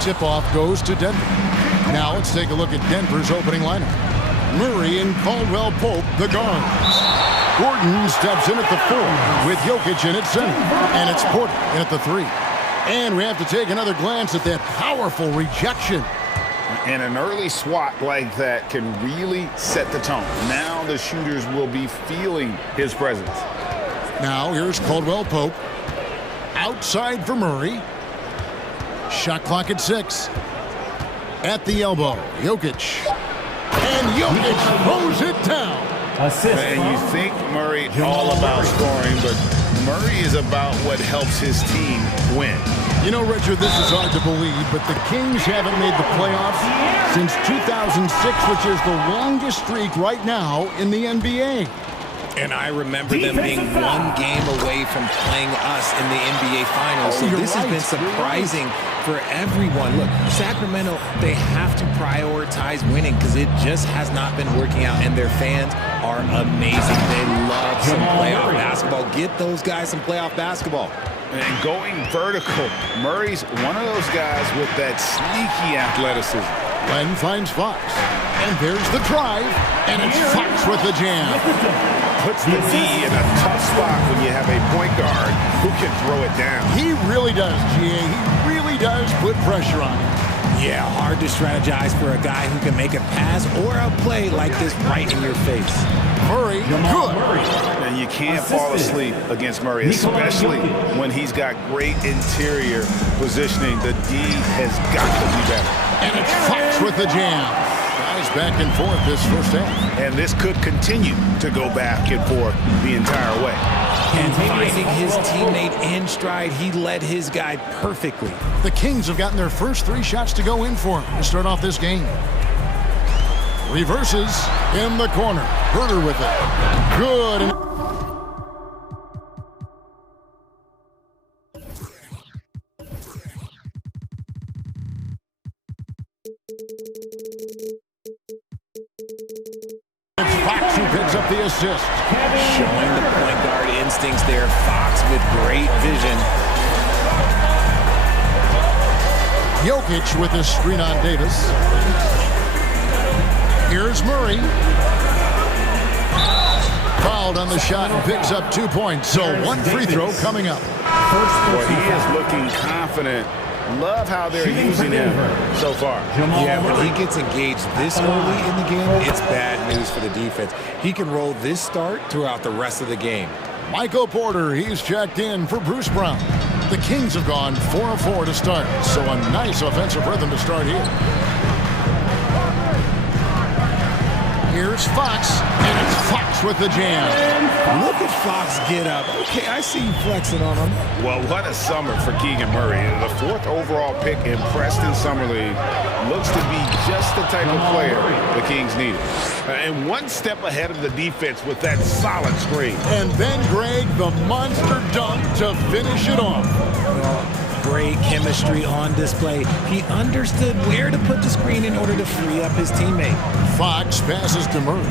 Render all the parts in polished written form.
Tip-off goes to Denver. Now let's take a look at Denver's opening lineup. Murray and Caldwell Pope, the guards. Gordon steps in at the 4 with Jokic in at center. And it's Porter in at the 3. And we have to take another glance at that powerful rejection. And an early swat like that can really set the tone. Now the shooters will be feeling his presence. Now here's Caldwell Pope. Outside for Murray. Shot clock at 6. At the elbow, Jokic. And Jokic throws it down. Assist. And you think Murray all about scoring, but Murray is about what helps his team win. You know, Richard, this is hard to believe, but the Kings haven't made the playoffs since 2006, which is the longest streak right now in the NBA. And I remember them being one game away from playing us in the NBA Finals. So this has been surprising for everyone. Look, Sacramento, they have to prioritize winning because it just has not been working out. And their fans are amazing. They love some playoff basketball. Get those guys some playoff basketball. And going vertical, Murray's one of those guys with that sneaky athleticism. Len finds Fox. And there's the drive. And it's Fox with the jam. Puts the D in a tough spot when you have a point guard who can throw it down. He really does, GA. He really does put pressure on him. Yeah, hard to strategize for a guy who can make a pass or a play like this right in your face. Murray, good. And you can't fall asleep against Murray, especially when he's got great interior positioning. The D has got to be better. And it's Fox with the jam. Guys back and forth this first half. And this could continue to go back and forth the entire way. And finding his teammate in stride, he led his guy perfectly. The Kings have gotten their first 3 shots to go in for him to start off this game. Reverses in the corner. Herder with it. Good. It's Fox who picks up the assist. Showing the point guard instincts there. Fox with great vision. Jokic with his screen on Davis. Here's Murray. Fouled on the shot and picks up 2 points. So 1 free throw coming up. Boy, he is looking confident. Love how they're using him so far. Yeah, when he gets engaged this early in the game, it's bad news for the defense. He can roll this start throughout the rest of the game. Michael Porter, he's checked in for Bruce Brown. The Kings have gone 4 of 4 to start, so a nice offensive rhythm to start here. Here's Fox, and it's Fox with the jam. Look at Fox get up. Okay, I see you flexing on him. Well, what a summer for Keegan Murray. The 4th overall pick in Preston Summer League looks to be just the type of player the Kings needed. And 1 step ahead of the defense with that solid screen. And then Greg, the monster dunk to finish it off. Great chemistry on display. He understood where to put the screen in order to free up his teammate. Fox passes to Murray.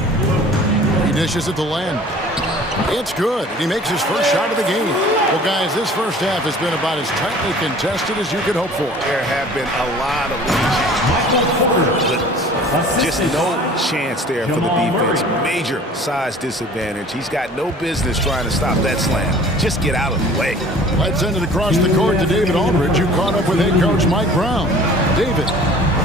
He dishes it to Len. It's good. He makes his first shot of the game. Well, guys, this first half has been about as tightly contested as you could hope for. There have been a lot of just no chance there for the defense. Major size disadvantage. He's got no business trying to stop that slam. Just get out of the way. Let's send it across the court to David Aldridge, who caught up with head coach Mike Brown. David.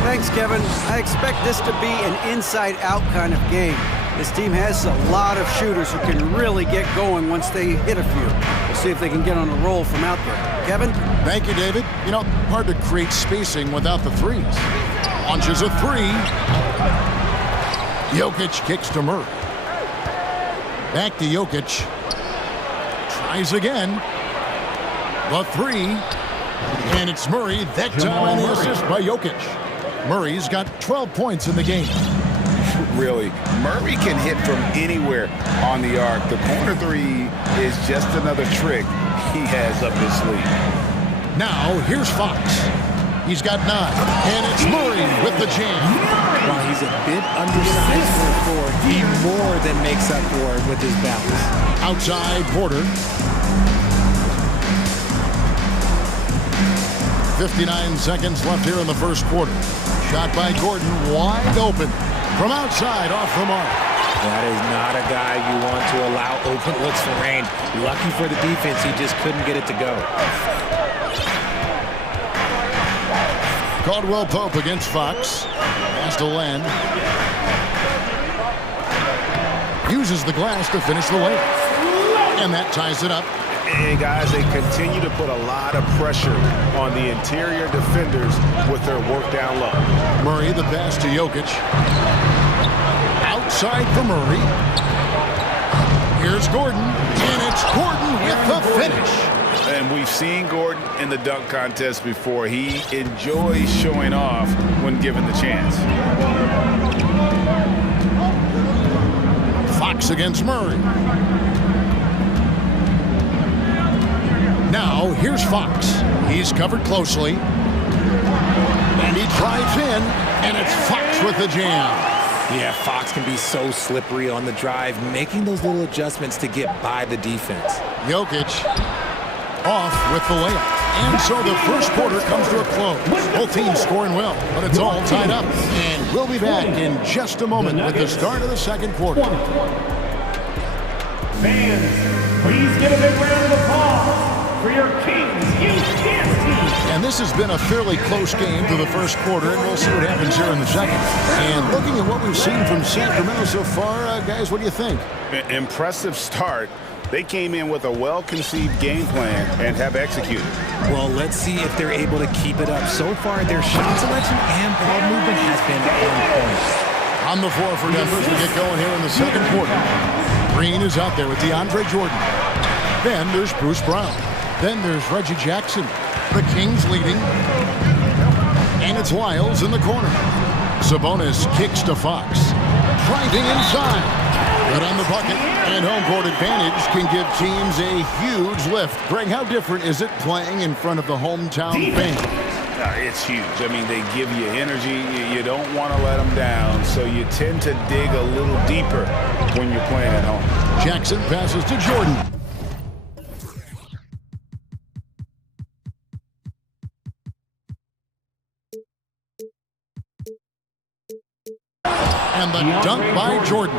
Thanks, Kevin. I expect this to be an inside-out kind of game. This team has a lot of shooters who can really get going once they hit a few. We'll see if they can get on a roll from out there. Kevin? Thank you, David. You know, hard to create spacing without the threes. Launches a 3. Jokic kicks to Murray. Back to Jokic. Tries again. The 3. And it's Murray. That time on the assist by Jokic. Murray's got 12 points in the game. Really, Murray can hit from anywhere on the arc. The corner 3 is just another trick he has up his sleeve. Now, here's Fox. He's got 9. And it's Murray with the jam. While he's a bit undersized for a 4, he more than makes up for it with his bounce. Outside, Porter. 59 seconds left here in the first quarter. Shot by Gordon, wide open. From outside, off the mark. That is not a guy you want to allow open looks for range. Lucky for the defense, he just couldn't get it to go. Caldwell Pope against Fox. Has to land. Uses the glass to finish the layup. And that ties it up. And guys, they continue to put a lot of pressure on the interior defenders with their work down low. Murray, the pass to Jokic. Outside for Murray. Here's Gordon, and it's Gordon with the finish. And we've seen Gordon in the dunk contest before. He enjoys showing off when given the chance. Fox against Murray. Now, here's Fox. He's covered closely. And he drives in, and it's Fox with the jam. Yeah, Fox can be so slippery on the drive, making those little adjustments to get by the defense. Jokic off with the layup. And so the first quarter comes to a close. Both teams scoring well, but it's all tied up. And we'll be back in just a moment with the start of the second quarter. Fans, please give a big round of applause for your Kings Youth Dance Team. And this has been a fairly close game through the first quarter, and we'll see what happens here in the second. And looking at what we've seen from Sacramento so far, guys, what do you think? Impressive start. They came in with a well-conceived game plan and have executed. Well, let's see if they're able to keep it up. So far, their shot selection and ball movement has been on point. On the floor for Denver as we get going here in the second quarter. Green is out there with DeAndre Jordan. Then there's Bruce Brown. Then there's Reggie Jackson. The Kings leading. And it's Lyles in the corner. Sabonis kicks to Fox. Driving inside. Good on the bucket. And home court advantage can give teams a huge lift. Greg, how different is it playing in front of the hometown fans? It's huge. I mean, they give you energy. You don't want to let them down, so you tend to dig a little deeper when you're playing at home. Jackson passes to Jordan. And the dunk by Jordan.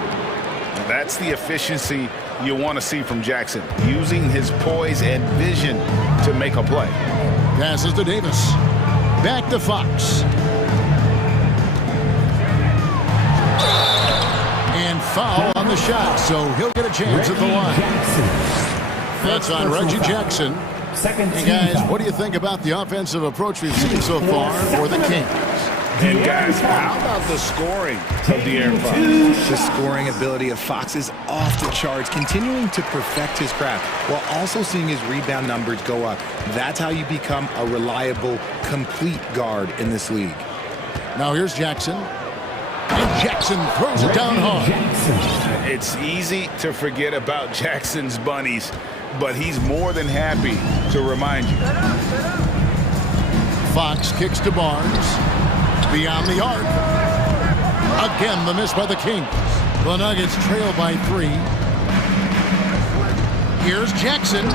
That's the efficiency you want to see from Jackson, using his poise and vision to make a play. Passes to Davis. Back to Fox. And foul on the shot, so he'll get a chance at the line. That's on Reggie Jackson. Hey guys, what do you think about the offensive approach we've seen so far for the Kings? And guys, how about the scoring of De'Aaron Fox? The scoring ability of Fox is off the charts, continuing to perfect his craft while also seeing his rebound numbers go up. That's how you become a reliable, complete guard in this league. Now here's Jackson. And Jackson throws it down hard. It's easy to forget about Jackson's bunnies, but he's more than happy to remind you. Fox kicks to Barnes. Beyond the arc. Again, the miss by the Kings. The Nuggets trail by 3. Here's Jackson.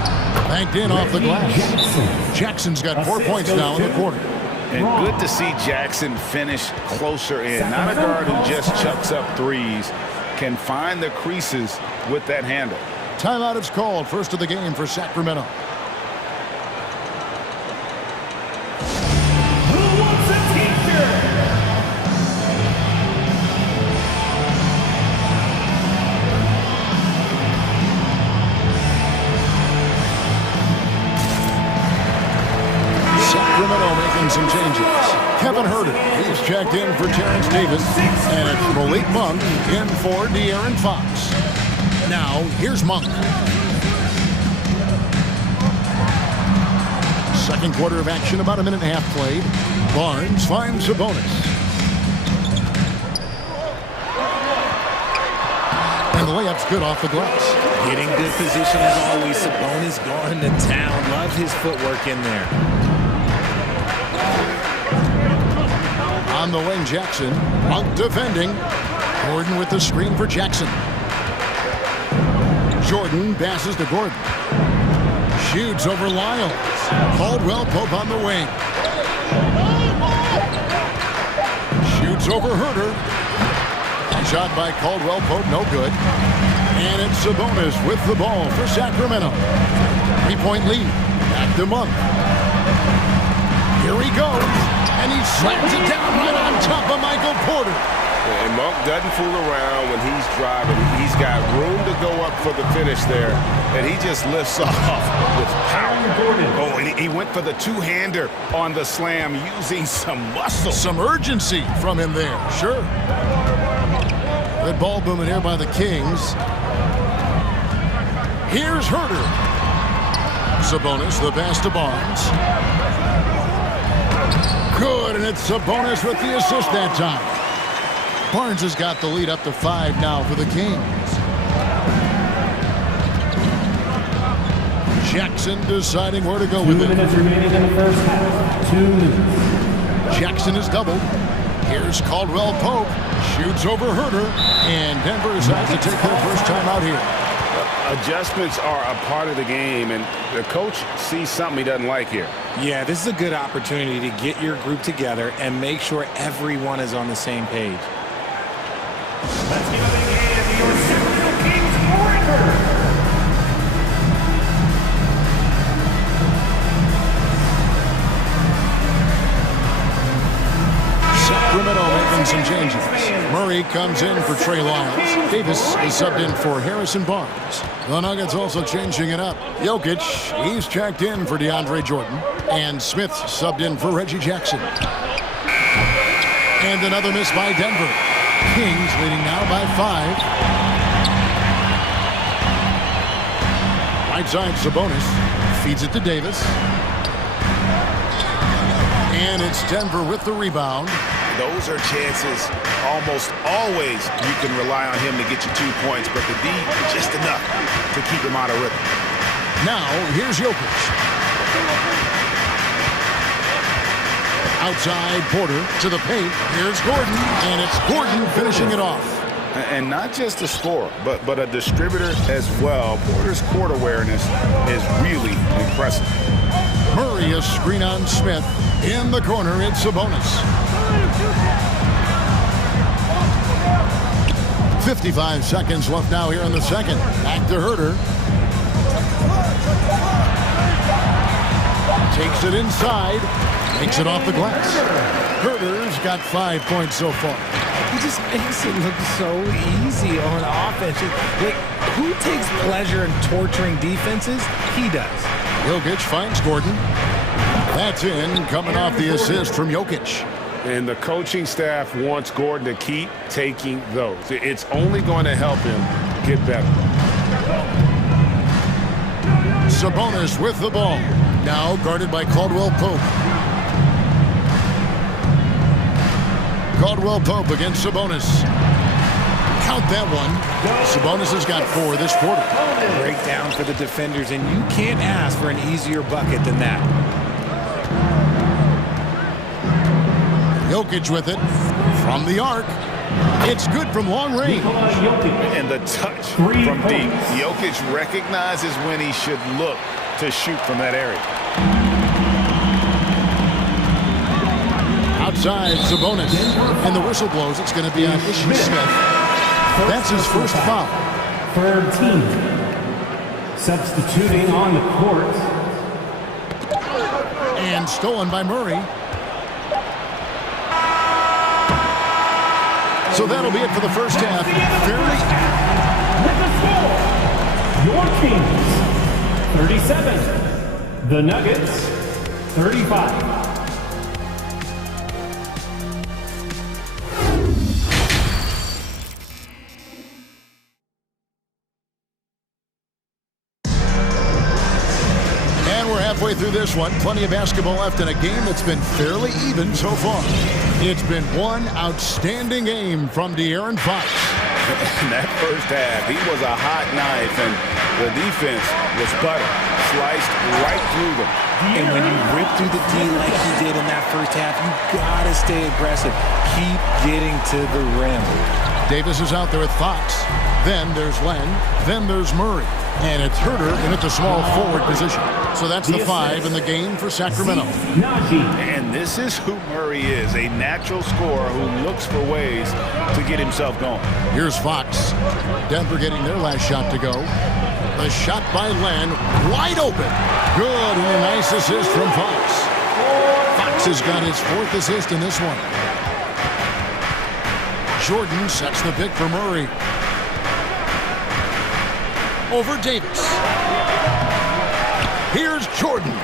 Banked in off the glass. Jackson's got 4 points now in the quarter. And good to see Jackson finish closer in. Not a guard who just chucks up threes. Can find the creases with that handle. Timeout is called. First of the game for Sacramento. Sacramento making some changes. Kevin Huerter, he's checked in for Terrence Davis, and it's Malik Monk in for De'Aaron Fox. Now, here's Monk. Second quarter of action, about a minute and a half played. Barnes finds Sabonis. And the layup's good off the glass. Getting good position as always. Sabonis going to town. Love his footwork in there. On the wing, Jackson. Monk defending. Gordon with the screen for Jackson. Jordan passes to Gordon. Shoots over Lyles. Caldwell Pope on the wing. Shoots over Herter. Shot by Caldwell Pope, no good. And it's Sabonis with the ball for Sacramento. 3-point lead. Back to Monk. Here he goes. And he slams it down right on top of Michael Porter. And Monk doesn't fool around when he's driving. He's got room to go up for the finish there. And he just lifts off with power. Oh, and he went for the two-hander on the slam using some muscle. Some urgency from him there, sure. Good ball movement here by the Kings. Here's Herter. Sabonis, the pass to Barnes. Good, and it's Sabonis with the assist that time. Barnes has got the lead up to 5 now for the Kings. Jackson deciding where to go with it. 2 minutes remaining in the first half. 2 minutes. Jackson is doubled. Here's Caldwell Pope. Shoots over Herter. And Denver decides to take their first time out here. Adjustments are a part of the game, and the coach sees something he doesn't like here. Yeah, this is a good opportunity to get your group together and make sure everyone is on the same page. Let's give a big hand to your Sacramento Kings record. Sacramento making some changes. Murray comes in for Trey Lyles. Davis is subbed in for Harrison Barnes. The Nuggets also changing it up. Jokic, he's checked in for DeAndre Jordan. And Smith subbed in for Reggie Jackson. And another miss by Denver. Kings leading now by 5. Right side, Sabonis feeds it to Davis. And it's Denver with the rebound. Those are chances almost always you can rely on him to get you 2 points, but the D just enough to keep him out of rhythm. Now, here's Jokic. Outside Porter to the paint. Here's Gordon, and it's Gordon finishing it off. And not just a scorer, but a distributor as well. Porter's court awareness is really impressive. Murray, a screen on Smith. In the corner, it's Sabonis. 55 seconds left now here in the second. Back to Herter. Takes it inside. Makes it off the glass. Herter's got 5 points so far. He just makes it look so easy on offense. Like, who takes pleasure in torturing defenses? He does. Jokic finds Gordon. That's in, coming off the assist from Jokic. And the coaching staff wants Gordon to keep taking those. It's only going to help him get better. Sabonis with the ball. Now guarded by Caldwell Pope. Caldwell Pope against Sabonis. Count that one. Sabonis has got 4 this quarter. Breakdown for the defenders, and you can't ask for an easier bucket than that. Jokic with it from the arc. It's good from long range. And the touch from deep. Jokic recognizes when he should look to shoot from that area. Outside, Sabonis. And the whistle blows. It's going to be on Ishi Smith. That's his first foul. Third team. Substituting on the court. And stolen by Murray. So that'll be it for the first half. Fairly. With the score, your Kings 37, the Nuggets 35. Halfway through this one, plenty of basketball left in a game that's been fairly even so far. It's been one outstanding game from De'Aaron Fox. In that first half, he was a hot knife, and the defense was butter, sliced right through them. And when you rip through the D like he did in that first half, you gotta stay aggressive. Keep getting to the rim. Davis is out there with Fox. Then there's Len. Then there's Murray. And it's Herter in at the small forward position. So that's the 5 in the game for Sacramento. And this is who Murray is, a natural scorer who looks for ways to get himself going. Here's Fox. Denver getting their last shot to go. The shot by Len, wide open. Good, and a nice assist from Fox. Fox has got his 4th assist in this one. Jordan sets the pick for Murray. Over Davis. Here's Jordan.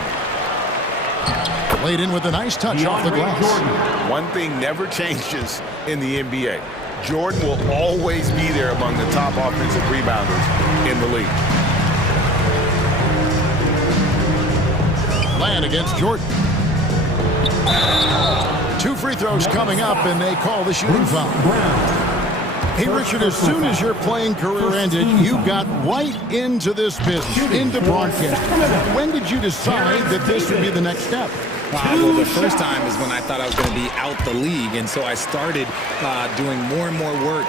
Laid in with a nice touch off the glass. One thing never changes in the NBA. Jordan will always be there among the top offensive rebounders in the league. Land against Jordan. 2 free throws coming up, and they call the shooting foul. Hey, Richard, as soon as your playing career ended, you got right into this business, into broadcasting. When did you decide that this would be the next step? Well, the first time is when I thought I was going to be out the league, and so I started doing more and more work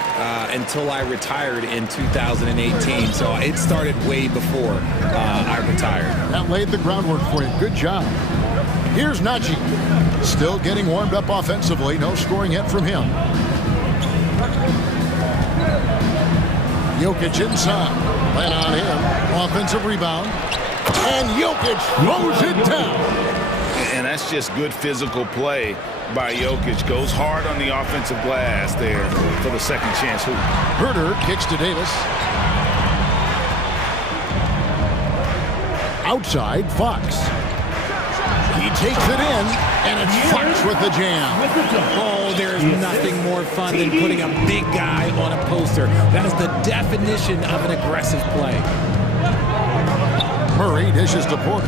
until I retired in 2018. So it started way before I retired. That laid the groundwork for you. Good job. Here's Najee. Still getting warmed up offensively. No scoring yet from him. Jokic inside. Land on him. Offensive rebound. And Jokic throws it down. And that's just good physical play by Jokic. Goes hard on the offensive glass there for the second chance hoop. Herter kicks to Davis. Outside, Fox. He takes it in, and it's Fox with the jam. Oh, there's nothing more fun than putting a big guy on a poster. That is the definition of an aggressive play. Murray dishes to Porter.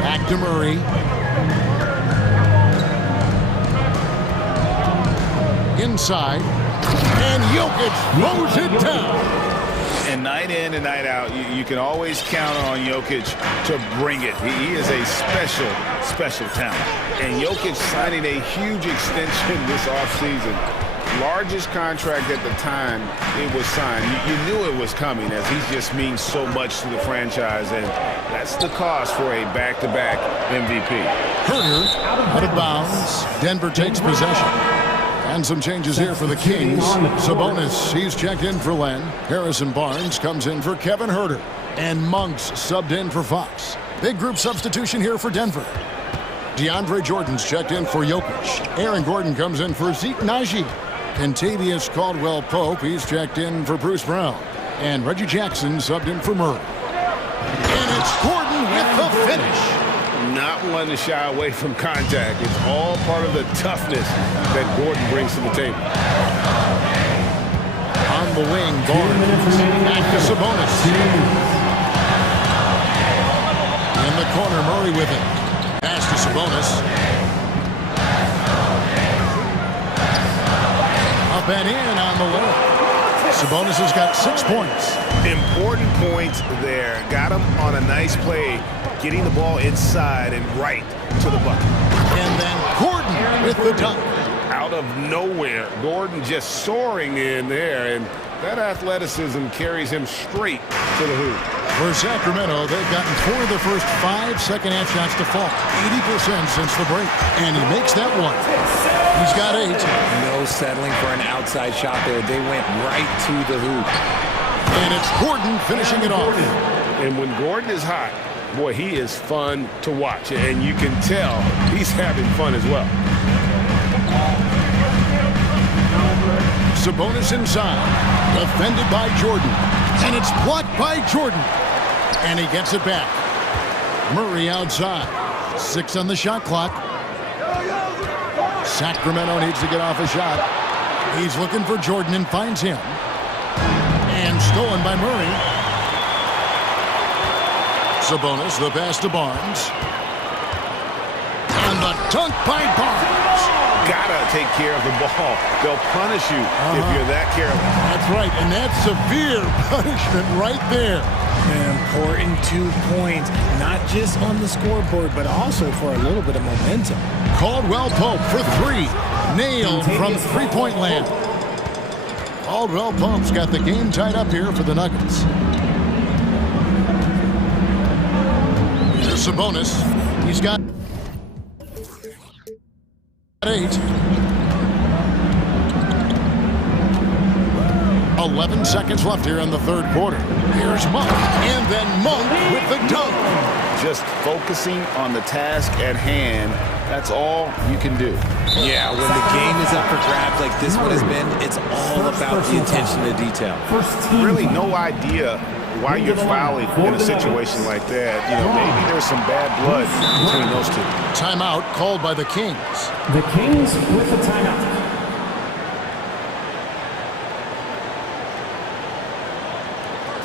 Back to Murray. Inside. And Jokic throws it down. And night in and night out, you can always count on Jokic to bring it. He is a special, special talent. And Jokic signing a huge extension this offseason. Largest contract at the time it was signed. You knew it was coming, as he just means so much to the franchise, and that's the cost for a back-to-back MVP. Herter out of bounds. Denver takes possession. And some changes here for the Kings. Sabonis, he's checked in for Len. Harrison Barnes comes in for Kevin Herter. And Monks subbed in for Fox. Big group substitution here for Denver. DeAndre Jordan's checked in for Jokic. Aaron Gordon comes in for Zeke Najee. Kentavious Caldwell-Pope, he's checked in for Bruce Brown. And Reggie Jackson subbed in for Murray. And it's Gordon with the finish. Not one to shy away from contact. It's all part of the toughness that Gordon brings to the table. On the wing, Barnes. Back to Sabonis. In the corner, Murray with it. Pass to Sabonis. Up and in on the layup. Sabonis has got 6 points. Important points there. Got him on a nice play, getting the ball inside and right to the bucket. And then Gordon with the dunk. Out of nowhere, Gordon just soaring in there, and that athleticism carries him straight to the hoop. For Sacramento, they've gotten 4 of the first 5 second-half shots to fall. 80% since the break. And he makes that one. He's got 8. No settling for an outside shot there. They went right to the hoop. And it's Gordon finishing it off. And when Gordon is hot, boy, he is fun to watch. And you can tell he's having fun as well. Sabonis inside. Defended by Jordan. And it's blocked by Jordan. And he gets it back. Murray outside. 6 on the shot clock. Sacramento needs to get off a shot. He's looking for Jordan and finds him. And stolen by Murray. Sabonis, the pass to Barnes. And the dunk by Barnes. Gotta take care of the ball. They'll punish you if you're that careless. That's right, and that's severe punishment right there. An important 2 points, not just on the scoreboard, but also for a little bit of momentum. Caldwell-Pope for 3. Nailed from three-point land. Caldwell-Pope's got the game tied up here for the Nuggets. Sabonis. He's got 8. 11 seconds left here in the third quarter. Here's Monk, and then Monk with the dunk. Just focusing on the task at hand, that's all you can do. Yeah, when the game is up for grabs like this one has been, it's all about the attention to detail. Really no idea why you're fouling in a situation like that. You know, maybe there's some bad blood between those two. Timeout called by the Kings. The Kings with a timeout.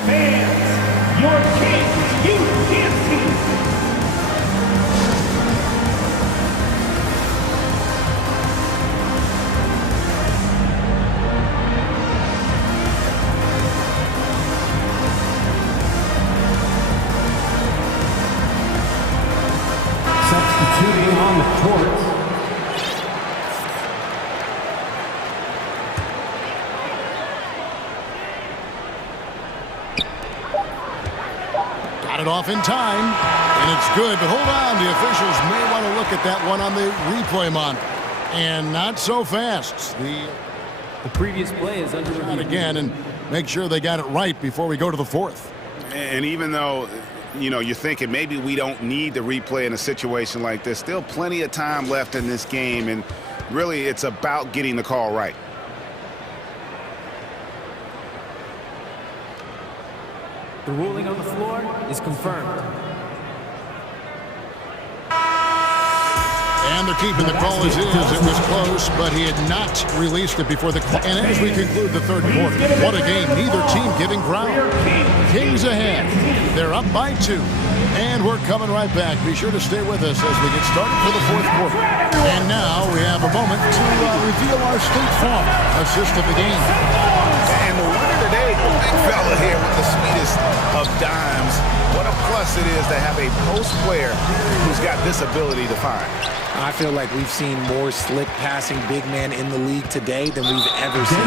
Fans, your Kings youth dance team. Substituting on the court. Got it off in time, and it's good, but hold on. The officials may want to look at that one on the replay monitor. And not so fast. The previous play is under review. Again, and make sure they got it right before we go to the fourth. And even though, you know, you're thinking maybe we don't need the replay in a situation like this, still plenty of time left in this game, and really it's about getting the call right. The ruling on the floor is confirmed. And they're keeping the call as is. It was close, but he had not released it before the clock. And as we conclude the third quarter, what a game. Neither team giving ground. Kings ahead. They're up by 2. And we're coming right back. Be sure to stay with us as we get started for the fourth quarter. And now we have a moment to reveal our State Farm assist of the game. And the winner today, the big fella here with the sweetest of dimes. What a plus it is to have a post player who's got this ability to find. I feel like we've seen more slick passing big man in the league today than we've ever seen.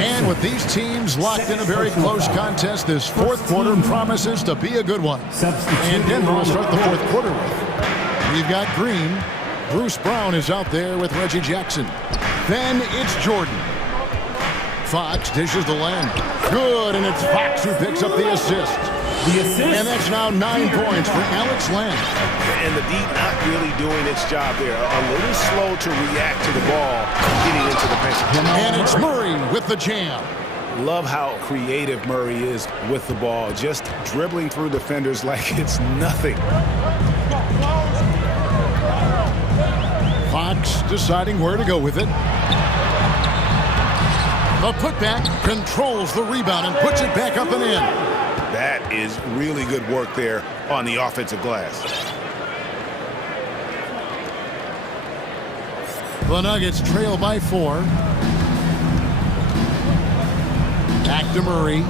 And with these teams locked in a very close contest, this fourth quarter promises to be a good one. And Denver will start the fourth quarter with. We've got Green. Bruce Brown is out there with Reggie Jackson. Then it's Jordan. Fox dishes the lane. Good, and it's Fox who picks up the assist. And that's now 9 points for Alex Lamb. And the D not really doing its job there. A little slow to react to the ball getting into the paint. And it's Murray with the jam. Love how creative Murray is with the ball. Just dribbling through defenders like it's nothing. Fox deciding where to go with it. The putback controls the rebound and puts it back up and in. That is really good work there on the offensive glass. The Nuggets trail by 4. Back to Murray.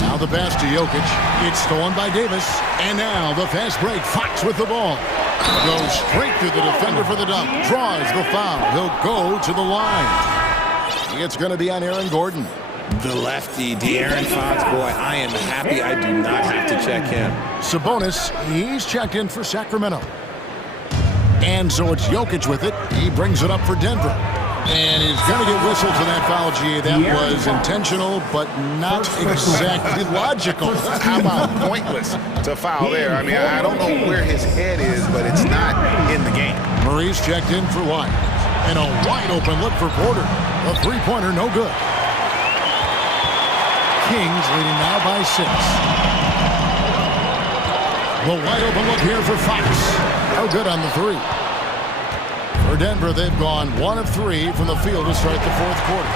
Now the pass to Jokic. It's stolen by Davis. And now the fast break. Fox with the ball. Goes straight to the defender for the dunk. Draws the foul. He'll go to the line. It's going to be on Aaron Gordon. The lefty, De'Aaron Fox, boy, I am happy I do not have to check him. Sabonis, he's checked in for Sacramento. And so it's Jokic with it. He brings it up for Denver. And he's going to get whistled for that foul, G. That was intentional, but not exactly logical. How about pointless to foul there? I mean, I don't know where his head is, but it's not in the game. Murray's checked in for White. And a wide open look for Porter. A three-pointer, no good. Kings leading now by 6. The wide open look here for Fox. No good on the 3. For Denver, they've gone 1 of 3 from the field to start the fourth quarter.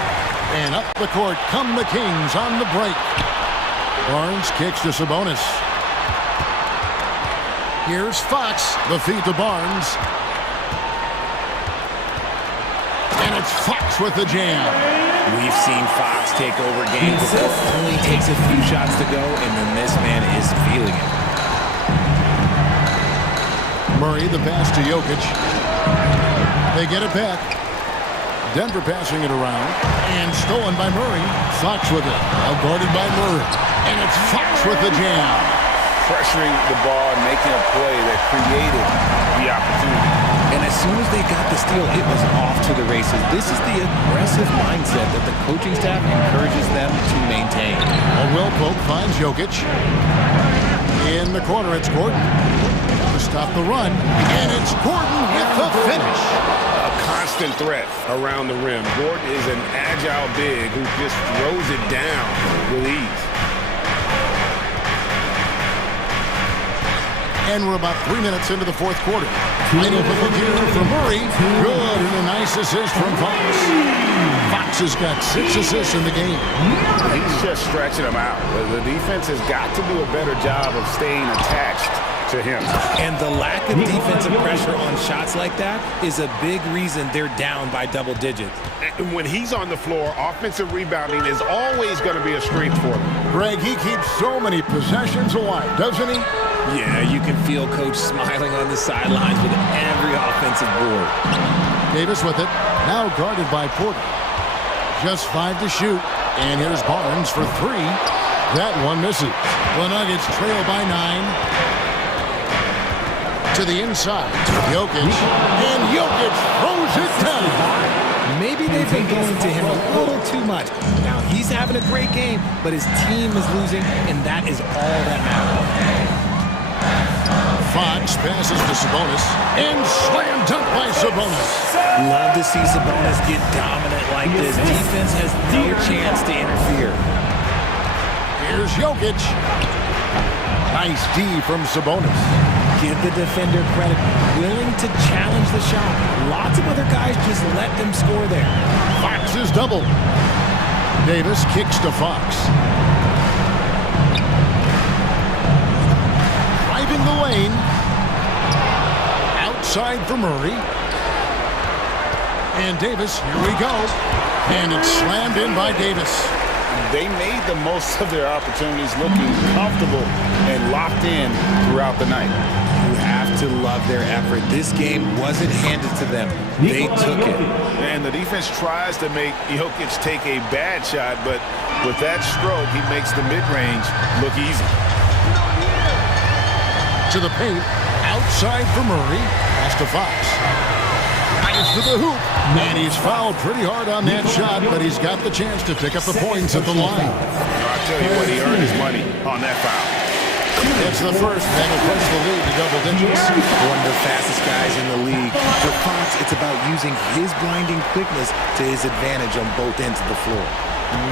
And up the court come the Kings on the break. Barnes kicks to Sabonis. Here's Fox. The feed to Barnes. And it's Fox with the jam. We've seen Fox take over games before. Only takes a few shots to go, and then this man is feeling it. Murray, the pass to Jokic. They get it back. Denver passing it around. And stolen by Murray. Fox with it. Now guarded by Murray. And it's Fox with the jam. Pressuring the ball and making a play that created the opportunity. And as soon as they got the steal, it was off to the races. This is the aggressive mindset that the coaching staff encourages them to maintain. Will Pope finds Jokic. In the corner, it's Gordon. To stop the run. And it's Gordon with the finish. A constant threat around the rim. Gordon is an agile big who just throws it down with ease. And we're about 3 minutes into the fourth quarter. Wide open look here for Murray. Good, and a nice assist from Fox. Fox has got 6 assists in the game. He's just stretching them out. The defense has got to do a better job of staying attached to him. And the lack of defensive pressure on shots like that is a big reason they're down by double digits. And when he's on the floor, offensive rebounding is always going to be a strength for him. Greg, he keeps so many possessions alive, doesn't he? Yeah, you can feel Coach smiling on the sidelines with every offensive board. Davis with it. Now guarded by Porter. Just 5 to shoot. And here's Barnes for 3. That one misses. The Nuggets trail by 9. To the inside. Jokic. And Jokic throws it down. Maybe they've been going to him a little too much. Now, he's having a great game, but his team is losing, and that is all that matters. Fox passes to Sabonis. And slam dunk by Sabonis. Love to see Sabonis get dominant like this. Defense has no chance to interfere. Here's Jokic. Nice D from Sabonis. Give the defender credit. Willing to challenge the shot. Lots of other guys just let them score there. Fox is doubled. Davis kicks to Fox. Driving the lane. Outside for Murray. And Davis, here we go. And it's slammed in by Davis. They made the most of their opportunities, looking comfortable and locked in throughout the night. You have to love their effort. This game wasn't handed to them. They took it. And the defense tries to make Jokic take a bad shot, but with that stroke, he makes the mid-range look easy. To the paint, outside for Murray. Pass to Fox. Nice to the hoop. And he's fouled pretty hard on that shot, but he's got the chance to pick up the points at the line. I'll tell you what, he earned his money on that foul. It's the first, and will push the lead to double digits. One of the fastest guys in the league. For Fox, it's about using his blinding quickness to his advantage on both ends of the floor.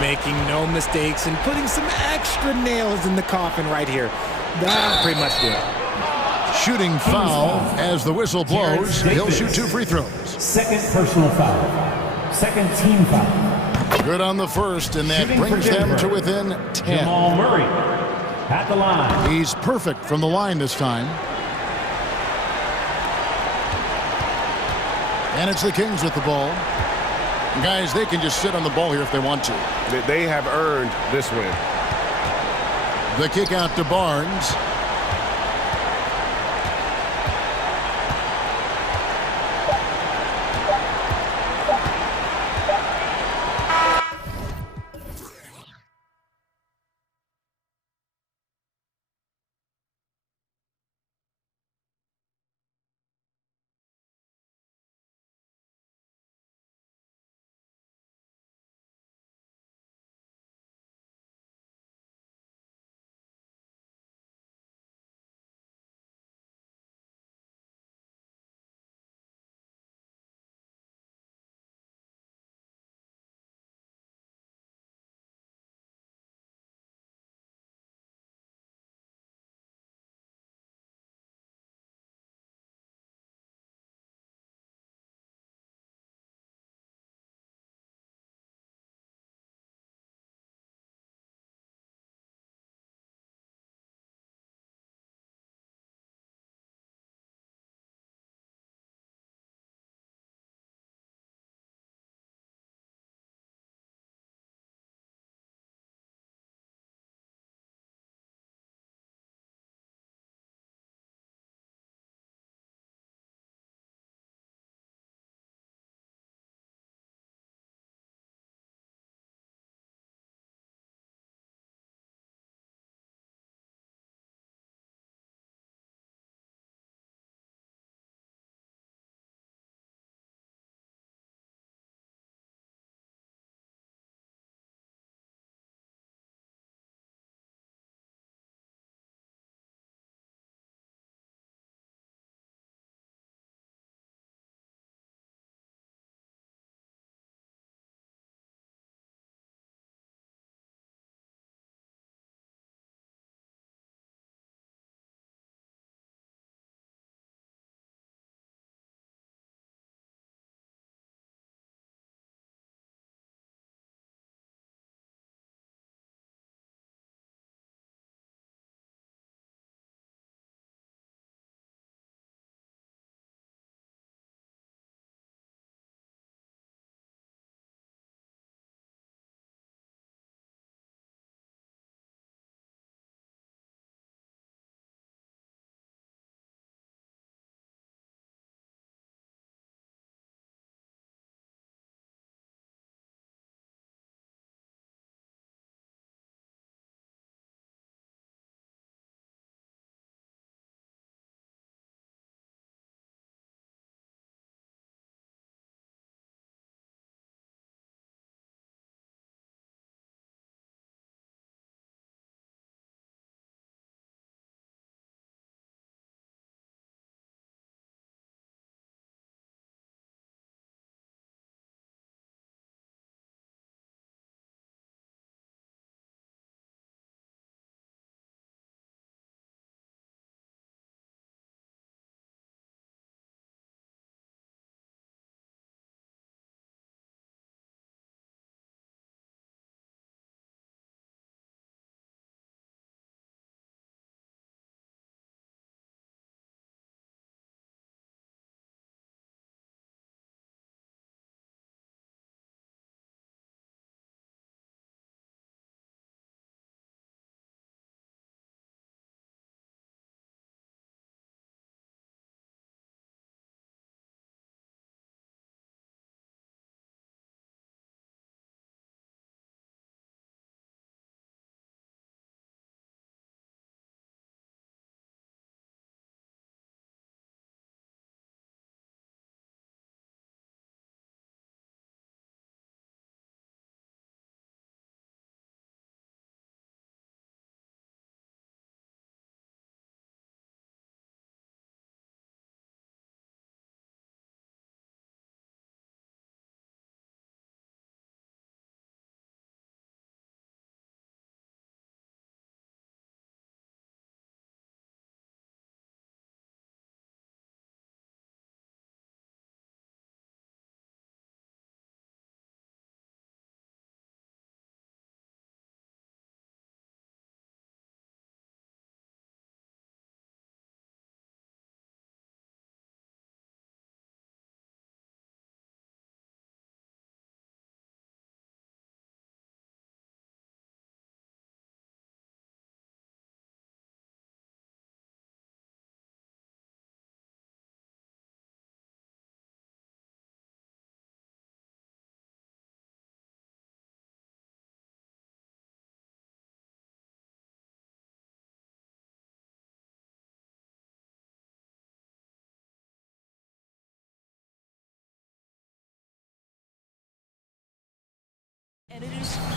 Making no mistakes and putting some extra nails in the coffin right here. That'll pretty much do it. Shooting foul as the whistle blows. He'll shoot 2 free throws. Second personal foul. Second team foul. Good on the first, and that brings them to within 10. Jamal Murray at the line. He's perfect from the line this time. And it's the Kings with the ball. Guys, they can just sit on the ball here if they want to. They have earned this win. The kick out to Barnes.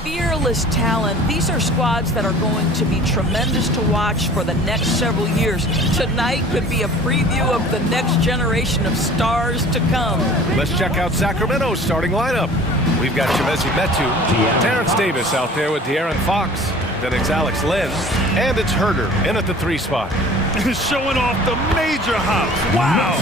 Fearless talent. These are squads that are going to be tremendous to watch for the next several years. Tonight could be a preview of the next generation of stars to come. Let's check out Sacramento's starting lineup. We've got Chimezi Metu, Terrence Davis out there with De'Aaron Fox. Then it's Alex Len, and it's Herder in at the 3 spot. Showing off the major hops. Wow!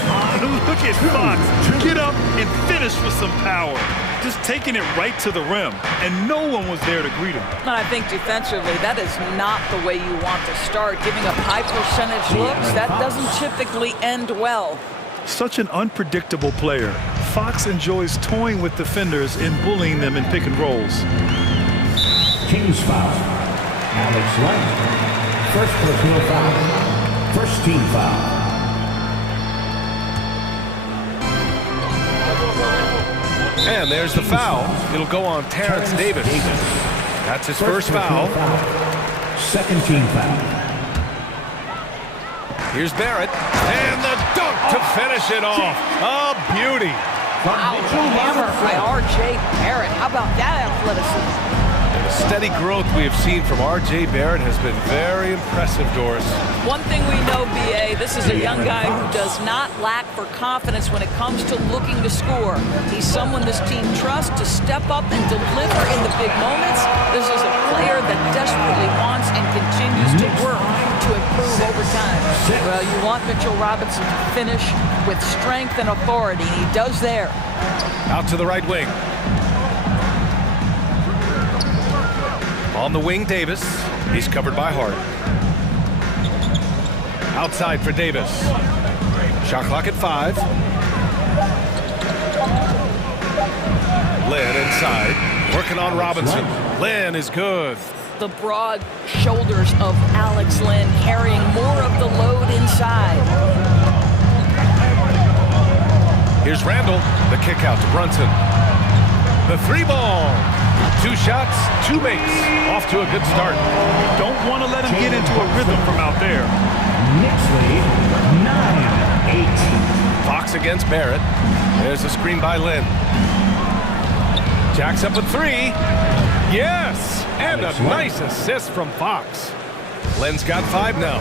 Look at Fox. Get up and finish with some power. Just taking it right to the rim, and no one was there to greet him. And I think defensively, that is not the way you want to start. Giving up high percentage looks, that doesn't typically end well. Such an unpredictable player. Fox enjoys toying with defenders and bullying them in pick and rolls. King's foul. Alex Len. First personal foul. First team foul. And there's the foul. It'll go on Terrence Davis. That's his first foul. Second team foul. Here's Barrett. And the dunk to finish it off. A beauty. Wow, hammer by R.J. Barrett. How about that athleticism? The steady growth we have seen from R.J. Barrett has been very impressive, Doris. One thing we know, B.A., this is a young guy who does not lack for confidence when it comes to looking to score. He's someone this team trusts to step up and deliver in the big moments. This is a player that desperately wants and continues to work to improve over time. Well, you want Mitchell Robinson to finish with strength and authority, and he does there. Out to the right wing. On the wing, Davis. He's covered by Hart. Outside for Davis. Shot clock at 5. Lynn inside. Working on Robinson. Lynn is good. The broad shoulders of Alex Len carrying more of the load inside. Here's Randall. The kick out to Brunson. The 3-ball. 2 shots, 2 makes. Off to a good start. Don't want to let him get into a rhythm from out there. Knicks lead 9-8. Fox against Barrett. There's a screen by Lynn. Jacks up a 3. Yes! And a nice assist from Fox. Lynn's got 5 now.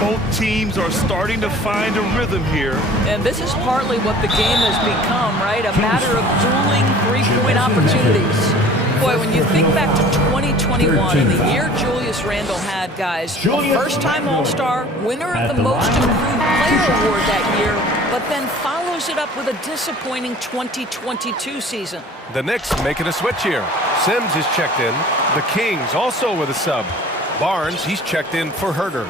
Both teams are starting to find a rhythm here. And this is partly what the game has become, right? A matter of dueling 3-point opportunities. Boy, when you think back to 2021 and the year Julius Randle had, guys, a first-time All-Star, winner of the Most Improved Player Award that year, but then follows it up with a disappointing 2022 season. The Knicks making a switch here. Sims is checked in. The Kings also with a sub. Barnes, he's checked in for Herder.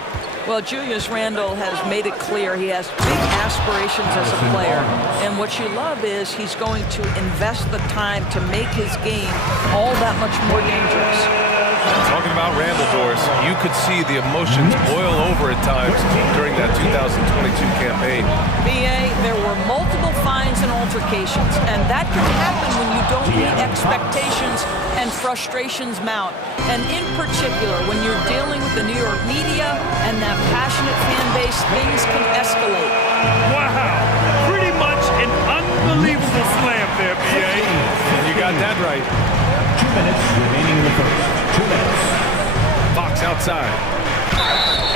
Well, Julius Randle has made it clear he has big aspirations as a player. And what you love is he's going to invest the time to make his game all that much more dangerous. Talking about Randle, Doris, you could see the emotions boil over at times during that 2022 campaign. B.A., there were multiple fines and altercations, and that can happen when you don't meet expectations and frustrations mount. And in particular, when you're dealing with the New York media and that passionate fan base, things can escalate. Wow, pretty much an unbelievable slam there, B.A. You got that right. 2 minutes remaining in the first. 2 minutes. Fox outside.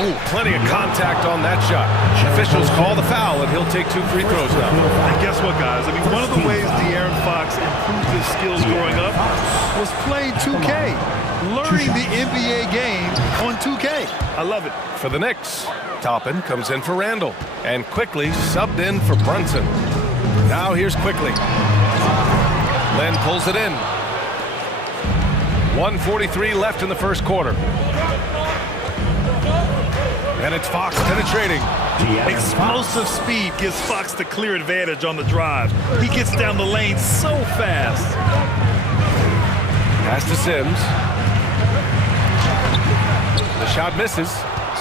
Oh, plenty of contact on that shot. Officials call the foul, and he'll take 2 free throws now. And guess what, guys? I mean, one of the ways De'Aaron Fox improved his skills growing up was playing 2K, learning the NBA game on 2K. I love it. For the Knicks, Toppin comes in for Randall, and Quickly subbed in for Brunson. Now here's Quickly. Len pulls it in. 1:43 left in the first quarter. And it's Fox penetrating. Explosive speed gives Fox the clear advantage on the drive. He gets down the lane so fast. Pass to Sims. The shot misses,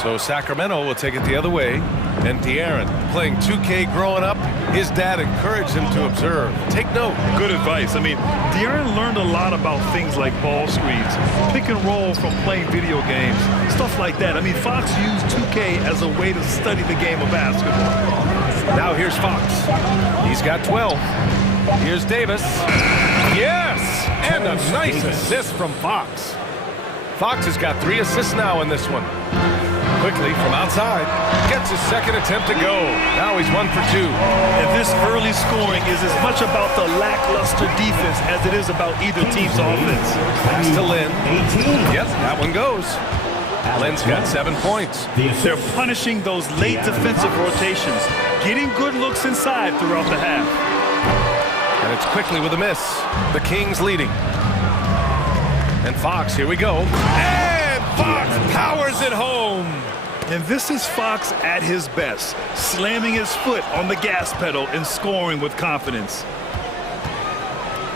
so Sacramento will take it the other way. And De'Aaron, playing 2K growing up, his dad encouraged him to observe. Take note. Good advice. I mean, De'Aaron learned a lot about things like ball screens, pick and roll from playing video games, stuff like that. I mean, Fox used 2K as a way to study the game of basketball. Now here's Fox. He's got 12. Here's Davis. Yes! And a nice assist from Fox. Fox has got 3 assists now in this one. Quickly from outside, gets his second attempt to go. Now he's 1 for 2. And this early scoring is as much about the lackluster defense as it is about either team's offense. Pass to Lynn. Yep, that one goes. Lynn's got 7 points. They're punishing those late defensive rotations, getting good looks inside throughout the half. And it's quickly with a miss. The Kings leading. And Fox, here we go. And Fox powers it home. And this is Fox at his best, slamming his foot on the gas pedal and scoring with confidence.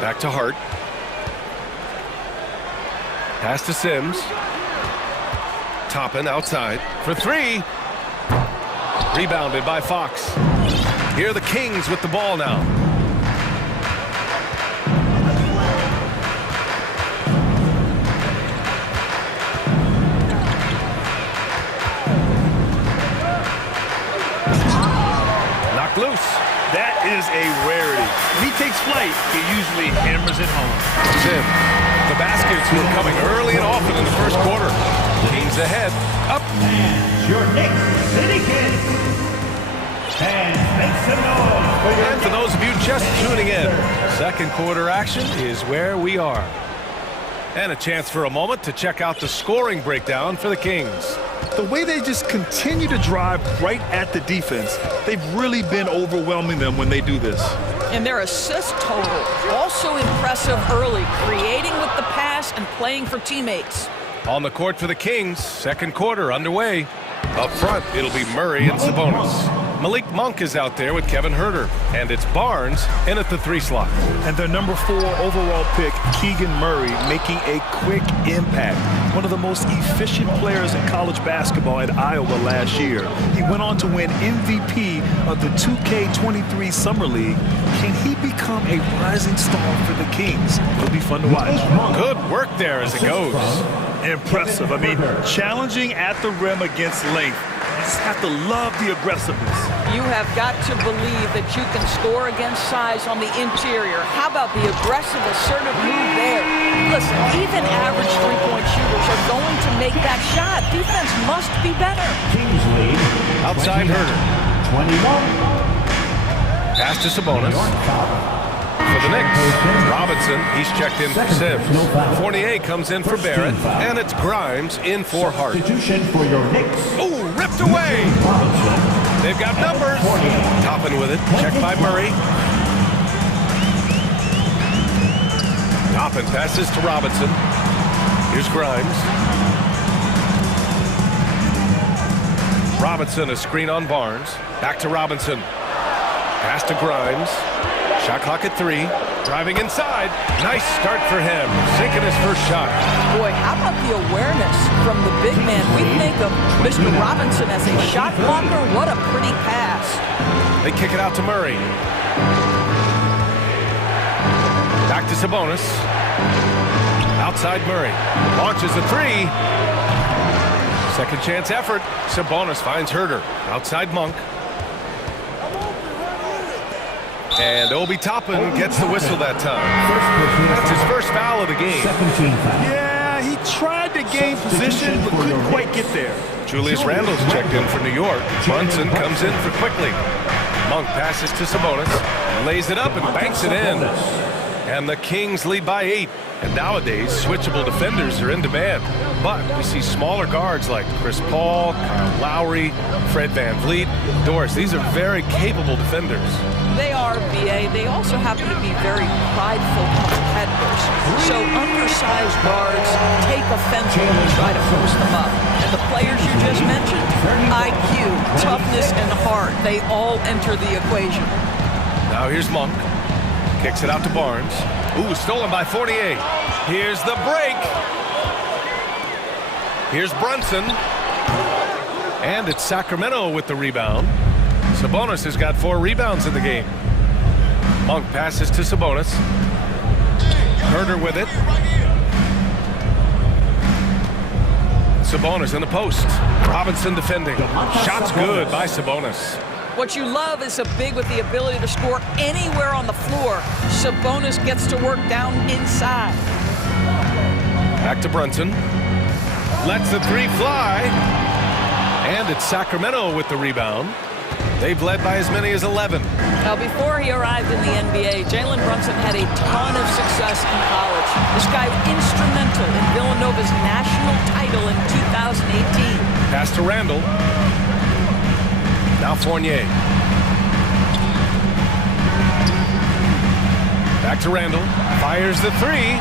Back to Hart. Pass to Sims. Toppin outside for 3. Rebounded by Fox. Here are the Kings with the ball now. Loose. That is a rarity. When he takes flight, he usually hammers it home. Sim. The baskets were coming early and often in the first quarter. Kings ahead. Up. And your next City Kid. And make some noise. And for those of you just tuning in, second quarter action is where we are. And a chance for a moment to check out the scoring breakdown for the Kings. The way they just continue to drive right at the defense, they've really been overwhelming them when they do this. And their assist total, also impressive early, creating with the pass and playing for teammates. On the court for the Kings, second quarter underway. Up front, it'll be Murray and Sabonis. Malik Monk is out there with Kevin Huerter. And it's Barnes in at the 3 slot. And their number 4 overall pick, Keegan Murray, making a quick impact. One of the most efficient players in college basketball at Iowa last year. He went on to win MVP of the 2K23 Summer League. Can he become a rising star for the Kings? It'll be fun to watch. Good work there as it goes. Impressive. I mean, challenging at the rim against length. You just have to love the aggressiveness. You have got to believe that you can score against size on the interior. How about the aggressive, assertive move there? Listen, even average three-point shooters are going to make that shot. Defense must be better. Kings lead. Outside Huerter. 21. Pass to Sabonis. For the Knicks, Robinson, he's checked in for Sims. Fournier comes in for Barrett, and it's Grimes in for Hart. Substitution for your Knicks. Ooh, ripped away! They've got numbers. Toppin with it, checked by Murray. Toppin passes to Robinson. Here's Grimes. Robinson, a screen on Barnes. Back to Robinson. Pass to Grimes. Shot clock at 3. Driving inside. Nice start for him. Sinking his first shot. Boy, how about the awareness from the big man? We think of Mr. Robinson as a shot blocker. What a pretty pass. They kick it out to Murray. Back to Sabonis. Outside Murray. Launches a 3. Second chance effort. Sabonis finds Huerter. Outside Monk. And Obi Toppin gets the whistle that time. That's his first foul of the game. 17 foul. Yeah, he tried to gain position, but couldn't quite get there. Julius Randle's checked in for New York. Brunson comes in for Quickly. Monk passes to Sabonis, lays it up and banks it in. And the Kings lead by 8. And nowadays, switchable defenders are in demand. But we see smaller guards like Chris Paul, Kyle Lowry, Fred VanVleet, Doris. These are very capable defenders. They are, BA. They also happen to be very prideful competitors. So undersized guards take offense when you try to post them up. And the players you just mentioned, IQ, toughness, and heart, they all enter the equation. Now here's Monk. Kicks it out to Barnes. Ooh, stolen by Fournier. Here's the break. Here's Brunson. And it's Sacramento with the rebound. Sabonis has got 4 rebounds in the game. Monk passes to Sabonis. Huerter with it. Sabonis in the post. Robinson defending. Shots good by Sabonis. What you love is a big with the ability to score anywhere on the floor. Sabonis gets to work down inside. Back to Brunson. Lets the three fly. And it's Sacramento with the rebound. They've led by as many as 11. Now, before he arrived in the NBA, Jalen Brunson had a ton of success in college. This guy instrumental in Villanova's national title in 2018. Pass to Randall. Now Fournier. Back to Randall. Fires the three.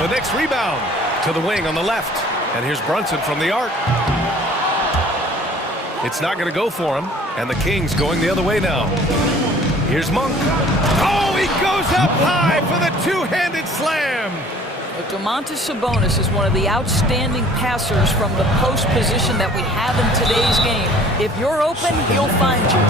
The Knicks rebound to the wing on the left. And here's Brunson from the arc. It's not going to go for him. And the Kings going the other way now. Here's Monk. Oh, he goes up high for the two-handed slam. Domantas Sabonis is one of the outstanding passers from the post position that we have in today's game. If you're open, he'll find you.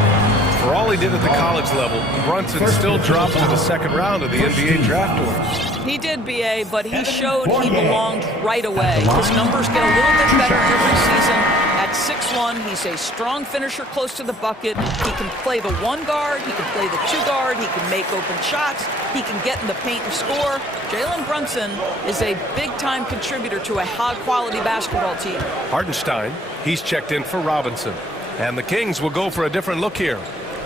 For all he did at the college level, Brunson still dropped to the second round of the NBA draft order. He did, BA, but he showed he belonged right away. His numbers get a little bit better every season. At 6'1", he's a strong finisher close to the bucket. He can play the one guard, he can play the two guard, he can make open shots, he can get in the paint and score. Jalen Brunson is a big-time contributor to a high-quality basketball team. Hartenstein, he's checked in for Robinson. And the Kings will go for a different look here.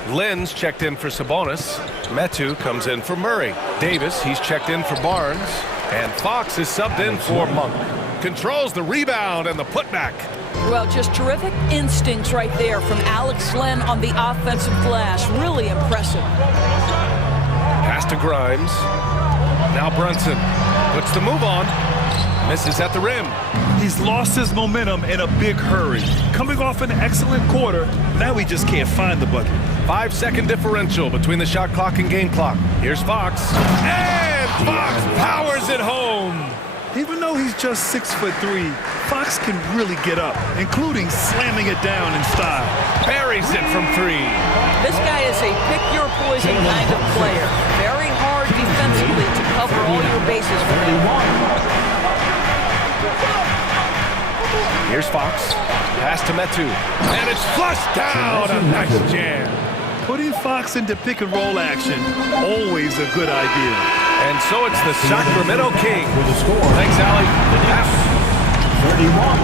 Lynn's checked in for Sabonis. Metu comes in for Murray. Davis, he's checked in for Barnes. And Fox is subbed in for Monk. Controls the rebound and the putback. Well, just terrific instincts right there from Alex Len on the offensive glass. Really impressive. Pass to Grimes. Now Brunson puts the move on. Misses at the rim. He's lost his momentum in a big hurry. Coming off an excellent quarter, now he just can't find the bucket. 5-second differential between the shot clock and game clock. Here's Fox. And Fox powers it home. Even though he's just 6'3", Fox can really get up, including slamming it down in style. Buries it from three. This guy is a pick-your-poison kind of player. Very hard defensively to cover all your bases for him. Here's Fox. Pass to Metu. And it's flushed down. A nice jam. Putting Fox into pick-and-roll action, always a good idea. And so it's the Sacramento Kings. With the score. Thanks, Allie. 31.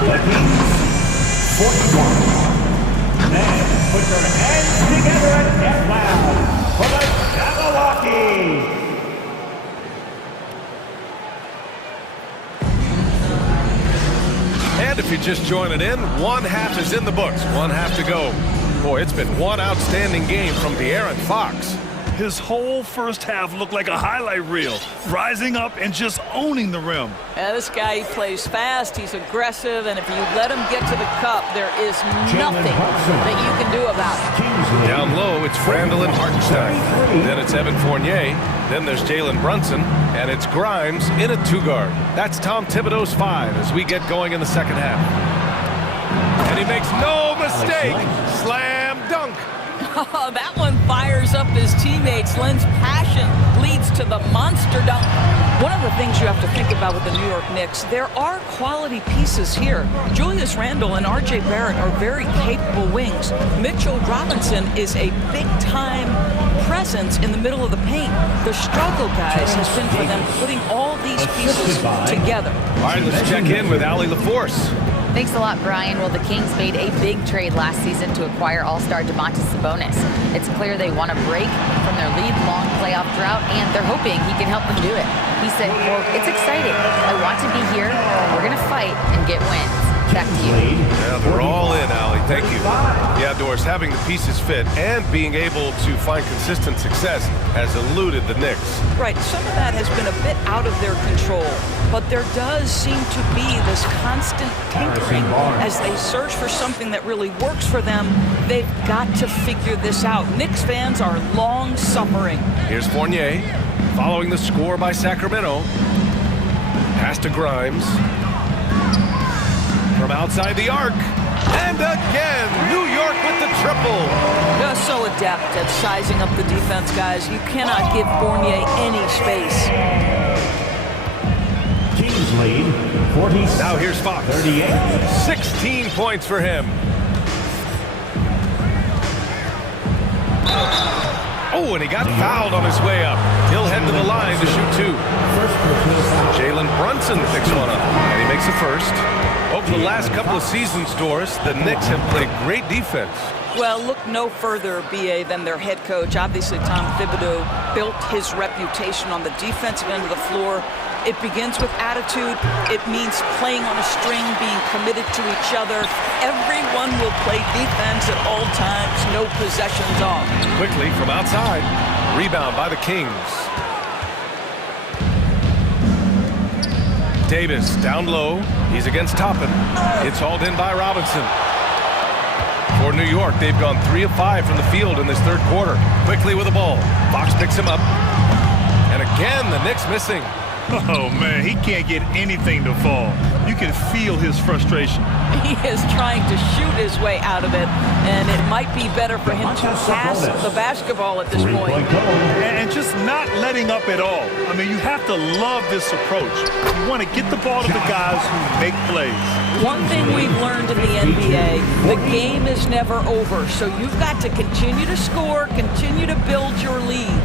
The Kings, 41. Men, put your hands together and get loud for the Jabberwockies. And if you're just joining in, one half is in the books. One half to go. Boy, it's been one outstanding game from De'Aaron Fox. His whole first half looked like a highlight reel, rising up and just owning the rim. Yeah, this guy, he plays fast, he's aggressive, and if you let him get to the cup, there is nothing that you can do about it. Down low, it's Randall and Hartenstein. Then it's Evan Fournier. Then there's Jalen Brunson. And it's Grimes in a two-guard. That's Tom Thibodeau's 5 as we get going in the second half. And he makes no mistake. Slam dunk. Oh, that one fires up his teammates. Len's passion leads to the monster dunk. One of the things you have to think about with the New York Knicks, there are quality pieces here. Julius Randle and R.J. Barrett are very capable wings. Mitchell Robinson is a big-time presence in the middle of the paint. The struggle, guys, has been for them putting all these pieces together. All right, let's check in with Allie LaForce. Thanks a lot, Brian. Well, the Kings made a big trade last season to acquire all-star Domantas Sabonis. It's clear they want a break from their lead-long playoff drought, and they're hoping he can help them do it. He said, quote, "It's exciting. I want to be here. We're going to fight and get wins." Back to you. Yeah, they're all in, Allie. Thank you. Yeah, Doris, having the pieces fit and being able to find consistent success has eluded the Knicks. Right, some of that has been a bit out of their control, but there does seem to be this constant tinkering as they search for something that really works for them. They've got to figure this out. Knicks fans are long suffering. Here's Fournier, following the score by Sacramento. Pass to Grimes. From outside the arc. And again, New York with the triple. They're so adept at sizing up the defense, guys. You cannot give Fournier any space. Kings lead, 40. Now here's Fox. 38. 16 points for him. Oh, and he got fouled on his way up. He'll head to the line to shoot two. Jalen Brunson picks one up, and he makes the first. Over the last couple of seasons, Doris, the Knicks have played great defense. Well, look no further, B.A., than their head coach. Obviously, Tom Thibodeau built his reputation on the defensive end of the floor. It begins with attitude. It means playing on a string, being committed to each other. Everyone will play defense at all times, no possessions off. Quickly from outside. Rebound by the Kings. Davis down low. He's against Toppin. It's hauled in by Robinson. For New York, they've gone 3 of 5 from the field in this third quarter. Quickly with the ball. Fox picks him up. And again, the Knicks missing. Oh, man, he can't get anything to fall. You can feel his frustration. He is trying to shoot his way out of it, and it might be better for him to pass the basketball at this point. And just not letting up at all. I mean, you have to love this approach. You want to get the ball to the guys who make plays. One thing we've learned in the NBA, the game is never over, so you've got to continue to score, continue to build your lead.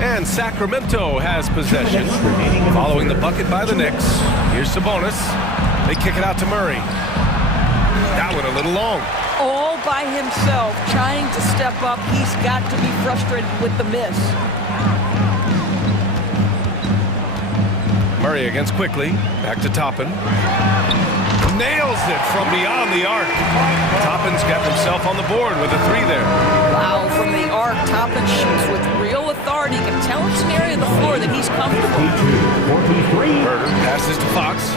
And Sacramento has possession. Following the bucket by the Knicks. Here's Sabonis. They kick it out to Murray. That one a little long. All by himself, trying to step up. He's got to be frustrated with the miss. Murray against Quickly. Back to Toppin. Nails it from beyond the arc. Toppin's got himself on the board with a 3 there. Wow, from the arc, Toppin shoots with real authority. You can tell it's an area of the floor that he's comfortable. Herder passes to Fox.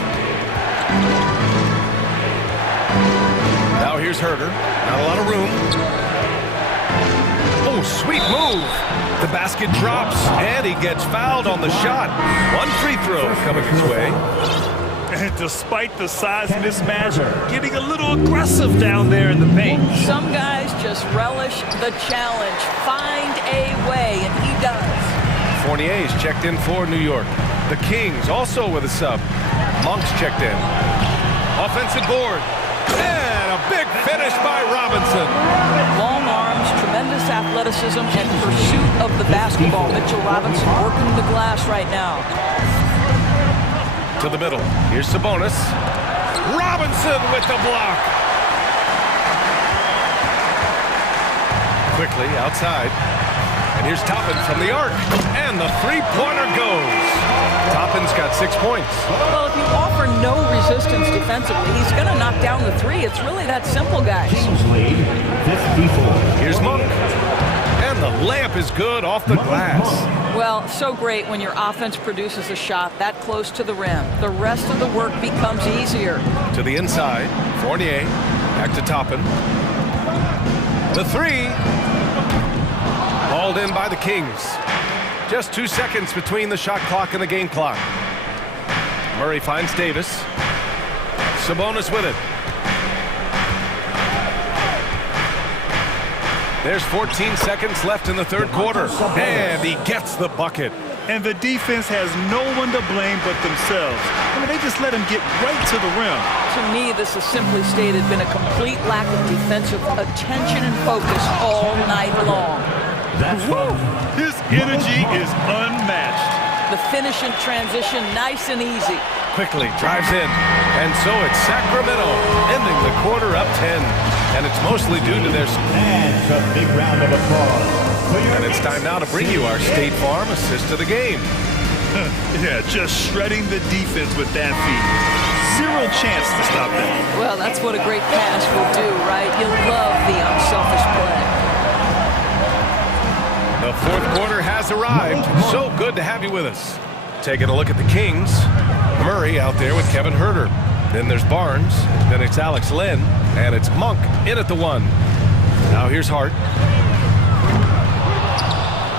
Now here's Herder. Not a lot of room. Oh, sweet move. The basket drops, and he gets fouled on the shot. One free throw coming his way. And despite the size mismatch, getting a little aggressive down there in the paint. Some guys just relish the challenge. Find a way, and he does. Fournier's checked in for New York. The Kings also with a sub. Monk's checked in. Offensive board. And a big finish by Robinson. Long arms, tremendous athleticism, and pursuit of the basketball. Mitchell Robinson working the glass right now. To the middle. Here's Sabonis. Robinson with the block. Quickly outside. And here's Toppin from the arc. And the three-pointer goes. Toppin's got 6 points. Well, if you offer no resistance defensively, he's going to knock down the 3. It's really that simple, guys. Here's Monk. And the layup is good off the glass. Well, so great when your offense produces a shot that close to the rim. The rest of the work becomes easier. To the inside. Fournier. Back to Toppin. The 3. Hauled in by the Kings. Just 2 seconds between the shot clock and the game clock. Murray finds Davis. Sabonis with it. There's 14 seconds left in the third quarter. And he gets the bucket. And the defense has no one to blame but themselves. I mean, they just let him get right to the rim. To me, this has simply stated been a complete lack of defensive attention and focus all night long. His energy is unmatched. The finish and transition, nice and easy. Quickly drives in. And so it's Sacramento ending the quarter up 10. And it's mostly due to their... And a big round of applause. And it's time now to bring you our State Farm assist of the game. Yeah, just shredding the defense with that feed. Zero chance to stop that. Well, that's what a great pass will do, right? You love the unselfish play. The fourth quarter has arrived. So good to have you with us. Taking a look at the Kings. Murray out there with Kevin Herder. Then there's Barnes. Then it's Alex Len. And it's Monk in at the 1. Now here's Hart.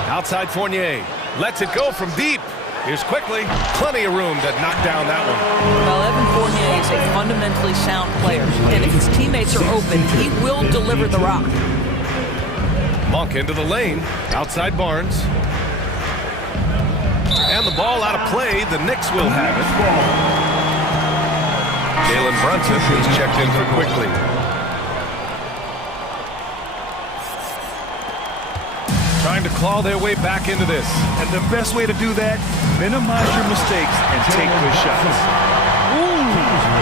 Outside Fournier. Lets it go from deep. Here's Quickly. Plenty of room to knock down that one. Well, Evan Fournier is a fundamentally sound player. And if his teammates are open, he will deliver the rock. Monk into the lane. Outside Barnes. And the ball out of play. The Knicks will have it. Jalen Brunson is checked in for Quickly. trying to claw their way back into this. And the best way to do that, minimize your mistakes and take good shots. Ooh,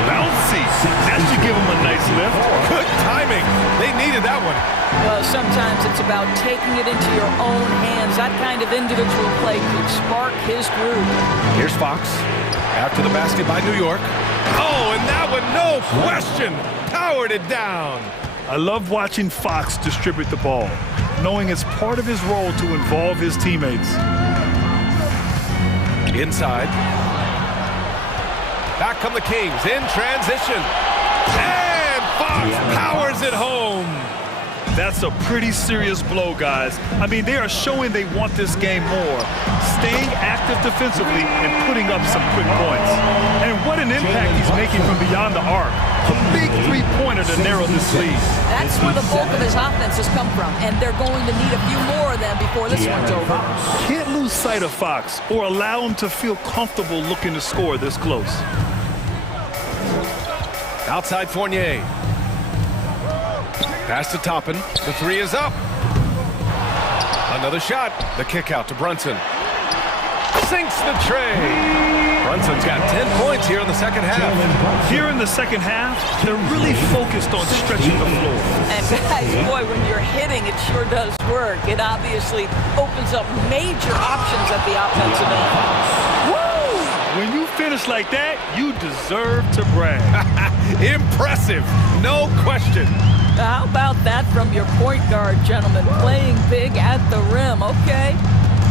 bouncy. That should give them a nice lift. Good timing. They needed that one. Well, sometimes it's about taking it into your own hands. That kind of individual play could spark his groove. Here's Fox. After the basket by New York. Oh, and that one, no question, powered it down. I love watching Fox distribute the ball, knowing it's part of his role to involve his teammates. Inside. Back come the Kings in transition. And Fox powers it home. That's a pretty serious blow, guys. I mean, they are showing they want this game more, staying active defensively and putting up some quick points. And what an impact he's making from beyond the arc. A big three-pointer to narrow this lead. That's where the bulk of his offense has come from, and they're going to need a few more of them before this one's over. Can't lose sight of Fox or allow him to feel comfortable looking to score this close. Outside Fournier. Pass to Toppin. The three is up. Another shot. The kick out to Brunson. Sinks the tray. Brunson's got 10 points here in the second half. Here in the second half, they're really focused on stretching the floor. And guys, boy, when you're hitting, it sure does work. It obviously opens up major options at the offensive end. Woo! When you finish like that, you deserve to brag. Impressive, no question. How about that from your point guard, gentlemen? Playing big at the rim, okay?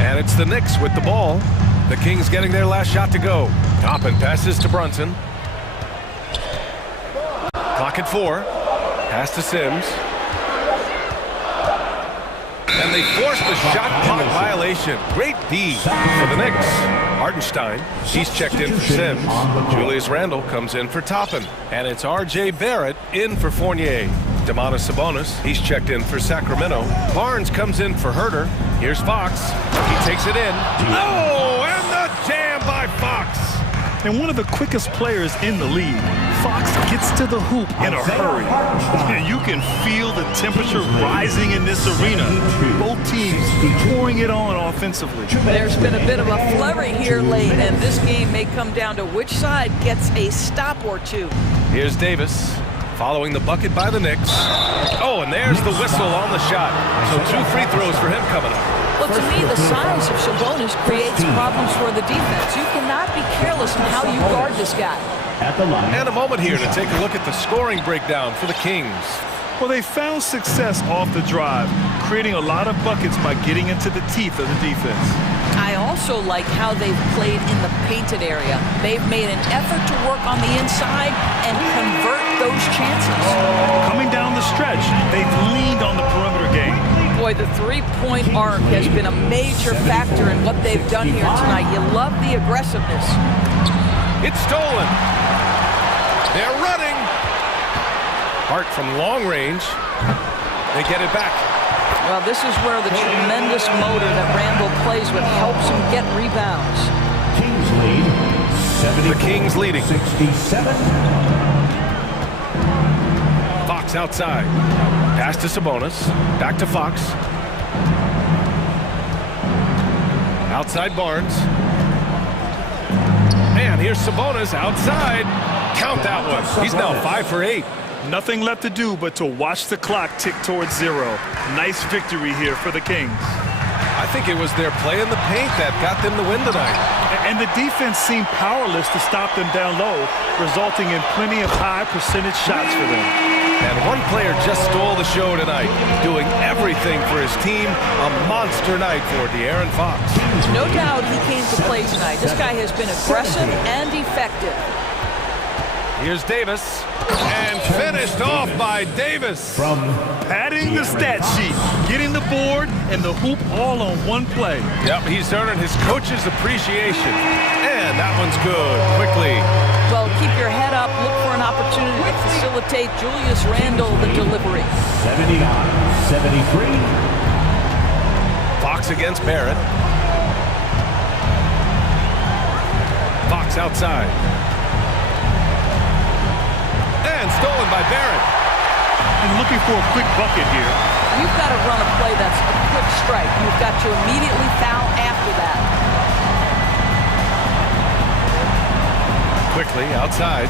And it's the Knicks with the ball. The Kings getting their last shot to go. Toppin passes to Brunson. Clock at 4. Pass to Sims. And they force the shot clock violation. Great D for the Knicks. Hartenstein, he's checked in for Sims. Julius Randle comes in for Toppin. And it's R.J. Barrett in for Fournier. Domantas Sabonis, he's checked in for Sacramento. Barnes comes in for Herter. Here's Fox. He takes it in. Oh, and the jam by Fox. And one of the quickest players in the league, Fox gets to the hoop in a hurry. And you can feel the temperature rising in this arena. Both teams pouring it on offensively. There's been a bit of a flurry here late, and this game may come down to which side gets a stop or two. Here's Davis. Following the bucket by the Knicks. Oh, and there's the whistle on the shot. So 2 free throws for him coming up. Well, to me, the size of Sabonis creates problems for the defense. You cannot be careless in how you guard this guy. And a moment here to take a look at the scoring breakdown for the Kings. Well, they found success off the drive, creating a lot of buckets by getting into the teeth of the defense. I also like how they've played in the painted area. They've made an effort to work on the inside and convert those chances. Coming down the stretch, they've leaned on the perimeter game. Boy, the three-point arc has been a major factor in what they've done here tonight. You love the aggressiveness. It's stolen. They're running. Hart from long range. They get it back. Well, this is where the tremendous motor that Randall plays with helps him get rebounds. Kings lead, 74, the Kings leading. 67. Fox outside. Pass to Sabonis. Back to Fox. Outside Barnes. And here's Sabonis outside. Count that one. He's now 5 for 8. Nothing left to do but to watch the clock tick towards 0. Nice victory here for the Kings. I think it was their play in the paint that got them the win tonight. And the defense seemed powerless to stop them down low, resulting in plenty of high percentage shots for them. And one player just stole the show tonight, doing everything for his team. A monster night for De'Aaron Fox. No doubt he came to play tonight. This guy has been aggressive and effective. Here's Davis. And finished off by Davis. From padding the stat sheet, getting the board, and the hoop all on one play. Yep, he's earning his coach's appreciation. And that one's good. Quickly. Well, keep your head up. Look for an opportunity to facilitate Julius Randle the delivery. 79-73. Fox against Barrett. Fox outside. And stolen by Barrett. And look looking for a quick bucket here. You've got to run a play that's a quick strike. You've got to immediately foul after that. Quickly outside.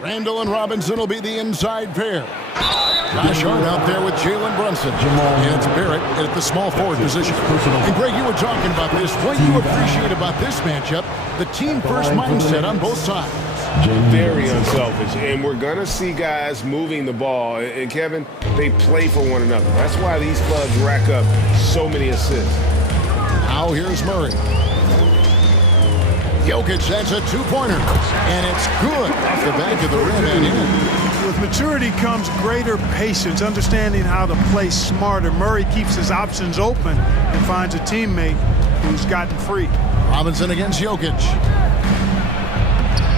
Randall and Robinson will be the inside pair. Josh Hart out there with Jalen Brunson. And it's Barrett at the small forward position. And Greg, you were talking about this. What you appreciate about this matchup, the team-first mindset on both sides. Very unselfish. And we're going to see guys moving the ball. And Kevin, they play for one another. That's why these clubs rack up so many assists. Now here's Murray. Jokic, that's a two-pointer. And it's good off the back of the rim and in. With maturity comes greater patience, understanding how to play smarter. Murray keeps his options open and finds a teammate who's gotten free. Robinson against Jokic.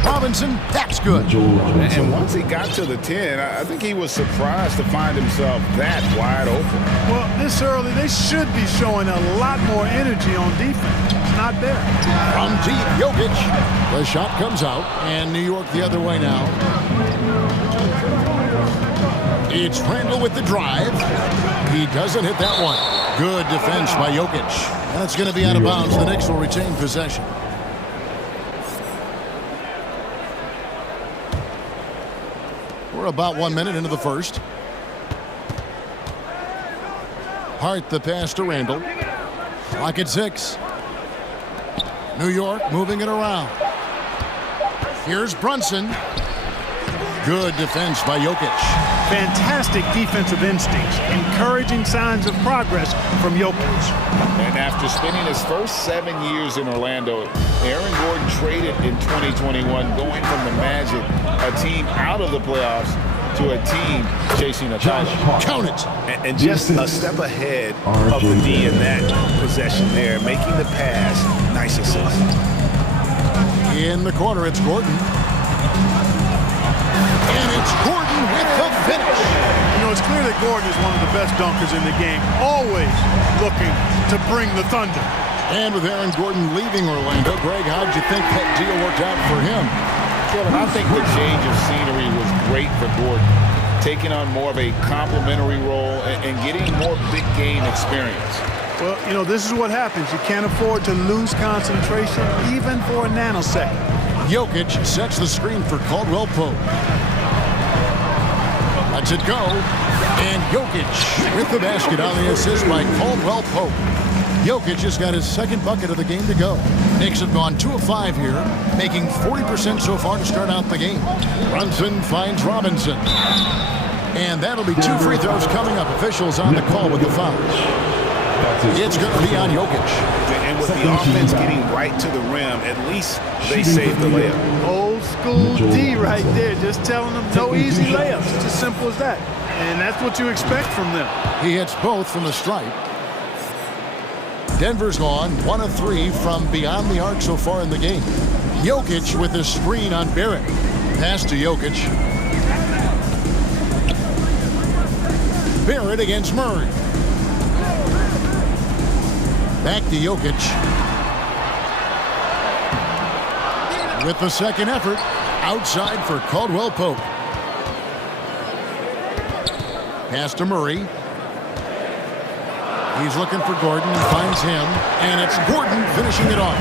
Robinson, that's good. And once he got to the 10, I think he was surprised to find himself that wide open. Well, this early, they should be showing a lot more energy on defense. It's not there. From deep, Jokic. The shot comes out, and New York the other way now. It's Randall with the drive. He doesn't hit that one. Good defense by Jokic. That's going to be out of bounds. The Knicks will retain possession. We're about 1 minute into the first. Hart the pass to Randall. Clock at 6. New York moving it around. Here's Brunson. Good defense by Jokic. Fantastic defensive instincts. Encouraging signs of progress from Jokic. And after spending his first 7 years in Orlando, Aaron Gordon traded in 2021, going from the Magic, a team out of the playoffs, to a team chasing a title. Count it. And just a step ahead of the D in that possession there, making the pass. Nice assist. In the corner, it's Gordon. And it's Gordon with the finish. You know, it's clear that Gordon is one of the best dunkers in the game, always looking to bring the thunder. And with Aaron Gordon leaving Orlando, Greg, how'd you think that deal worked out for him? Kevin, I think the change of scenery was great for Gordon, taking on more of a complimentary role and getting more big game experience. Well, you know, this is what happens. You can't afford to lose concentration, even for a nanosecond. Jokic sets the screen for Caldwell Pope. Lets it go. And Jokic with the basket on the assist by Caldwell Pope. Jokic has got his second bucket of the game to go. Knicks have gone 2 of 5 here, making 40% so far to start out the game. Brunson finds Robinson. And that'll be 2 free throws coming up. Officials on the call with the foul. It's going to be on Jokic. And with the offense getting right to the rim, at least they saved the layup. Old school D right there, just telling them no easy layups. It's as simple as that. And that's what you expect from them. He hits both from the stripe. Denver's gone 1 of 3 from beyond the arc so far in the game. Jokic with the screen on Barrett. Pass to Jokic. Barrett against Murray. Back to Jokic. With the second effort, outside for Caldwell Pope. Pass to Murray. He's looking for Gordon and finds him. And it's Gordon finishing it off.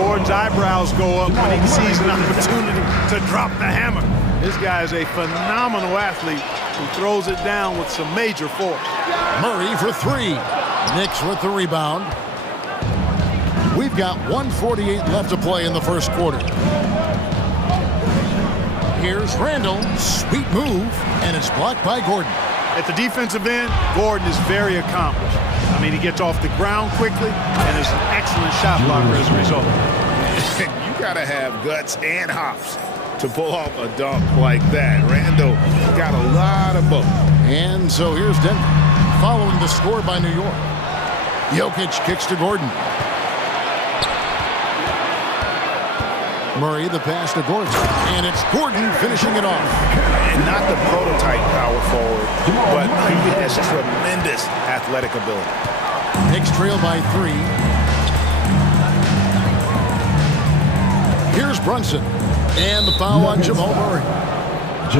Gordon's eyebrows go up when he sees an opportunity to drop the hammer. This guy is a phenomenal athlete who throws it down with some major force. Murray for 3. Knicks with the rebound. We've got 1:48 left to play in the first quarter. Here's Randall. Sweet move. And it's blocked by Gordon. At the defensive end, Gordon is very accomplished. I mean, he gets off the ground quickly and is an excellent shot blocker as a result. You got to have guts and hops to pull off a dunk like that. Randall got a lot of both. And so here's Denver, following the score by New York. Jokic kicks to Gordon. Murray the pass to Gordon. And it's Gordon finishing it off. And not the prototype power forward, but he has tremendous athletic ability. Knicks trail by 3. Here's Brunson. And the foul on Jamal Murray.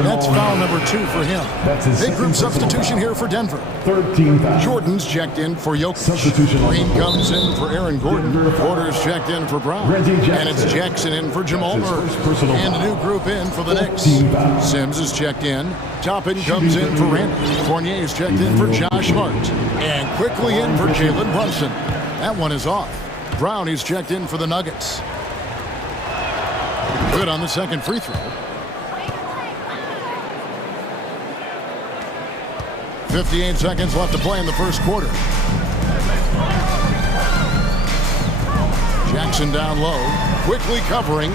That's foul number 2 for him. Big group substitution here for Denver. Jordan's checked in for Jokic. Green comes in for Aaron Gordon. Porter's checked in for Brown. And it's Jackson in for Jamal Murray. And a new group in for the Knicks. Sims is checked in. Toppin comes in for Randall. Fournier is checked in for Josh Hart. And quickly in for Jalen Brunson. That one is off. Brown is checked in for the Nuggets. Good on the second free throw. 58 seconds left to play in the first quarter. Jackson down low, quickly covering.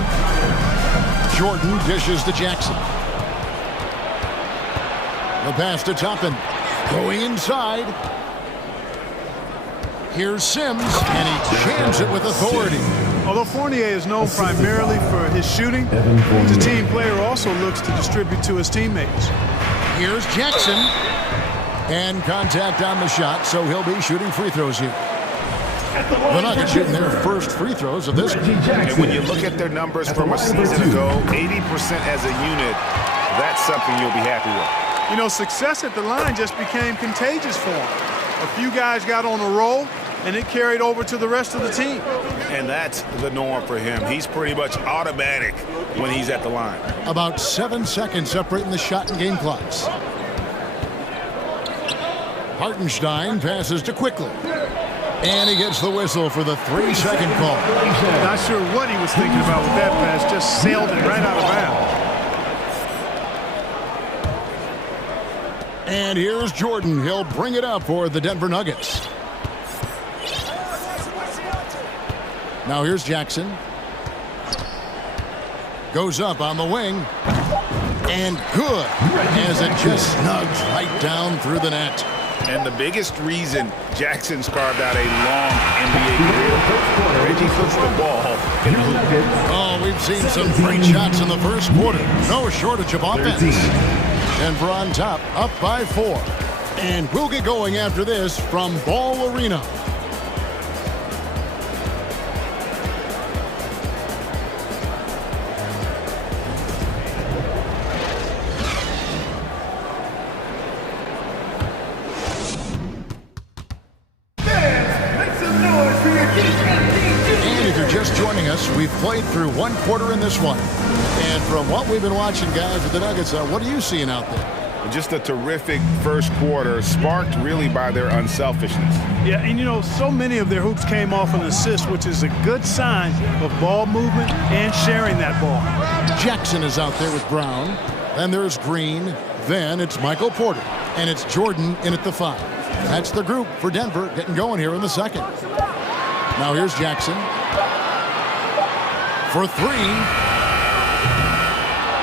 Jordan dishes to Jackson. The pass to Toppin. Going inside. Here's Sims, and he jams it with authority. Although Fournier is known primarily for his shooting, he's a team player who also looks to distribute to his teammates. Here's Jackson. And contact on the shot, so he'll be shooting free throws here. The Nuggets shooting their first free throws of this game. And when you look at their numbers from a season ago, 80% as a unit, that's something you'll be happy with. You know, success at the line just became contagious for him. A few guys got on a roll, and it carried over to the rest of the team. And that's the norm for him. He's pretty much automatic when he's at the line. About 7 seconds separating the shot and game clocks. Hartenstein passes to Quickly. And he gets the whistle for the 3-second call. Not sure what he was thinking about with that pass. Just sailed it right out of bounds. And here's Jordan. He'll bring it up for the Denver Nuggets. Now here's Jackson. Goes up on the wing. And good, as it just snugs right down through the net. And the biggest reason Jackson's carved out a long NBA career, Reggie puts the ball in the hoop. Oh, we've seen some great shots in the first quarter. No shortage of offense. Denver on top, up by 4. And we'll get going after this from Ball Arena. We've played through one quarter in this one. And from what we've been watching, guys, with the Nuggets, what are you seeing out there? Just a terrific first quarter, sparked really by their unselfishness. Yeah, and you know, so many of their hoops came off an assist, which is a good sign of ball movement and sharing that ball. Jackson is out there with Brown. Then there's Green. Then it's Michael Porter. And it's Jordan in at the 5. That's the group for Denver getting going here in the second. Now here's Jackson. For 3.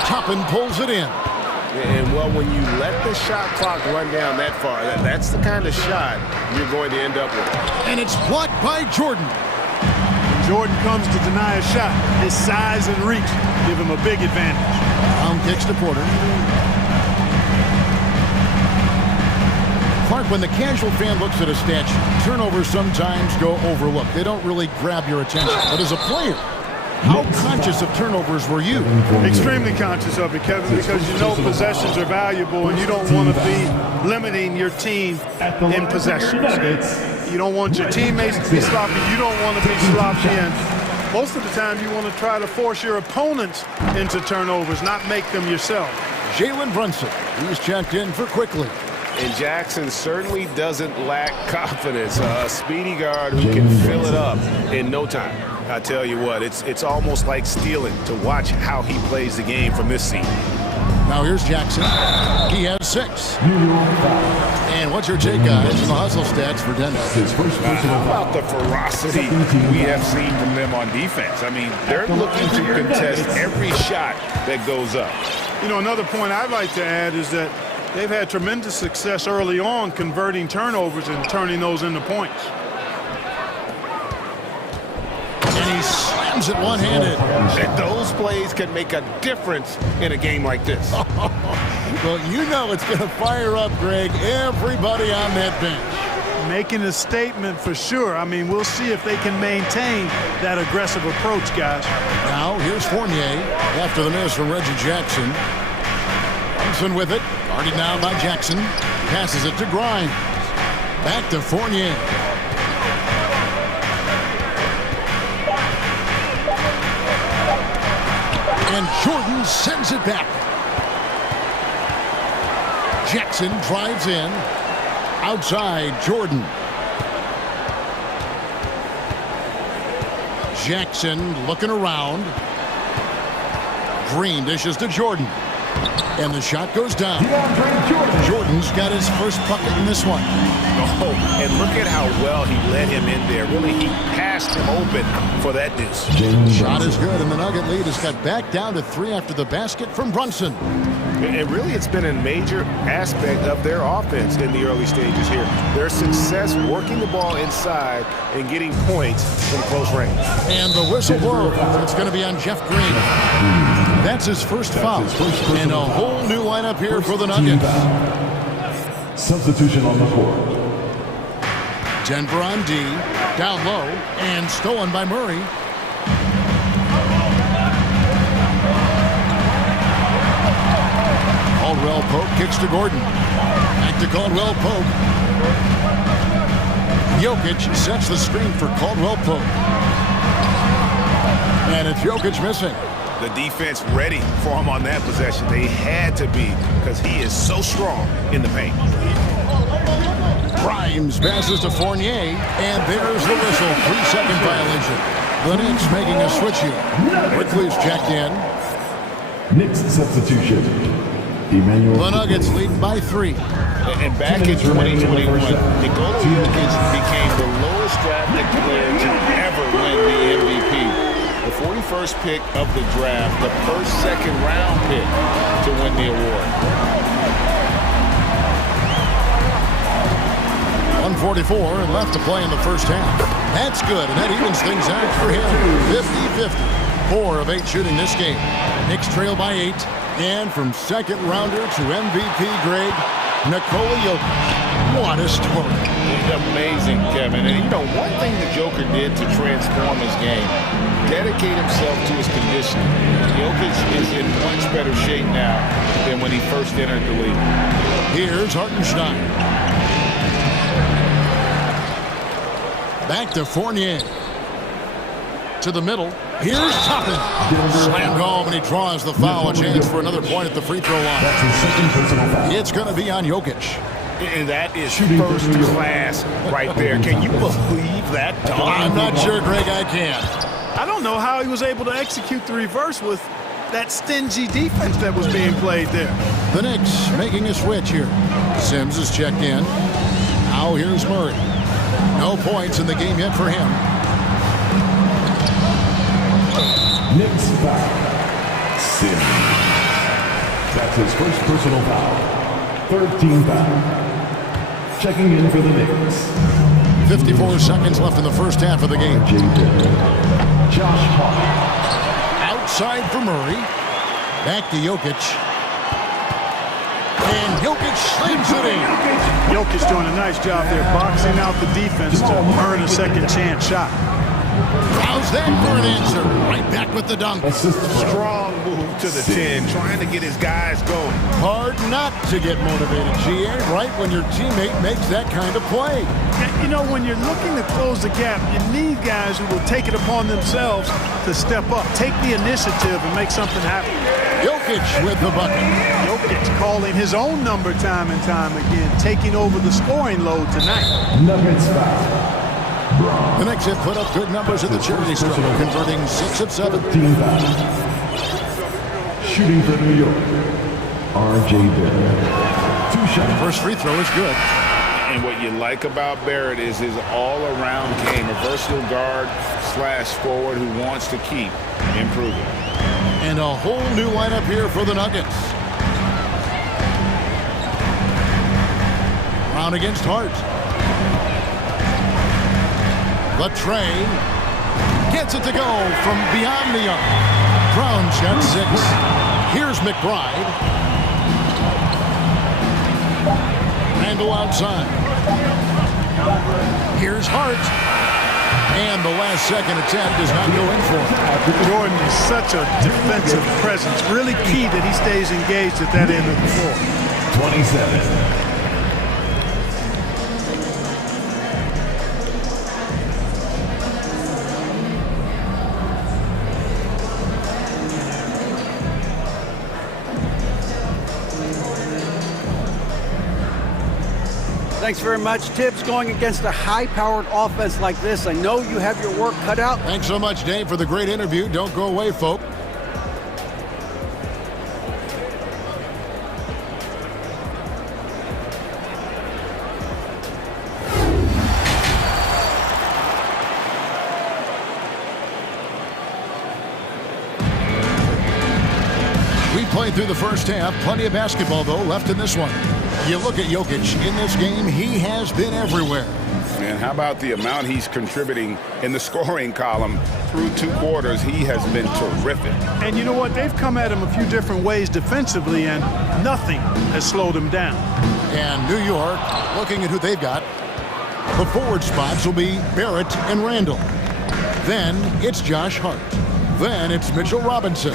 Toppin pulls it in. And, well, when you let the shot clock run down that far, that's the kind of shot you're going to end up with. And it's blocked by Jordan. Jordan comes to deny a shot. His size and reach give him a big advantage. Brown kicks to Porter. Clark, when the casual fan looks at a stat sheet, turnovers sometimes go overlooked. They don't really grab your attention. But as a player, how conscious of turnovers were you? Extremely conscious of it, Kevin, because you know possessions are valuable and you don't want to be limiting your team in possessions. You don't want your teammates to be sloppy. You don't want to be sloppy. And most of the time you want to try to force your opponents into turnovers, not make them yourself. Jalen Brunson, he's checked in for Quickly. And Jackson certainly doesn't lack confidence. A speedy guard who can fill it up in no time. I tell you what, it's almost like stealing to watch how he plays the game from this seat. Now here's Jackson. He has 6. And what's your take, guys, on the hustle stats for Denver? How about the ferocity we have seen from them on defense? I mean, they're looking to contest every shot that goes up. You know, another point I'd like to add is that they've had tremendous success early on converting turnovers and turning those into points. And he slams it one-handed. And those plays can make a difference in a game like this. Well, you know it's going to fire up, Greg, everybody on that bench. Making a statement for sure. I mean, we'll see if they can maintain that aggressive approach, guys. Now, here's Fournier after the miss from Reggie Jackson. Thompson with it. Guarded now by Jackson. Passes it to Grimes. Back to Fournier. And Jordan sends it back. Jackson drives in. Outside, Jordan. Jackson looking around. Green dishes to Jordan. And the shot goes down. Jordan's got his first bucket in this one. Oh, and look at how well he led him in there. Really, he passed him open for that deuce. Shot is good, and the Nugget lead has got back down to 3 after the basket from Brunson. And really, it's been a major aspect of their offense in the early stages here. Their success working the ball inside and getting points from close range. And the whistle blows. It's going to be on Jeff Green. That's his first foul. And a whole new lineup here for the Nuggets. Substitution on the court. Denver on D. Down low. And stolen by Murray. Caldwell Pope kicks to Gordon. Back to Caldwell Pope. Jokic sets the screen for Caldwell Pope. And it's Jokic missing. The defense ready for him on that possession. They had to be because he is so strong in the paint. Grimes passes to Fournier. And there's the whistle. 3-second violation. The Knicks making a switch here. Quickly's checked in. Knicks substitution. The Nuggets lead by 3. And back in 2021, Nikola Jokic became the lowest drafted player to ever win the MVP. The 41st pick of the draft, the first second-round pick to win the award. 1:44 left to play in the first half. That's good, and that evens things out for him. 50-50. 4 of 8 shooting this game. Knicks trail by 8. And from second rounder to MVP grade, Nikola Jokic. What a story. Amazing, Kevin. And you know, one thing the Joker did to transform his game, dedicate himself to his conditioning. Jokic is in much better shape now than when he first entered the league. Here's Hartenstein. Back to Fournier. To the middle. Here's Toppin. Slammed home, and he draws the foul. A chance for another point at the free throw line. It's going to be on Jokic. And that is first class right there. Can you believe that dunk? I'm not sure, Greg, I can. I don't know how he was able to execute the reverse with that stingy defense that was being played there. The Knicks making a switch here. Sims is checked in. Now here's Murray. No points in the game yet for him. Knicks foul. Sims. That's his first personal foul. 3rd team foul. Checking in for the Knicks. 54 seconds left in the first half of the game. Josh Hart. Outside for Murray. Back to Jokic. And Jokic slams it in. Jokic doing a nice job there, boxing out the defense to earn a second chance shot. How's that for an answer? Right back with the dunk. Strong move to the 10, trying to get his guys going. Hard not to get motivated, GA, right when your teammate makes that kind of play. You know, when you're looking to close the gap, you need guys who will take it upon themselves to step up, take the initiative, and make something happen. Jokic with the bucket. Jokic calling his own number time and time again, taking over the scoring load tonight. Nuggets foul. The Knicks have put up good numbers at the charity stripe, converting 6 of 7. Shooting for New York, R.J. Barrett. 2 shots. First free throw is good. And what you like about Barrett is his all-around game, a versatile guard / forward who wants to keep improving. And a whole new lineup here for the Nuggets. Brown against Hart. Latrey gets it to go from beyond the arc. Brown's got 6. Here's McBride. Randall outside. Here's Hart. And the last-second attempt does not go in for him. Jordan is such a defensive presence. Really key that he stays engaged at that end of the floor. 27. Thanks very much. Tibbs, going against a high-powered offense like this, I know you have your work cut out. Thanks so much, Dave, for the great interview. Don't go away, folks. We played through the first half. Plenty of basketball, though, left in this one. You look at Jokic in this game, he has been everywhere. And how about the amount he's contributing in the scoring column through 2 quarters? He has been terrific. And you know what? They've come at him a few different ways defensively, and nothing has slowed him down. And New York, looking at who they've got, the forward spots will be Barrett and Randall. Then it's Josh Hart. Then it's Mitchell Robinson.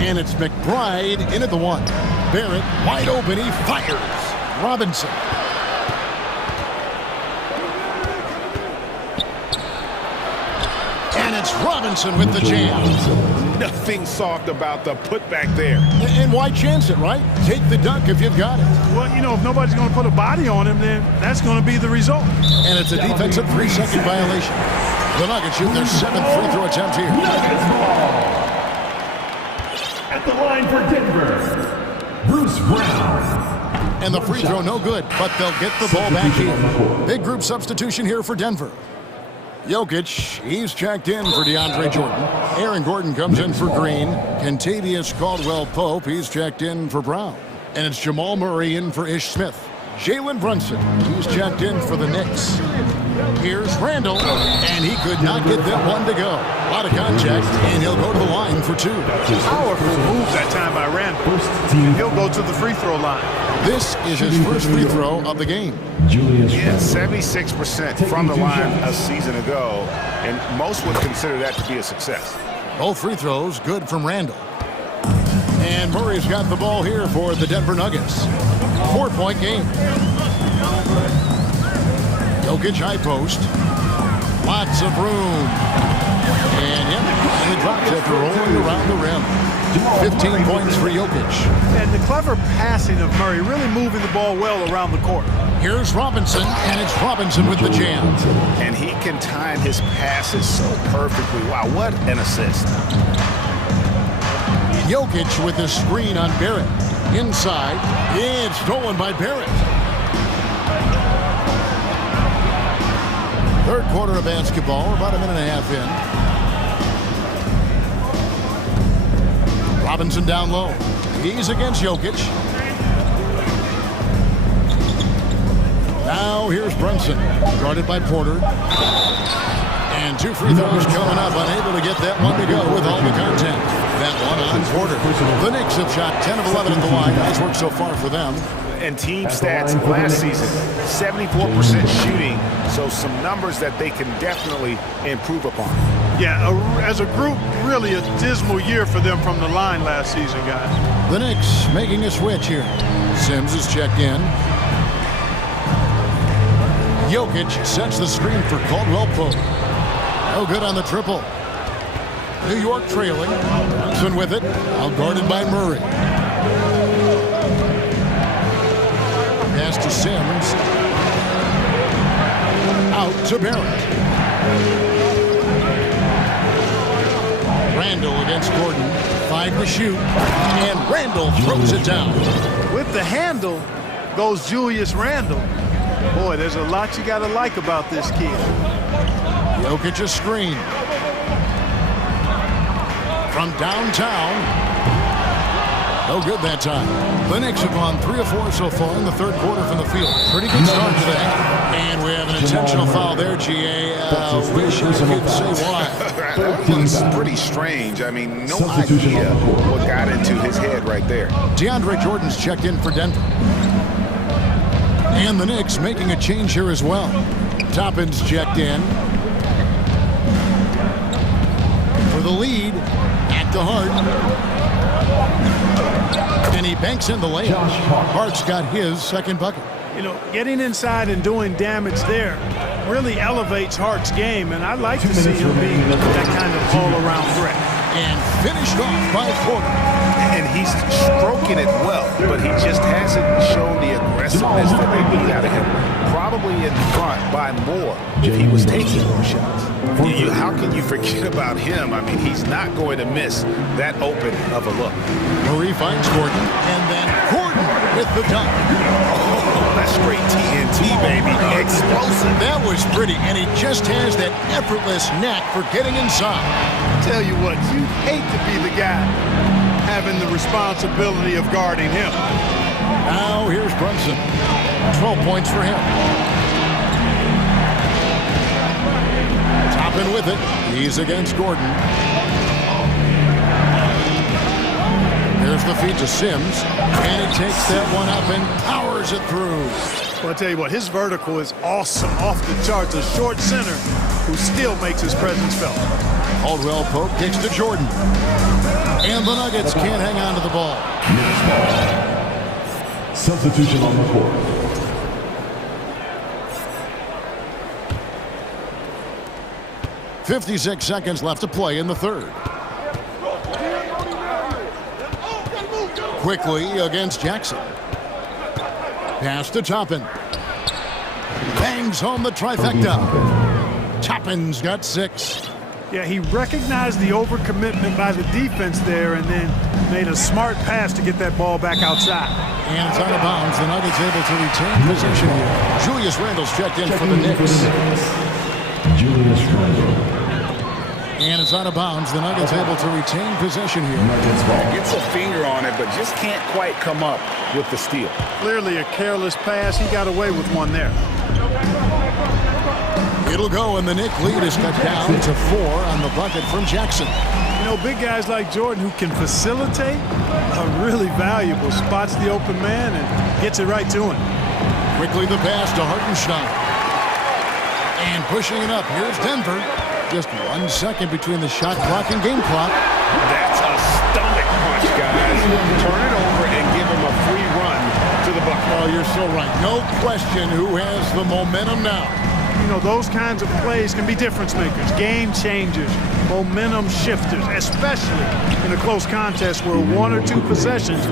And it's McBride in at the 1. Barrett wide open, he fires. Robinson. And it's Robinson with the jam. Nothing soft about the putback there. And why chance it, right? Take the dunk if you've got it. Well, you know, if nobody's going to put a body on him, then that's going to be the result. And it's a defensive 3-second violation. The Nuggets shoot their 7th free throw attempt here. Nuggets ball. At the line for Denver, Bruce Brown. And the free throw no good, but they'll get the ball back here. Big group substitution here for Denver. Jokic, he's checked in for DeAndre Jordan. Aaron Gordon comes in for Green. Kentavious Caldwell-Pope, he's checked in for Brown. And it's Jamal Murray in for Ish Smith. Jalen Brunson, he's checked in for the Knicks. Here's Randall, and he could not get that one to go. A lot of contact, and he'll go to the line for 2. Powerful move that time by Randall. He'll go to the free throw line. This is his first free throw of the game. Yeah, 76% from the line a season ago, and most would consider that to be a success. Both free throws good from Randall. And Murray's got the ball here for the Denver Nuggets. 4-point game. Jokic high post. Lots of room. And he dropped it rolling around the rim. 15 points for Jokic. And the clever passing of Murray, really moving the ball well around the court. Here's Robinson, and it's Robinson with the jam. And he can time his passes so perfectly. Wow, what an assist. Jokic with the screen on Barrett. Inside, it's stolen by Barrett. Third quarter of basketball, about a minute and a half in. Robinson down low. He's against Jokic. Now here's Brunson, guarded by Porter. And 2 free throws coming up, unable to get that one to go with all the contact. That one on Porter. The Knicks have shot 10 of 11 at the line. Nice work so far for them. And team stats last season, 74% shooting, so some numbers that they can definitely improve upon. Yeah, as a group, really a dismal year for them from the line last season, guys. The Knicks making a switch here. Sims is checked in. Jokic sets the screen for Caldwell-Pope. No good on the triple. New York trailing. Brunson with it. Outguarded by Murray. Pass to Sims. Out to Barrett. Randall against Gordon. 5 to shoot. And Randall throws it down. With the handle goes Julius Randall. Boy, there's a lot you got to like about this kid. Jokic a screen. From downtown. No good that time. The Knicks have gone 3 of 4 so far in the third quarter from the field. Pretty good start to that. And we have an intentional foul there, GA. Wish I could say why. That was pretty strange. I mean, no idea what got into his head right there. DeAndre Jordan's checked in for Denver. And the Knicks making a change here as well. Toppin's checked in. with a lead. Back to Hart. And he banks in the layup. Hart's got his second bucket. You know, getting inside and doing damage there really elevates Hart's game, and I'd like to see him be that kind of all-around threat. And finished off by Porter. And he's stroking it well, but he just hasn't shown the aggressiveness that they need out of him. Probably in front by more if he was taking more shots. How can you forget about him? I mean, he's not going to miss that open of a look. Murray finds Gordon, and then Gordon with the dunk. Oh, that's straight TNT, baby. Explosive. That was pretty, and he just has that effortless knack for getting inside. Tell you what, you hate to be the guy having the responsibility of guarding him. Now here's Brunson. 12 points for him. Toppin with it. He's against Gordon. Here's the feed to Sims. And he takes that one up and powers it through. Well, I'll tell you what, his vertical is awesome. Off the charts. A short center who still makes his presence felt. Caldwell Pope kicks to Jordan. And the Nuggets can't hang on to the ball. Substitution on the court. .56 seconds left to play in the third. Quickly against Jackson. Pass to Toppin. Bangs home the trifecta. Toppin's got 6. Yeah, he recognized the overcommitment by the defense there and then made a smart pass to get that ball back outside. And it's out of bounds. The Nuggets able to retain possession here. Julius Randle's checked in for the Knicks. Julius Randle. And it's out of bounds. The Nuggets able to retain possession here. Gets a finger on it, but just can't quite come up with the steal. Clearly a careless pass. He got away with one there. It'll go, and the Knick lead is cut down to 4 on the bucket from Jackson. You know, big guys like Jordan who can facilitate are really valuable. Spots the open man and gets it right to him. Quickly the pass to Hartenstein. And pushing it up. Here's Denver. Just 1 second between the shot clock and game clock. That's a stomach punch, guys. Turn it over and give him a free run to the bucket. Oh, you're so right. No question who has the momentum now. You know, those kinds of plays can be difference makers, game changers, momentum shifters, especially in a close contest where 1 or 2 possessions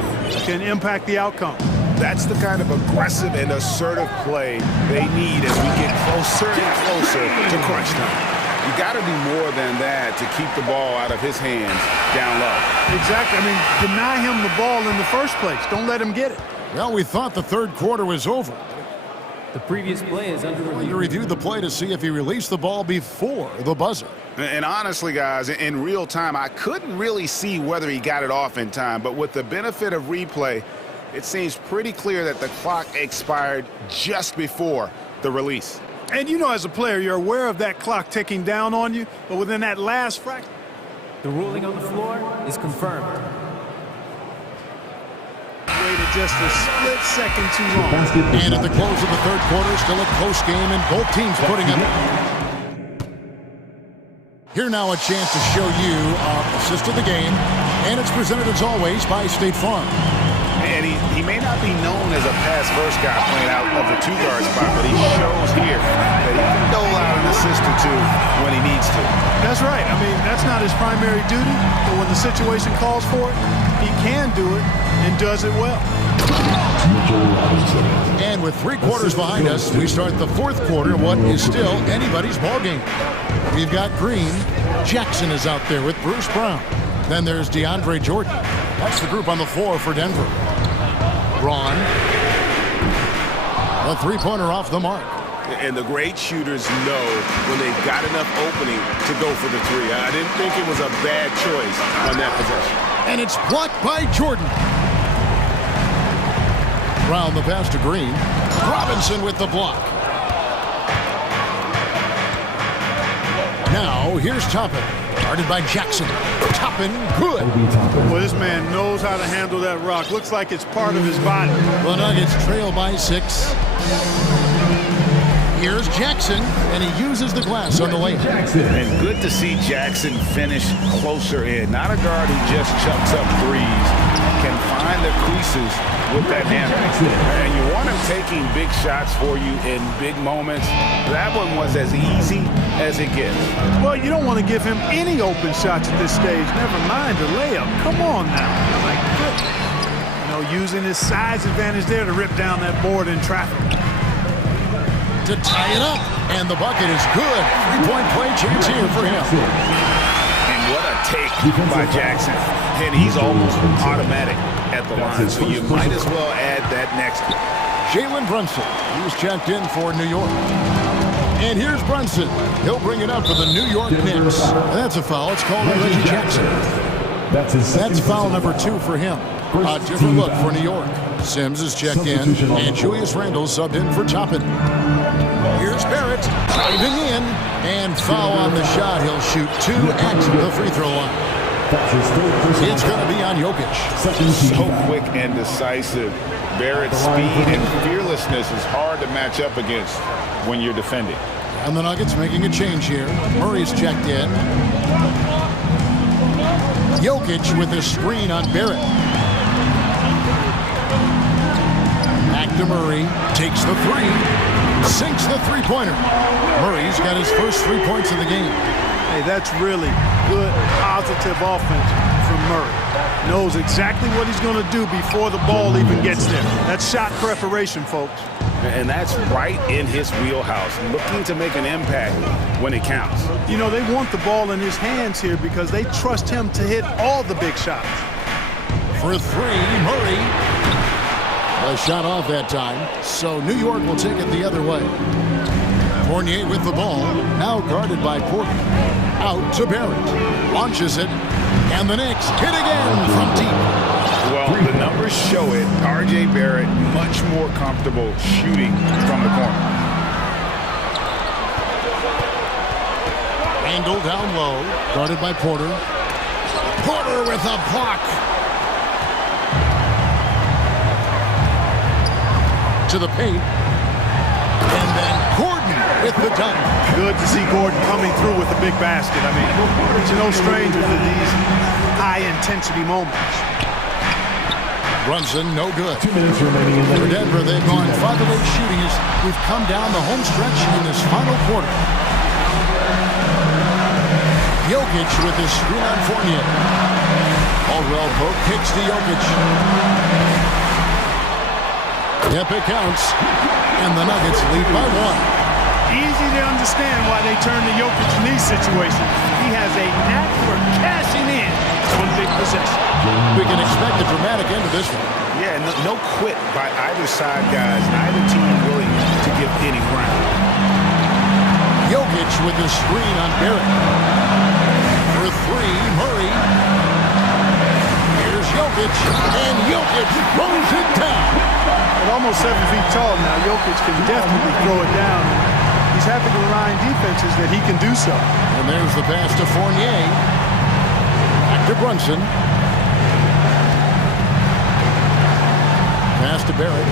can impact the outcome. That's the kind of aggressive and assertive play they need as we get closer and closer to crunch time. You got to do more than that to keep the ball out of his hands down low. Exactly. I mean, deny him the ball in the first place. Don't let him get it. Well, we thought the third quarter was over. The previous play is under review. You reviewed the play to see if he released the ball before the buzzer. And honestly, guys, in real time, I couldn't really see whether he got it off in time. But with the benefit of replay, it seems pretty clear that the clock expired just before the release. And you know, as a player, you're aware of that clock ticking down on you. But within that last fraction, the ruling on the floor is confirmed. Waited just a split second too long. And at the close of the third quarter, still a close game, and both teams putting up. Here now a chance to show you our assist of the game, and it's presented as always by State Farm. And he may not be known as a pass-first guy playing out of the 2-guard spot, but he shows here that he can dole out an assist or 2 when he needs to. That's right. I mean, that's not his primary duty, but when the situation calls for it, he can do it and does it well. And with 3 quarters behind us, we start the fourth quarter, what is still anybody's ballgame. We've got Green. Jackson is out there with Bruce Brown. Then there's DeAndre Jordan. That's the group on the floor for Denver. Braun. A 3-pointer off the mark. And the great shooters know when they've got enough opening to go for the 3. I didn't think it was a bad choice on that possession. And it's blocked by Jordan. Brown the pass to Green. Robinson with the block. Now here's Toppin. Guarded by Jackson. Toppin, good. Well, this man knows how to handle that rock. Looks like it's part of his body. The Nuggets trail by 6. Here's Jackson, and he uses the glass on the layup. And good to see Jackson finish closer in. Not a guard who just chucks up threes. Can find the creases with that handle. And you want him taking big shots for you in big moments. That one was as easy as it gets. Well, you don't want to give him any open shots at this stage. Never mind the layup. Come on now. My goodness. You know, using his size advantage there to rip down that board in traffic. To tie it up, and the bucket is good. Three-point play chance here for him. And what a take by Jackson. And he's almost automatic at the line, so you might as well add that next one. Jalen Brunson, he's checked in for New York. And here's Brunson. He'll bring it up for the New York Knicks. That's a foul. It's called on Reggie Jackson. That's foul number 2 for him. A different look for New York. Sims is checked in, and Julius Randle subbed in for Toppin. Here's Barrett, diving in, and foul on the shot. He'll shoot 2 at the free throw line. It's going to be on Jokic. So quick and decisive. Barrett's speed and fearlessness is hard to match up against when you're defending. And the Nuggets making a change here. Murray's checked in. Jokic with a screen on Barrett. Back to Murray. Takes the 3. Sinks the three-pointer. Murray's got his first 3 points in the game. Hey, that's really good, positive offense from Murray. Knows exactly what he's going to do before the ball even gets there. That's shot preparation, folks. And that's right in his wheelhouse, looking to make an impact when it counts. You know, they want the ball in his hands here because they trust him to hit all the big shots. For 3, Murray. A shot off that time, so New York will take it the other way. Fournier with the ball, now guarded by Porter. Out to Barrett. Launches it, and the Knicks hit again from deep. Well, the numbers show it. R.J. Barrett much more comfortable shooting from the corner. Randle down low, guarded by Porter. Porter with a block. To the paint. And then Gordon with the dunk. Good to see Gordon coming through with a big basket. I mean, he's no stranger to these high-intensity moments. Brunson, no good. 2 minutes remaining for Denver. They've gone 5 of 8 shooting as we've come down the home stretch in this final quarter. Jokic with his screen on Fournier. Caldwell Pope kicks to Jokic. Yep, it counts. And the Nuggets lead by 1. Easy to understand why they turn to Jokic in these situations. He has a knack for cashing in on big possession. We can expect a dramatic end to this one. Yeah, no quit by either side, guys. Neither team willing to give any ground. Jokic with the screen on Barrett. For 3, Murray. Here's Jokic, and Jokic throws it down. At almost 7 feet tall now, Jokic can definitely throw it down. He's happy to remind defenses that he can do so. And there's the pass to Fournier. Back to Brunson. Pass to Barrett.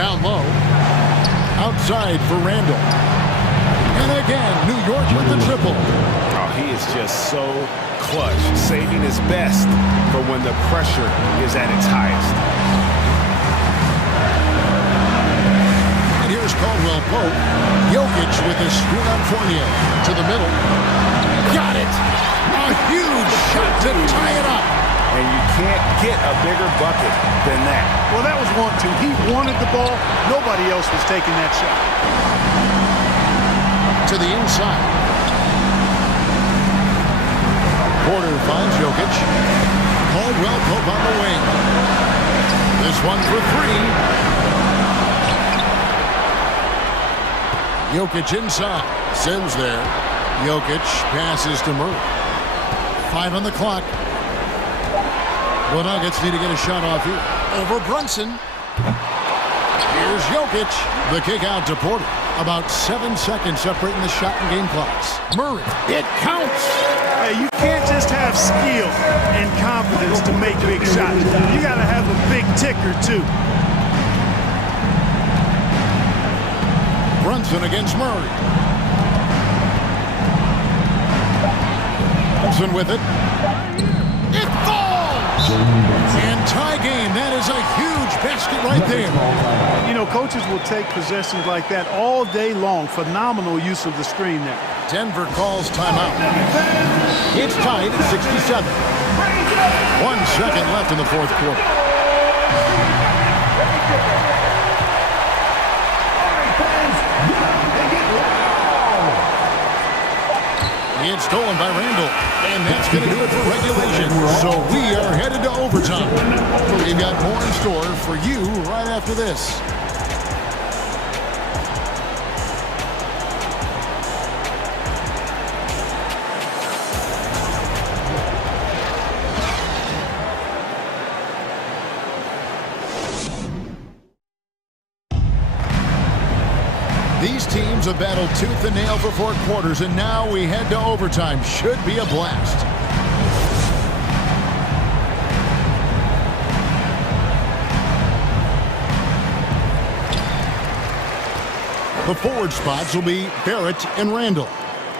Down low. Outside for Randle. And again, New York with the triple. Oh, he is just so clutch, saving his best for when the pressure is at its highest. And here's Caldwell Pope. Jokic with his screen on Fournier. To the middle. Got it! A huge shot to tie it up. And you can't get a bigger bucket than that. Well, that was 1-2. He wanted the ball. Nobody else was taking that shot. To the inside. Porter finds Jokic. Caldwell Pope on the wing. This one for 3. Jokic inside. Sims there. Jokic passes to Murray. 5 on the clock. The Nuggets need to get a shot off here. Over Brunson. Here's Jokic. The kick out to Porter. About 7 seconds separating the shot and game clocks. Murray. It counts. Hey, you can't just have skill and confidence to make big shots. You got to have a big ticker, too. Brunson against Murray. Brunson with it. It falls! And tie game. That is a huge basket right there. You know, coaches will take possessions like that all day long. Phenomenal use of the screen there. Denver calls timeout. It's tied at 67. 1 second left in the fourth quarter. It's stolen by Randall, and that's going to do it for regulation. So we are headed to overtime. We've got more in store for you right after this. These teams have battled tooth and nail for 4 quarters, and now we head to overtime. Should be a blast. The forward spots will be Barrett and Randall.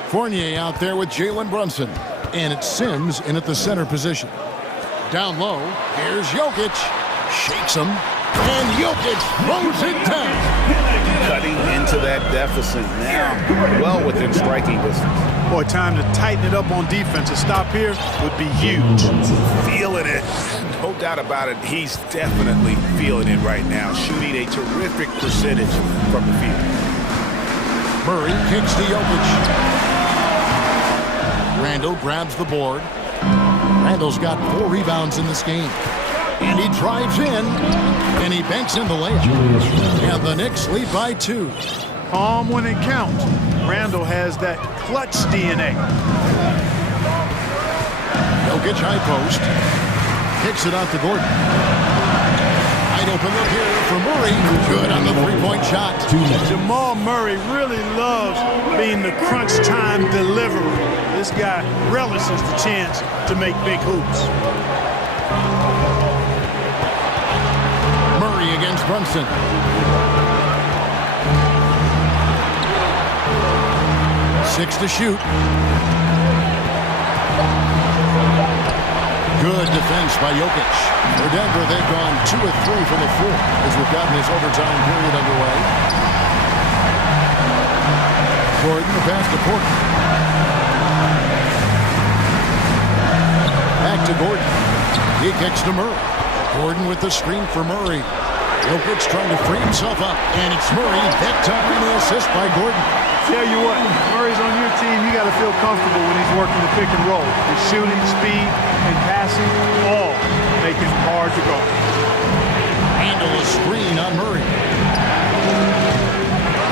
Fournier out there with Jalen Brunson. And it's Sims in at the center position. Down low, here's Jokic. Shakes him. And Jokic throws it down. Cutting into that deficit now, well within striking distance. Boy, time to tighten it up on defense. A stop here would be huge. Feeling it. No doubt about it. He's definitely feeling it right now. Shooting a terrific percentage from the field. Murray kicks to Jokic. Randall grabs the board. Randall's got 4 rebounds in this game. And he drives in, and he banks in the layup. And the Knicks lead by 2. Calm when it counts. Randall has that clutch DNA. Jokic high post. Kicks it out to Gordon. Wide open look here for Murray. Good on the three-point shot. Jamal Murray really loves being the crunch time deliverer. This guy relishes the chance to make big hoops. Against Brunson. Six to shoot. Good defense by Jokic. For Denver, they've gone 2 of 3 from the floor as we've gotten this overtime period underway. Gordon, the pass to Porter. Back to Gordon. He kicks to Murray. Gordon with the screen for Murray. Jokic trying to free himself up, and it's Murray. That time the assist by Gordon. Tell you what, Murray's on your team. You got to feel comfortable when he's working the pick and roll. His shooting, speed, and passing all make him hard to guard. Handle a screen on Murray.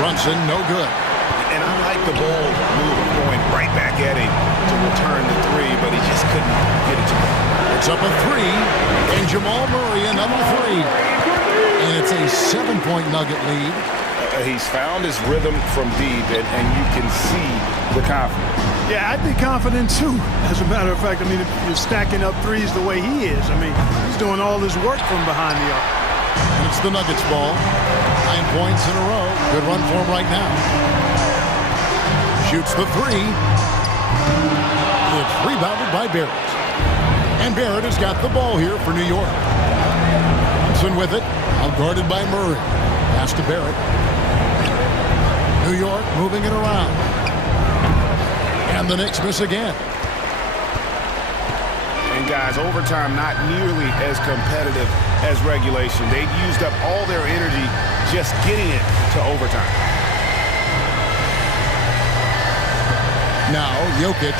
Brunson, no good. And I like the bold move of going right back at him to return the 3, but he just couldn't get it to him. It's up a 3, and Jamal Murray another 3. And it's a 7-point Nugget lead. He's found his rhythm from deep, and you can see the confidence. Yeah, I'd be confident too. As a matter of fact, I mean, if you're stacking up threes the way he is, I mean, he's doing all this work from behind the arc. And it's the Nuggets ball. 9 points in a row. Good run for him right now. Shoots the 3. It's rebounded by Barrett. And Barrett has got the ball here for New York. Brunson with it. Out guarded by Murray. Pass to Barrett. New York moving it around. And the Knicks miss again. And guys, overtime not nearly as competitive as regulation. They've used up all their energy just getting it to overtime. Now Jokic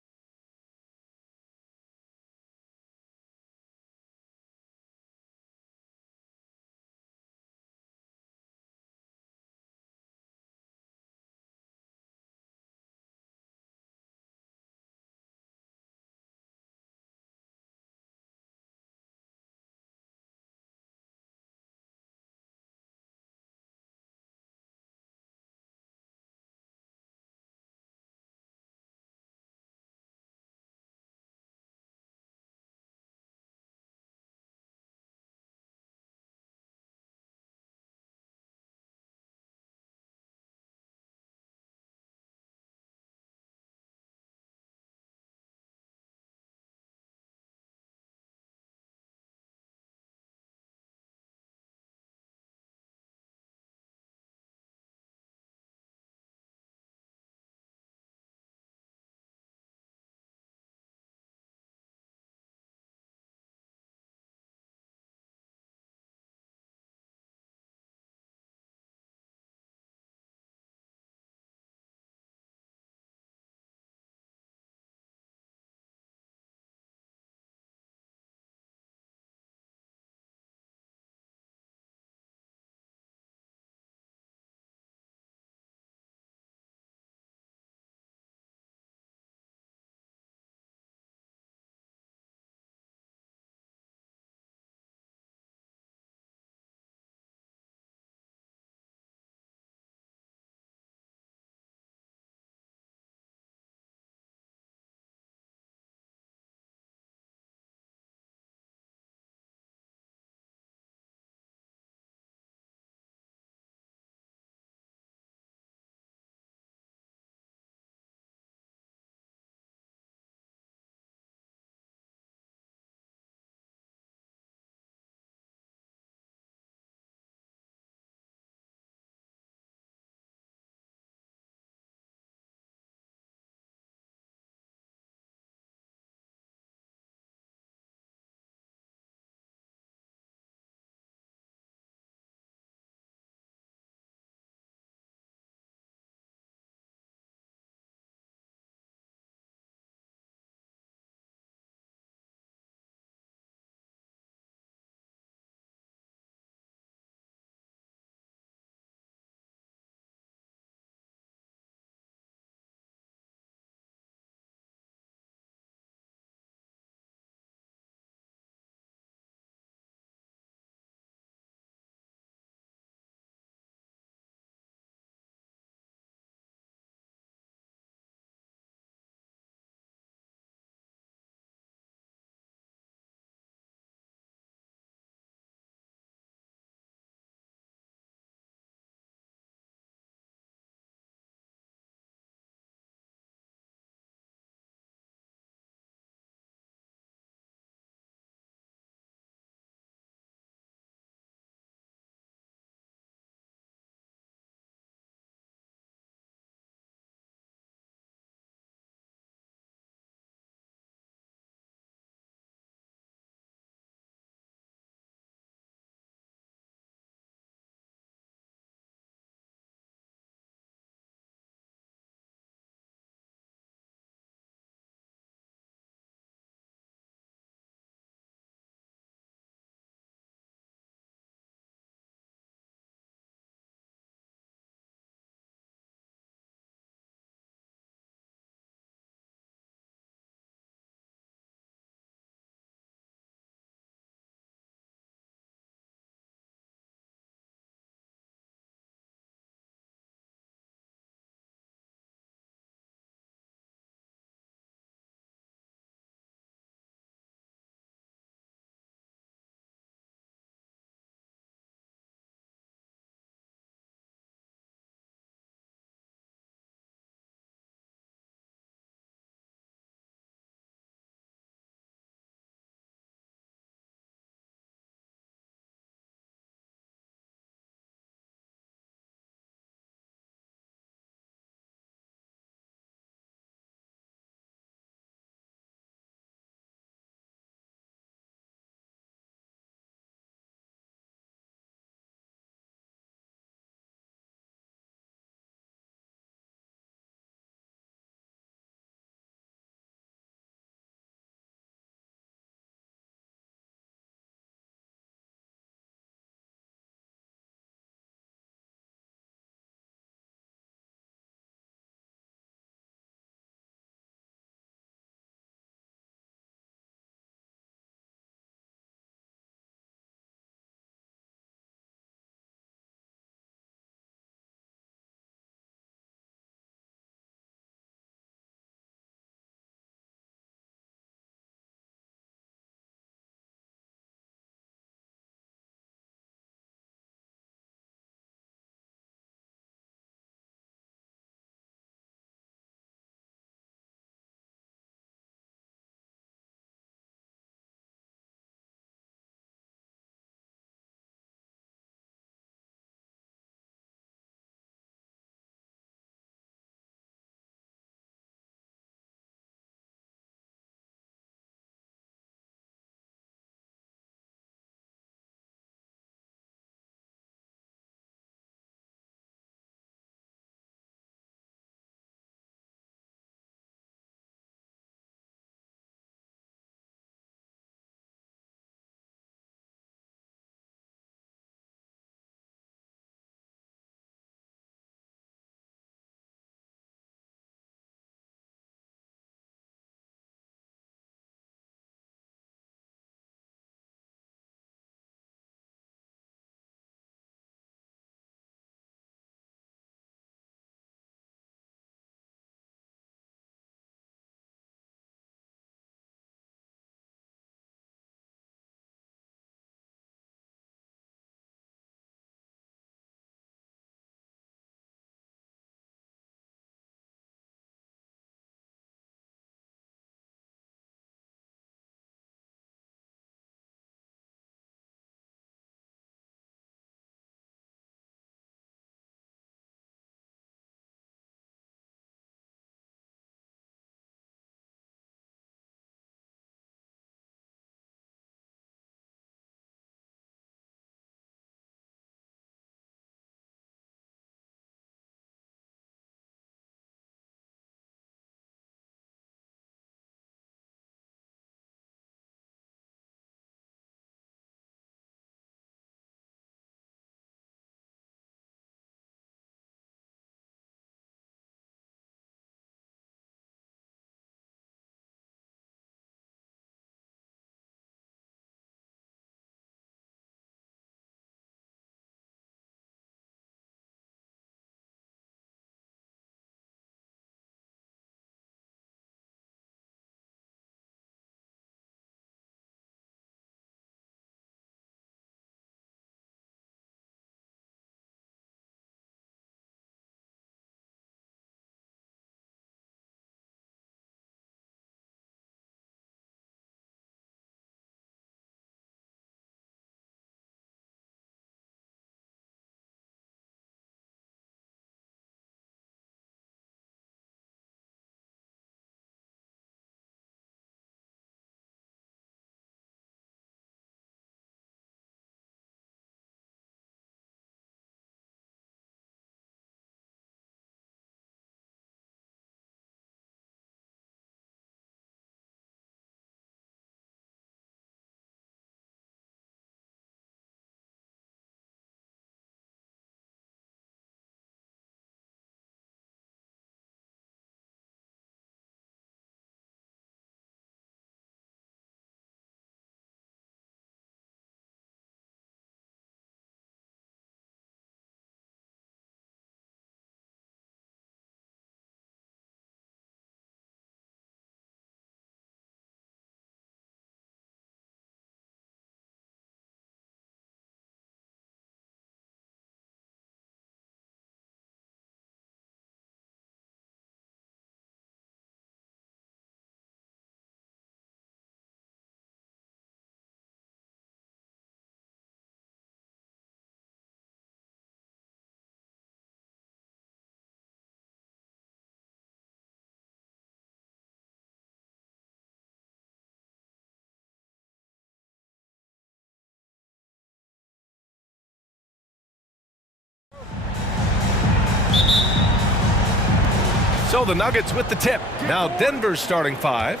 So the Nuggets with the tip. Now Denver's starting 5.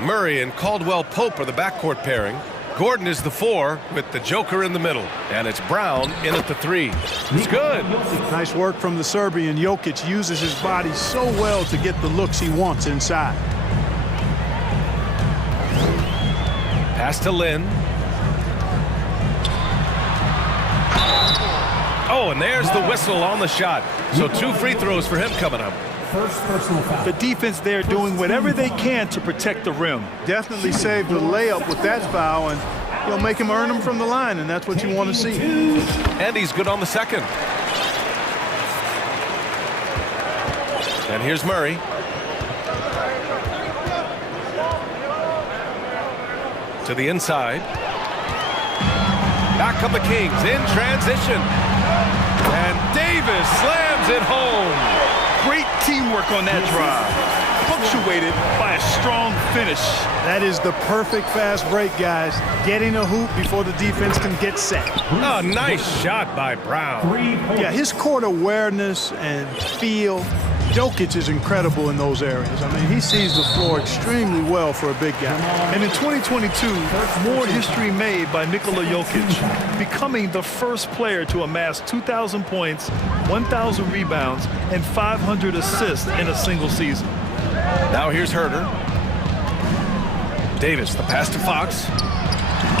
Murray and Caldwell-Pope are the backcourt pairing. Gordon is the 4 with the Joker in the middle. And it's Brown in at the 3. It's good. Nice work from the Serbian. Jokic uses his body so well to get the looks he wants inside. Pass to Lin. Oh, and there's the whistle on the shot. So 2 free throws for him coming up. First personal foul. The defense there doing whatever they can to protect the rim. Definitely saved the layup with that foul, and he'll make him earn them from the line, and that's what you want to see. And he's good on the second. And here's Murray. To the inside. Back come the Kings in transition. And Davis slams it home. Great teamwork on that drive, punctuated by a strong finish. That is the perfect fast break, guys. Getting a hoop before the defense can get set. A nice shot by Brown. Yeah, his court awareness and feel. Jokic is incredible in those areas. I mean, he sees the floor extremely well for a big guy. And in 2022, more history made by Nikola Jokic, becoming the first player to amass 2,000 points, 1,000 rebounds, and 500 assists in a single season. Now here's Herter. Davis, the pass to Fox.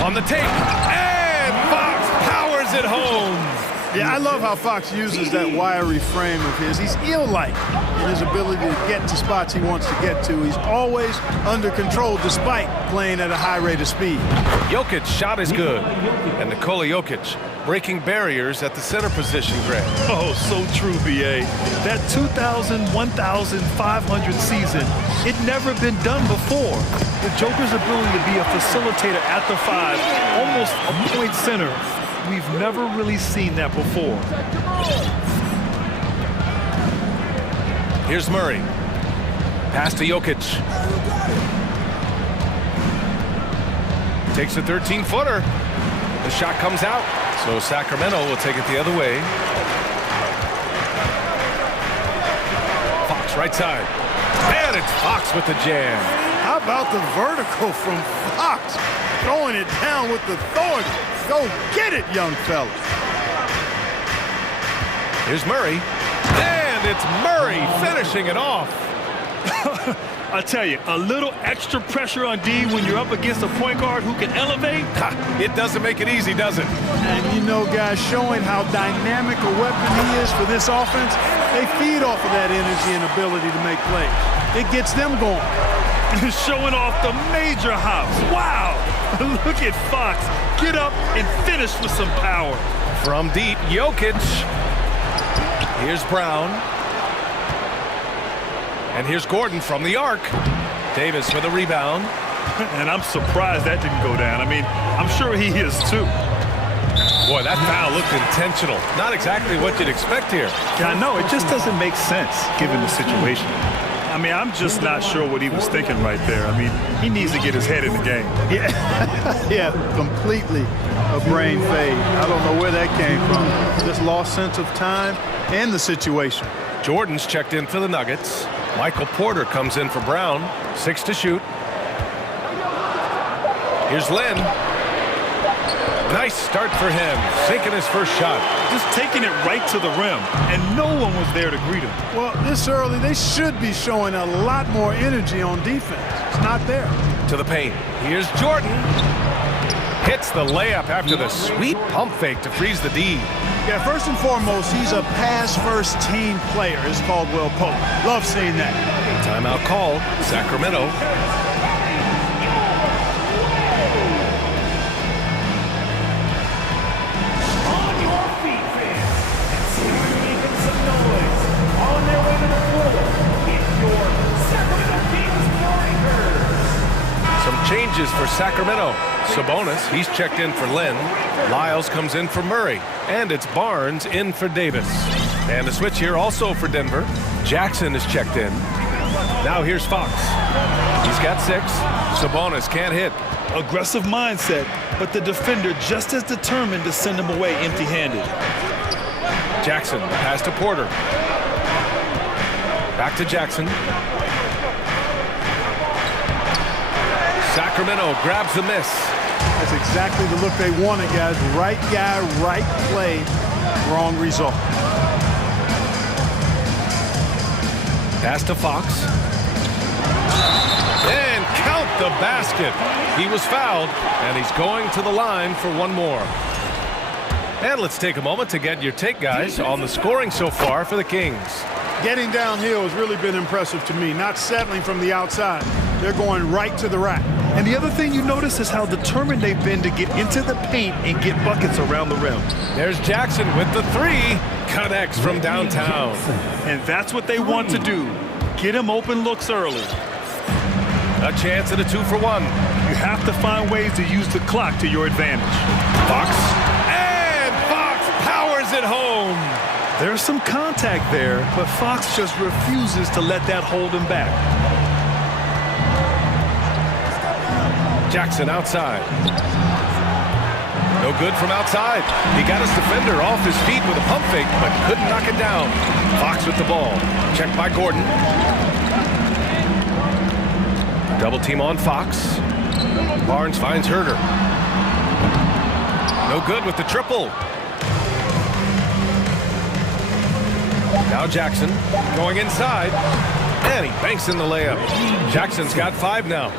On the tape, and Fox powers it home. Yeah, I love how Fox uses that wiry frame of his. He's eel-like in his ability to get to spots he wants to get to. He's always under control despite playing at a high rate of speed. Jokic's shot is good. And Nikola Jokic breaking barriers at the center position, Greg. Oh, so true, B.A. That 2,000, 1,500 season, it never been done before. The Joker's ability to be a facilitator at the 5, almost a point center, we've never really seen that before. Here's Murray. Pass to Jokic. Takes a 13-footer. The shot comes out. So Sacramento will take it the other way. Fox right side. And it's Fox with the jam. How about the vertical from Fox? Throwing it down with authority. Go get it, young fella. Here's Murray. And it's Murray finishing it off. I tell you, a little extra pressure on D when you're up against a point guard who can elevate. It doesn't make it easy, does it? And you know, guys, showing how dynamic a weapon he is for this offense, they feed off of that energy and ability to make plays. It gets them going. Showing off the major hops. Wow! Look at Fox. Get up and finish with some power. From deep, Jokic. Here's Brown. And here's Gordon from the arc. Davis with a rebound. And I'm surprised that didn't go down. I mean, I'm sure he is too. Boy, that foul looked intentional. Not exactly what you'd expect here. Yeah, I know. It just doesn't make sense given the situation. I mean, I'm just not sure what he was thinking right there. I mean, he needs to get his head in the game. Yeah, completely a brain fade. I don't know where that came from. Just lost sense of time and the situation. Jordan's checked in for the Nuggets. Michael Porter comes in for Brown. 6 to shoot. Here's Lin. Nice start for him. Sinking his first shot. Just taking it right to the rim, and no one was there to greet him. Well, this early, they should be showing a lot more energy on defense. It's not there. To the paint. Here's Jordan. Hits the layup after the sweet pump fake to freeze the D. Yeah, first and foremost, he's a pass-first team player, is Caldwell-Pope. Love seeing that. Timeout called. Sacramento. Changes for Sacramento. Sabonis, he's checked in for Lin. Lyles comes in for Murray. And it's Barnes in for Davis. And a switch here also for Denver. Jackson is checked in. Now here's Fox. He's got 6. Sabonis can't hit. Aggressive mindset, but the defender just as determined to send him away empty-handed. Jackson, pass to Porter. Back to Jackson. Sacramento grabs the miss. That's exactly the look they wanted, guys. Right guy, right play, wrong result. Pass to Fox. And count the basket. He was fouled, and he's going to the line for one more. And let's take a moment to get your take, guys, on the scoring so far for the Kings. Getting downhill has really been impressive to me, not settling from the outside. They're going right to the rack. And the other thing you notice is how determined they've been to get into the paint and get buckets around the rim. There's Jackson with the three. Connects from downtown. And that's what they want to do. Get him open looks early. A chance at a 2-for-1. You have to find ways to use the clock to your advantage. Fox. And Fox powers it home. There's some contact there, but Fox just refuses to let that hold him back. Jackson outside. No good from outside. He got his defender off his feet with a pump fake, but couldn't knock it down. Fox with the ball. Checked by Gordon. Double team on Fox. Barnes finds Herder. No good with the triple. Now Jackson going inside. And he banks in the layup. Jackson's got 5 now.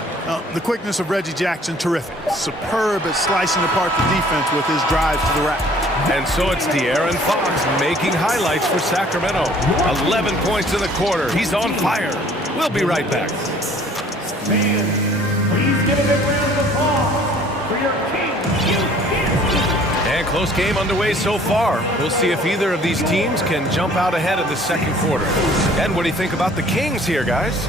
The quickness of Reggie Jackson, terrific. Superb at slicing apart the defense with his drives to the rack. And so it's De'Aaron Fox making highlights for Sacramento. 11 points in the quarter. He's on fire. We'll be right back. Please give a big round of applause for your King. And close game underway so far. We'll see if either of these teams can jump out ahead of the second quarter. And what do you think about the Kings here, guys?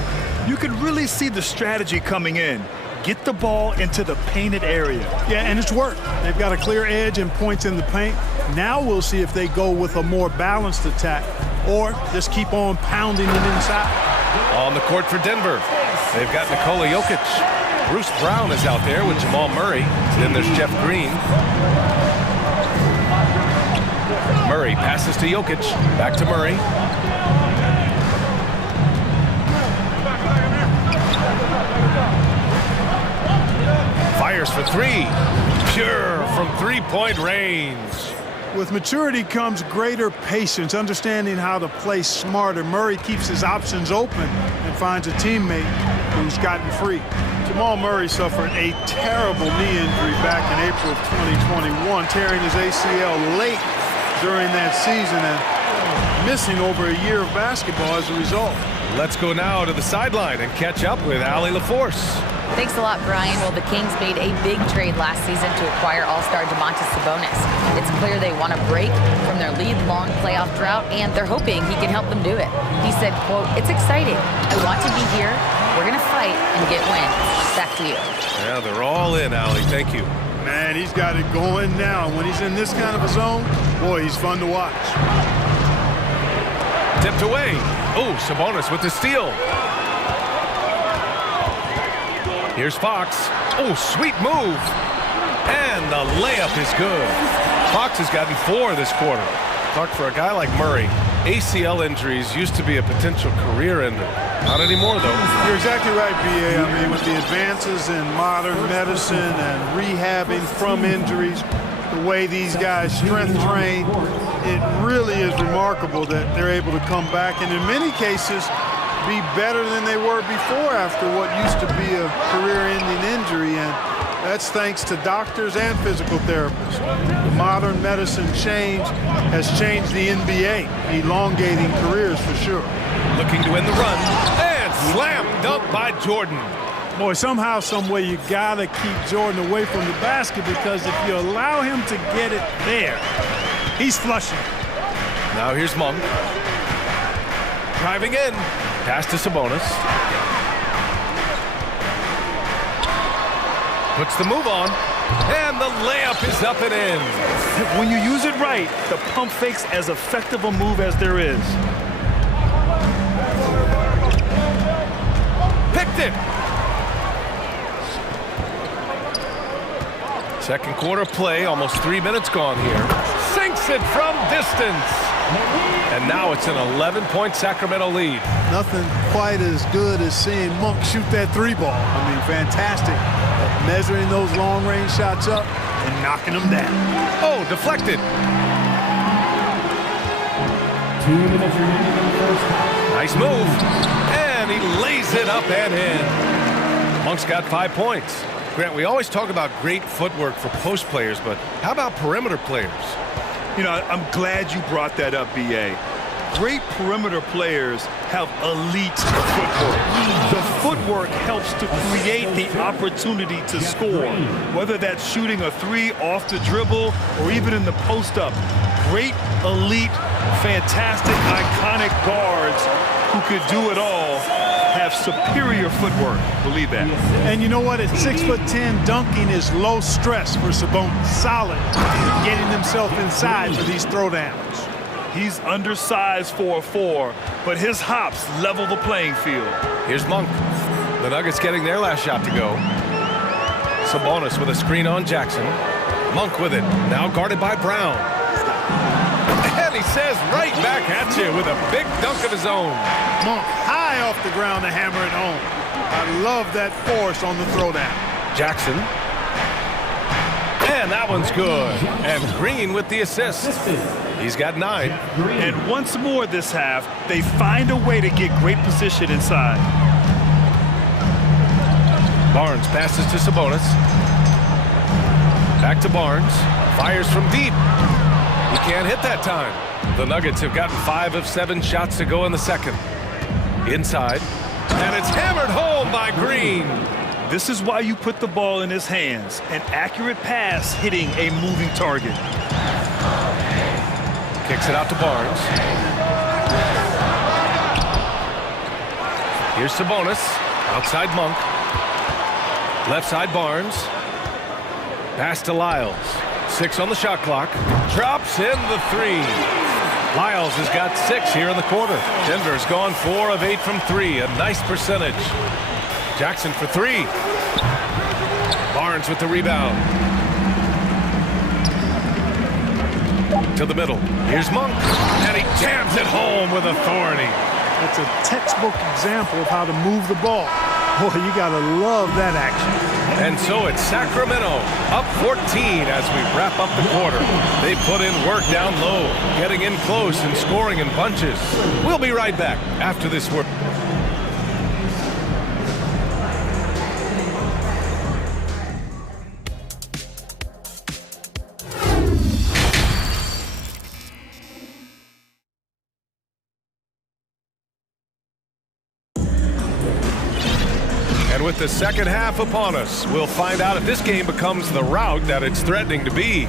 You can really see the strategy coming in. Get the ball into the painted area. Yeah, and it's worked. They've got a clear edge and points in the paint. Now we'll see if they go with a more balanced attack or just keep on pounding it inside. On the court for Denver, they've got Nikola Jokic. Bruce Brown is out there with Jamal Murray. Then there's Jeff Green. Murray passes to Jokic. Back to Murray. Fires for 3. Pure from three-point range. With maturity comes greater patience, understanding how to play smarter. Murray keeps his options open and finds a teammate who's gotten free. Jamal Murray suffered a terrible knee injury back in April of 2021, tearing his ACL late during that season and missing over a year of basketball as a result. Let's go now to the sideline and catch up with Allie LaForce. Thanks a lot, Brian. Well, the Kings made a big trade last season to acquire all-star Domantas Sabonis. It's clear they want to break from their lead-long playoff drought, and they're hoping he can help them do it. He said, quote, "It's exciting. I want to be here. We're going to fight and get wins." Back to you. Yeah, they're all in, Allie. Thank you. Man, he's got it going now. When he's in this kind of a zone, boy, he's fun to watch. Tipped away. Oh, Sabonis with the steal. Here's Fox. Oh, sweet move. And the layup is good. Fox has gotten 4 this quarter. Clark, for a guy like Murray, ACL injuries used to be a potential career ender. Not anymore, though. You're exactly right, B.A. I mean, with the advances in modern medicine and rehabbing from injuries, the way these guys strength train, it really is remarkable that they're able to come back and in many cases be better than they were before after what used to be a career-ending injury, and that's thanks to doctors and physical therapists. The modern medicine change has changed the NBA, elongating careers for sure. Looking to win the run, and slam dunk by Jordan. Boy, somehow, some way, you gotta keep Jordan away from the basket because if you allow him to get it there, he's flushing. Now here's Monk. Driving in. Pass to Sabonis. Puts the move on. And the layup is up and in. When you use it right, the pump fake's as effective a move as there is. Picked it. Second quarter play, almost 3 minutes gone here. Sinks Makes it from distance. And now it's an 11-point Sacramento lead. Nothing quite as good as seeing Monk shoot that three ball. I mean, fantastic at measuring those long-range shots up and knocking them down. Oh, deflected. 2 minutes remaining in the first half. Nice move. And he lays it up and in. Monk's got 5 points. Grant, we always talk about great footwork for post players, but how about perimeter players? You know, I'm glad you brought that up, B.A. Great perimeter players have elite footwork. The footwork helps to create the opportunity to score, whether that's shooting a three off the dribble or even in the post-up. Great, elite, fantastic, iconic guards who could do it all have superior footwork. Believe that. And you know what? At 6'10", dunking is low stress for Sabonis. Solid, getting himself inside for these throwdowns. He's undersized for a 4, but his hops level the playing field. Here's Monk. The Nuggets getting their last shot to go. Sabonis with a screen on Jackson. Monk with it, now guarded by Brown. And he says right back at you with a big dunk of his own. Monk high off the ground to hammer it home. I love that force on the throwdown. Jackson. And that one's good. And Green with the assist. He's got 9. And once more this half, they find a way to get great position inside. Barnes passes to Sabonis. Back to Barnes. Fires from deep. He can't hit that time. The Nuggets have gotten 5 of 7 shots to go in the second. Inside. And it's hammered home by Green. This is why you put the ball in his hands. An accurate pass hitting a moving target. Kicks it out to Barnes. Here's Sabonis. Outside Monk. Left side Barnes. Pass to Lyles. 6 on the shot clock. Drops in the 3. Lyles has got 6 here in the quarter. Denver's gone 4 of 8 from 3. A nice percentage. Jackson for 3. Barnes with the rebound. To the middle. Here's Monk. And he jams it home with authority. That's a textbook example of how to move the ball. Boy, you gotta love that action. And so it's Sacramento up 14 as we wrap up the quarter. They put in work down low, getting in close and scoring in bunches. We'll be right back after this work. With the second half upon us, we'll find out if this game becomes the rout that it's threatening to be.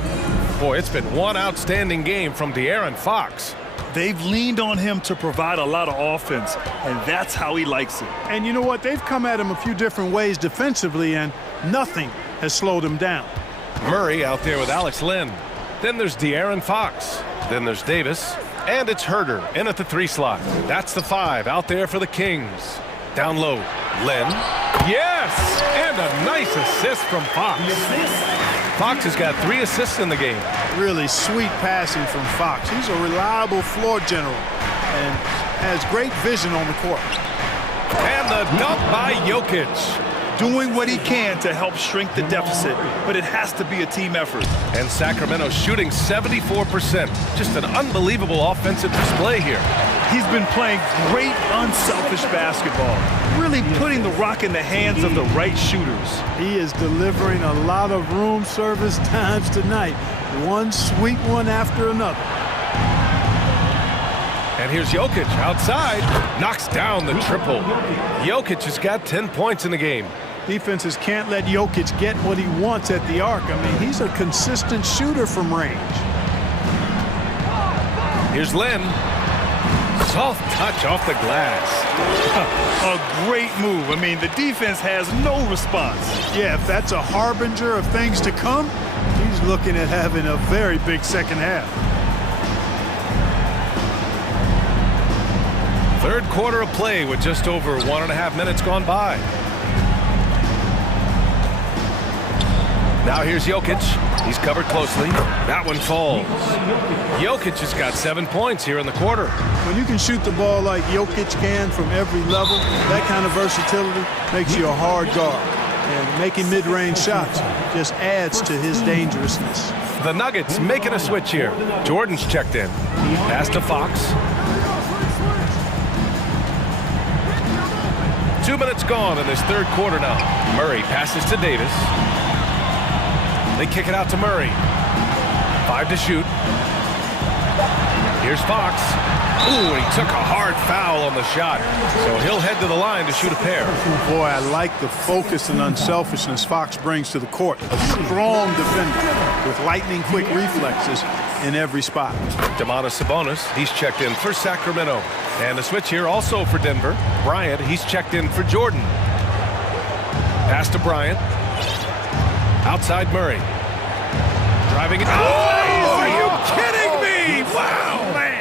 Boy, it's been one outstanding game from De'Aaron Fox. They've leaned on him to provide a lot of offense, and that's how he likes it. And you know what? They've come at him a few different ways defensively, and nothing has slowed him down. Murray out there with Alex Len. Then there's De'Aaron Fox. Then there's Davis. And it's Herter in at the 3 slot. That's the 5 out there for the Kings. Down low, Len. Yes! And a nice assist from Fox. Fox has got 3 assists in the game. Really sweet passing from Fox. He's a reliable floor general and has great vision on the court. And the dunk by Jokic. Doing what he can to help shrink the deficit, but it has to be a team effort. And Sacramento shooting 74%. Just an unbelievable offensive display here. He's been playing great, unselfish basketball, really putting the rock in the hands of the right shooters. He is delivering a lot of room service times tonight. One sweet one after another. And here's Jokic outside. Knocks down the triple. Jokic has got 10 points in the game. Defenses can't let Jokic get what he wants at the arc. I mean, he's a consistent shooter from range. Here's Len. Soft touch off the glass. A great move. I mean, the defense has no response. Yeah, if that's a harbinger of things to come, he's looking at having a very big second half. Third quarter of play with just over 1.5 minutes gone by. Now here's Jokic. He's covered closely. That one falls. Jokic has got 7 points here in the quarter. When you can shoot the ball like Jokic can from every level, that kind of versatility makes you a hard guard. And making mid-range shots just adds to his dangerousness. The Nuggets making a switch here. Jordan's checked in. Pass to Fox. 2 minutes gone in this third quarter now. Murray passes to Davis. They kick it out to Murray. 5 to shoot. Here's Fox. Ooh, he took a hard foul on the shot. So he'll head to the line to shoot a pair. Boy, I like the focus and unselfishness Fox brings to the court. A strong defender with lightning-quick reflexes in every spot. Domantas Sabonis, he's checked in for Sacramento. And the switch here also for Denver. Bryant, he's checked in for Jordan. Pass to Bryant. Outside Murray. Driving it. Oh, are you kidding me? Wow, man.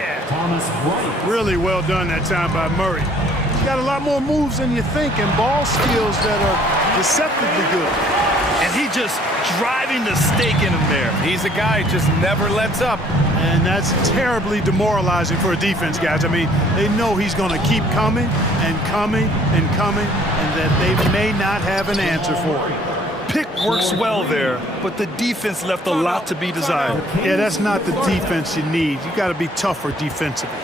Really well done that time by Murray. He's got a lot more moves than you think and ball skills that are deceptively good. And he just driving the stake in him there. He's a guy who just never lets up. And that's terribly demoralizing for a defense, guys. I mean, they know he's going to keep coming and coming and coming, and that they may not have an answer for him. Pick works well there, but the defense left a lot to be desired. Yeah, that's not the defense you need. You got to be tougher defensively.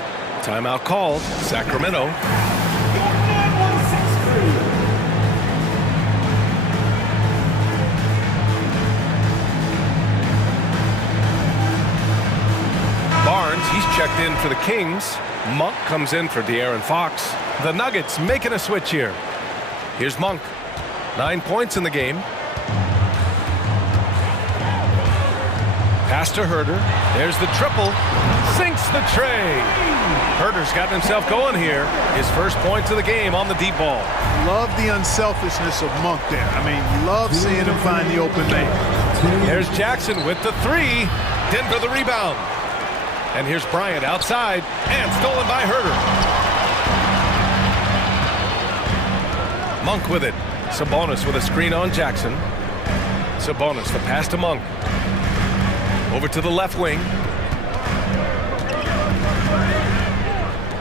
Timeout called. Sacramento. Barnes, he's checked in for the Kings. Monk comes in for De'Aaron Fox. The Nuggets making a switch here. Here's Monk. 9 points in the game. Pass to Herter. There's the triple. Sinks the tray. Herter's gotten himself going here. His first points of the game on the deep ball. Love the unselfishness of Monk there. I mean, love seeing him find the open man. There's Jackson with the three. Denver the rebound. And here's Bryant outside and stolen by Herter. Monk with it. Sabonis with a screen on Jackson. Sabonis, the pass to Monk. Over to the left wing.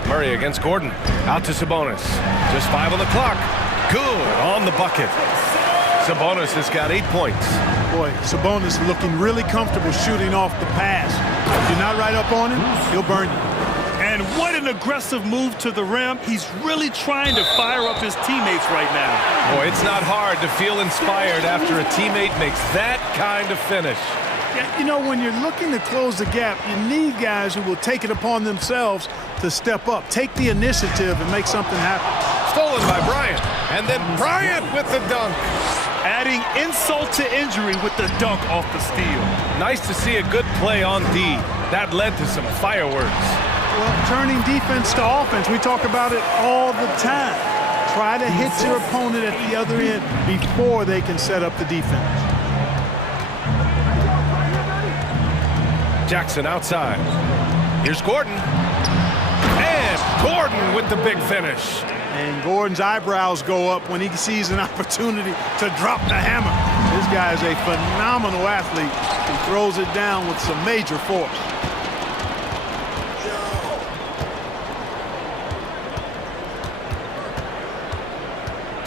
Murray against Gordon. Out to Sabonis. Just 5 on the clock. Good on the bucket. Sabonis has got 8 points. Boy, Sabonis looking really comfortable shooting off the pass. If you're not right up on him, he'll burn you. And what an aggressive move to the rim. He's really trying to fire up his teammates right now. Boy, it's not hard to feel inspired after a teammate makes that kind of finish. You know, when you're looking to close the gap, you need guys who will take it upon themselves to step up, take the initiative and make something happen. Stolen by Bryant. And then Bryant with the dunk. Adding insult to injury with the dunk off the steal. Nice to see a good play on D. That led to some fireworks. Well, turning defense to offense, we talk about it all the time. Try to hit your opponent at the other end before they can set up the defense. Jackson outside. Here's Gordon. And Gordon with the big finish. And Gordon's eyebrows go up when he sees an opportunity to drop the hammer. This guy is a phenomenal athlete. He throws it down with some major force.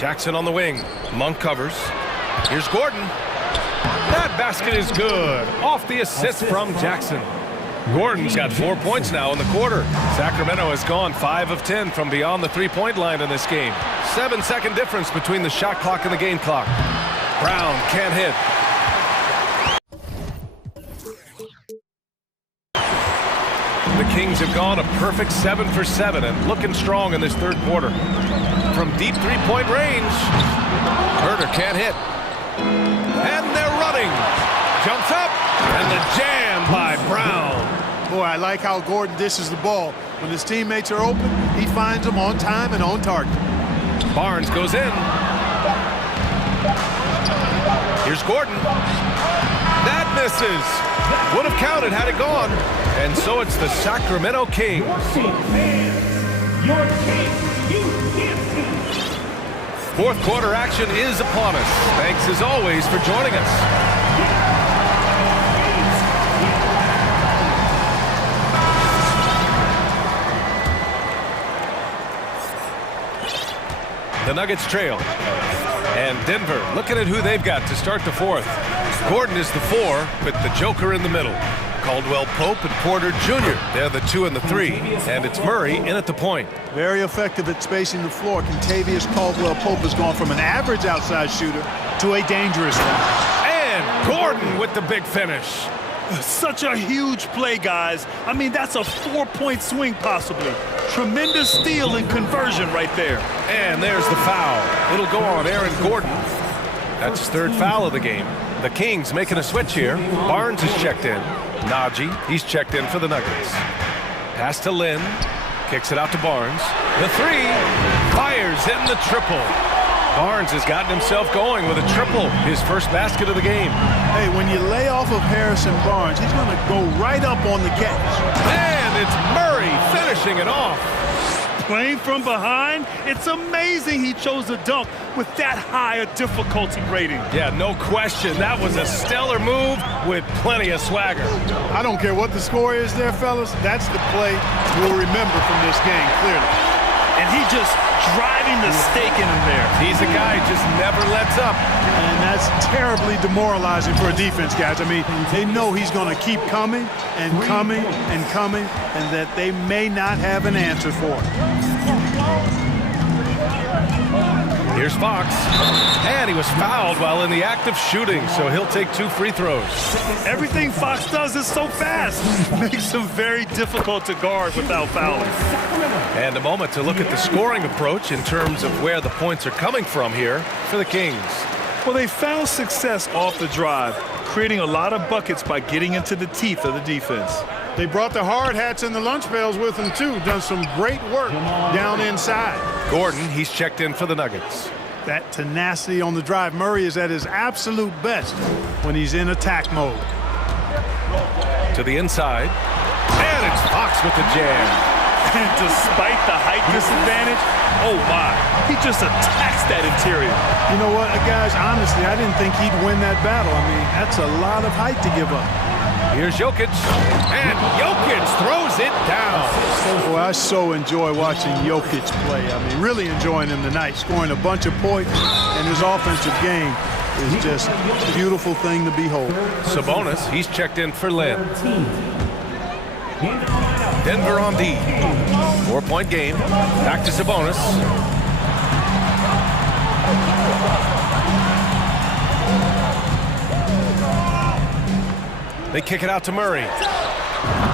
Jackson on the wing. Monk covers. Here's Gordon. That basket is good. Off the assist from Jackson. Gordon's got 4 points now in the quarter. Sacramento has gone 5 of 10 from beyond the three-point line in this game. 7-second difference between the shot clock and the game clock. Brown can't hit. The Kings have gone a perfect 7 for 7 and looking strong in this third quarter. From deep three-point range, Herter can't hit. And they're running. Jumps up, and the jam by Brown. Boy, I like how Gordon dishes the ball. When his teammates are open, he finds them on time and on target. Barnes goes in. Here's Gordon. That misses. Would have counted had it gone. And so it's the Sacramento Kings. Fourth quarter action is upon us. Thanks as always for joining us. The Nuggets trail. And Denver looking at who they've got to start the fourth. Gordon is the 4 with the Joker in the middle. Caldwell Pope and Porter Jr. They're the 2 and the 3. And it's Murray in at the point. Very effective at spacing the floor. Kentavious Caldwell-Pope has gone from an average outside shooter to a dangerous one. And Gordon with the big finish. Such a huge play, guys. I mean, that's a 4-point swing possibly. Tremendous steal and conversion right there. And there's the foul. It'll go on Aaron Gordon. That's his 3rd foul of the game. The Kings making a switch here. Barnes is checked in. Najee, he's checked in for the Nuggets. Pass to Lynn. Kicks it out to Barnes. The 3. Fires in the triple. Barnes has gotten himself going with a triple, his first basket of the game. Hey, when you lay off of Harrison Barnes, he's going to go right up on the catch. And it's Murray finishing it off. Playing from behind, it's amazing he chose a dunk with that high a difficulty rating. Yeah, no question. That was a stellar move with plenty of swagger. I don't care what the score is there, fellas. That's the play we'll remember from this game, clearly. And he just driving the stake in him there. He's a guy who just never lets up. And that's terribly demoralizing for a defense, guys. I mean, they know he's going to keep coming and coming and coming, and that they may not have an answer for it. Here's Fox. And he was fouled while in the act of shooting, so he'll take 2 free throws. Everything Fox does is so fast. Makes him very difficult to guard without fouling. And a moment to look at the scoring approach in terms of where the points are coming from here for the Kings. Well, they found success off the drive, creating a lot of buckets by getting into the teeth of the defense. They brought the hard hats and the lunch pails with them, too. Done some great work down inside. Gordon, he's checked in for the Nuggets. That tenacity on the drive. Murray is at his absolute best when he's in attack mode. To the inside. And it's Fox with the jam. And despite the height disadvantage, oh my, he just attacks that interior. You know what, guys, honestly, I didn't think he'd win that battle. I mean, that's a lot of height to give up. Here's Jokic. And Jokic throws it down. Boy, I so enjoy watching Jokic play. I mean, really enjoying him tonight, scoring a bunch of points, and his offensive game is just a beautiful thing to behold. Sabonis, he's checked in for Lynn. Denver on D. 4-point game. Back to Sabonis. They kick it out to Murray.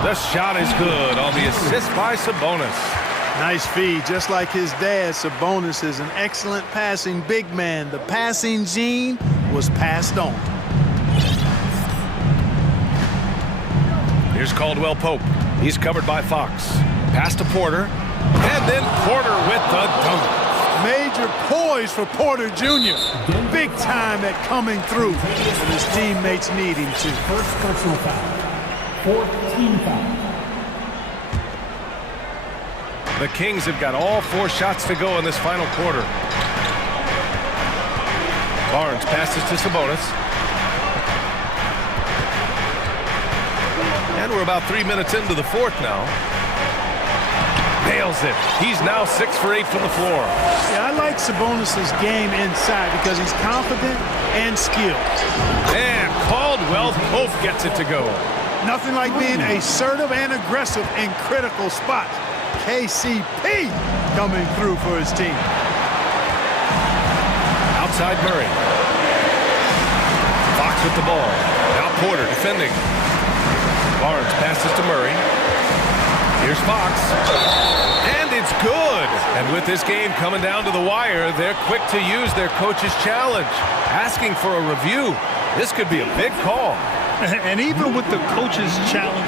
The shot is good on the assist by Sabonis. Nice feed. Just like his dad, Sabonis is an excellent passing big man. The passing gene was passed on. Here's Caldwell Pope. He's covered by Fox. Pass to Porter. And then Porter with the dunk. Major poise for Porter Jr. Big time at coming through when his teammates need him to. First personal foul. 14 foul. The Kings have got all 4 shots to go in this final quarter. Barnes passes to Sabonis. And we're about 3 minutes into the fourth now. Nails it. He's now 6 for 8 from the floor. Yeah, I like Sabonis' game inside because he's confident and skilled. And Caldwell Pope gets it to go. Nothing like being assertive and aggressive in critical spots. KCP coming through for his team. Outside Murray. Fox with the ball. Now Porter defending. Barnes passes to Murray. Here's Fox. And it's good. And with this game coming down to the wire, they're quick to use their coach's challenge. Asking for a review. This could be a big call. And even with the coach's challenge,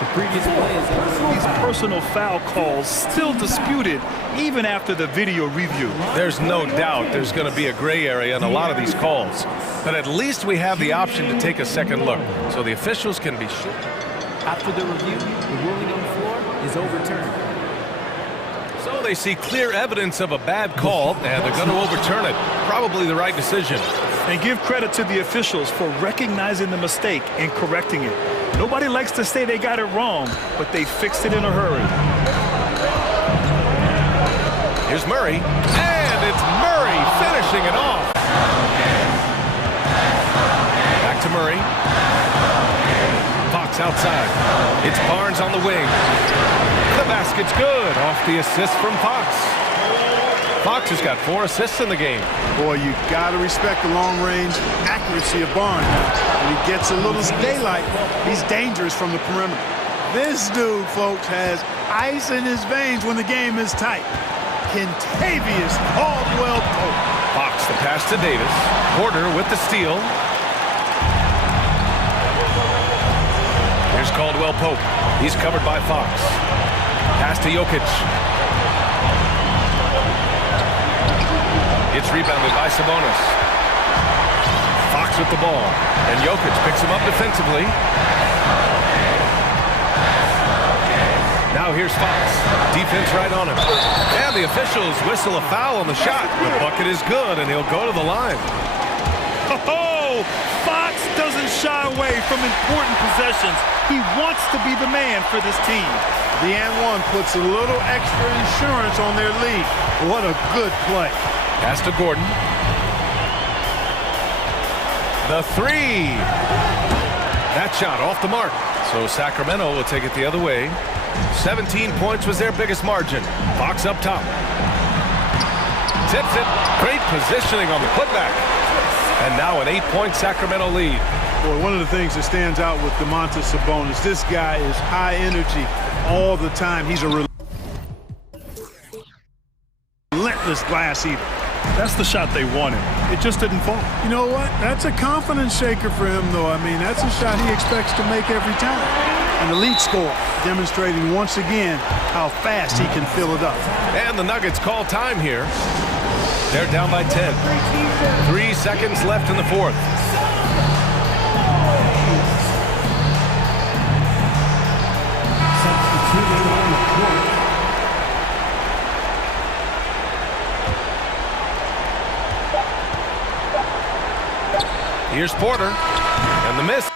The previous play is these personal foul calls still disputed even after the video review. There's no doubt there's going to be a gray area in a lot of these calls. But at least we have the option to take a second look so the officials can be sure. After the review, the ruling on the floor is overturned. So they see clear evidence of a bad call, and they're going to overturn it. Probably the right decision. And give credit to the officials for recognizing the mistake and correcting it. Nobody likes to say they got it wrong, but they fixed it in a hurry. Here's Murray, and it's Murray finishing it off. Back to Murray. Fox outside. It's Barnes on the wing. The basket's good off the assist from Fox. Fox has got 4 assists in the game. Boy, you got to respect the long-range accuracy of Barnes. When he gets a little daylight, he's dangerous from the perimeter. This dude, folks, has ice in his veins when the game is tight. Kentavious Caldwell-Pope. Fox the pass to Davis. Porter with the steal. Here's Caldwell-Pope. He's covered by Fox. Pass to Jokic. It's rebounded by Sabonis. Fox with the ball. And Jokic picks him up defensively. Now here's Fox. Defense right on him. And the officials whistle a foul on the shot. The bucket is good, and he'll go to the line. Oh, Fox doesn't shy away from important possessions. He wants to be the man for this team. The and one puts a little extra insurance on their lead. What a good play. Pass to Gordon. The three. That shot off the mark. So Sacramento will take it the other way. 17 points was their biggest margin. Fox up top. Tips it. Great positioning on the putback. And now an 8-point Sacramento lead. Boy, one of the things that stands out with Domantas Sabonis, this guy is high energy all the time. He's a relentless glass eater. That's the shot they wanted. It just didn't fall. You know what? That's a confidence shaker for him, though. I mean, that's a shot he expects to make every time. And the lead score demonstrating once again how fast he can fill it up. And the Nuggets call time here. They're down by 10. 3 seconds left in the fourth. Here's Porter, and the miss.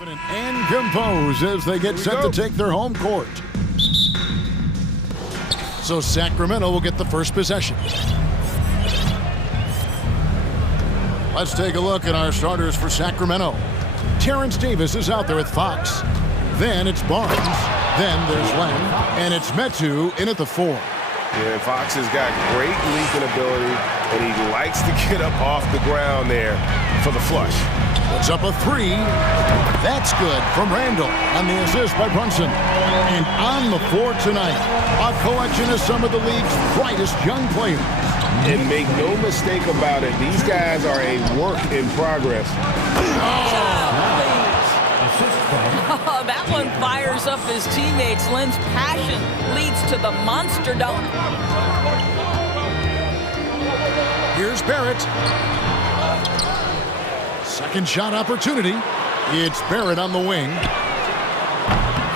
And compose as they get set to take their home court. So Sacramento will get the first possession. Let's take a look at our starters for Sacramento. Terrence Davis is out there with Fox. Then it's Barnes. Then there's Len. And it's Metu in at the 4. Yeah, Fox has got great leaping ability, and he likes to get up off the ground there for the flush. Puts up a 3. That's good from Randall on the assist by Brunson. And on the floor tonight, a collection of some of the league's brightest young players. And make no mistake about it, these guys are a work in progress. Oh, that one fires up his teammates. Len's passion leads to the monster dunk. Here's Barrett. Second shot opportunity. It's Barrett on the wing.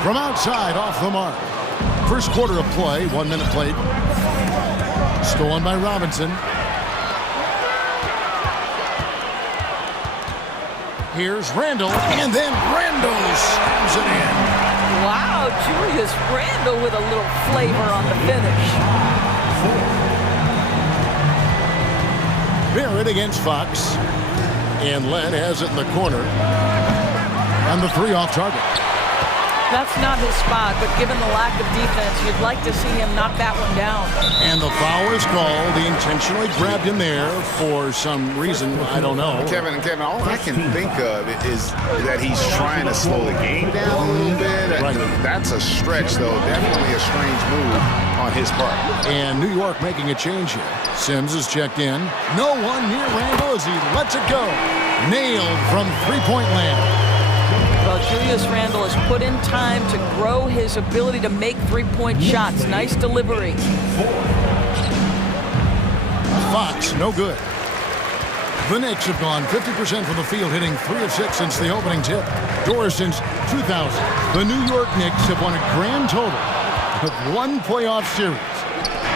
From outside, off the mark. First quarter of play, 1 minute played. Stolen by Robinson. Here's Randall, and then Randall slams it in. Wow, Julius Randall with a little flavor on the finish. Barrett against Fox. And Len has it in the corner. And the 3 off target. That's not his spot, but given the lack of defense, you'd like to see him knock that one down. And the foul is called. He intentionally grabbed him there for some reason, I don't know. Kevin, all I can think of is that he's trying to slow the game down a little bit. Right. That's a stretch, though. Definitely a strange move on his part. And New York making a change here. Sims is checked in. No one near Randall as he lets it go. Nailed from three-point land. Well, Julius Randall has put in time to grow his ability to make three-point shots. Nice delivery. Fox, no good. The Knicks have gone 50% from the field, hitting 3 of 6 since the opening tip. Doors since 2000. The New York Knicks have won a grand total of 1 playoff series.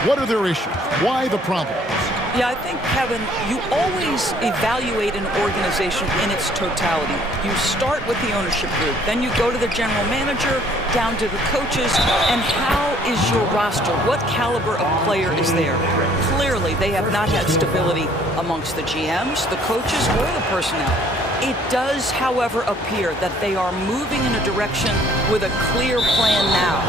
What are their issues? Why the problems? Yeah, I think, Kevin, you always evaluate an organization in its totality. You start with the ownership group, then you go to the general manager, down to the coaches, and how is your roster? What caliber of player is there? Clearly, they have not had stability amongst the GMs, the coaches, or the personnel. It does, however, appear that they are moving in a direction with a clear plan now.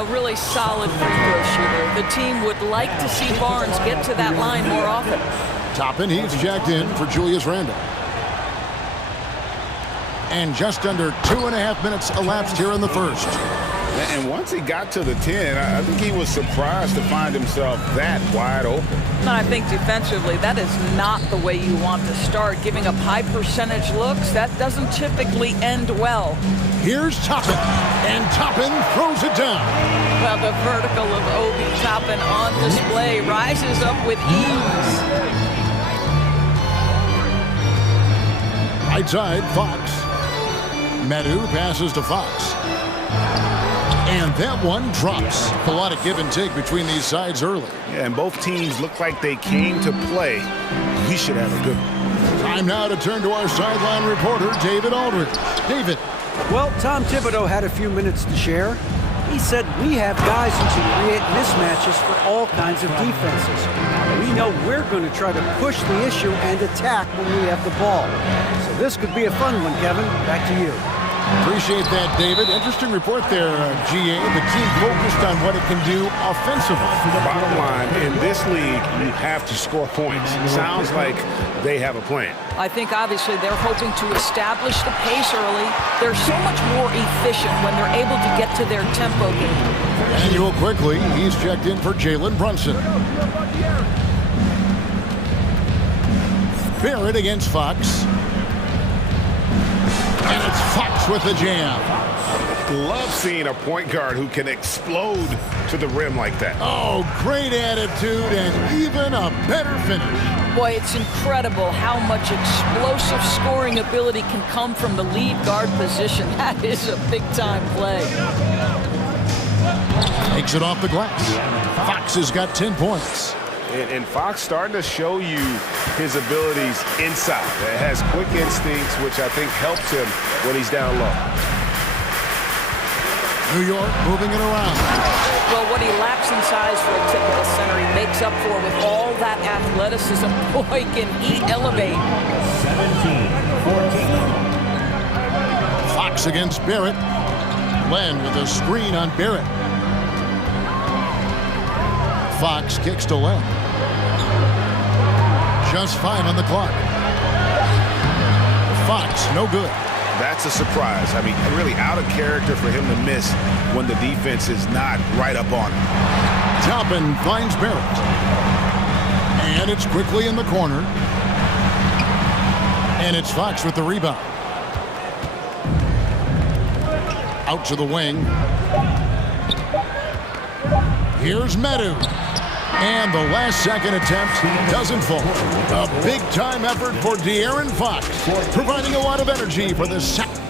A really solid free throw shooter. The team would like to see Barnes get to that line more often. Toppin, he's jacked in for Julius Randle. And just under 2.5 minutes elapsed here in the first. And once he got to the 10, I think he was surprised to find himself that wide open. And I think defensively, that is not the way you want to start. Giving up high percentage looks, that doesn't typically end well. Here's Toppin, and Toppin throws it down. Well, the vertical of Obi Toppin on display rises up with ease. Right side, Fox. Metu passes to Fox. And that one drops. A lot of give and take between these sides early. Yeah, and both teams look like they came to play. We should have a good one. Time now to turn to our sideline reporter, David Aldridge. David. Well, Tom Thibodeau had a few minutes to share. He said we have guys who can create mismatches for all kinds of defenses. We know we're going to try to push the issue and attack when we have the ball. So this could be a fun one, Kevin. Back to you. Appreciate that, David. Interesting report there, GA. The team focused on what it can do offensively. Bottom line, in this league, you have to score points. Sounds like they have a plan. I think obviously they're hoping to establish the pace early. They're so much more efficient when they're able to get to their tempo game. Manuel quickly, he's checked in for Jalen Brunson. Barrett against Fox. And it's Fox with the jam. Love seeing a point guard who can explode to the rim like that. Oh, great attitude and even a better finish. Boy, it's incredible how much explosive scoring ability can come from the lead guard position. That is a big-time play. Takes it off the glass. Fox has got 10 points. And Fox starting to show you his abilities inside. It has quick instincts, which I think helps him when he's down low. New York moving it around. Well, what he lacks in size for a typical center, he makes up for with all that athleticism. Boy, can he elevate. 17-14. Fox against Barrett. Len with a screen on Barrett. Fox kicks to Len. Just 5 on the clock. Fox, no good. That's a surprise. I mean, really out of character for him to miss when the defense is not right up on him. Toppin finds Barrett. And it's quickly in the corner. And it's Fox with the rebound. Out to the wing. Here's Medu. And the last-second attempt doesn't fall. A big-time effort for De'Aaron Fox, providing a lot of energy for the second.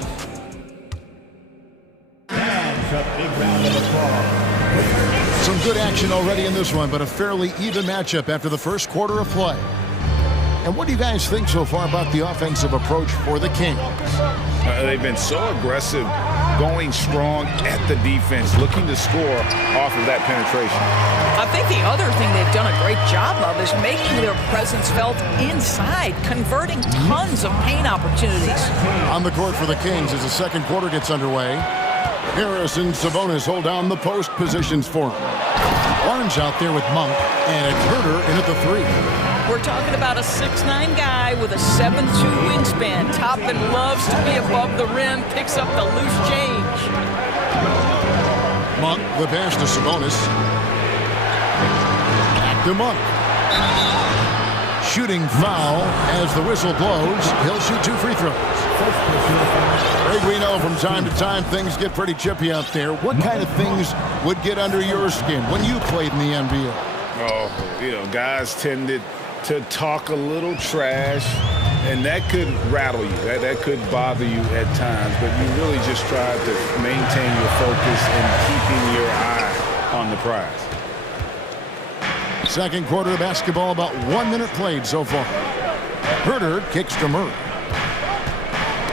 Some good action already in this one, but a fairly even matchup after the first quarter of play. And what do you guys think so far about the offensive approach for the Kings? They've been so aggressive, going strong at the defense, looking to score off of that penetration. I think the other thing they've done a great job of is making their presence felt inside, converting tons of paint opportunities. On the court for the Kings as the second quarter gets underway. Harris and Sabonis hold down the post positions for him. Barnes out there with Monk, and it's Herder in at the 3. We're talking about a 6'9" guy with a 7'2" wingspan. Toppin loves to be above the rim, picks up the loose change. Monk, the pass to Sabonis. Back to Monk. Shooting foul as the whistle blows. He'll shoot 2 free throws. Greg, we know from time to time things get pretty chippy out there. What kind of things would get under your skin when you played in the NBA? Oh, guys tended to talk a little trash, and that could rattle you. That could bother you at times, but you really just try to maintain your focus and keeping your eye on the prize. Second quarter of basketball, about 1 minute played so far. Herder kicks to Murray.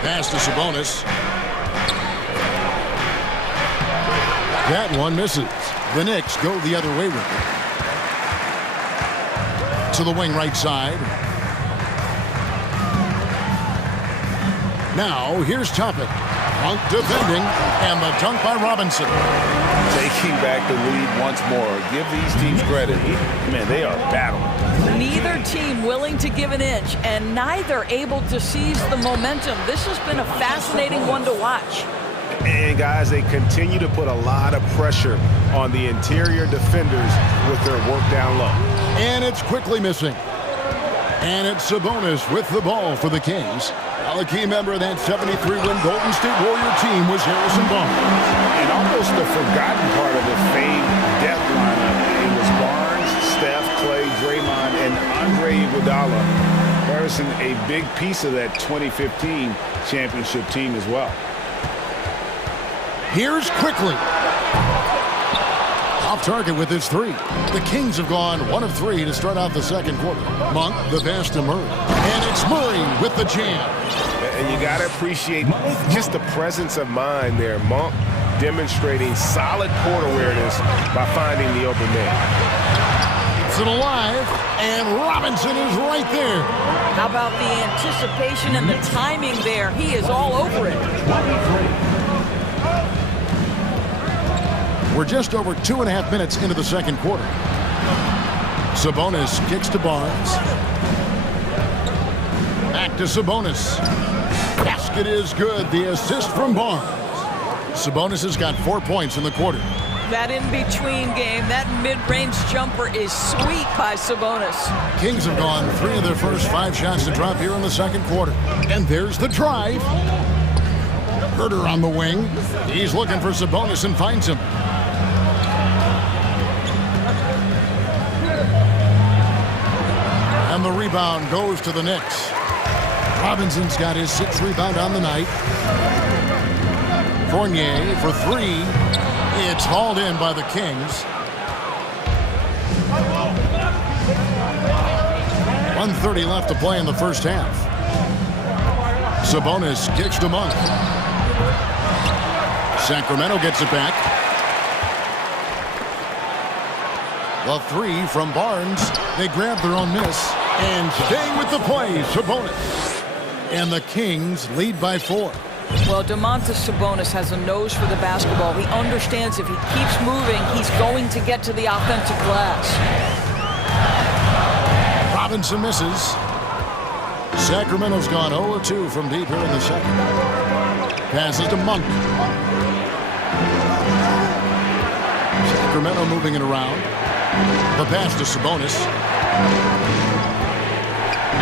Pass to Sabonis. That one misses. The Knicks go the other way with it. To the wing right side. Now here's Toppin. Monk defending, and the dunk by Robinson. Taking back the lead once more. Give these teams credit. Man, they are battling. Neither team willing to give an inch, and neither able to seize the momentum. This has been a fascinating one to watch. And guys, they continue to put a lot of pressure on the interior defenders with their work down low. And it's quickly missing. And it's Sabonis with the ball for the Kings. A key member of that 73-win Golden State Warrior team was Harrison Barnes. And almost the forgotten part of the famed death lineup, it was Barnes, Steph, Clay, Draymond, and Andre Iguodala. Harrison, a big piece of that 2015 championship team as well. Here's quickly. Off target with his 3. The Kings have gone 1 of 3 to start out the second quarter. Monk, the pass to Murray. And it's Murray with the jam. And you got to appreciate just the presence of mind there. Monk demonstrating solid court awareness by finding the open man. It's alive, and Robinson is right there. How about the anticipation and the timing there? He is all over it. We're just over 2.5 minutes into the second quarter. Sabonis kicks to Barnes. Back to Sabonis. Basket is good. The assist from Barnes. Sabonis has got 4 points in the quarter. That in-between game, that mid-range jumper is sweet by Sabonis. Kings have gone 3 of their first 5 shots to drop here in the second quarter. And there's the drive. Herder on the wing. He's looking for Sabonis and finds him. And the rebound goes to the Knicks. Robinson's got his 6th rebound on the night. Fournier for 3. It's hauled in by the Kings. 1:30 left to play in the first half. Sabonis kicks to Monk. Sacramento gets it back. The three from Barnes. They grab their own miss. And staying with the play, Sabonis. And the Kings lead by 4. Well, Domantas Sabonis has a nose for the basketball. He understands if he keeps moving, he's going to get to the offensive glass. Robinson misses. Sacramento's gone 0-2 from deep here in the second. Passes to Monk. Sacramento moving it around. The pass to Sabonis.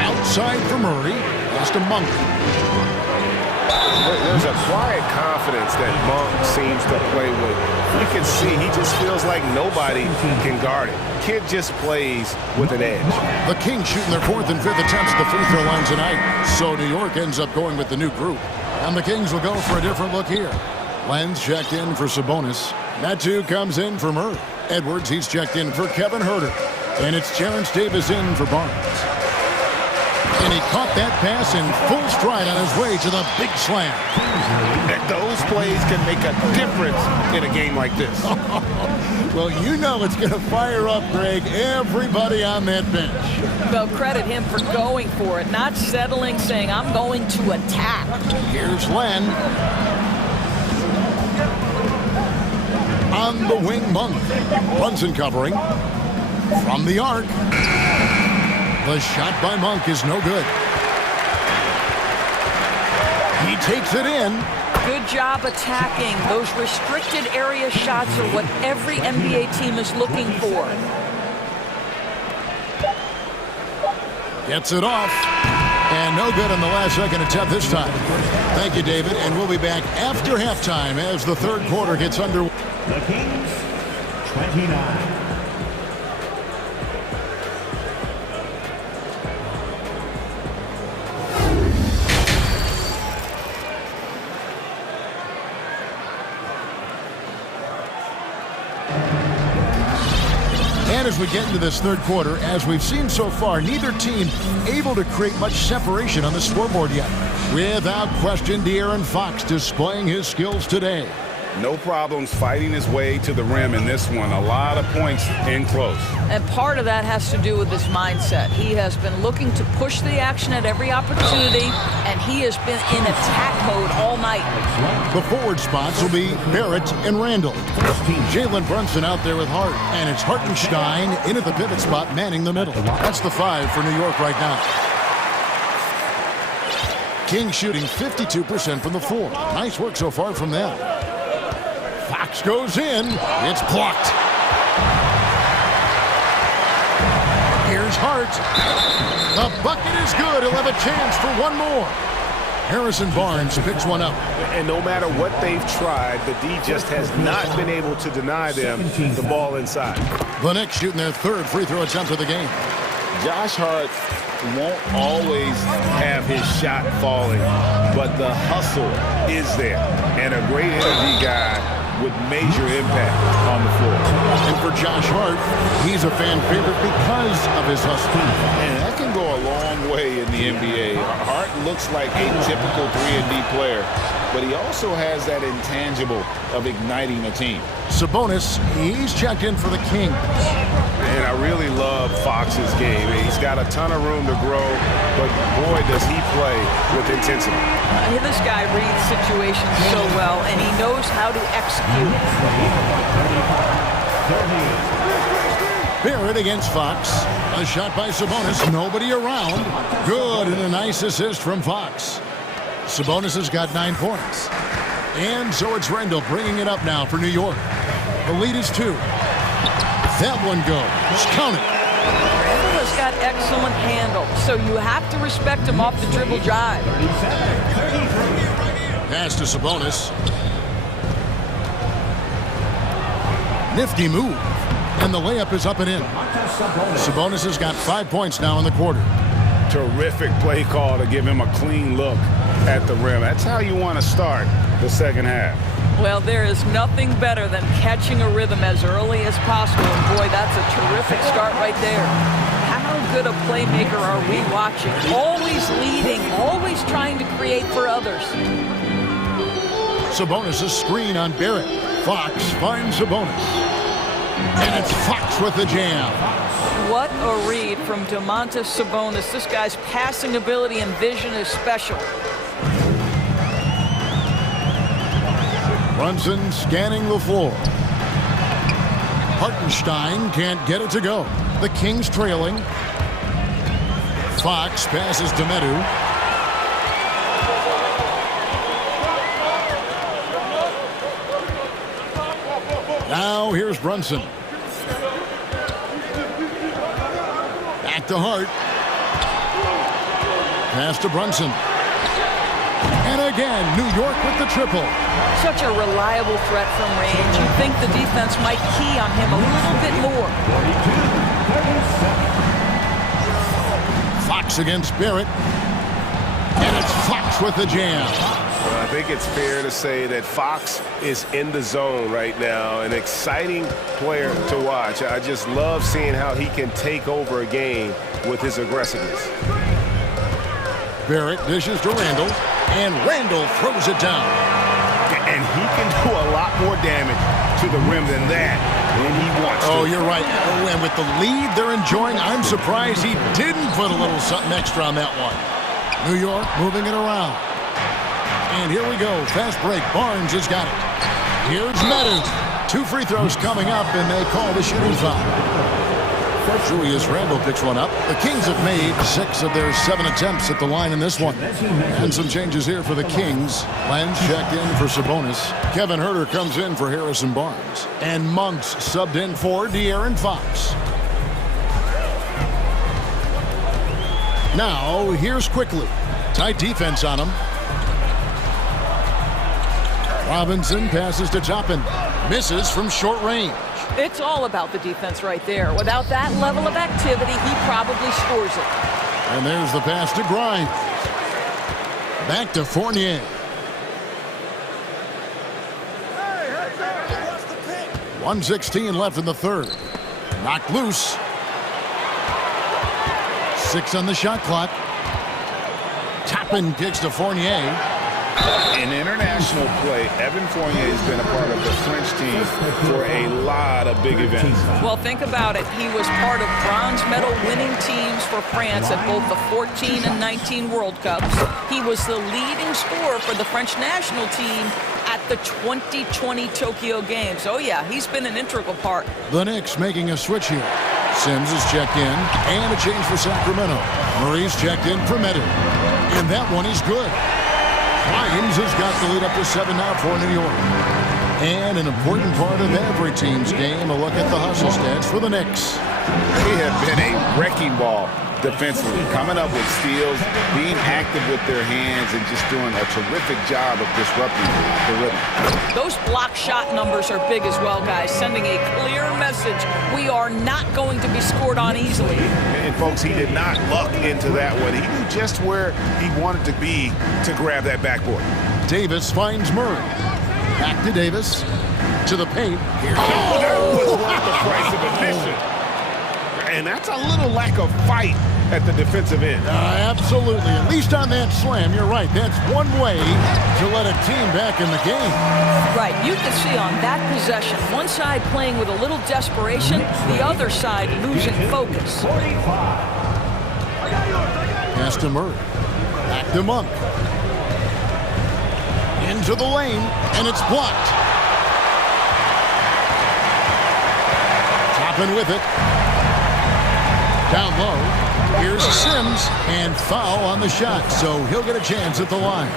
Outside for Murray. Pass to Monk. There's a quiet confidence that Monk seems to play with. You can see he just feels like nobody can guard it. Kid just plays with an edge. The Kings shooting their 4th and 5th attempts at the free throw line tonight. So New York ends up going with the new group. And the Kings will go for a different look here. Lenz checked in for Sabonis. Metu comes in for Murray. Edwards, he's checked in for Kevin Huerter. And it's Terrence Davis in for Barnes. And he caught that pass in full stride on his way to the big slam. And those plays can make a difference in a game like this. Well, you know it's going to fire up, Greg, everybody on that bench. Well, credit him for going for it, not settling, saying, I'm going to attack. Here's Len. On the wing, Monk. Brunson covering. From the arc. The shot by Monk is no good. He takes it in. Good job attacking. Those restricted area shots are what every NBA team is looking for. Gets it off. And no good on the last second attempt this time. Thank you, David. And we'll be back after halftime as the third quarter gets underway. The Kings, 29. And as we get into this third quarter, as we've seen so far, neither team able to create much separation on the scoreboard yet. Without question, De'Aaron Fox displaying his skills today. No problems fighting his way to the rim in this one. A lot of points in close. And part of that has to do with his mindset. He has been looking to push the action at every opportunity, and he has been in attack mode all night. The forward spots will be Barrett and Randall. Jalen Brunson out there with Hart, and it's Hartenstein in at the pivot spot, manning the middle. That's the 5 for New York right now. King shooting 52% from the floor. Nice work so far from them. Fox goes in. It's blocked. Here's Hart. The bucket is good. He'll have a chance for one more. Harrison Barnes picks one up. And no matter what they've tried, the D just has not been able to deny them the ball inside. The Knicks shooting their 3rd free throw attempt of the game. Josh Hart won't always have his shot falling, but the hustle is there. And a great energy guy with major impact on the floor. And for Josh Hart, he's a fan favorite because of his hustle. And that can go a long way in the NBA. Hart looks like a typical 3-and-D player, but he also has that intangible of igniting a team. Sabonis, he's checked in for the Kings. And I really love Fox's game. He's got a ton of room to grow, but boy, does he play with intensity. This guy reads situations so well, and he knows how to execute. Barrett against Fox. A shot by Sabonis. Nobody around. Good, and a nice assist from Fox. Sabonis has got 9 points. And so it's Randall bringing it up now for New York. The lead is 2. That one goes. Count it. Randall has got excellent handle, so you have to respect him off the dribble drive. Pass to Sabonis. Nifty move. And the layup is up and in. Sabonis has got 5 points now in the quarter. Terrific play call to give him a clean look at the rim. That's how you want to start the second half. Well, there is nothing better than catching a rhythm as early as possible. And boy, that's a terrific start right there. How good a playmaker are we watching? Always leading, always trying to create for others. Sabonis' screen on Barrett. Fox finds Sabonis. And it's Fox with the jam. What a read from Domantas Sabonis. This guy's passing ability and vision is special. Brunson scanning the floor. Hartenstein can't get it to go. The Kings trailing. Fox passes to Medu. Now here's Brunson. Back to Hart. Pass to Brunson. And again, New York with the triple. Such a reliable threat from range. You'd think the defense might key on him a little bit more. Fox against Barrett. And it's Fox with the jam. Well, I think it's fair to say that Fox is in the zone right now. An exciting player to watch. I just love seeing how he can take over a game with his aggressiveness. Barrett dishes to Randall. And Randall throws it down. And he can do a lot more damage to the rim than that when he wants to. Oh, you're right. Oh, and with the lead they're enjoying, I'm surprised he didn't put a little something extra on that one. New York moving it around. And here we go. Fast break. Barnes has got it. Here's Medu. 2 free throws coming up, and they call the shooting foul. Julius Randle picks one up. The Kings have made 6 of their 7 attempts at the line in this one. And some changes here for the Kings. Lenz checked in for Sabonis. Kevin Huerter comes in for Harrison Barnes. And Monks subbed in for De'Aaron Fox. Now, here's Quickly. Tight defense on him. Robinson passes to Toppin. Misses from short range. It's all about the defense right there. Without that level of activity, he probably scores it. And there's the pass to Grimes. Back to Fournier. Hey, 1:16 left in the third. Knocked loose. 6 on the shot clock. Toppin kicks to Fournier. In international play, Evan Fournier has been a part of the French team for a lot of big events. Well, think about it. He was part of bronze medal winning teams for France at both the 14 and 19 World Cups. He was the leading scorer for the French national team at the 2020 Tokyo Games. Oh, yeah, he's been an integral part. The Knicks making a switch here. Sims is checked in, and a change for Sacramento. Murray's checked in for Medu. And that one is good. Grimes has got the lead up to 7 now for New York. And an important part of every team's game, a look at the hustle stats for the Knicks. They have been a wrecking ball defensively, coming up with steals, being active with their hands, and just doing a terrific job of disrupting the rhythm. Those block shot numbers are big as well, guys, sending a clear message. We are not going to be scored on easily. And folks, he did not luck into that one. He knew just where he wanted to be to grab that backboard. Davis finds Murray. Back to Davis. To the paint. That was worth the price of admission. And that's a little lack of fight at the defensive end. Absolutely. At least on that slam, you're right. That's one way to let a team back in the game. Right. You can see on that possession, one side playing with a little desperation, the other side losing focus. Pass to Murray. Back to Monk. Into the lane, and it's blocked. Toppin with it. Down low. Here's Sims, and foul on the shot, so he'll get a chance at the line.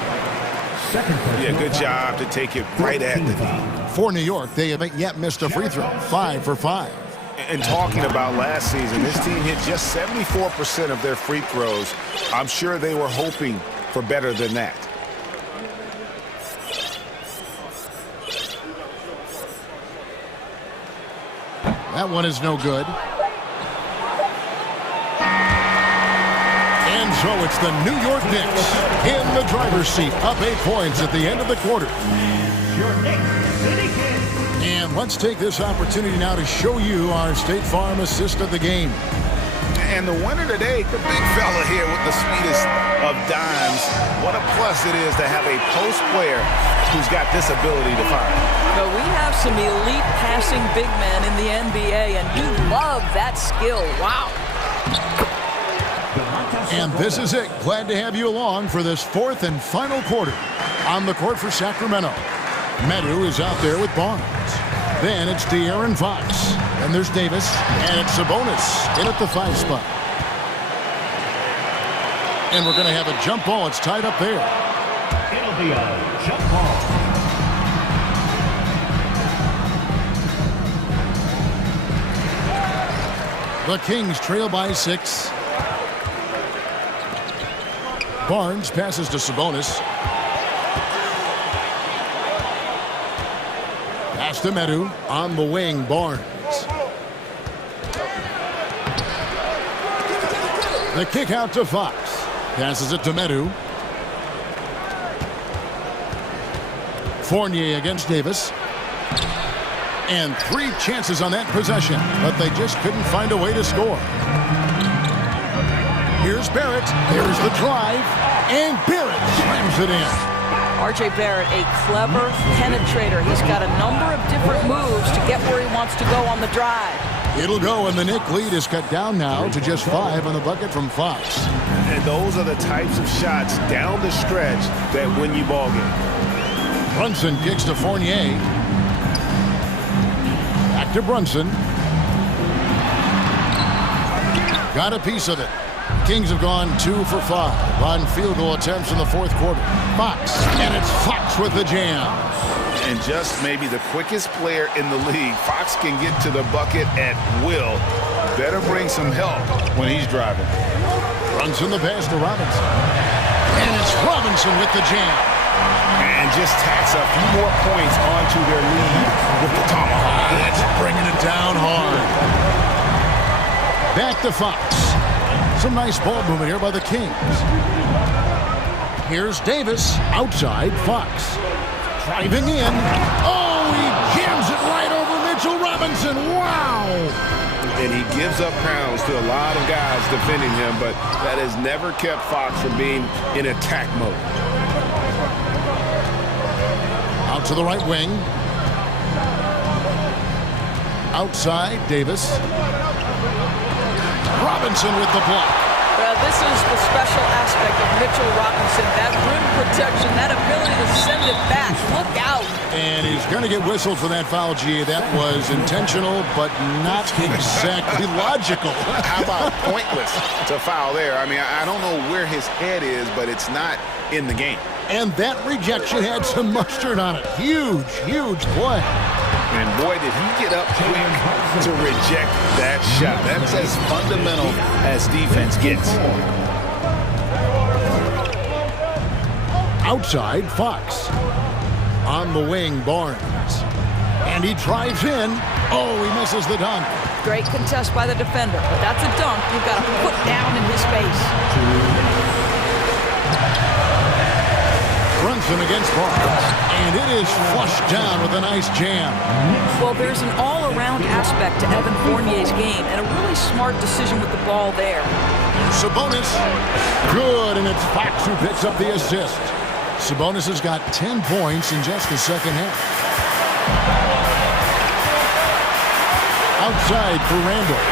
Yeah, good job to take it right at the knee. For New York, they haven't yet missed a free throw. 5 for 5. And talking about last season, this team hit just 74% of their free throws. I'm sure they were hoping for better than that. That one is no good. And so it's the New York Knicks in the driver's seat, up 8 points at the end of the quarter. your Nick City Kid. And let's take this opportunity now to show you our State Farm assist of the game. And the winner today, the big fella here with the sweetest of dimes. What a plus it is to have a post player who's got this ability to fire. But we have some elite passing big men in the NBA, and you love that skill. Wow. And this is it. Glad to have you along for this fourth and final quarter. On the court for Sacramento, Medu is out there with Barnes. Then it's De'Aaron Fox. And there's Davis. And it's Sabonis in at the 5 spot. And we're going to have a jump ball. It's tied up there. It'll be a jump ball. The Kings trail by 6. Barnes passes to Sabonis. Pass to Medu. On the wing, Barnes. The kick out to Fox. Passes it to Medu. Fournier against Davis. And 3 chances on that possession, but they just couldn't find a way to score. Here's Barrett. Here's the drive. And Barrett slams it in. R.J. Barrett, a clever penetrator. He's got a number of different moves to get where he wants to go on the drive. It'll go, and the Knick lead is cut down now to just 5 on the bucket from Fox. And those are the types of shots down the stretch that win you ball games. Brunson kicks to Fournier. Back to Brunson. Got a piece of it. Kings have gone 2 for 5 on field goal attempts in the fourth quarter. Fox, and it's Fox with the jam. And just maybe the quickest player in the league. Fox can get to the bucket at will. Better bring some help when he's driving. Brunson the pass to Robinson. And it's Robinson with the jam. And just tacks a few more points onto their lead with the tomahawk. That's bringing it down hard. Back to Fox. Some nice ball movement here by the Kings. Here's Davis. Outside, Fox. Driving in. Oh, he jams it right over Mitchell Robinson. Wow! And he gives up pounds to a lot of guys defending him, but that has never kept Fox from being in attack mode. Out to the right wing. Outside, Davis. Robinson with the block. Well, this is the special aspect of Mitchell Robinson. That rim protection, that ability to send it back. Look out. And he's going to get whistled for that foul, G. That was intentional, but not exactly logical. How about pointless to foul there? I mean, I don't know where his head is, but it's not in the game. And that rejection had some mustard on it. Huge, huge play. And boy, did he get up quick to reject that shot. That's as fundamental as defense gets. Outside, Fox. On the wing, Barnes. And he drives in. Oh, he misses the dunk. Great contest by the defender, but that's a dunk you've got to put down in his face. Brunson against Barnes. And it is flushed down with a nice jam. Well, there's an all-around aspect to Evan Fournier's game, and a really smart decision with the ball there. Sabonis. Good, and it's Fox who picks up the assist. Sabonis has got 10 points in just the second half. Outside for Randall.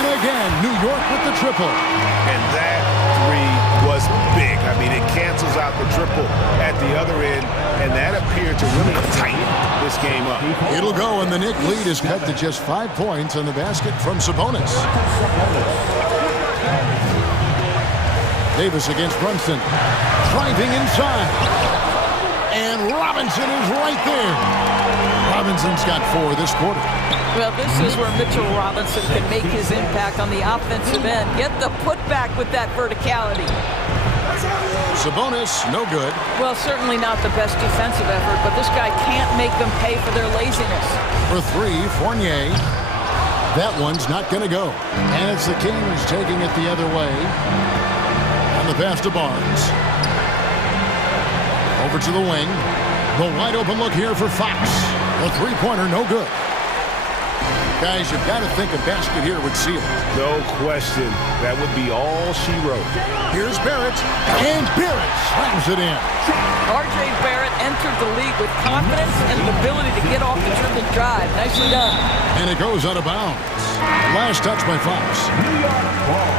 And again, New York with the triple. And that three was big. I mean, it cancels out the triple at the other end, and that appeared to really tighten this game up. It'll go, and the Knick lead is cut to just 5 points on the basket from Sabonis. Davis against Brunson. Driving inside. And Robinson is right there. Robinson's got 4 this quarter. Well, this is where Mitchell Robinson can make his impact on the offensive end. Get the putback with that verticality. Sabonis, no good. Well, certainly not the best defensive effort, but this guy can't make them pay for their laziness. For 3, Fournier. That one's not going to go. And it's the Kings taking it the other way. And the pass to Barnes. Over to the wing. The wide open look here for Fox. A three-pointer, no good. Guys, you've got to think a basket here would seal it. No question. That would be all she wrote. Here's Barrett, and Barrett slams it in. R.J. Barrett entered the league with confidence and the ability to get off the dribble drive. Nicely done. And it goes out of bounds. Last touch by Fox. New York ball.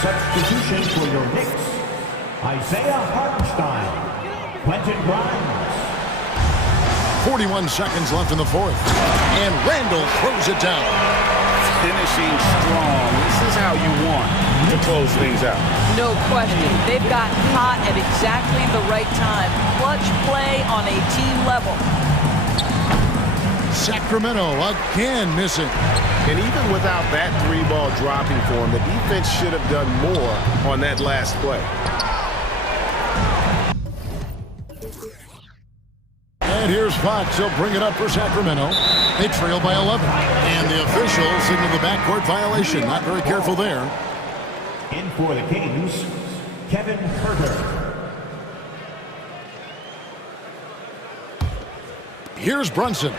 Substitution for your Knicks. Isaiah Hartenstein. Quentin Grimes. 41 seconds left in the fourth. And Randall throws it down. Finishing strong. This is how you want to close things out. No question. They've gotten hot at exactly the right time. Clutch play on a team level. Sacramento again missing. And even without that three ball dropping for him, the defense should have done more on that last play. And here's Fox. He'll bring it up for Sacramento. They trail by 11. And the officials signal the backcourt violation. Not very careful there. In for the Kings, Kevin Herter. Here's Brunson.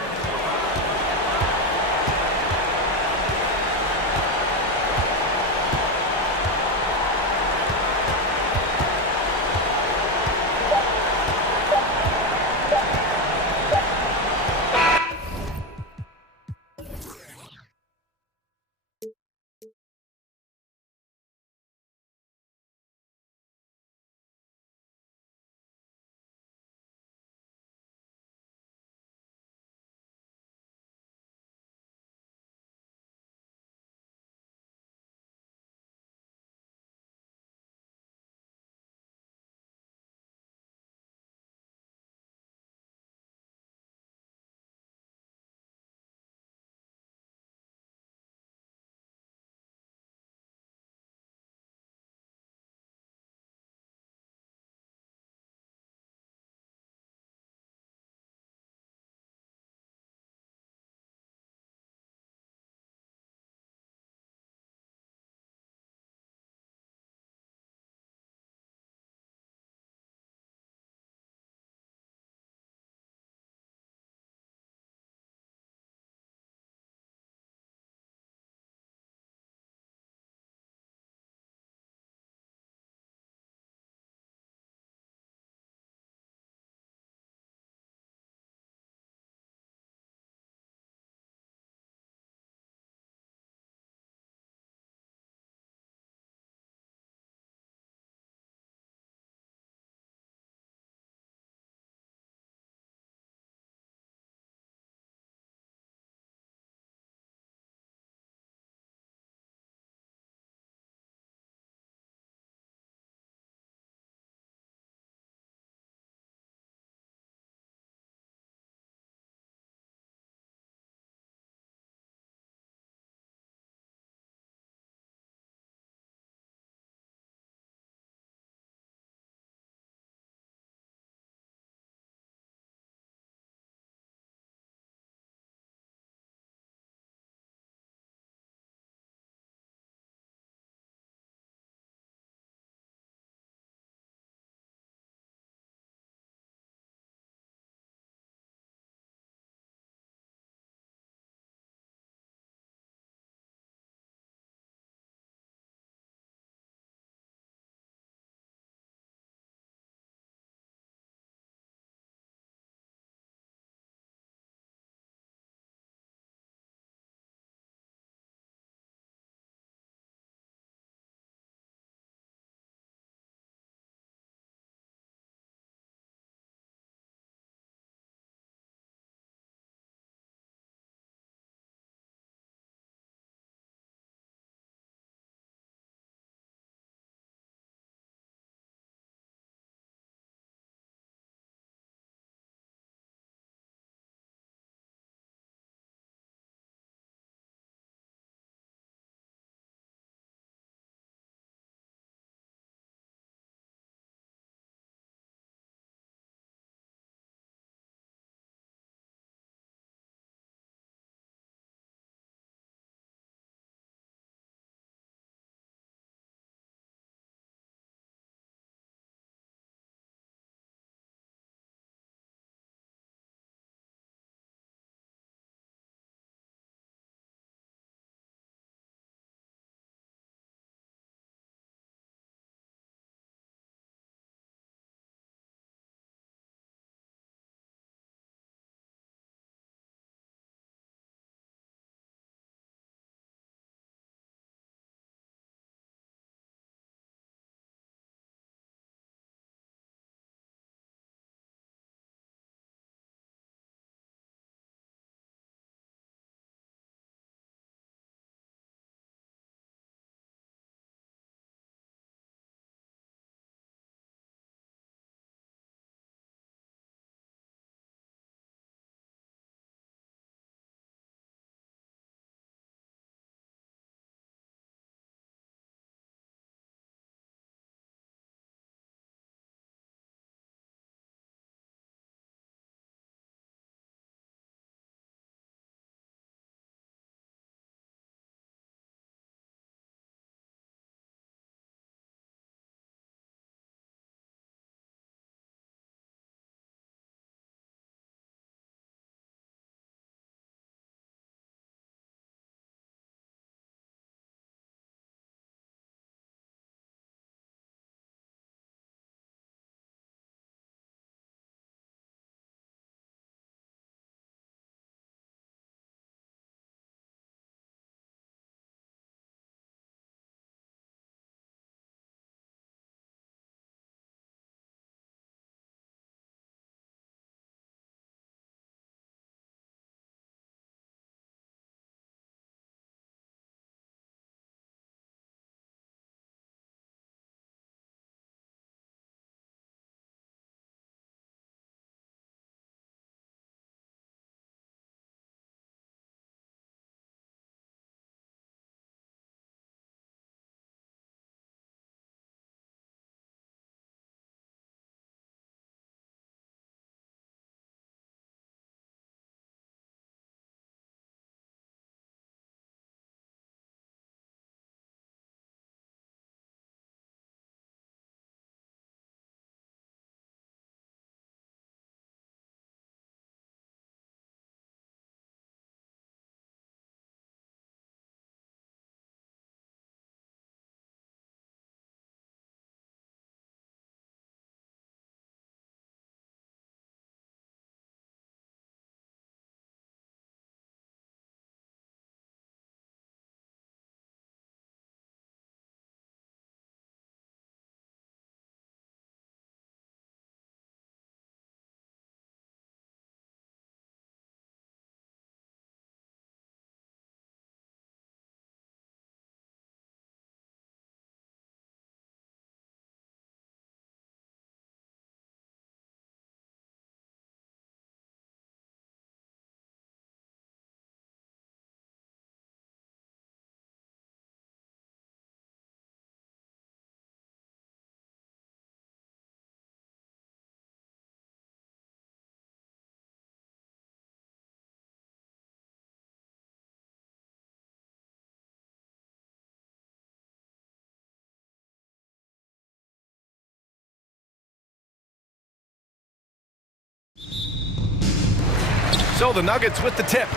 So the Nuggets with the tip.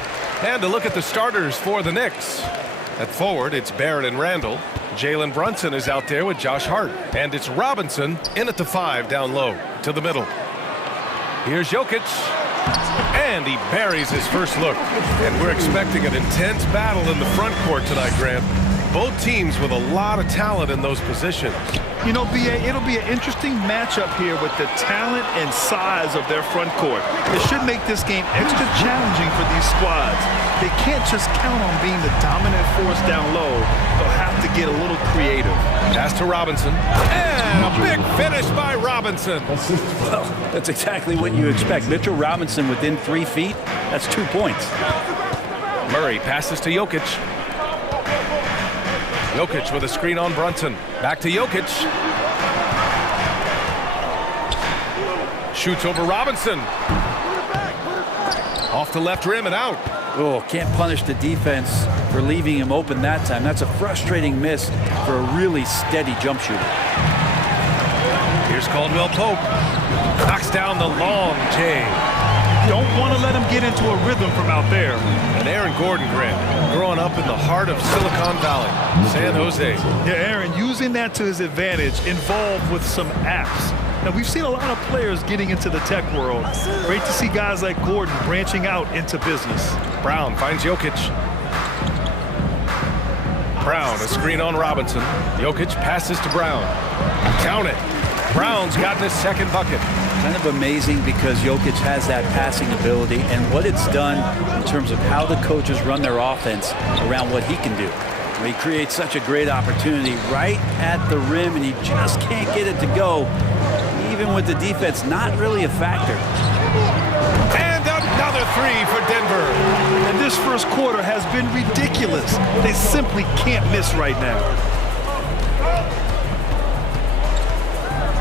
And a look at the starters for the Knicks. At forward, it's Barrett and Randall. Jalen Brunson is out there with Josh Hart. And it's Robinson in at the 5 down low to the middle. Here's Jokic. And he buries his first look. And we're expecting an intense battle in the front court tonight, Grant. Both teams with a lot of talent in those positions. You know, B.A., it'll be an interesting matchup here with the talent and size of their front court. It should make this game extra challenging for these squads. They can't just count on being the dominant force down low. They'll have to get a little creative. Pass to Robinson. And a big finish by Robinson. Well, that's exactly what you expect. Mitchell Robinson within 3 feet, that's 2 points. Murray passes to Jokic. Jokic with a screen on Brunson. Back to Jokic. Shoots over Robinson. Off the left rim and out. Oh, can't punish the defense for leaving him open that time. That's a frustrating miss for a really steady jump shooter. Here's Caldwell Pope. Knocks down the long J. Don't want to let him get into a rhythm from out there. And Aaron Gordon, Grant, growing up in the heart of Silicon Valley, San Jose. Yeah, Aaron, using that to his advantage, involved with some apps. Now, we've seen a lot of players getting into the tech world. Great to see guys like Gordon branching out into business. Brown finds Jokic. Brown, a screen on Robinson. Jokic passes to Brown. Count it. Brown's gotten his second bucket. Kind of amazing because Jokic has that passing ability and what it's done in terms of how the coaches run their offense around what he can do. He creates such a great opportunity right at the rim and he just can't get it to go. Even with the defense not really a factor. And another 3 for Denver. And this first quarter has been ridiculous. They simply can't miss right now.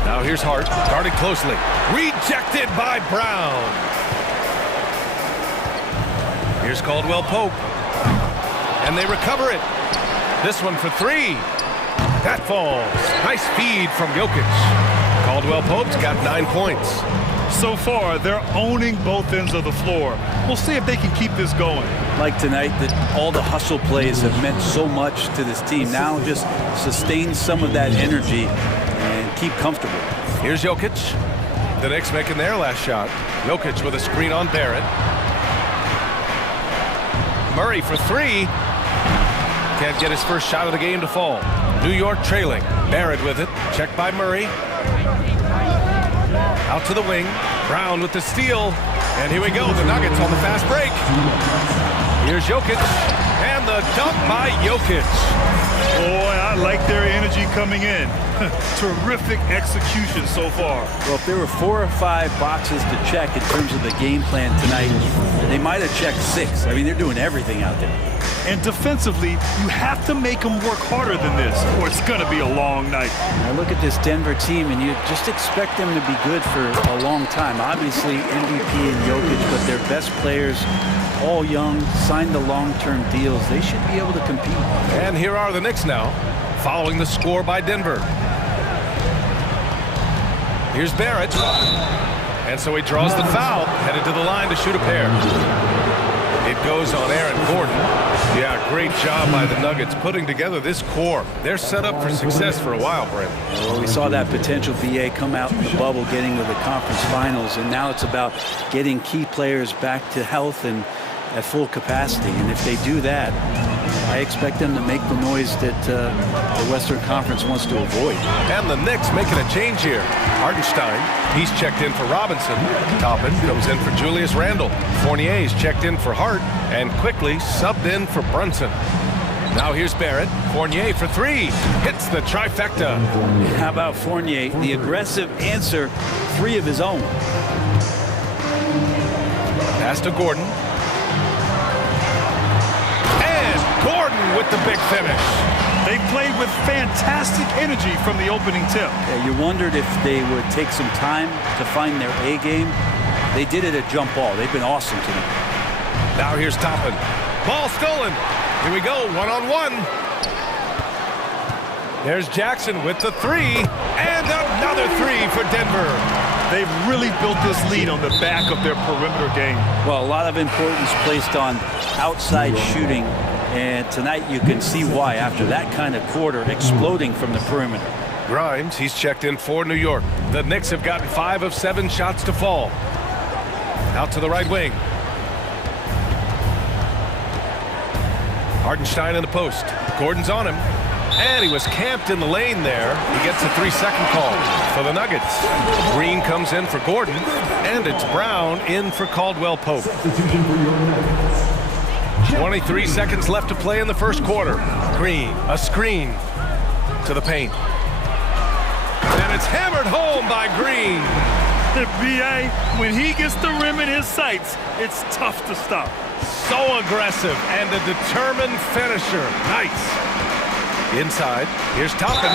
Now here's Hart, guarded closely. Rejected by Brown. Here's Caldwell Pope. And they recover it. This one for 3. That falls. Nice feed from Jokic. Caldwell Pope's got 9 points. So far, they're owning both ends of the floor. We'll see if they can keep this going. Like tonight, that all the hustle plays have meant so much to this team. Now just sustain some of that energy and keep comfortable. Here's Jokic. The Knicks making their last shot. Jokic with a screen on Barrett. Murray for 3. Can't get his first shot of the game to fall. New York trailing. Barrett with it. Checked by Murray. Out to the wing. Brown with the steal. And here we go. The Nuggets on the fast break. Here's Jokic. And the dunk by Jokic. Boy, I like their energy coming in. Terrific execution so far. Well, if there were 4 or 5 boxes to check in terms of the game plan tonight, they might have checked 6. I mean, they're doing everything out there. And defensively, you have to make them work harder than this, or it's going to be a long night. I look at this Denver team, and you just expect them to be good for a long time. Obviously, MVP and Jokic, but their best players, all young, signed the long-term deals. They should be able to compete. And here are the Knicks now, following the score by Denver. Here's Barrett. And so he draws the foul, headed to the line to shoot a pair. It goes on Aaron Gordon. Yeah, great job by the Nuggets putting together this core. They're set up for success for a while, Brent. Well, we saw that potential BA come out in the bubble, getting to the conference finals, and now it's about getting key players back to health and at full capacity. And if they do that, I expect them to make the noise that the Western Conference wants to avoid. And the Knicks making a change here. Hartenstein, he's checked in for Robinson. Toppin comes in for Julius Randle. Fournier's checked in for Hart and quickly subbed in for Brunson. Now here's Barrett. Fournier for 3. Hits the trifecta. How about Fournier? The aggressive answer, 3 of his own. Pass to Gordon. Gordon with the big finish. They played with fantastic energy from the opening tip. Yeah, you wondered if they would take some time to find their A game. They did it at jump ball. They've been awesome tonight. Now here's Toppin. Ball stolen. Here we go, one-on-one. There's Jackson with the 3. And another 3 for Denver. they've really built this lead on the back of their perimeter game. Well, a lot of importance placed on outside shooting, and tonight you can see why after that kind of quarter exploding from the perimeter. Grimes, he's checked in for New York. The Knicks have gotten 5 of 7 shots to fall. Out to the right wing. Hartenstein in the post. Gordon's on him. And he was camped in the lane there. He gets a 3-second call for the Nuggets. Green comes in for Gordon. And it's Brown in for Caldwell Pope. 23 seconds left to play in the first quarter. Green, a screen to the paint. And it's hammered home by Green. The BA, when he gets the rim in his sights, it's tough to stop. So aggressive and a determined finisher. Nice. Inside, here's Toppin.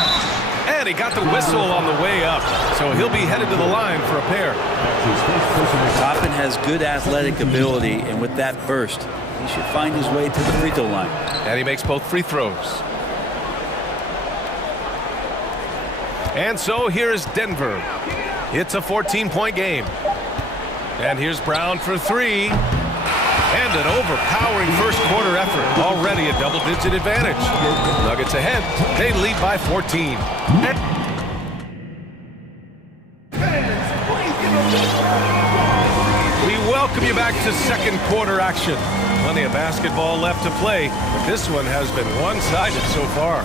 And he got the whistle on the way up. So he'll be headed to the line for a pair. Toppin has good athletic ability, and with that burst, he should find his way to the free throw line. And he makes both free throws. And so here's Denver. It's a 14-point game. And here's Brown for 3. And an overpowering first quarter effort. Already a double-digit advantage. Nuggets ahead. They lead by 14. We welcome you back to second quarter action. Plenty of basketball left to play, but this one has been one-sided so far.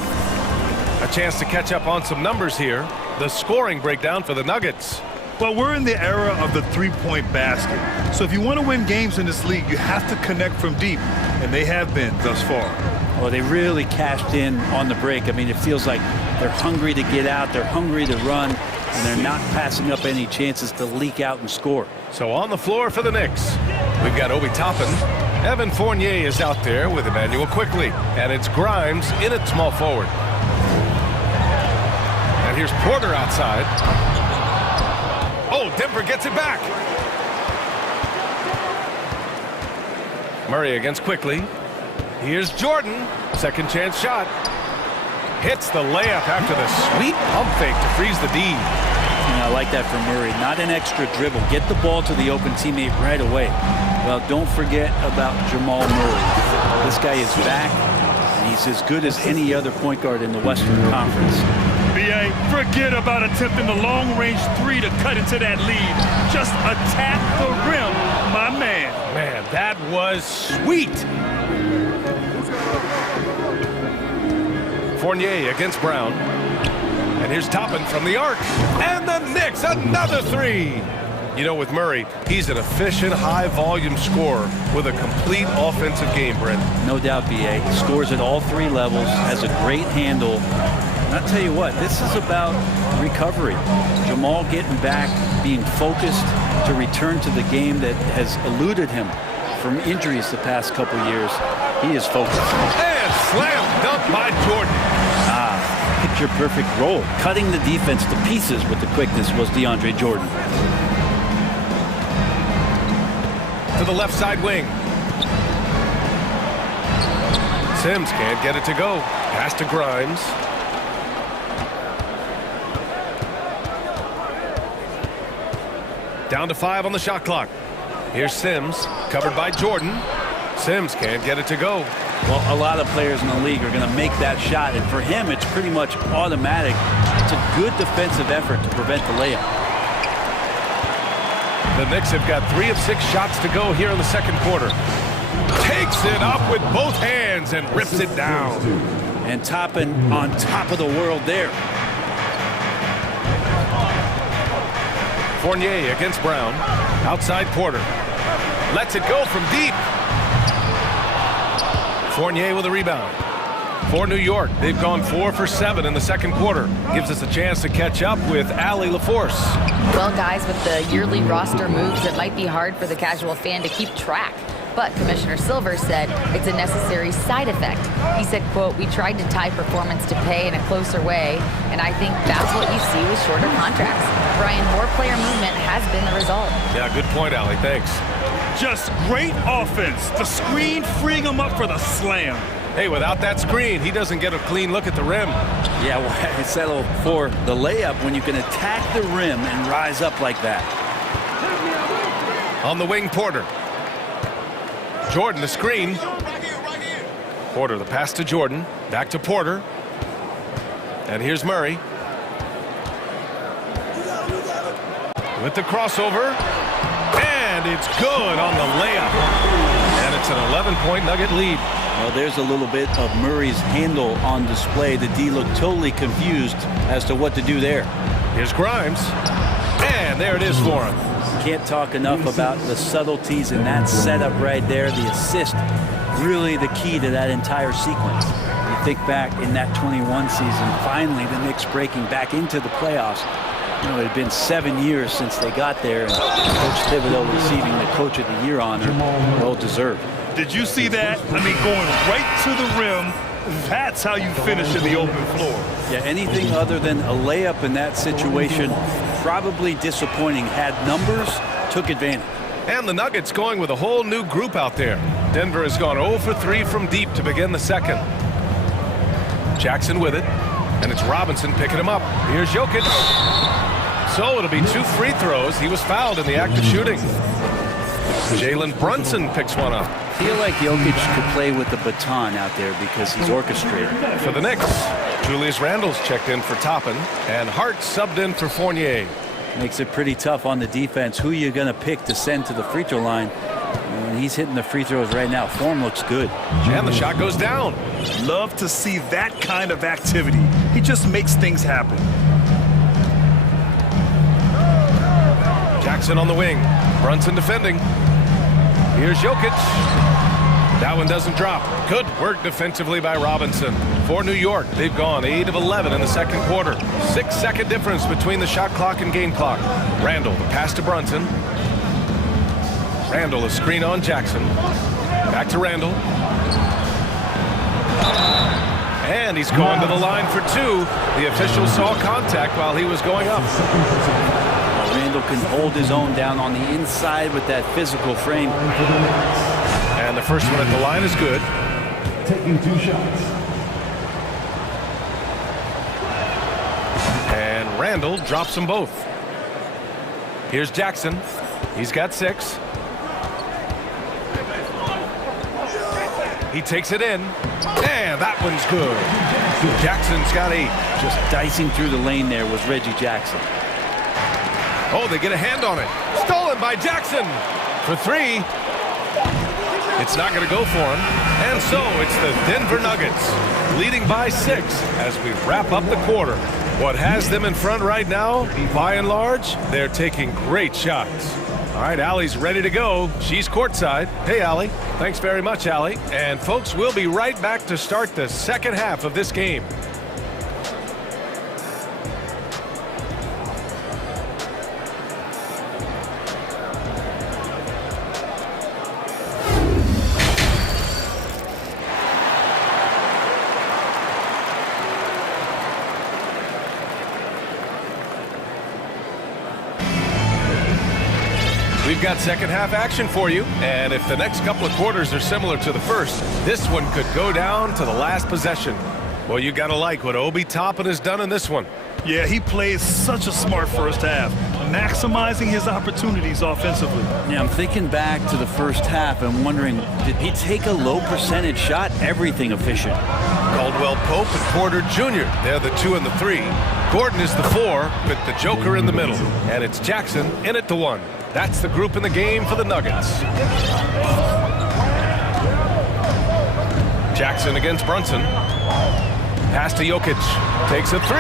A chance to catch up on some numbers here. The scoring breakdown for the Nuggets. Well, we're in the era of the three-point basket. So if you want to win games in this league, you have to connect from deep, and they have been thus far. Well, they really cashed in on the break. I mean, it feels like they're hungry to get out, they're hungry to run, and they're not passing up any chances to leak out and score. So on the floor for the Knicks, we've got Obi Toppin. Evan Fournier is out there with Emmanuel Quickly, and it's Grimes in at small forward. And here's Porter outside. Oh, Denver gets it back. Murray against Quickly. Here's Jordan. Second chance shot. Hits the layup after the sweet pump fake to freeze the D. I like that from Murray. Not an extra dribble. Get the ball to the open teammate right away. Well, don't forget about Jamal Murray. This guy is back, and he's as good as any other point guard in the Western Conference. BA, forget about attempting the long-range 3 to cut into that lead. Just attack the rim, my man. Man, that was sweet. Fournier against Brown. And here's Toppin from the arc. And the Knicks, another 3. You know, with Murray, he's an efficient, high-volume scorer with a complete offensive game, Brent. No doubt, BA. He scores at all 3 levels, has a great handle. And I'll tell you what, this is about recovery. Jamal getting back, being focused to return to the game that has eluded him from injuries the past couple years. He is focused. And slam dunk by Jordan. Picture-perfect roll. Cutting the defense to pieces with the quickness was DeAndre Jordan. To the left side wing. Sims can't get it to go. Pass to Grimes. Down to 5 on the shot clock. Here's Sims, covered by Jordan. Sims can't get it to go. Well, a lot of players in the league are going to make that shot, and for him, it's pretty much automatic. It's a good defensive effort to prevent the layup. The Knicks have got 3 of 6 shots to go here in the second quarter. Takes it up with both hands and rips it down. And Toppin on top of the world there. Fournier against Brown. Outside Porter. Lets it go from deep. Fournier with a rebound. For New York, they've gone 4 for 7 in the second quarter. Gives us a chance to catch up with Allie LaForce. Well, guys, with the yearly roster moves, it might be hard for the casual fan to keep track. But Commissioner Silver said it's a necessary side effect. He said, quote, "We tried to tie performance to pay in a closer way, and I think that's what you see with shorter contracts." Brian, more player movement has been the result. Yeah, good point, Allie. Thanks. Just great offense. The screen freeing him up for the slam. Hey, without that screen, he doesn't get a clean look at the rim. Yeah, why settle for the layup when you can attack the rim and rise up like that? On the wing, Porter. Jordan, the screen. Porter, the pass to Jordan. Back to Porter. And here's Murray. With the crossover. And it's good on the layup. And it's an 11-point Nugget lead. Well, there's a little bit of Murray's handle on display. The D looked totally confused as to what to do there. Here's Grimes. And there it is for him. Can't talk enough about the subtleties in that setup right there. The assist, really the key to that entire sequence. You think back in that 21 season, finally the Knicks breaking back into the playoffs. You know, it had been 7 years since they got there, and Coach Thibodeau receiving the Coach of the Year honor, well deserved. Did you see that? I mean, going right to the rim. That's how you finish in the open floor. Yeah, anything other than a layup in that situation, probably disappointing. Had numbers, took advantage. And the Nuggets going with a whole new group out there. Denver has gone 0 for 3 from deep to begin the second. Jackson with it, and it's Robinson picking him up. Here's Jokic. So it'll be 2 free throws. He was fouled in the act of shooting. Jalen Brunson picks one up. I feel like Jokic could play with the baton out there because he's orchestrated. For the Knicks, Julius Randle's checked in for Toppin, and Hart subbed in for Fournier. Makes it pretty tough on the defense. Who are you going to pick to send to the free throw line? And he's hitting the free throws right now. Form looks good. And the shot goes down. Love to see that kind of activity. He just makes things happen. Jackson on the wing. Brunson defending. Here's Jokic. That one doesn't drop. Good work defensively by Robinson. For New York, they've gone 8 of 11 in the second quarter. 6-second difference between the shot clock and game clock. Randle, the pass to Brunson. Randle, a screen on Jackson. Back to Randle. And he's going to the line for 2. The official saw contact while he was going up. Randle can hold his own down on the inside with that physical frame. And the first one at the line is good. Taking 2 shots. And Randle drops them both. Here's Jackson. He's got 6. He takes it in. And that one's good. Jackson's got 8. Just dicing through the lane there was Reggie Jackson. Oh, they get a hand on it. Stolen by Jackson for 3. It's not going to go for him. And so it's the Denver Nuggets leading by 6 as we wrap up the quarter. What has them in front right now, by and large, they're taking great shots. All right, Allie's ready to go. She's courtside. Hey, Allie. Thanks very much, Allie. And folks, we'll be right back to start the second half of this game. We've got second half action for you, and if the next couple of quarters are similar to the first, this one could go down to the last possession. Well, you gotta like what Obi Toppin has done in this one. Yeah, he plays such a smart first half, maximizing his opportunities offensively. Yeah, I'm thinking back to the first half and wondering, did he take a low percentage shot? Everything efficient. Caldwell Pope and Porter Jr., they're the 2 and the 3. Gordon is the 4 with the Joker in the middle, and it's Jackson in at the 1. That's the group in the game for the Nuggets. Jackson against Brunson. Pass to Jokic. Takes a 3.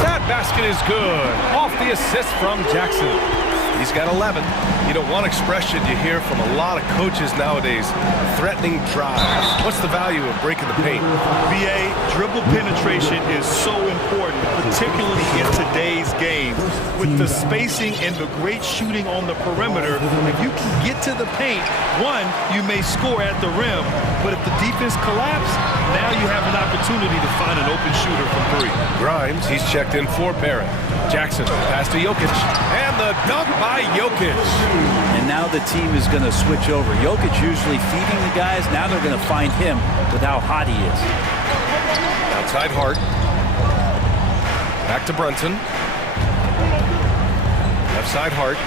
That basket is good. Off the assist from Jackson. He's got 11. You know, one expression you hear from a lot of coaches nowadays, threatening drives. What's the value of breaking the paint? BA, dribble penetration is so important, particularly in today's game. With the spacing and the great shooting on the perimeter, if you can get to the paint, one, you may score at the rim, but if the defense collapses, now you have an opportunity opportunity to find an open shooter from three. Grimes, he's checked in for Barrett. Jackson, pass to Jokic. And the dunk by Jokic. And now the team is going to switch over. Jokic usually feeding the guys. Now they're going to find him with how hot he is. Outside Hart. Back to Brunson. Left side Hart.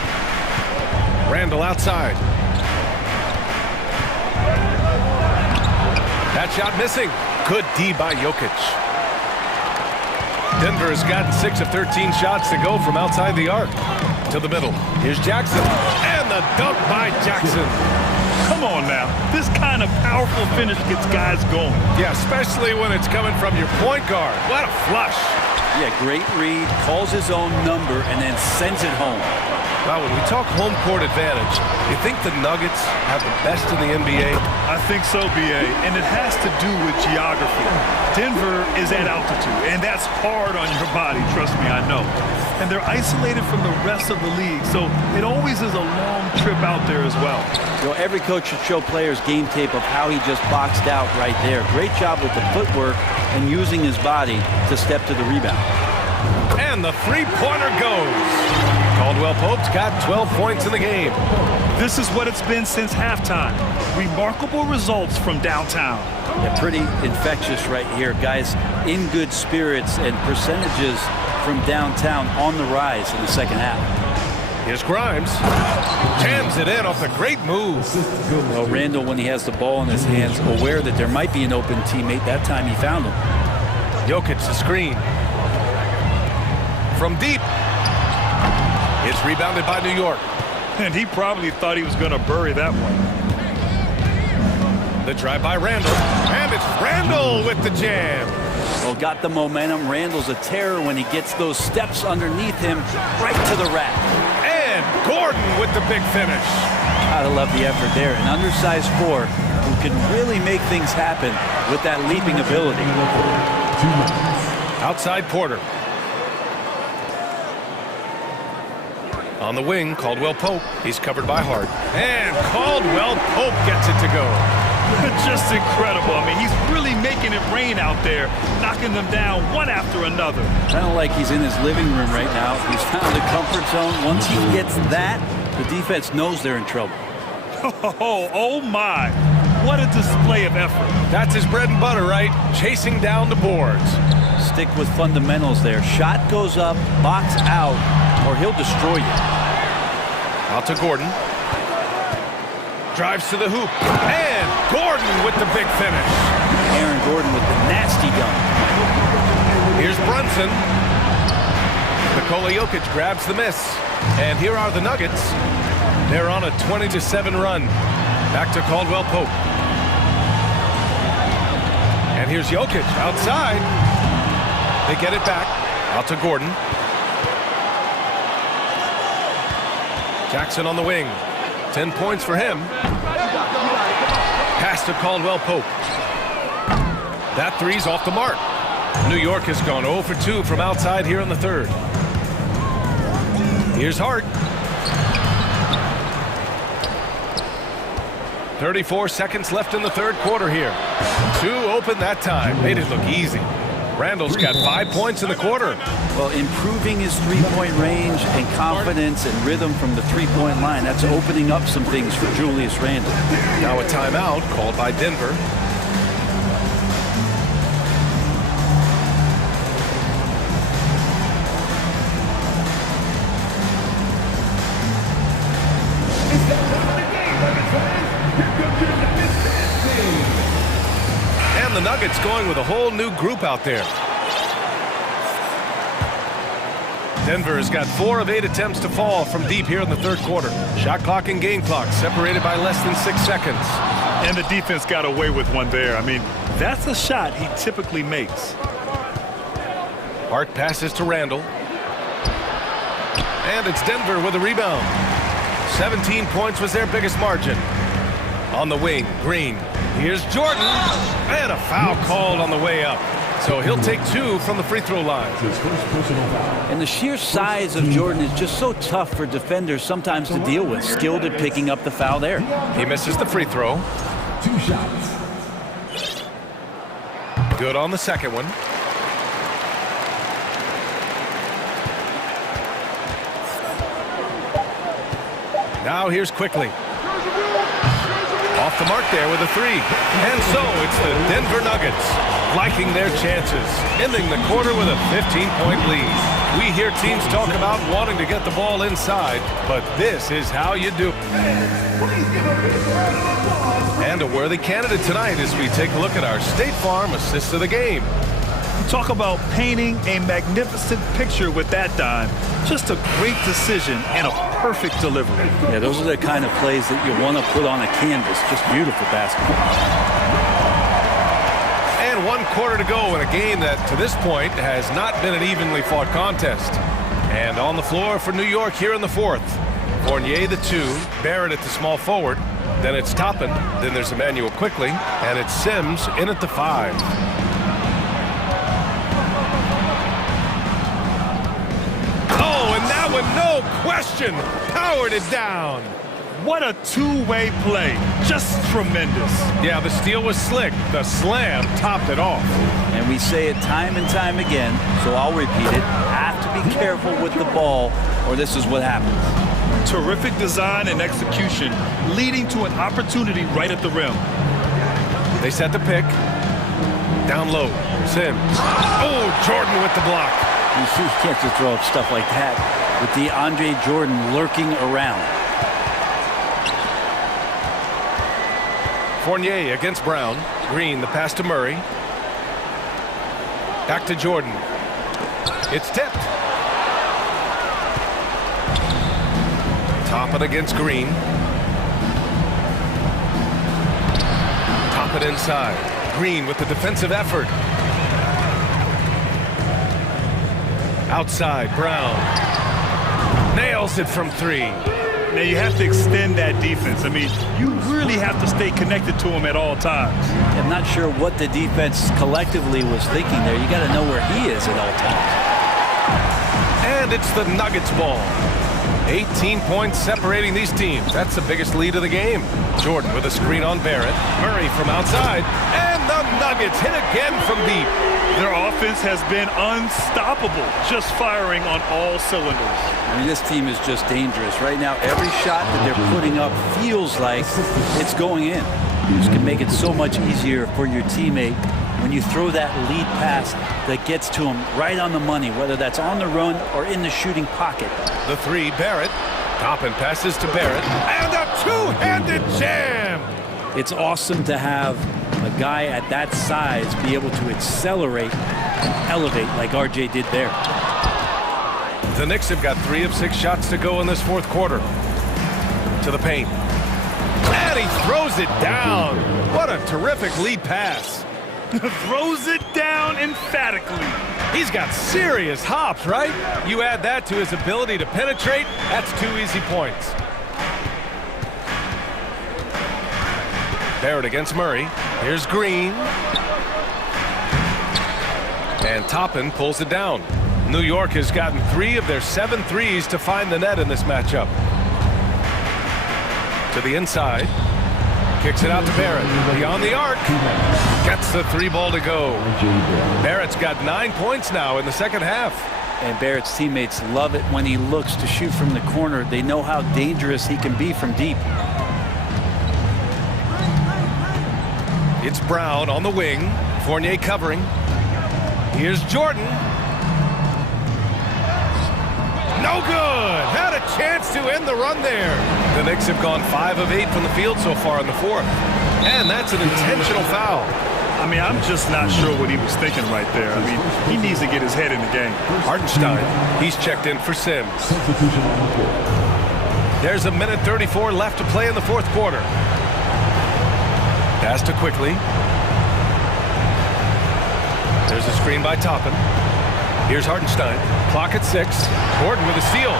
Randall outside. That shot missing. Good D by Jokic. Denver has gotten 6 of 13 shots to go from outside the arc. To the middle. Here's Jackson. And the dunk by Jackson. Come on now. This kind of powerful finish gets guys going. Yeah, especially when it's coming from your point guard. What a flush. Yeah, great read, calls his own number, and then sends it home. Now, when we talk home court advantage, you think the Nuggets have the best in the NBA? I think so, B.A., and it has to do with geography. Denver is at altitude, and that's hard on your body, trust me, I know. And they're isolated from the rest of the league, so it always is a long trip out there as well. You know, every coach should show players game tape of how he just boxed out right there. Great job with the footwork and using his body to step to the rebound. And the three-pointer goes. Caldwell Pope's got 12 points in the game. This is what it's been since halftime. Remarkable results from downtown. Yeah, pretty infectious right here. Guys in good spirits and percentages from downtown on the rise in the second half. Here's Grimes. Jams it in off the great move. Well, Randall, when he has the ball in his hands, aware that there might be an open teammate, that time he found him. Jokic the screen. From deep. It's rebounded by New York. And he probably thought he was going to bury that one. The drive by Randall. And it's Randall with the jam. Well, got the momentum. Randall's a terror when he gets those steps underneath him right to the rack. And Gordon with the big finish. Gotta love the effort there. An undersized 4 who can really make things happen with that leaping ability. Outside Porter. On the wing, Caldwell Pope. He's covered by Hart. And Caldwell Pope gets it to go. Just incredible. I mean, he's really making it rain out there, knocking them down one after another. Kind of like he's in his living room right now. He's found a comfort zone. Once he gets that, the defense knows they're in trouble. Oh my. What a display of effort. That's his bread and butter, right? Chasing down the boards. Stick with fundamentals there. Shot goes up, box out, or he'll destroy you. Out to Gordon. Drives to the hoop. And Gordon with the big finish. Aaron Gordon with the nasty dunk. Here's Brunson. Nikola Jokic grabs the miss. And here are the Nuggets. They're on a 20-7 run. Back to Caldwell Pope. And here's Jokic outside. They get it back. Out to Gordon. Jackson on the wing. 10 points for him. Pass to Caldwell Pope. That three's off the mark. New York has gone 0 for 2 from outside here in the third. Here's Hart. 34 seconds left in the third quarter here. 2 open that time. Made it look easy. Randall's got 5 points in the quarter. Well, improving his three-point range and confidence and rhythm from the three-point line, that's opening up some things for Julius Randall. Now a timeout called by Denver. And the Nuggets going with a whole new group out there. Denver has got 4 of 8 attempts to fall from deep here in the third quarter. Shot clock and game clock separated by less than 6 seconds. And the defense got away with one there. I mean, that's a shot he typically makes. Hart passes to Randall. And it's Denver with a rebound. 17 points was their biggest margin. On the wing, Green. Here's Jordan. And a foul called on the way up. So he'll take 2 from the free throw line. And the sheer size of Jordan is just so tough for defenders sometimes to deal with. Skilled at picking up the foul there. He misses the free throw. 2 shots. Good on the second one. Now here's quickly. Off the mark there with a three. And so it's the Denver Nuggets liking their chances, ending the quarter with a 15-point lead. We hear teams talk about wanting to get the ball inside, but this is how you do it. And a worthy candidate tonight as we take a look at our State Farm assist of the game. Talk about painting a magnificent picture with that dime. Just a great decision and a perfect delivery. Yeah, those are the kind of plays that you want to put on a canvas. Just beautiful basketball. And 1 quarter to go in a game that, to this point, has not been an evenly fought contest. And on the floor for New York here in the fourth. Fournier the 2, Barrett at the small forward. Then it's Toppin, then there's Emmanuel quickly, and it's Sims in at the 5. No question, powered it down. What a two-way play. Just tremendous. Yeah, the steal was slick. The slam topped it off. And we say it time and time again, so I'll repeat it. Have to be careful with the ball, or this is what happens. Terrific design and execution, leading to an opportunity right at the rim. They set the pick. Down low, Sims. Oh, Jordan with the block. You see, you can't just throw up stuff like that with DeAndre Jordan lurking around. Fournier against Brown. Green, the pass to Murray. Back to Jordan. It's tipped. Toppin against Green. Toppin inside. Green with the defensive effort. Outside, Brown. Nails it from 3. Now you have to extend that defense. I mean, you really have to stay connected to him at all times. I'm not sure what the defense collectively was thinking there. You got to know where he is at all times. And it's the Nuggets ball. 18 points separating these teams. That's the biggest lead of the game. Jordan with a screen on Barrett. Murray from outside. And the Nuggets hit again from deep. Their offense has been unstoppable, just firing on all cylinders. I mean, this team is just dangerous. Right now, every shot that they're putting up feels like it's going in. You just can make it so much easier for your teammate when you throw that lead pass that gets to him right on the money, whether that's on the run or in the shooting pocket. The 3, Barrett. Toppin passes to Barrett. And a two-handed jam! It's awesome to have a guy at that size be able to accelerate and elevate like RJ did there. The Knicks have got 3 of 6 shots to go in this fourth quarter. To the paint. And he throws it down. What a terrific lead pass. Throws it down emphatically. He's got serious hops, right? You add that to his ability to penetrate, that's 2 easy points. Barrett against Murray. Here's Green. And Toppin pulls it down. New York has gotten 3 of their 7 threes to find the net in this matchup. To the inside. Kicks it out to Barrett. Beyond the arc. Gets the 3 ball to go. Barrett's got 9 points now in the second half. And Barrett's teammates love it when he looks to shoot from the corner. They know how dangerous he can be from deep. It's Brown on the wing. Fournier covering. Here's Jordan. No good. Had a chance to end the run there. The Knicks have gone 5 of 8 from the field so far in the fourth. And that's an intentional foul. I mean, I'm just not sure what he was thinking right there. I mean, he needs to get his head in the game. Hartenstein, he's checked in for Sims. There's 1:34 left to play in the fourth quarter. Pass to quickly. There's a screen by Toppin. Here's Hartenstein. Clock at 6. Gordon with a steal.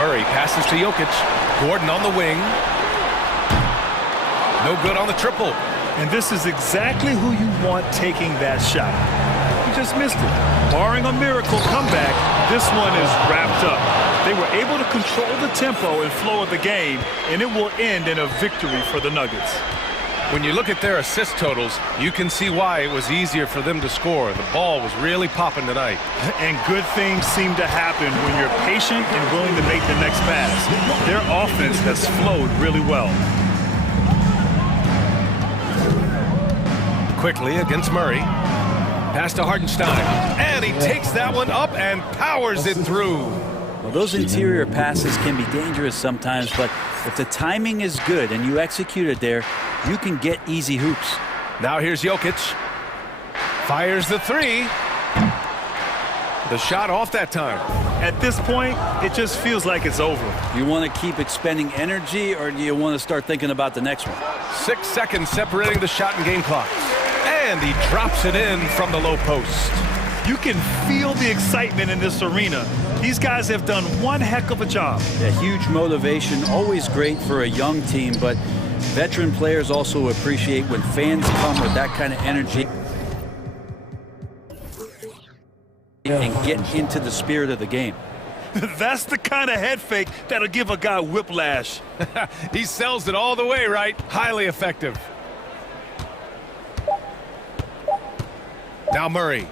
Murray passes to Jokic. Gordon on the wing. No good on the triple. And this is exactly who you want taking that shot. He just missed it. Barring a miracle comeback, this one is wrapped up. They were able to control the tempo and flow of the game, and it will end in a victory for the Nuggets. When you look at their assist totals, you can see why it was easier for them to score. The ball was really popping tonight. And good things seem to happen when you're patient and willing to make the next pass. Their offense has flowed really well. Quickly against Murray. Pass to Hartenstein. And he takes that one up and powers it through. Well, those interior passes can be dangerous sometimes, but if the timing is good and you execute it there, you can get easy hoops. Now here's Jokic. Fires the three. The shot off that time. At this point, it just feels like it's over. You want to keep expending energy, or do you want to start thinking about the next one? 6 seconds separating the shot and game clock. And he drops it in from the low post. You can feel the excitement in this arena. These guys have done one heck of a job. Yeah, huge motivation, always great for a young team, but veteran players also appreciate when fans come with that kind of energy and get into the spirit of the game. That's the kind of head fake that'll give a guy whiplash. He sells it all the way, right? Highly effective. Now Murray.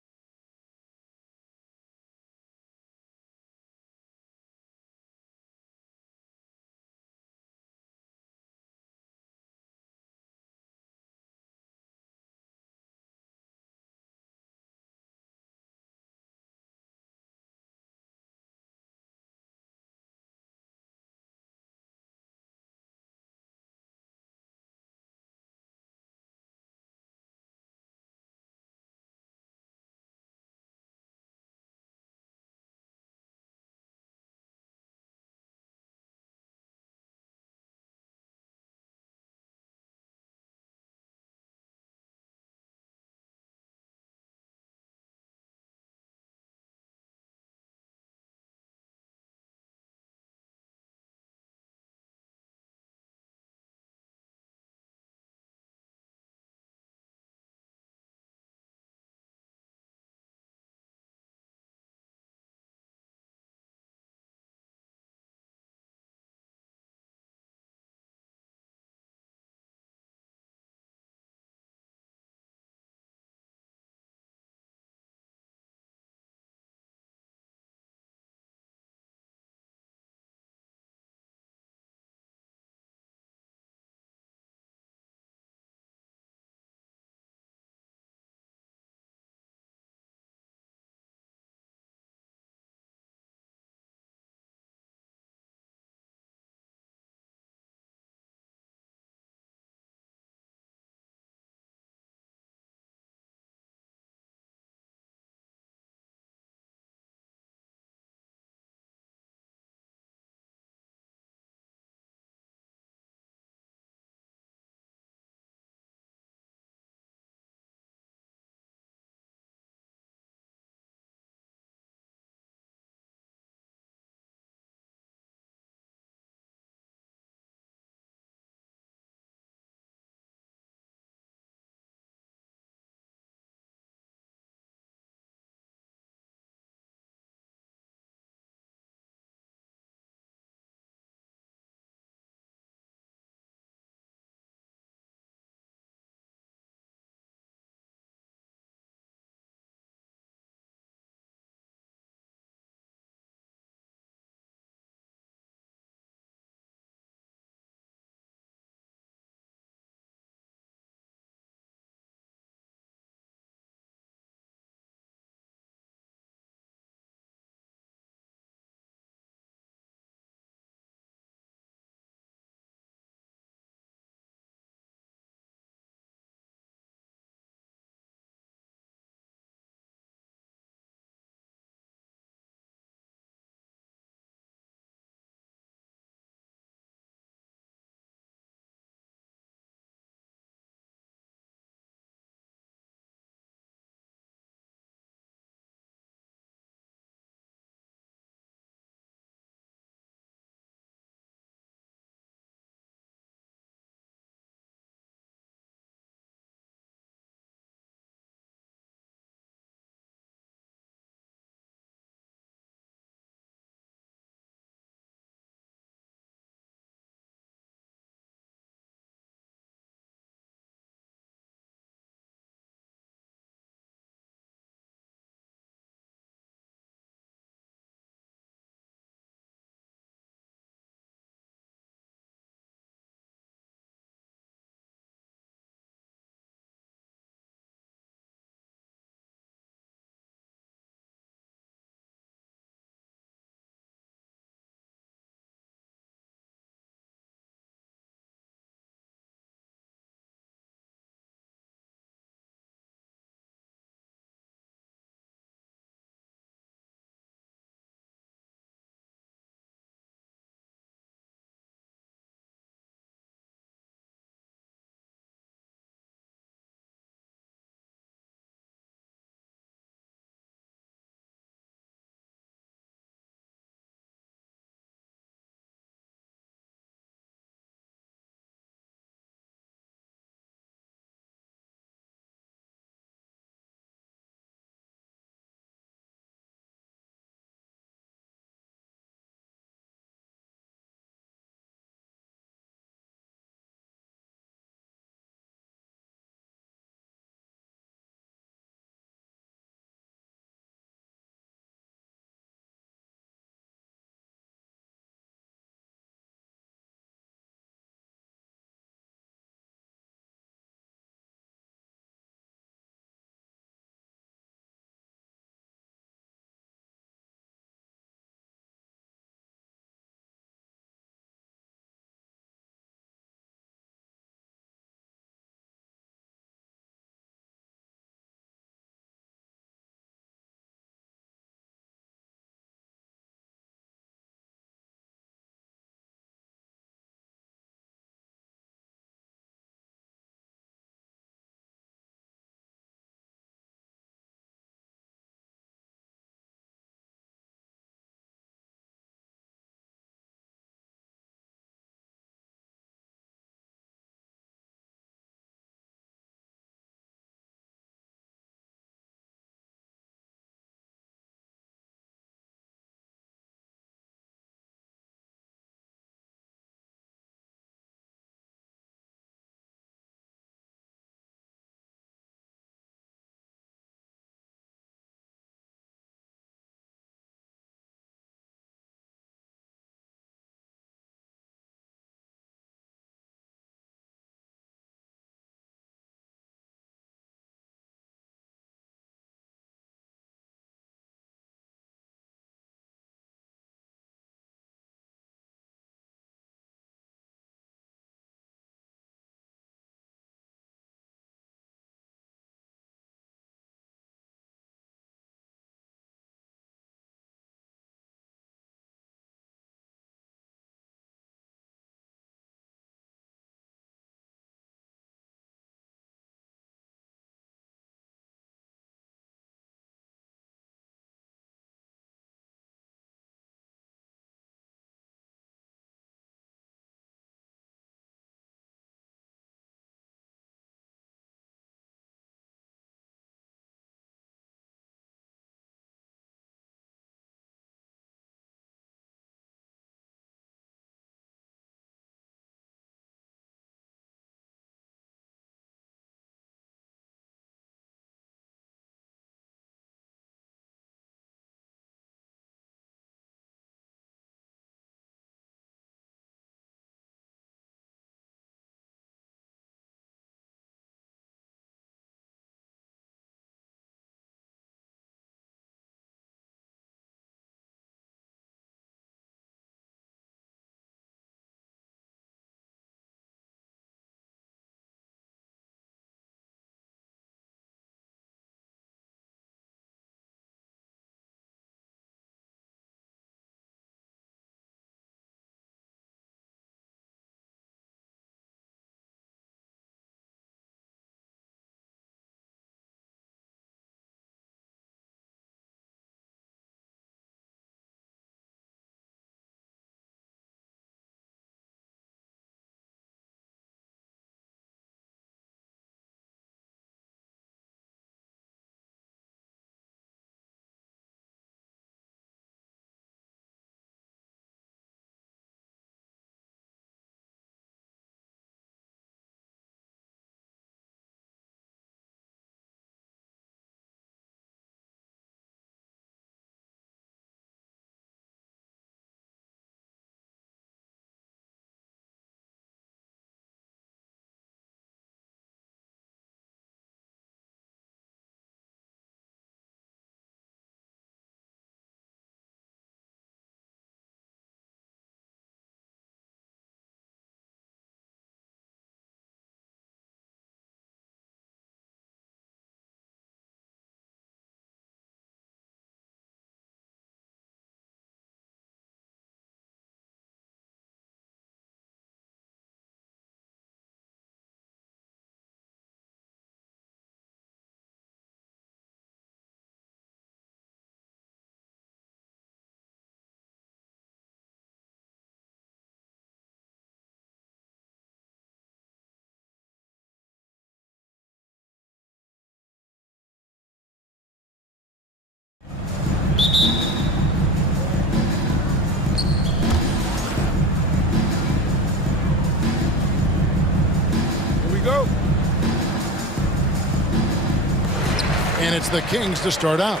And it's the Kings to start out.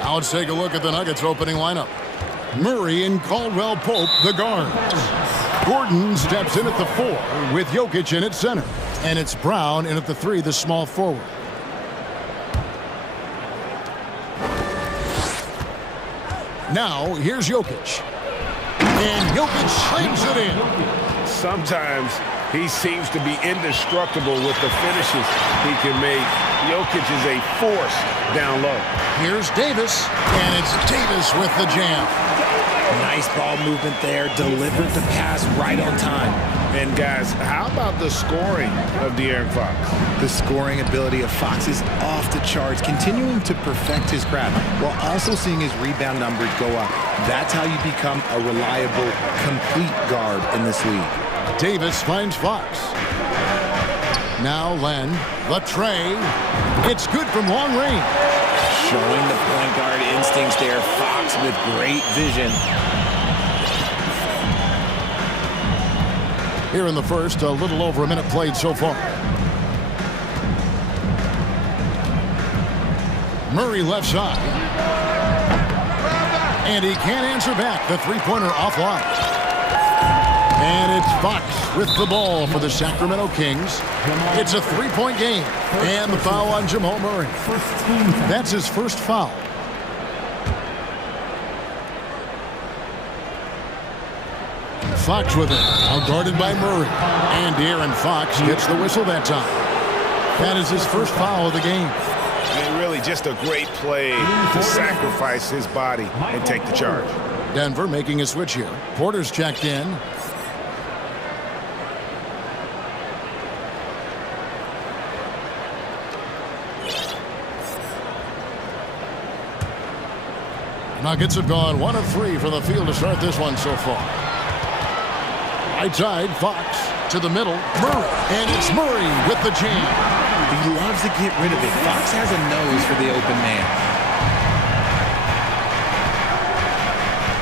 Now let's take a look at the Nuggets opening lineup. Murray and Caldwell Pope, the guards. Gordon steps in at the 4 with Jokic in at center. And it's Brown in at the 3, the small forward. Now, here's Jokic. And Jokic slams it in. Sometimes he seems to be indestructible with the finishes he can make. Jokic is a force down low. Here's Davis, and it's Davis with the jam. Nice ball movement there. Delivered the pass right on time. And guys, how about the scoring of De'Aaron Fox? The scoring ability of Fox is off the charts, continuing to perfect his craft while also seeing his rebound numbers go up. That's how you become a reliable, complete guard in this league. Davis finds Fox. Now Len, the tray. It's good from long range. Showing the point guard instincts there. Fox with great vision. Here in the first, a little over a minute played so far. Murray left side. And he can't answer back. The three-pointer offline. And it's Fox with the ball for the Sacramento Kings. It's a three-point game. And the foul on Jamal Murray. That's his first foul. Fox with it. Now guarded by Murray. And De'Aaron Fox gets the whistle that time. That is his first foul of the game. And really just a great play to sacrifice his body and take the charge. Denver making a switch here. Porter's checked in. Nuggets have gone 1 of 3 from the field to start this one so far. Right side, Fox to the middle, Murray, and it's Murray with the jam. He loves to get rid of it. Fox has a nose for the open man.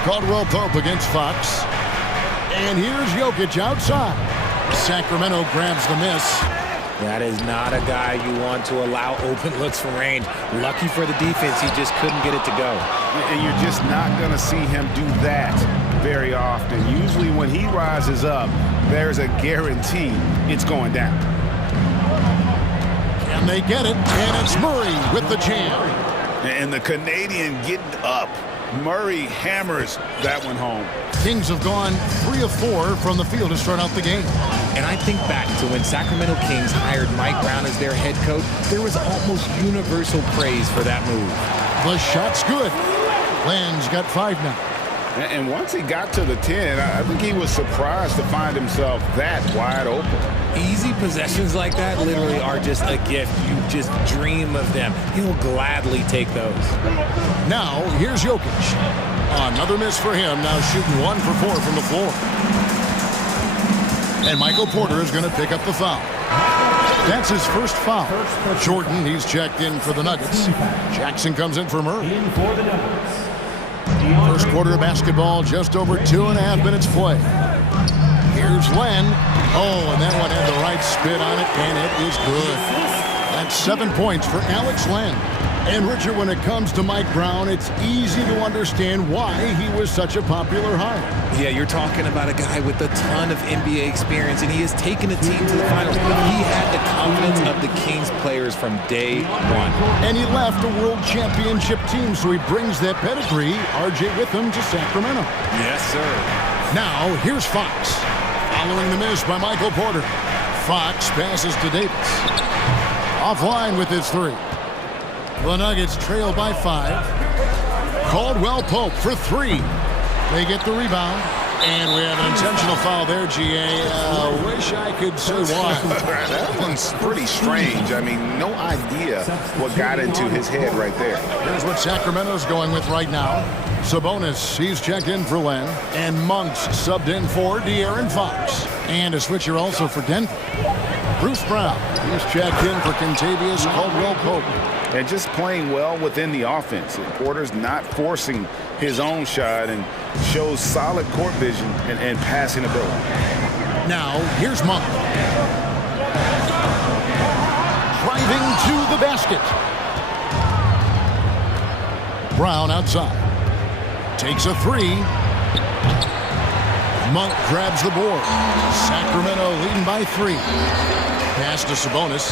Caldwell Pope against Fox. And here's Jokic outside. Sacramento grabs the miss. That is not a guy you want to allow open looks from range. Lucky for the defense, he just couldn't get it to go. And you're just not going to see him do that very often. Usually when he rises up, there's a guarantee it's going down. And they get it, and it's Murray with the jam. And the Canadian getting up. Murray hammers that one home. Kings have gone 3 of 4 from the field to start out the game. And I think back to when Sacramento Kings hired Mike Brown as their head coach, there was almost universal praise for that move. The shot's good. Len's got 5 now. And once he got to the 10, I think he was surprised to find himself that wide open. Easy possessions like that literally are just a gift. You just dream of them. He'll gladly take those. Now, here's Jokic. Another miss for him, now shooting 1 for 4 from the floor. And Michael Porter is going to pick up the foul. That's his first foul. Jordan, he's checked in for the Nuggets. Jackson comes in for Murray. First quarter of basketball, just over 2.5 minutes play. Here's Len. Oh, and that one had the right spin on it, and it is good. That's 7 points for Alex Len. And Richard, when it comes to Mike Brown, it's easy to understand why he was such a popular hire. Yeah, you're talking about a guy with a ton of NBA experience, and he has taken a team to the finals. He had the confidence of the Kings players from day one. And he left a world championship team, so he brings that pedigree, RJ, with him to Sacramento. Yes, sir. Now, here's Fox. Following the miss by Michael Porter. Fox passes to Davis. Offline with his 3. The Nuggets trail by 5. Caldwell Pope for 3. They get the rebound. And we have an intentional foul there, GA. Wish I could say why. That one's pretty strange. I mean, no idea what got into his head right there. Here's what Sacramento's going with right now. Sabonis, he's checked in for Len. And Monks subbed in for De'Aaron Fox. And a switcher also for Denver. Bruce Brown, he's checked in for Kentavious Caldwell-Pope. And just playing well within the offense. Porter's not forcing his own shot and shows solid court vision and passing ability. Now, here's Monk. the basket. Brown outside. Takes a three. Monk grabs the board. Sacramento leading by 3. Pass to Sabonis.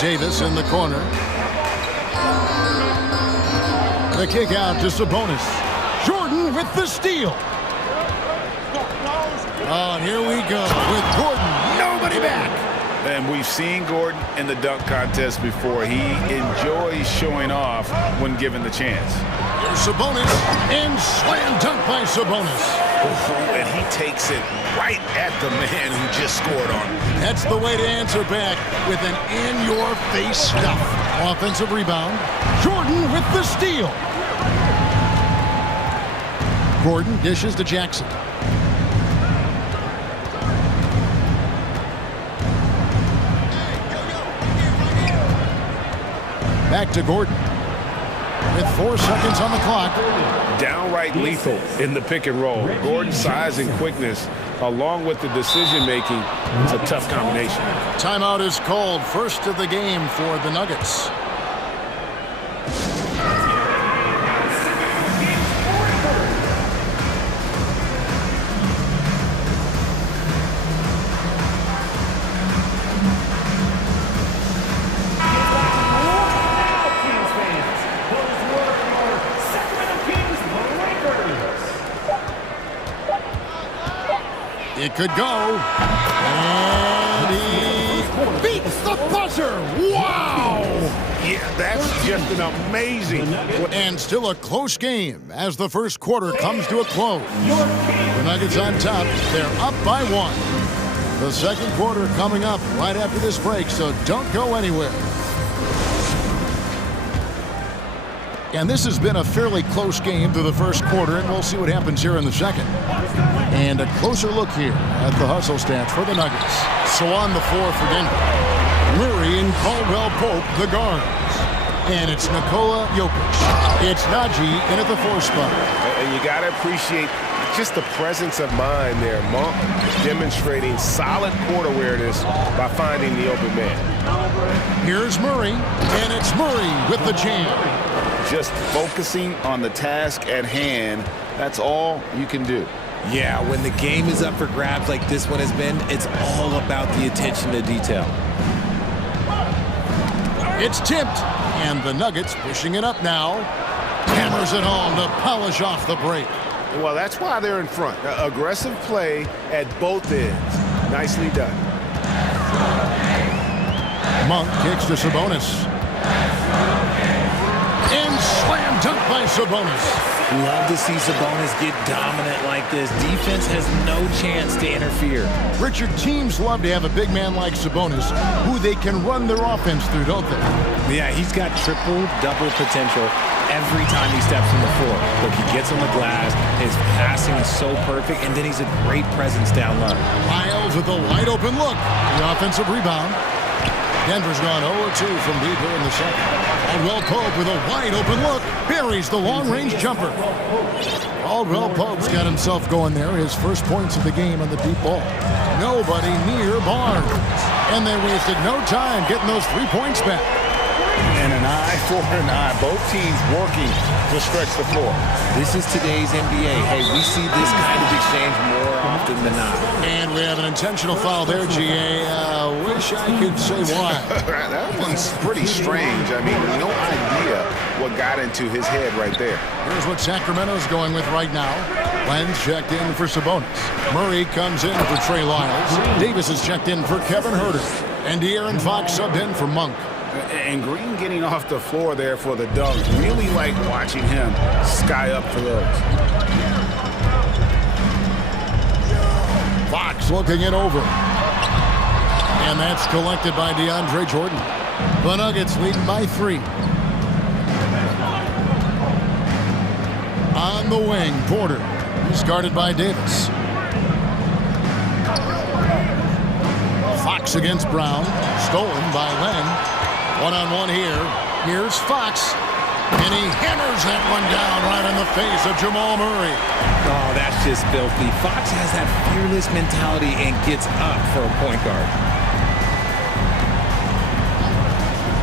Davis in the corner. The kick out to Sabonis. Jordan with the steal. Oh, here we go with Gordon. Nobody back. And we've seen Gordon in the dunk contest before. He enjoys showing off when given the chance. Here's Sabonis, and slam dunk by Sabonis. Oh, and he takes it right at the man who just scored on him. That's the way to answer back with an in-your-face stuff. Offensive rebound. Jordan with the steal. Gordon dishes to Jackson. Back to Gordon. With 4 seconds on the clock. Downright lethal in the pick and roll. Gordon's size and quickness, along with the decision-making, it's a tough combination. Timeout is called. First of the game for the Nuggets. It could go. And he beats the buzzer. Wow! Yeah, that's just an amazing. And still a close game as the first quarter comes to a close. The Nuggets on top. They're up by 1. The second quarter coming up right after this break, so don't go anywhere. And this has been a fairly close game through the first quarter, and we'll see what happens here in the second. And a closer look here at the hustle stats for the Nuggets. So on the floor for Denver, Murray and Caldwell Pope, the guards. And it's Nikola Jokic. It's Najee in at the 4 spot. And you got to appreciate just the presence of mind there. Monk demonstrating solid court awareness by finding the open man. Here's Murray, and it's Murray with the jam. Just focusing on the task at hand, that's all you can do. Yeah, when the game is up for grabs like this one has been, it's all about the attention to detail. It's tipped, and the Nuggets pushing it up now. Hammers it home to polish off the break. Well, that's why they're in front. Aggressive play at both ends. Nicely done. Monk kicks to Sabonis. And slam dunk by Sabonis. Love to see Sabonis get dominant like this. Defense has no chance to interfere. Richard, teams love to have a big man like Sabonis who they can run their offense through, don't they? Yeah, he's got triple-double potential every time he steps on the floor. Look, he gets on the glass, his passing is so perfect, and then he's a great presence down low. Miles with a wide-open look. The offensive rebound. Denver's gone 0-2 from deep here in the second. Caldwell Pope with a wide-open look. Buries the long-range jumper. Caldwell Pope's got himself going there. His first points of the game on the deep ball. Nobody near Barnes. And they wasted no time getting those 3 points back. And an eye for an eye. Both teams working to stretch the floor. This is today's NBA. Hey, we see this kind of exchange more often than not. And we have an intentional foul there, GA. Wish I could say why. That one's pretty strange. I mean, no idea what got into his head right there. Here's what Sacramento's going with right now. Lenz checked in for Sabonis. Murray comes in for Trey Lyles. Davis is checked in for Kevin Huerter. And De'Aaron Fox subbed in for Monk. And Green getting off the floor there for the dunk. Really like watching him sky up for those. Fox looking it over. And that's collected by DeAndre Jordan. The Nuggets leading by 3. On the wing, Porter. He's guarded by Davis. Fox against Brown. Stolen by Len. One-on-one here. Here's Fox. And he hammers that one down right in the face of Jamal Murray. Oh, that's just filthy. Fox has that fearless mentality and gets up for a point guard.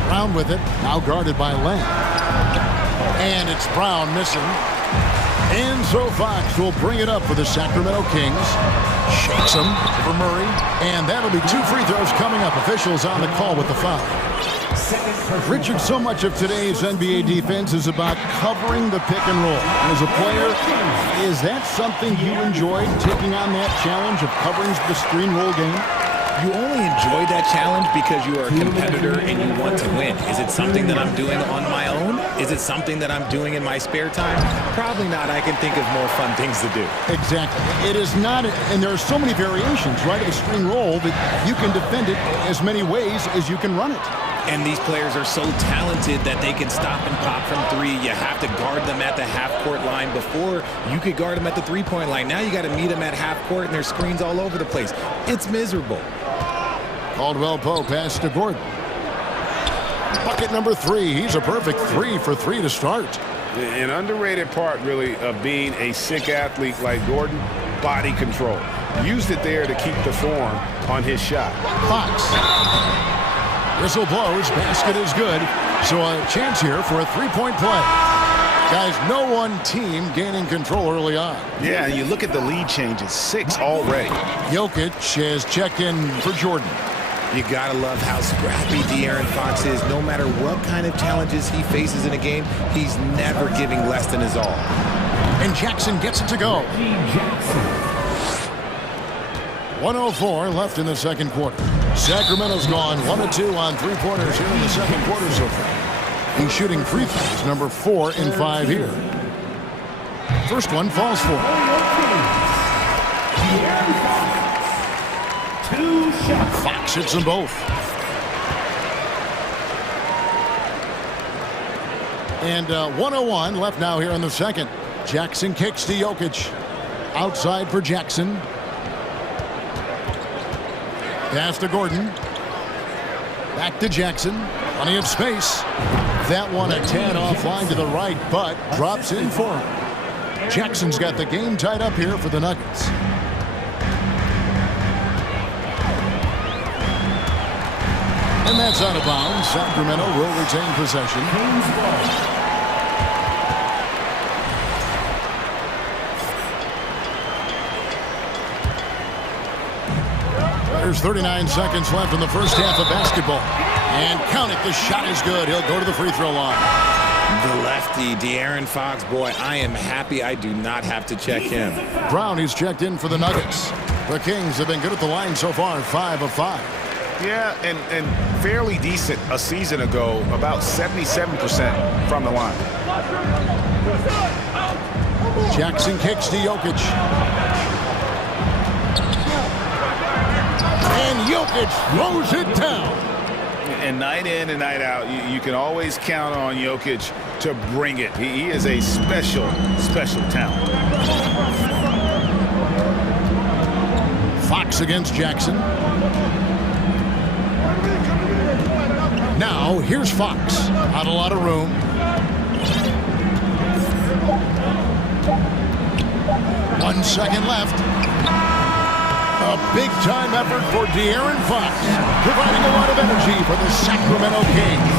Brown with it, now guarded by Len. And it's Brown missing. And so Fox will bring it up for the Sacramento Kings. Shakes him for Murray. And that'll be 2 free throws coming up. Officials on the call with the foul. Richard, so much of today's NBA defense is about covering the pick and roll. As a player, is that something you enjoyed, taking on that challenge of covering the screen roll game? You only enjoy that challenge because you are a competitor and you want to win. Is it something that I'm doing on my own? Is it something that I'm doing in my spare time? Probably not. I can think of more fun things to do. Exactly. It is not, and there are so many variations, right, of a screen roll that you can defend it as many ways as you can run it. And these players are so talented that they can stop and pop from three. You have to guard them at the half-court line. Before, you could guard them at the three-point line. Now you got to meet them at half-court, and there's screens all over the place. It's miserable. Caldwell Pope pass to Gordon. Bucket number 3. He's a perfect 3 for 3 to start. An underrated part, really, of being a sick athlete like Gordon, body control. Used it there to keep the form on his shot. Fox. Whistle blows. Basket is good. So a chance here for a three-point play. Guys, no one team gaining control early on. Yeah, you look at the lead changes. 6 already. Jokic has checked in for Jordan. You gotta love how scrappy De'Aaron Fox is. No matter what kind of challenges he faces in a game, he's never giving less than his all. And Jackson gets it to go. 1:04 left in the second quarter. Sacramento's gone 1 of 2 on three-pointers here in the second quarter so far. He's shooting free throws, number 4 and 5 here. First one falls for him. 2 shots. Fox hits them both. And 1:01 left now here in the second. Jackson kicks to Jokic. Outside for Jackson. Pass to Gordon. Back to Jackson. Plenty of space. That one a tad offline to the right, but drops in for him. Jackson's got the game tied up here for the Nuggets. And that's out of bounds. Sacramento will retain possession. There's 39 seconds left in the first half of basketball. And count it, the shot is good. He'll go to the free throw line. The lefty, De'Aaron Fox, boy, I am happy I do not have to check him. Brown, he's checked in for the Nuggets. The Kings have been good at the line so far, 5 of 5. Yeah, and fairly decent a season ago, about 77% from the line. Jackson kicks to Jokic. And Jokic throws it down. And night in and night out, you can always count on Jokic to bring it. He is a special, special talent. Fox against Jackson. Now, here's Fox. Not a lot of room. One second left. A big-time effort for De'Aaron Fox, providing a lot of energy for the Sacramento Kings.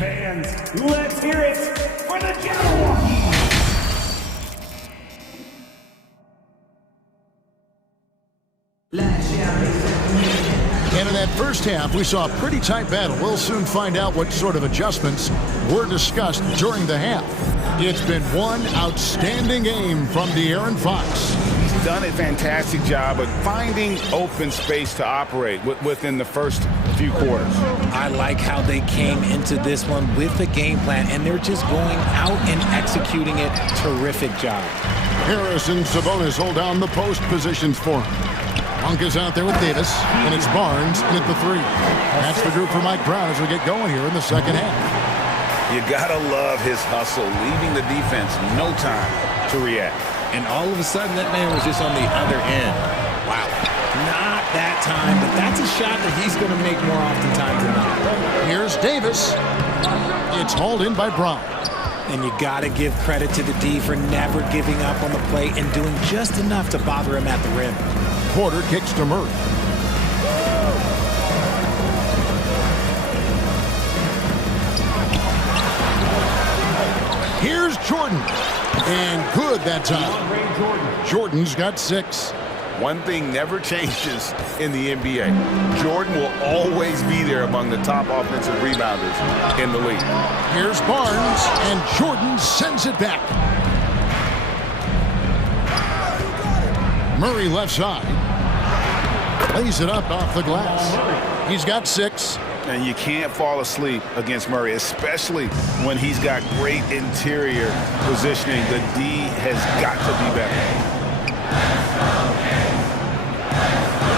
Fans, let's hear it for the Jabberwockies. And in that first half, we saw a pretty tight battle. We'll soon find out what sort of adjustments were discussed during the half. It's been one outstanding game from De'Aaron Fox. He's done a fantastic job of finding open space to operate within the first few quarters. I like how they came into this one with the game plan, and they're just going out and executing it. Terrific job. Harris and Sabonis hold down the post positions for him. Monk is out there with Davis, and it's Barnes in at the 3. That's the group for Mike Brown as we get going here in the second half. You gotta love his hustle, leaving the defense no time to react. And all of a sudden, that man was just on the other end. Wow. Not that time, but that's a shot that he's going to make more oftentimes than not. Here's Davis. It's hauled in by Brown. And you got to give credit to the D for never giving up on the play and doing just enough to bother him at the rim. Porter kicks to Murray. Here's Jordan. And good that time. Jordan's got 6. One thing never changes in the NBA. Jordan will always be there among the top offensive rebounders in the league. Here's Barnes, and Jordan sends it back. Murray left side. Lays it up off the glass. He's got 6. And you can't fall asleep against Murray, especially when he's got great interior positioning. The D has got to be better.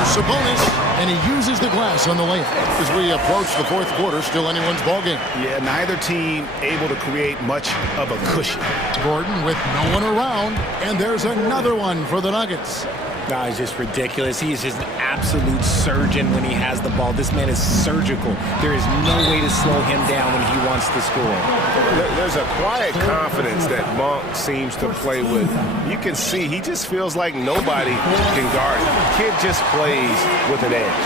Sabonis, and he uses the glass on the layup. As we approach the 4th quarter, still anyone's ball game. Yeah, neither team able to create much of a cushion. Gordon with no one around, and there's another one for the Nuggets. No, it's just ridiculous. He is just an absolute surgeon when he has the ball. This man is surgical. There is no way to slow him down when he wants to score. There's a quiet confidence that Monk seems to play with. You can see he just feels like nobody can guard him. The kid just plays with an edge.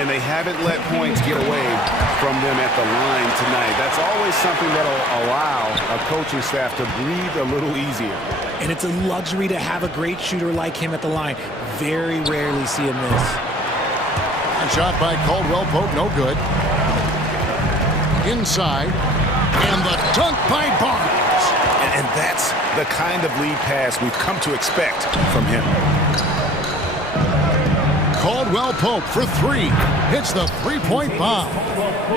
And they haven't let points get away from them at the line tonight. That's always something that'll allow a coaching staff to breathe a little easier. And it's a luxury to have a great shooter like him at the line. Very rarely see him miss. A shot by Caldwell Pope, no good. Inside, and the dunk by Barnes. And that's the kind of lead pass we've come to expect from him. Caldwell Pope for 3. Hits the 3-point bomb.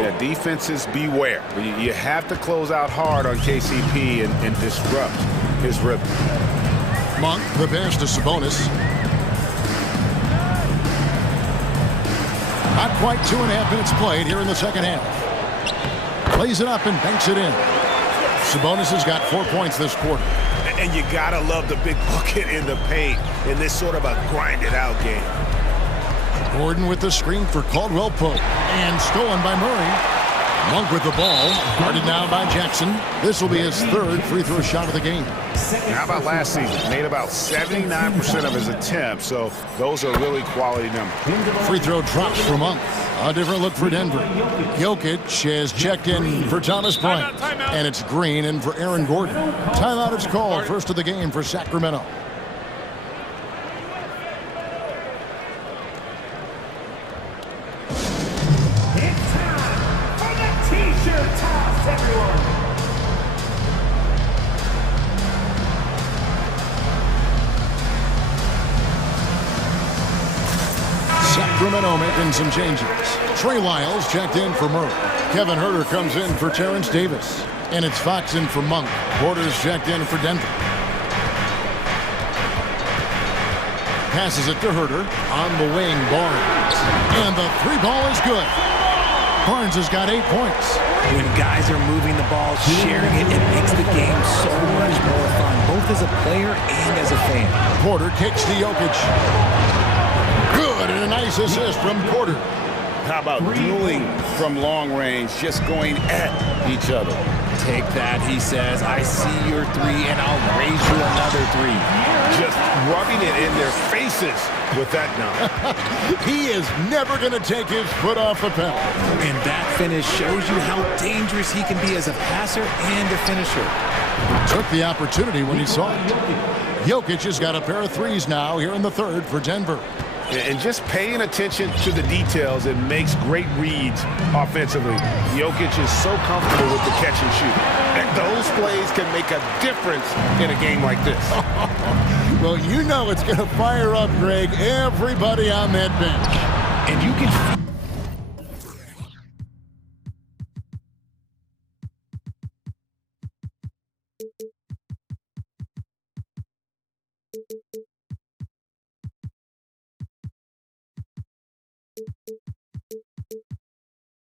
Yeah, defenses beware. You have to close out hard on KCP and disrupt his rhythm. Monk, the pass to Sabonis. Not quite 2.5 minutes played here in the second half. Plays it up and banks it in. Sabonis has got 4 points this quarter. And you gotta love the big bucket in the paint in this sort of a grinded-out game. Gordon with the screen for Caldwell Pope. And stolen by Murray. Monk with the ball. Guarded now by Jackson. This will be his 3rd free throw shot of the game. How about last season? Made about 79% of his attempts, so those are really quality numbers. Free throw drops for Monk. A different look for Denver. Jokic has checked in for Thomas Bryant. And it's Green in for Aaron Gordon. Timeout is called. First of the game for Sacramento. Sacramento making some changes. Trey Lyles checked in for Murray. Kevin Huerter comes in for Terrence Davis. And it's Fox in for Monk. Porter's checked in for Denver. Passes it to Huerter. On the wing, Barnes. And the 3-ball is good. Barnes has got 8 points. When guys are moving the ball, sharing it, it makes the game so much more fun, both as a player and as a fan. Porter kicks to Jokic. Good, and a nice assist from Porter. How about dueling from long range, just going at each other? Take that, he says. I see your 3, and I'll raise you another 3. Just rubbing it in their faces with that now. He is never going to take his foot off the pedal. And that finish shows you how dangerous he can be as a passer and a finisher. Took the opportunity when he saw it. Jokic has got a pair of 3s now here in the 3rd for Denver. And just paying attention to the details, it makes great reads offensively. Jokic is so comfortable with the catch and shoot. And those plays can make a difference in a game like this. Well, you know it's going to fire up, Greg, everybody on that bench. And you can...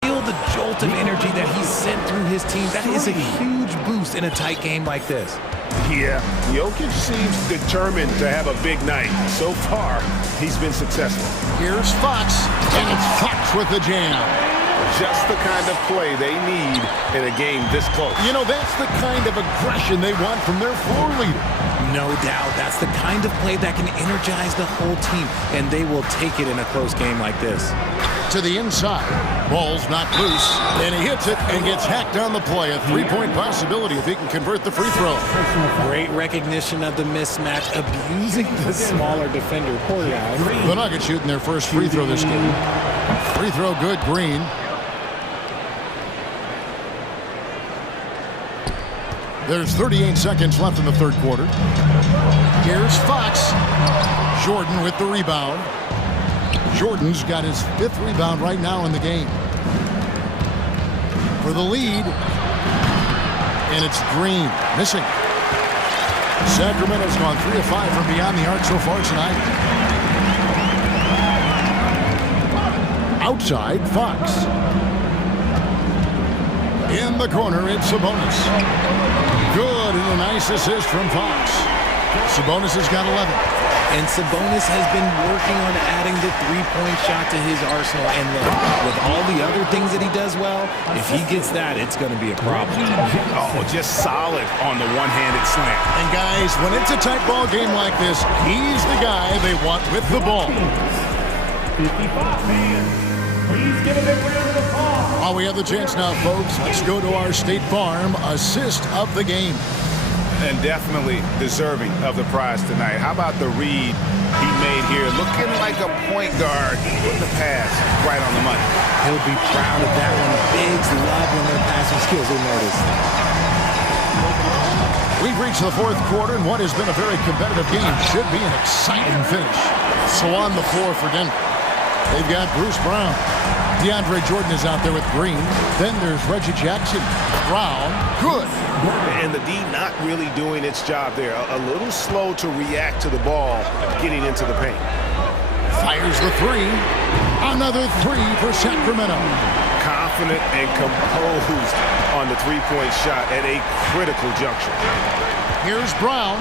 feel the jolt of energy that he sent through his team. That is a huge boost in a tight game like this. Yeah, Jokic seems determined to have a big night. So far, he's been successful. Here's Fox, and it's Fox with the jam. Just the kind of play they need in a game this close. You know, that's the kind of aggression they want from their floor leader. No doubt. That's the kind of play that can energize the whole team, and they will take it in a close game like this. To the inside. Ball's knocked loose, and he hits it and gets hacked on the play. A three-point possibility if he can convert the free throw. Great recognition of the mismatch, abusing the smaller defender. Poor guy. The Nuggets shooting their first free throw this game. Free throw good, Green. There's 38 seconds left in the third quarter. Here's Fox. Jordan with the rebound. Jordan's got his 5th rebound right now in the game. For the lead. And it's Green. Missing. Sacramento's gone 3 of 5 from beyond the arc so far tonight. Outside, Fox. In the corner, it's Sabonis. Good, and a nice assist from Fox. Sabonis has got 11. And Sabonis has been working on adding the three-point shot to his arsenal. And with all the other things that he does well, if he gets that, it's going to be a problem. Oh, just solid on the one-handed slam. And guys, when it's a tight ball game like this, he's the guy they want with the ball. 55 fans, please give a big round of applause. While we have the chance now, folks, let's go to our State Farm assist of the game. And definitely deserving of the prize tonight. How about the read he made here? Looking like a point guard with the pass right on the money. He'll be proud of that one. Bigs love when their passing skills are noticed. We've reached the fourth quarter, and what has been a very competitive game should be an exciting finish. So on the floor for Denver, they've got Bruce Brown. DeAndre Jordan is out there with Green. Then there's Reggie Jackson. Brown, good. And the D not really doing its job there. A little slow to react to the ball getting into the paint. Fires the three. Another three for Sacramento. Confident and composed on the three-point shot at a critical juncture. Here's Brown,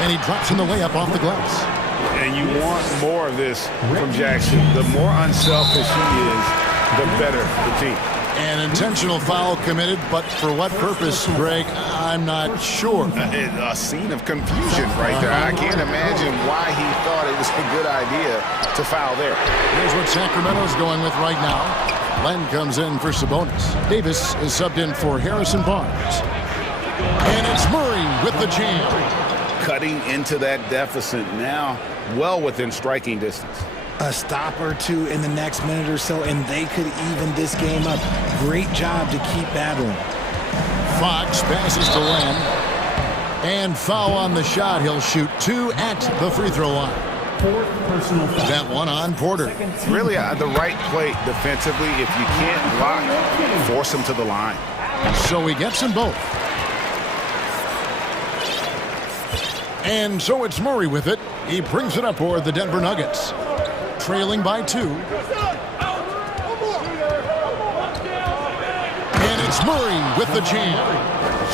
and he drops in the layup off the glass. And you want more of this from Jackson. The more unselfish he is, the better the team. An intentional foul committed, but for what purpose, Greg? I'm not sure. A scene of confusion right there. I can't imagine why he thought it was a good idea to foul there. Here's what Sacramento's going with right now. Len comes in for Sabonis. Davis is subbed in for Harrison Barnes. And it's Murray with the jam. Cutting into that deficit now, well within striking distance. A stop or two in the next minute or so, and they could even this game up. Great job to keep battling. Fox passes to Len. And foul on the shot. He'll shoot 2 at the free throw line. Fourth personal foul. That one on Porter. Really the right play defensively. If you can't block, force him to the line. So he gets them both. And so it's Murray with it. He brings it up for the Denver Nuggets. Trailing by 2. And it's Murray with the jam.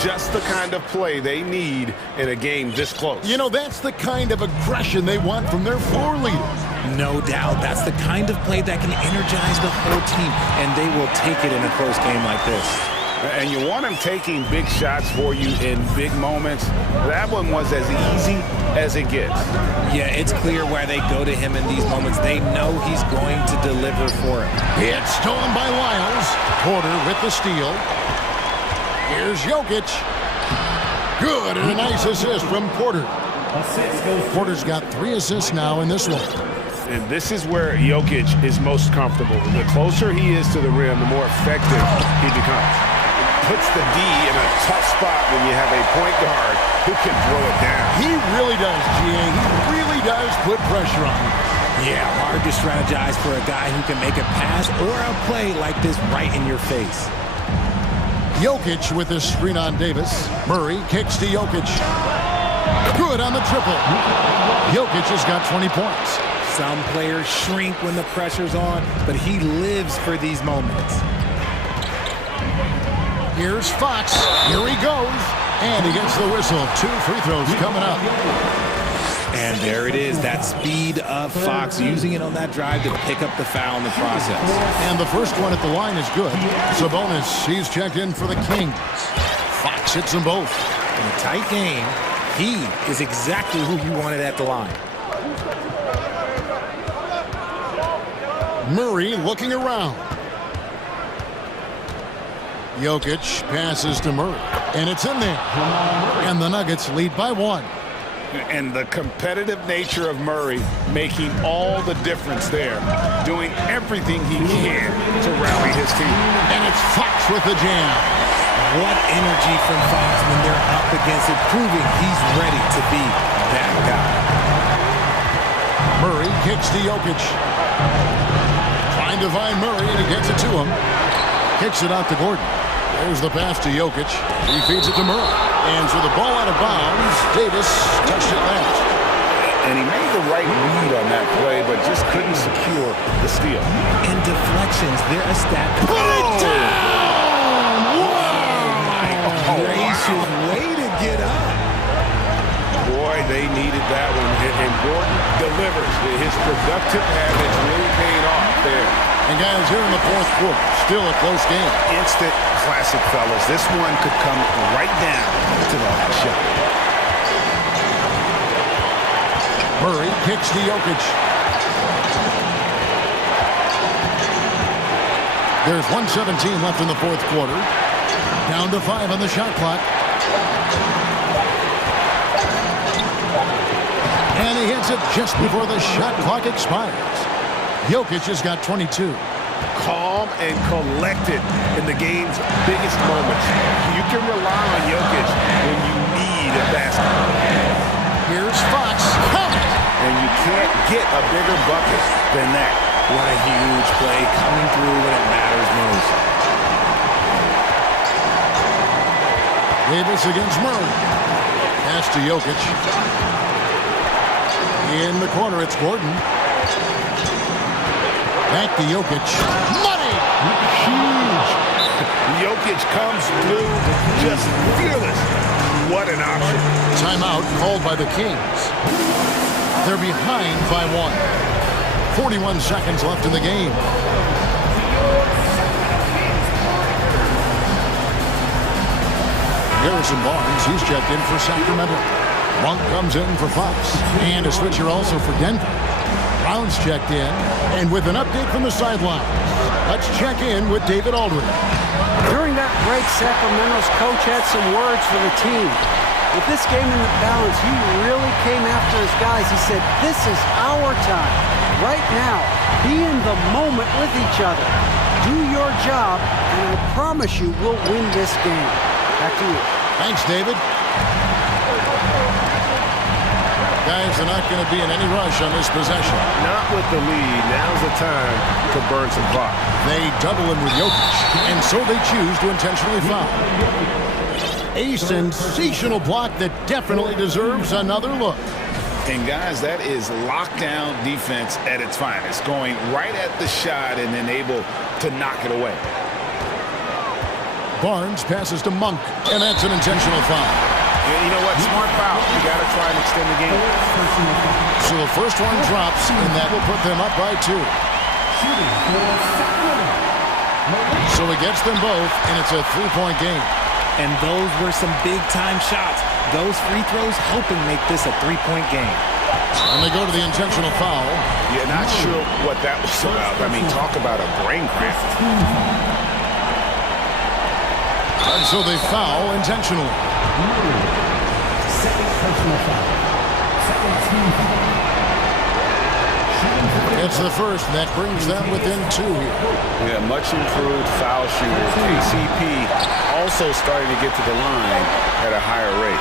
Just the kind of play they need in a game this close. You know, that's the kind of aggression they want from their floor leader. No doubt. That's the kind of play that can energize the whole team, and they will take it in a close game like this. And you want him taking big shots for you in big moments. That one was as easy as it gets. Yeah, it's clear why they go to him in these moments. They know he's going to deliver for it. It's stolen by Lyles. Porter with the steal. Here's Jokic. Good, and a nice assist from Porter. Porter's got 3 assists now in this one. And this is where Jokic is most comfortable. The closer he is to the rim, the more effective he becomes. Puts the D in a tough spot when you have a point guard who can throw it down. He really does, GA. He really does put pressure on him. Yeah, hard to strategize for a guy who can make a pass or a play like this right in your face. Jokic with his screen on Davis. Murray kicks to Jokic. Good on the triple. Jokic has got 20 points. Some players shrink when the pressure's on, but he lives for these moments. Here's Fox. Here he goes. And he gets the whistle. 2 free throws coming up. And there it is, that speed of Fox, using it on that drive to pick up the foul in the process. And the first one at the line is good. Sabonis, he's checked in for the Kings. Fox hits them both. In a tight game, he is exactly who you wanted at the line. Murray looking around. Jokic passes to Murray, and it's in there. And the Nuggets lead by 1. And the competitive nature of Murray making all the difference there, doing everything he can to rally his team. And it's Fox with the jam. What energy from Fox when they're up against it, proving he's ready to be that guy. Murray kicks to Jokic. Trying to find Murray, and he gets it to him. Kicks it out to Gordon. There's the pass to Jokic. He feeds it to Murray. And so the ball out of bounds. Davis touched it last. And he made the right read on that play, but just couldn't secure the steal. In deflections, they're a stat. Put it down! Wow! Gracious, way to get up. Boy, they needed that one. And Gordon delivers. His productive habits really paid off there. And guys, here in the fourth quarter, still a close game. Instant classic, fellas. This one could come right down to the last shot. Murray kicks to Jokic. There's 1:17 left in the fourth quarter. Down to 5 on the shot clock. And he hits it just before the shot clock expires. Jokic has got 22. Calm and collected in the game's biggest moments. You can rely on Jokic when you need a basket. Here's Fox. And you can't get a bigger bucket than that. What a huge play, coming through when it matters most. Davis against Murray. Pass to Jokic. In the corner, it's Gordon. Back to Jokic. Money! Huge! Jokic comes through just fearless. What an option. Timeout called by the Kings. They're behind by 1. 41 seconds left in the game. Harrison Barnes, he's checked in for Sacramento. Monk comes in for Fox. And a switcher also for Denver. Brown's checked in. And with an update from the sideline, let's check in with David Aldridge. During that break, Sacramento's coach had some words for the team. With this game in the balance, he really came after his guys. He said, this is our time. Right now, be in the moment with each other. Do your job, and I promise you we'll win this game. Back to you. Thanks, David. Guys, they're not going to be in any rush on this possession. Not with the lead. Now's the time to burn some clock. They double him with Jokic, and so they choose to intentionally foul. A sensational block that definitely deserves another look. And guys, that is lockdown defense at its finest. Going right at the shot and then able to knock it away. Barnes passes to Monk, and that's an intentional foul. And you know what? Smart foul. You got to try and extend the game. So the first one drops, and that will put them up by 2. So he gets them both, and it's a 3-point game. And those were some big-time shots. Those free throws helping make this a 3-point game. And they go to the intentional foul. Yeah, not sure what that was about. I mean, talk about a brain cramp. And so they foul intentionally. Second personal foul. Second team foul. It's the first, and that brings them within 2 here. Yeah, much improved foul shooter. KCP also starting to get to the line at a higher rate.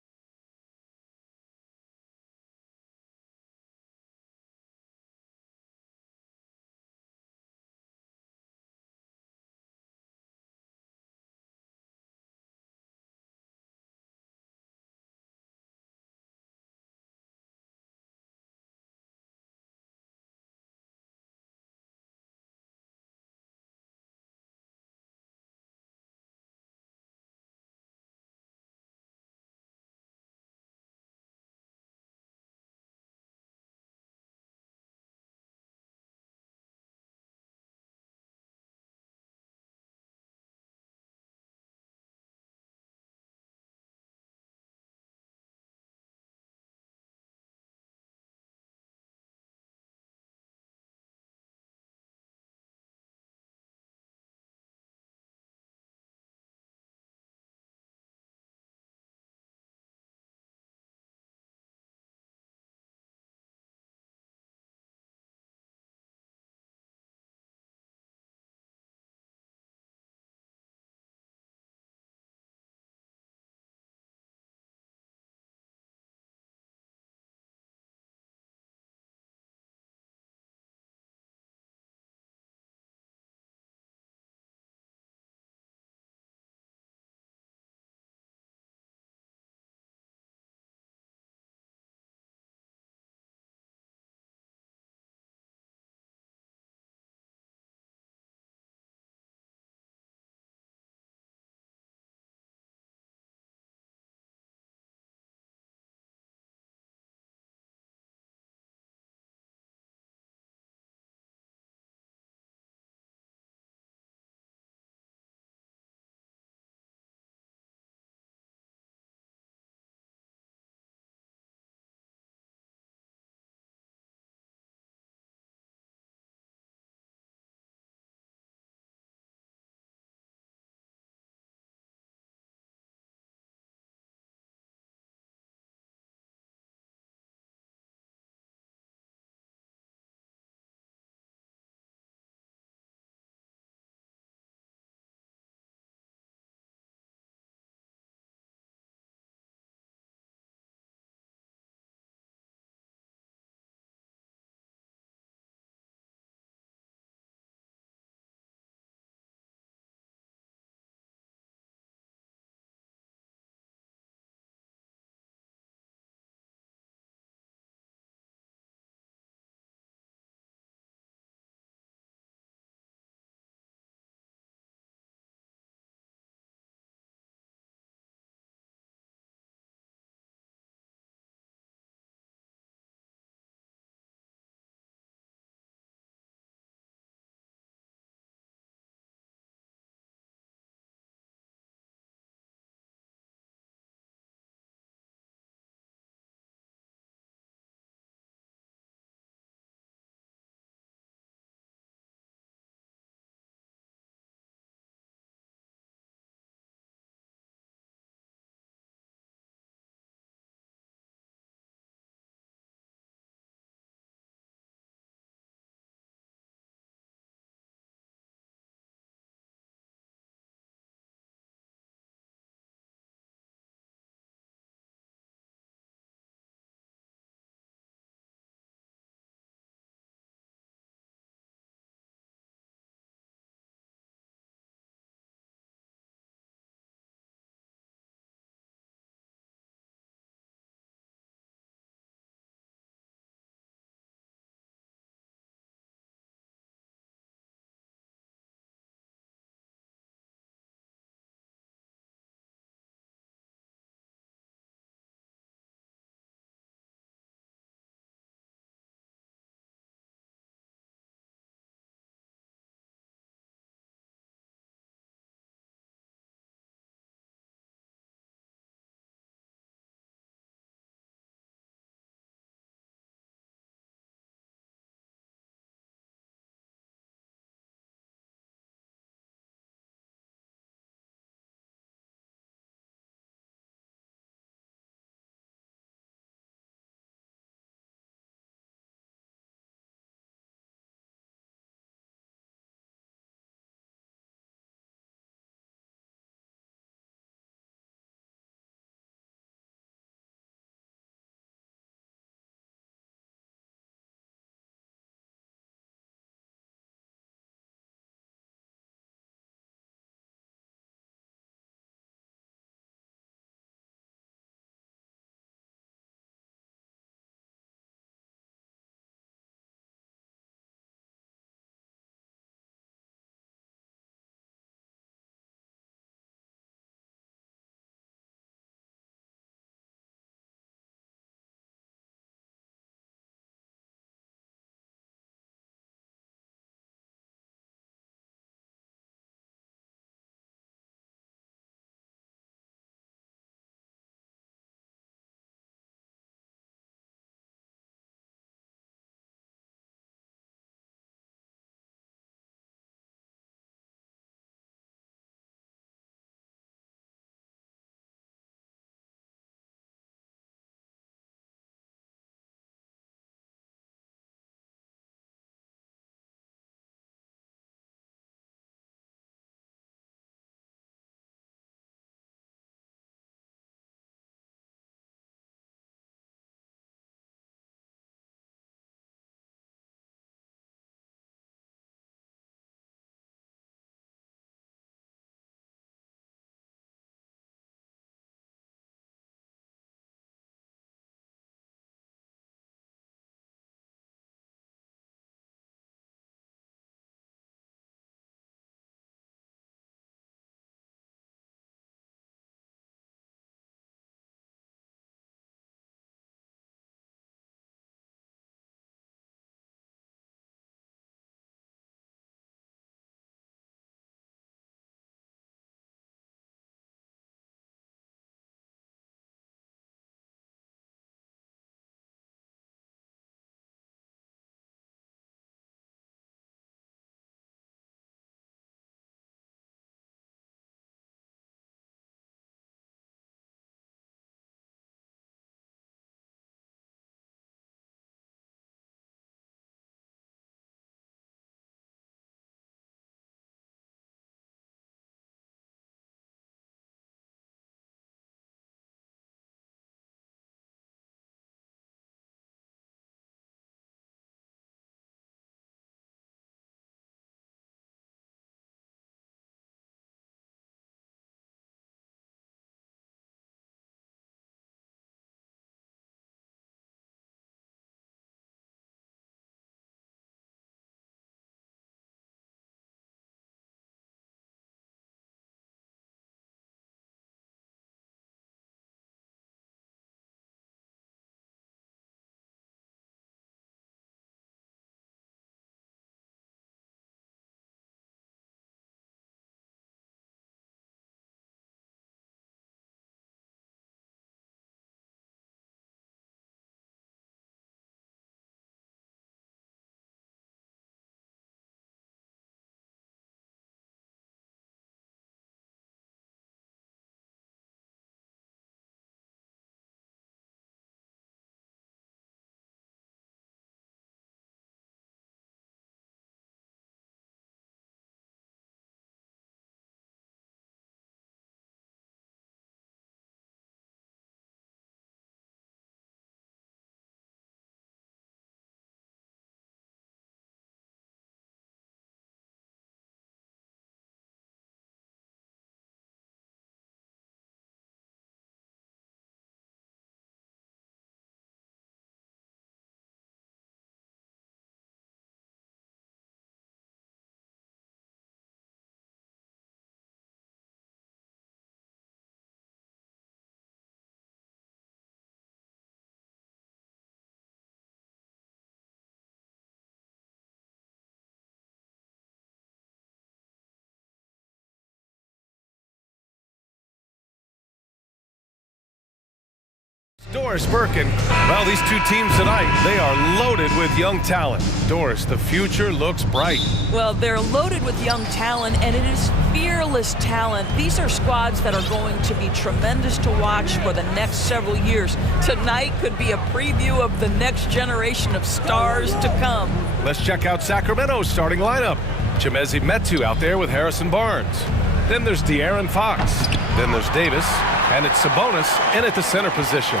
Doris Birkin. Well, these two teams tonight, they are loaded with young talent. Doris, the future looks bright. Well, they're loaded with young talent, and it is fearless talent. These are squads that are going to be tremendous to watch for the next several years. Tonight could be a preview of the next generation of stars to come. Let's check out Sacramento's starting lineup. Chimezi Metu out there with Harrison Barnes. Then there's De'Aaron Fox. Then there's Davis. And it's Sabonis in at the center position.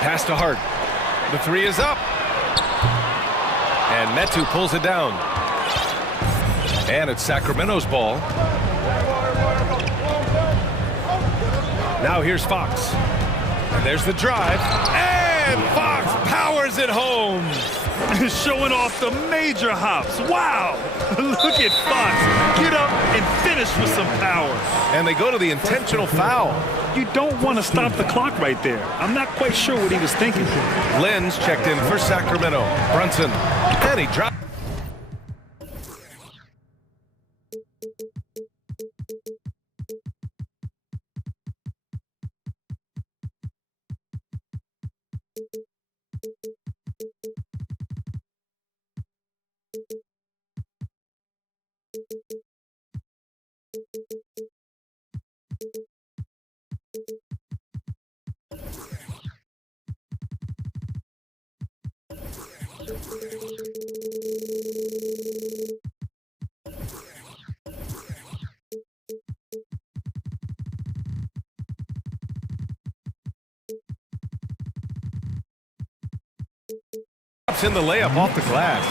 Pass to Hart. The three is up. And Metu pulls it down. And it's Sacramento's ball. Now here's Fox. And there's the drive. And Fox powers it home. Showing off the major hops. Wow! Look at Fox. Get up and finish with some power. And they go to the intentional foul. You don't want to stop the clock right there. I'm not quite sure what he was thinking. Lenz checked in for Sacramento. Brunson. And he dropped. In the layup off the glass.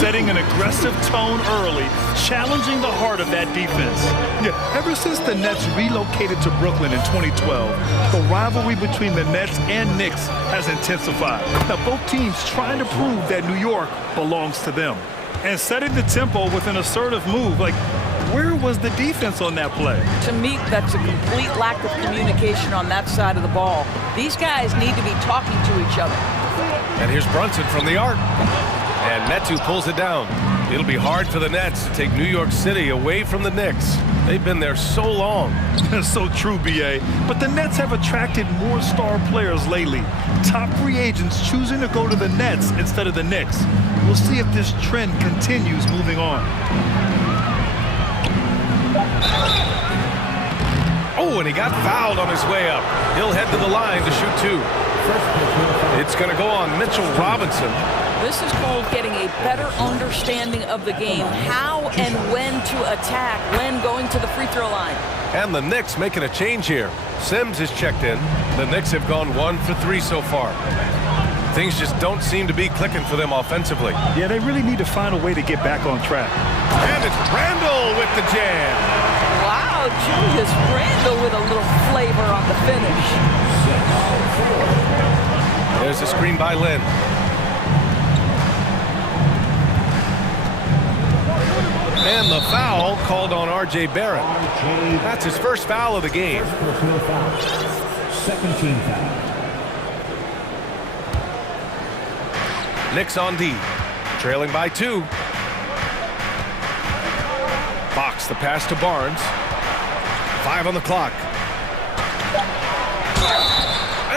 Setting an aggressive tone early, challenging the heart of that defense. Yeah, ever since the Nets relocated to Brooklyn in 2012, the rivalry between the Nets and Knicks has intensified. Now, both teams trying to prove that New York belongs to them. And setting the tempo with an assertive move, like, where was the defense on that play? To me, that's a complete lack of communication on that side of the ball. These guys need to be talking to each other. And here's Brunson from the arc. And Metu pulls it down. It'll be hard for the Nets to take New York City away from the Knicks. They've been there so long. So true, B.A. But the Nets have attracted more star players lately. Top free agents choosing to go to the Nets instead of the Knicks. We'll see if this trend continues moving on. Oh, and he got fouled on his way up. He'll head to the line to shoot two. It's going to go on Mitchell Robinson. This is called getting a better understanding of the game, how and when to attack when going to the free throw line. And the Knicks making a change here. Sims is checked in. The Knicks have gone 1 for 3 so far. Things just don't seem to be clicking for them offensively. Yeah, they really need to find a way to get back on track. And it's Randall with the jam. Wow, Julius Randall with a little flavor on the finish. There's a screen by Lynn. And the foul called on R.J. Barrett. That's his first foul of the game. Second team foul. Knicks on D. Trailing by 2. Fox the pass to Barnes. 5 on the clock.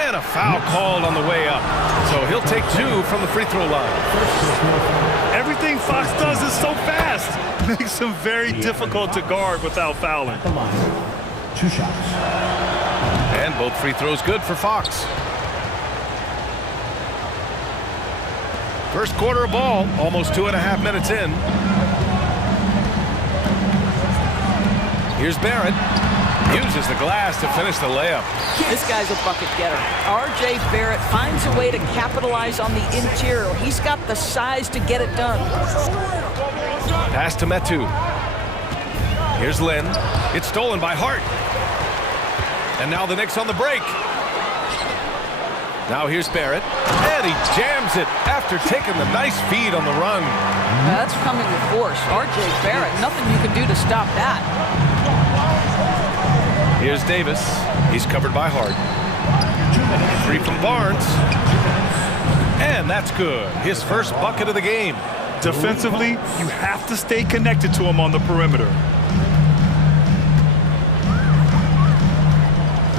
And a foul called on the way up. So he'll take 2 from the free throw line. Everything Fox does is so fast. Makes him very difficult to guard without fouling. 2 shots. And both free throws good for Fox. First quarter of ball, almost 2.5 minutes in. Here's Barrett. Uses the glass to finish the layup. This guy's a bucket getter. R.J. Barrett finds a way to capitalize on the interior. He's got the size to get it done. Pass to Metu. Here's Lynn. It's stolen by Hart. And now the Knicks on the break. Now here's Barrett. And he jams it after taking the nice feed on the run. That's coming with force. R.J. Barrett, nothing you can do to stop that. Here's Davis. He's covered by Hart. 3 from Barnes. And that's good. His first bucket of the game. Defensively, you have to stay connected to him on the perimeter.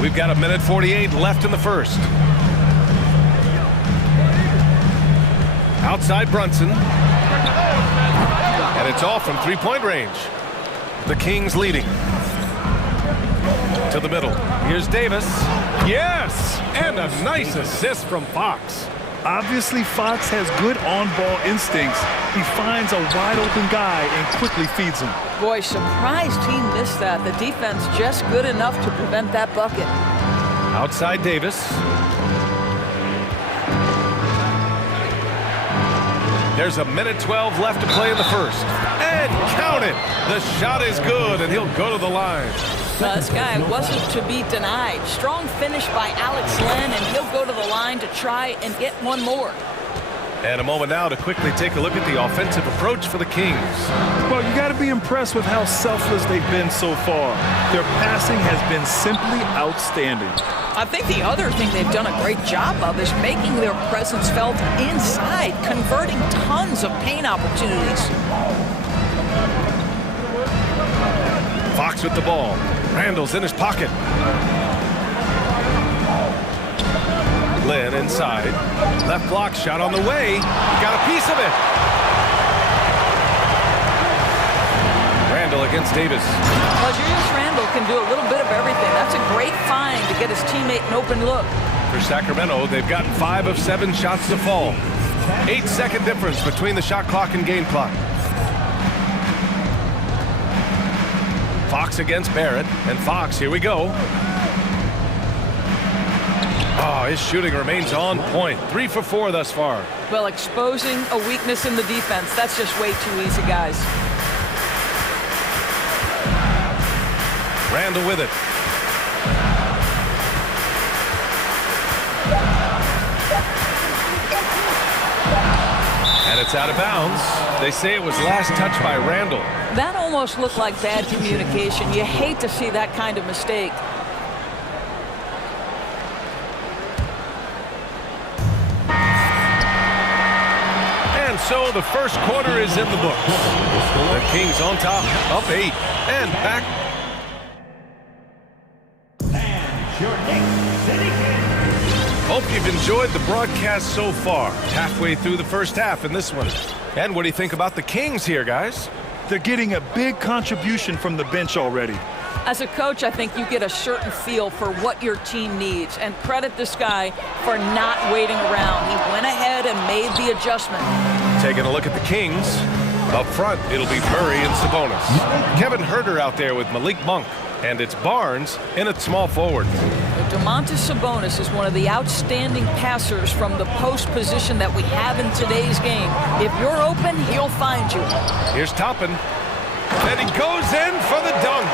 We've got 1:48 left in the first. Outside Brunson. And it's all from three-point range. The Kings leading. To the middle. Here's Davis. Yes! And a nice assist from Fox. Obviously, Fox has good on-ball instincts. He finds a wide-open guy and quickly feeds him. Boy, surprised he missed that. The defense just good enough to prevent that bucket. Outside Davis. There's 1:12 left to play in the first. And count it! The shot is good, and he'll go to the line. This guy wasn't to be denied. Strong finish by Alex Len, and he'll go to the line to try and get one more. And a moment now to quickly take a look at the offensive approach for the Kings. Well, you got to be impressed with how selfless they've been so far. Their passing has been simply outstanding. I think the other thing they've done a great job of is making their presence felt inside, converting tons of paint opportunities. Fox with the ball. Randall's in his pocket. Lynn inside. Left block shot on the way. Got a piece of it. Randall against Davis. Well, Julius Randall can do a little bit of everything. That's a great find to get his teammate an open look. For Sacramento, they've gotten 5 of 7 shots to fall. 8-second difference between the shot clock and game clock. Fox against Barrett, and Fox, here we go. Oh, his shooting remains on point. 3 for 4 thus far. Well, exposing a weakness in the defense, that's just way too easy, guys. Randall with it. And it's out of bounds. They say it was last touched by Randall. That almost looked like bad communication. You hate to see that kind of mistake. And so the first quarter is in the books. The Kings on top, up 8, and back. Hope you've enjoyed the broadcast so far. Halfway through the first half in this one. And what do you think about the Kings here, guys? They're getting a big contribution from the bench already. As a coach, I think you get a certain feel for what your team needs, and credit this guy for not waiting around. He went ahead and made the adjustment. Taking a look at the Kings. Up front, it'll be Murray and Sabonis. Kevin Huerter out there with Malik Monk. And it's Barnes in at small forward. Domantas Sabonis is one of the outstanding passers from the post position that we have in today's game. If you're open, he'll find you. Here's Toppin. And he goes in for the dunk.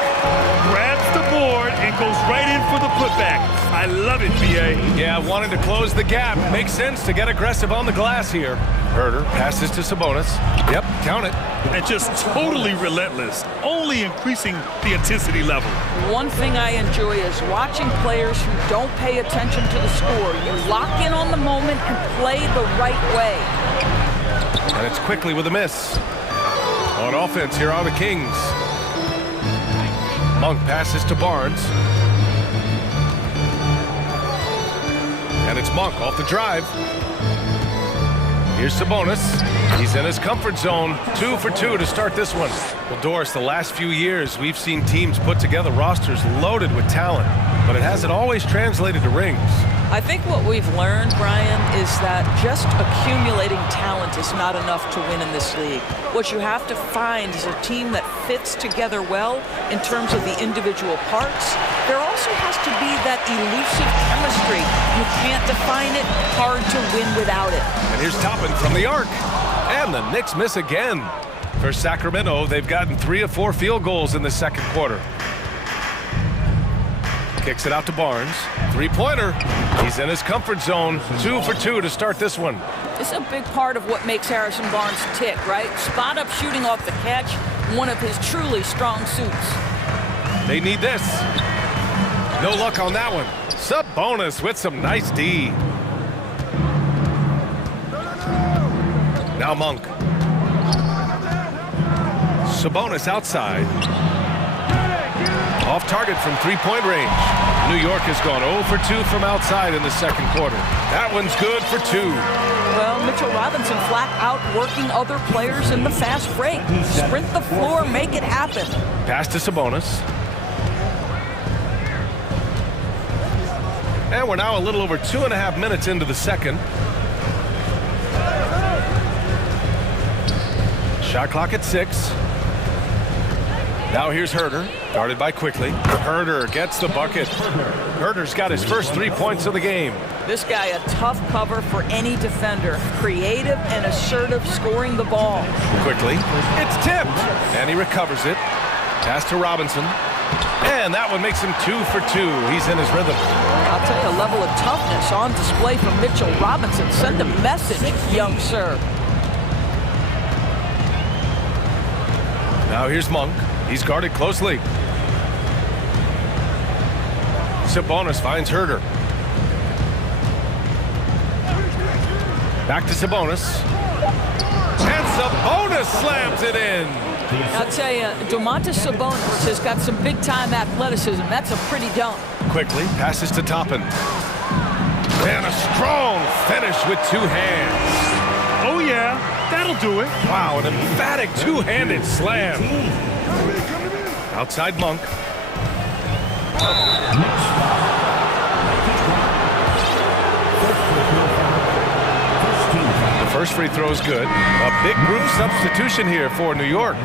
Grabs the board and goes right in for the putback. I love it, B.A. Yeah, wanted to close the gap. Makes sense to get aggressive on the glass here. Huerter passes to Sabonis. Yep, count it. And just totally relentless, only increasing the intensity level. One thing I enjoy is watching players who don't pay attention to the score. You lock in on the moment and play the right way. And it's quickly with a miss. On offense, here are the Kings. Monk passes to Barnes. And it's Monk off the drive. Here's Sabonis. He's in his comfort zone. 2 for 2 to start this one. Well, Doris, the last few years, we've seen teams put together rosters loaded with talent, but it hasn't always translated to rings. I think what we've learned, Brian, is that just accumulating talent is not enough to win in this league. What you have to find is a team that fits together well in terms of the individual parts. There also has to be that elusive chemistry. You can't define it, hard to win without it. And here's Toppin from the arc. And the Knicks miss again. For Sacramento, they've gotten 3 of 4 field goals in the second quarter. Kicks it out to Barnes. 3-pointer. He's in his comfort zone. 2 for 2 to start this one. It's a big part of what makes Harrison Barnes tick, right? Spot up shooting off the catch, one of his truly strong suits. They need this. No luck on that one. Sabonis with some nice D. Now Monk. Off target from three-point range. New York has gone 0 for 2 from outside in the second quarter. That one's good for 2. Well, Mitchell Robinson flat out working other players in the fast break. Sprint the floor, make it happen. Pass to Sabonis. And we're now a little over 2.5 minutes into the second. Shot clock at 6. Now here's Herder, guarded by Quickly. Herder gets the bucket. Herder's got his first 3 points of the game. This guy a tough cover for any defender. Creative and assertive scoring the ball. Quickly, it's tipped, and he recovers it. Pass to Robinson. And that one makes him 2 for 2. He's in his rhythm. I'll tell you, a level of toughness on display from Mitchell Robinson. Send a message, young sir. Now here's Monk. He's guarded closely. Sabonis finds Herder. Back to Sabonis. And Sabonis slams it in. I'll tell you, Domantas Sabonis has got some big-time athleticism. That's a pretty dunk. Quickly passes to Toppin. And a strong finish with 2 hands. Oh, yeah, that'll do it. Wow, an emphatic two-handed slam. Outside Monk. The first free throw is good. A big group substitution here for New York.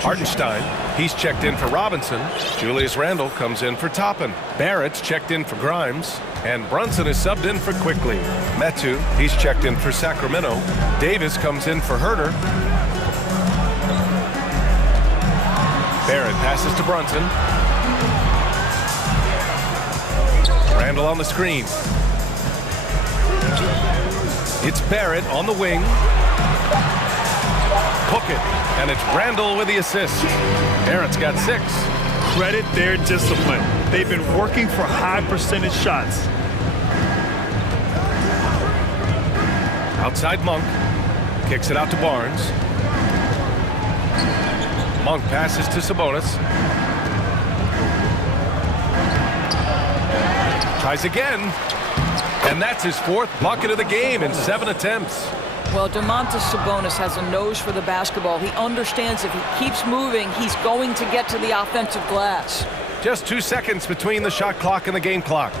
Hartenstein, he's checked in for Robinson. Julius Randle comes in for Toppin. Barrett's checked in for Grimes. And Brunson is subbed in for Quickly. Metu, he's checked in for Sacramento. Davis comes in for Herder. Barrett passes to Brunson. Randle on the screen. It's Barrett on the wing. Hook it, and it's Randle with the assist. Barrett's got 6. Credit their discipline. They've been working for high percentage shots. Outside Monk. Kicks it out to Barnes. Monk passes to Sabonis. Tries again. And that's his 4th bucket of the game in 7 attempts. Well, Domantas Sabonis has a nose for the basketball. He understands if he keeps moving, he's going to get to the offensive glass. Just 2 seconds between the shot clock and the game clock.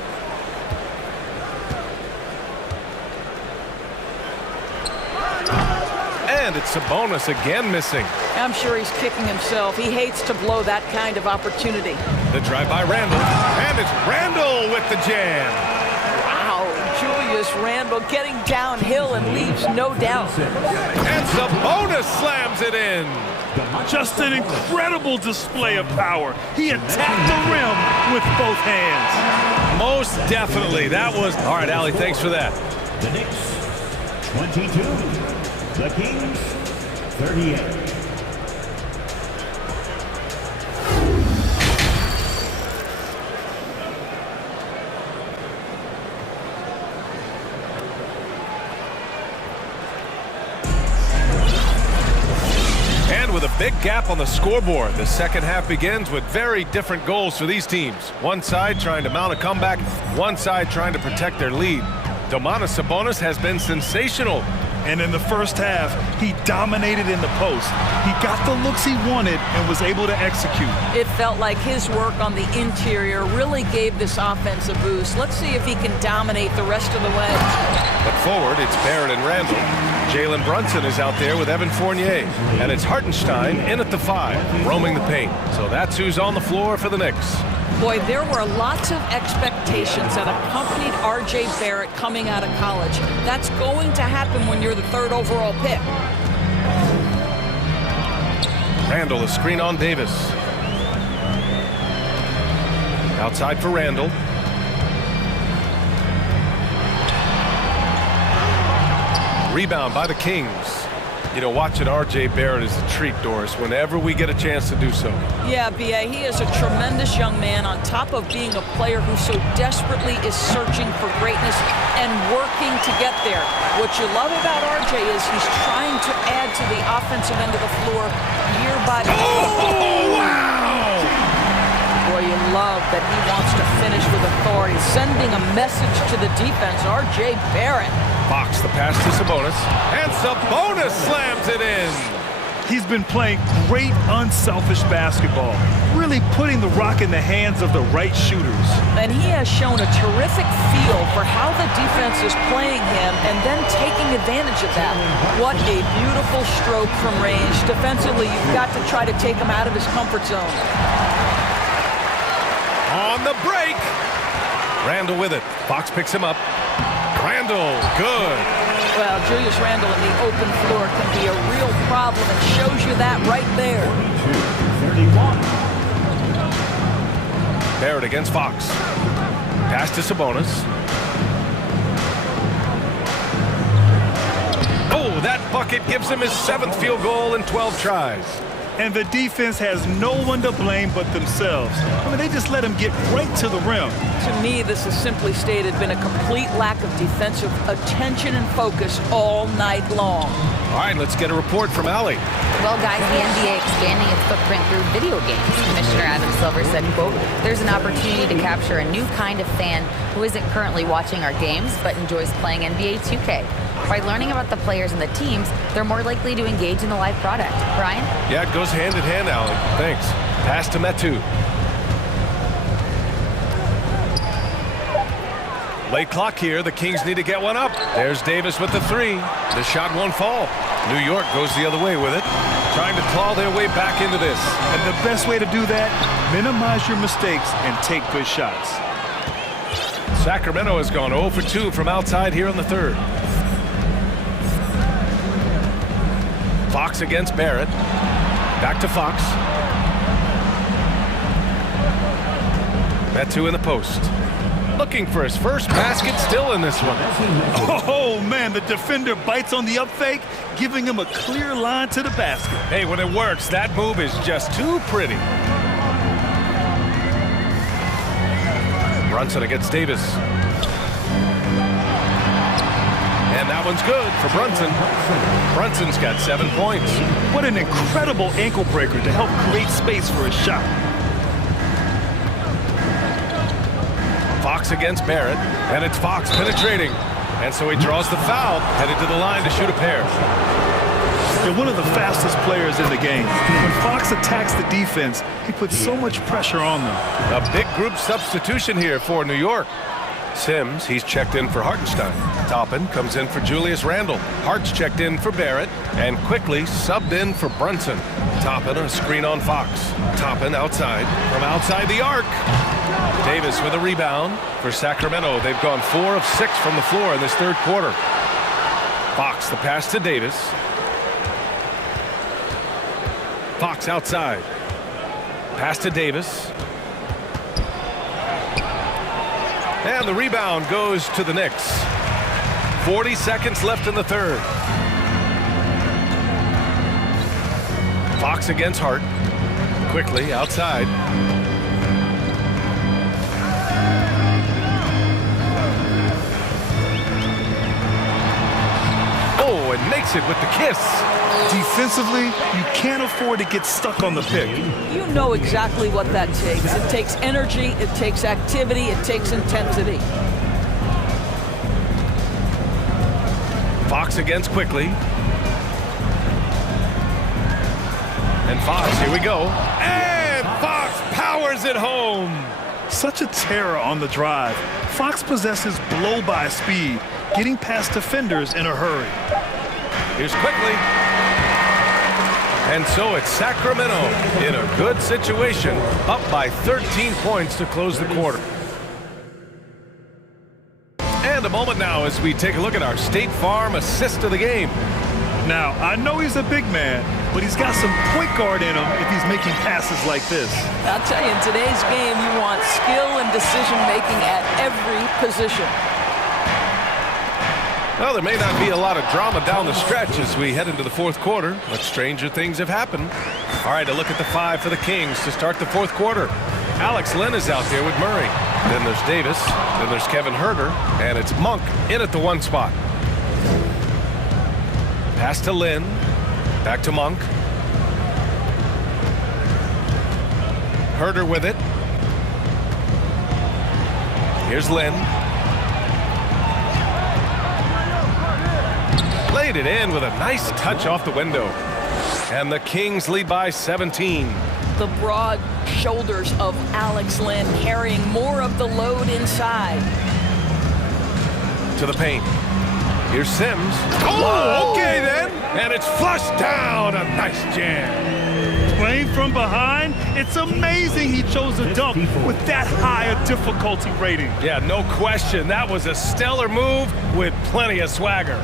And it's Sabonis again missing. I'm sure he's kicking himself. He hates to blow that kind of opportunity. The drive by Randle. And it's Randle with the jam. Wow, Julius Randle getting downhill and leaves no doubt. And Sabonis slams it in. Just an incredible display of power. He attacked the rim with both hands. Most definitely. That was... All right, Allie, thanks for that. The Knicks, 22. The Kings, 38. With a big gap on the scoreboard, the second half begins with very different goals for these teams. One side trying to mount a comeback, one side trying to protect their lead. Domantas Sabonis has been sensational. And in the first half, he dominated in the post. He got the looks he wanted and was able to execute. It felt like his work on the interior really gave this offense a boost. Let's see if he can dominate the rest of the way. But forward, it's Barrett and Randle. Jalen Brunson is out there with Evan Fournier. And it's Hartenstein in at the 5, roaming the paint. So that's who's on the floor for the Knicks. Boy, there were lots of expectations that accompanied R.J. Barrett coming out of college. That's going to happen when you're the 3rd overall pick. Randle, a screen on Davis. Outside for Randle. Rebound by the Kings. You know, watching R.J. Barrett is a treat, Doris, whenever we get a chance to do so. Yeah, B.A., he is a tremendous young man on top of being a player who so desperately is searching for greatness and working to get there. What you love about R.J. is he's trying to add to the offensive end of the floor year by year. Oh, wow! that he wants to finish with authority, sending a message to the defense. R.J. Barrett. Fox, the pass to Sabonis, and Sabonis slams it in. He's been playing great, unselfish basketball, really putting the rock in the hands of the right shooters. And he has shown a terrific feel for how the defense is playing him and then taking advantage of that. What a beautiful stroke from range. Defensively, you've got to try to take him out of his comfort zone. On the break. Randle with it. Fox picks him up. Randle, good. Well, Julius Randle in the open floor can be a real problem and shows you that right there. 31. Barrett against Fox. Pass to Sabonis. Oh, that bucket gives him his 7th field goal in 12 tries. And the defense has no one to blame but themselves. I mean, they just let him get right to the rim. To me, this has simply stated been a complete lack of defensive attention and focus all night long. All right, let's get a report from Allie. Well, guys, the NBA expanding its footprint through video games. Commissioner Adam Silver said, quote, "There's an opportunity to capture a new kind of fan who isn't currently watching our games but enjoys playing NBA 2K. By learning about the players and the teams, they're more likely to engage in the live product." Brian? Yeah, it goes hand in hand, Allie. Thanks. Pass to Metu. Late clock here. The Kings need to get one up. There's Davis with the 3. The shot won't fall. New York goes the other way with it, trying to claw their way back into this. And the best way to do that, minimize your mistakes and take good shots. Sacramento has gone 0 for 2 from outside here in the 3rd. Fox against Barrett. Back to Fox. Metu in the post. Looking for his first basket, still in this one. Oh, man, the defender bites on the up fake, giving him a clear line to the basket. Hey, when it works, that move is just too pretty. Brunson against Davis. And that one's good for Brunson. Brunson's got 7 points. What an incredible ankle breaker to help create space for a shot. Fox against Barrett, and it's Fox penetrating. And so he draws the foul, headed to the line to shoot a pair. They're one of the fastest players in the game. When Fox attacks the defense, he puts so much pressure on them. A big group substitution here for New York. Sims, he's checked in for Hartenstein. Toppin comes in for Julius Randle. Hart's checked in for Barrett, and quickly subbed in for Brunson. Toppin, a screen on Fox. Toppin outside, from outside the arc. Davis with a rebound for Sacramento. They've gone 4 of 6 from the floor in this 3rd quarter. Fox, the pass to Davis. Fox outside. Pass to Davis. And the rebound goes to the Knicks. 40 seconds left in the 3rd. Fox against Hart. Quickly outside. Oh, and makes it with the kiss. Defensively, you can't afford to get stuck on the pick. You know exactly what that takes. It takes energy, it takes activity, it takes intensity. Fox against quickly. And Fox, here we go. And Fox powers it home. Such a terror on the drive. Fox possesses blow-by speed, getting past defenders in a hurry. Here's quickly. And so it's Sacramento in a good situation, up by 13 points to close the quarter. And a moment now as we take a look at our State Farm assist of the game. Now, I know he's a big man, but he's got some point guard in him if he's making passes like this. I'll tell you, in today's game, you want skill and decision-making at every position. Well, there may not be a lot of drama down the stretch as we head into the 4th quarter, but stranger things have happened. All right, a look at the 5 for the Kings to start the 4th quarter. Alex Len is out there with Murray. Then there's Davis. Then there's Kevin Huerter. And it's Monk in at the 1 spot. Pass to Lynn. Back to Monk. Huerter with it. Here's Lynn. Laid it in with a nice touch off the window. And the Kings lead by 17. The broad shoulders of Alex Lynn carrying more of the load inside. To the paint. Here's Sims. Oh, okay then. And it's flushed down. A nice jam. Playing from behind, it's amazing he chose a dunk with that high a difficulty rating. Yeah, no question. That was a stellar move with plenty of swagger.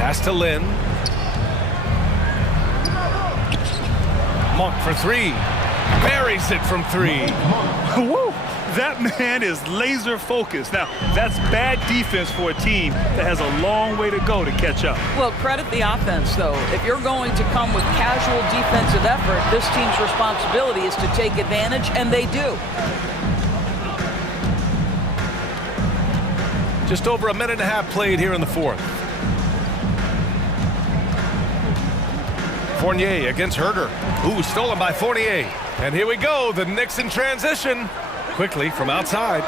Pass to Lynn. Monk for three. Buries it from three. Woo! That man is laser focused. Now, that's bad defense for a team that has a long way to go to catch up. Well, credit the offense, though. If you're going to come with casual defensive effort, this team's responsibility is to take advantage, and they do. Just over a minute and a half played here in the fourth. Fournier against Herder. Ooh, stolen by Fournier. And here we go, the Knicks in transition. Quickly from outside.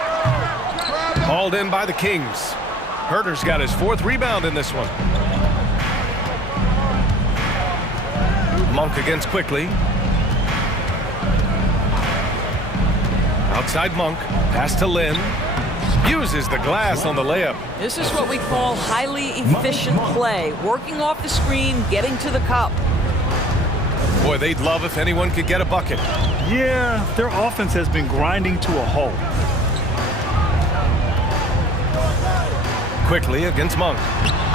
Hauled in by the Kings. Herder's got his fourth rebound in this one. Monk against Quickly. Outside Monk. Pass to Lynn. Uses the glass on the layup. This is what we call highly efficient play. Working off the screen, getting to the cup. Boy, they'd love if anyone could get a bucket. Yeah, their offense has been grinding to a halt. Quickly against Monk.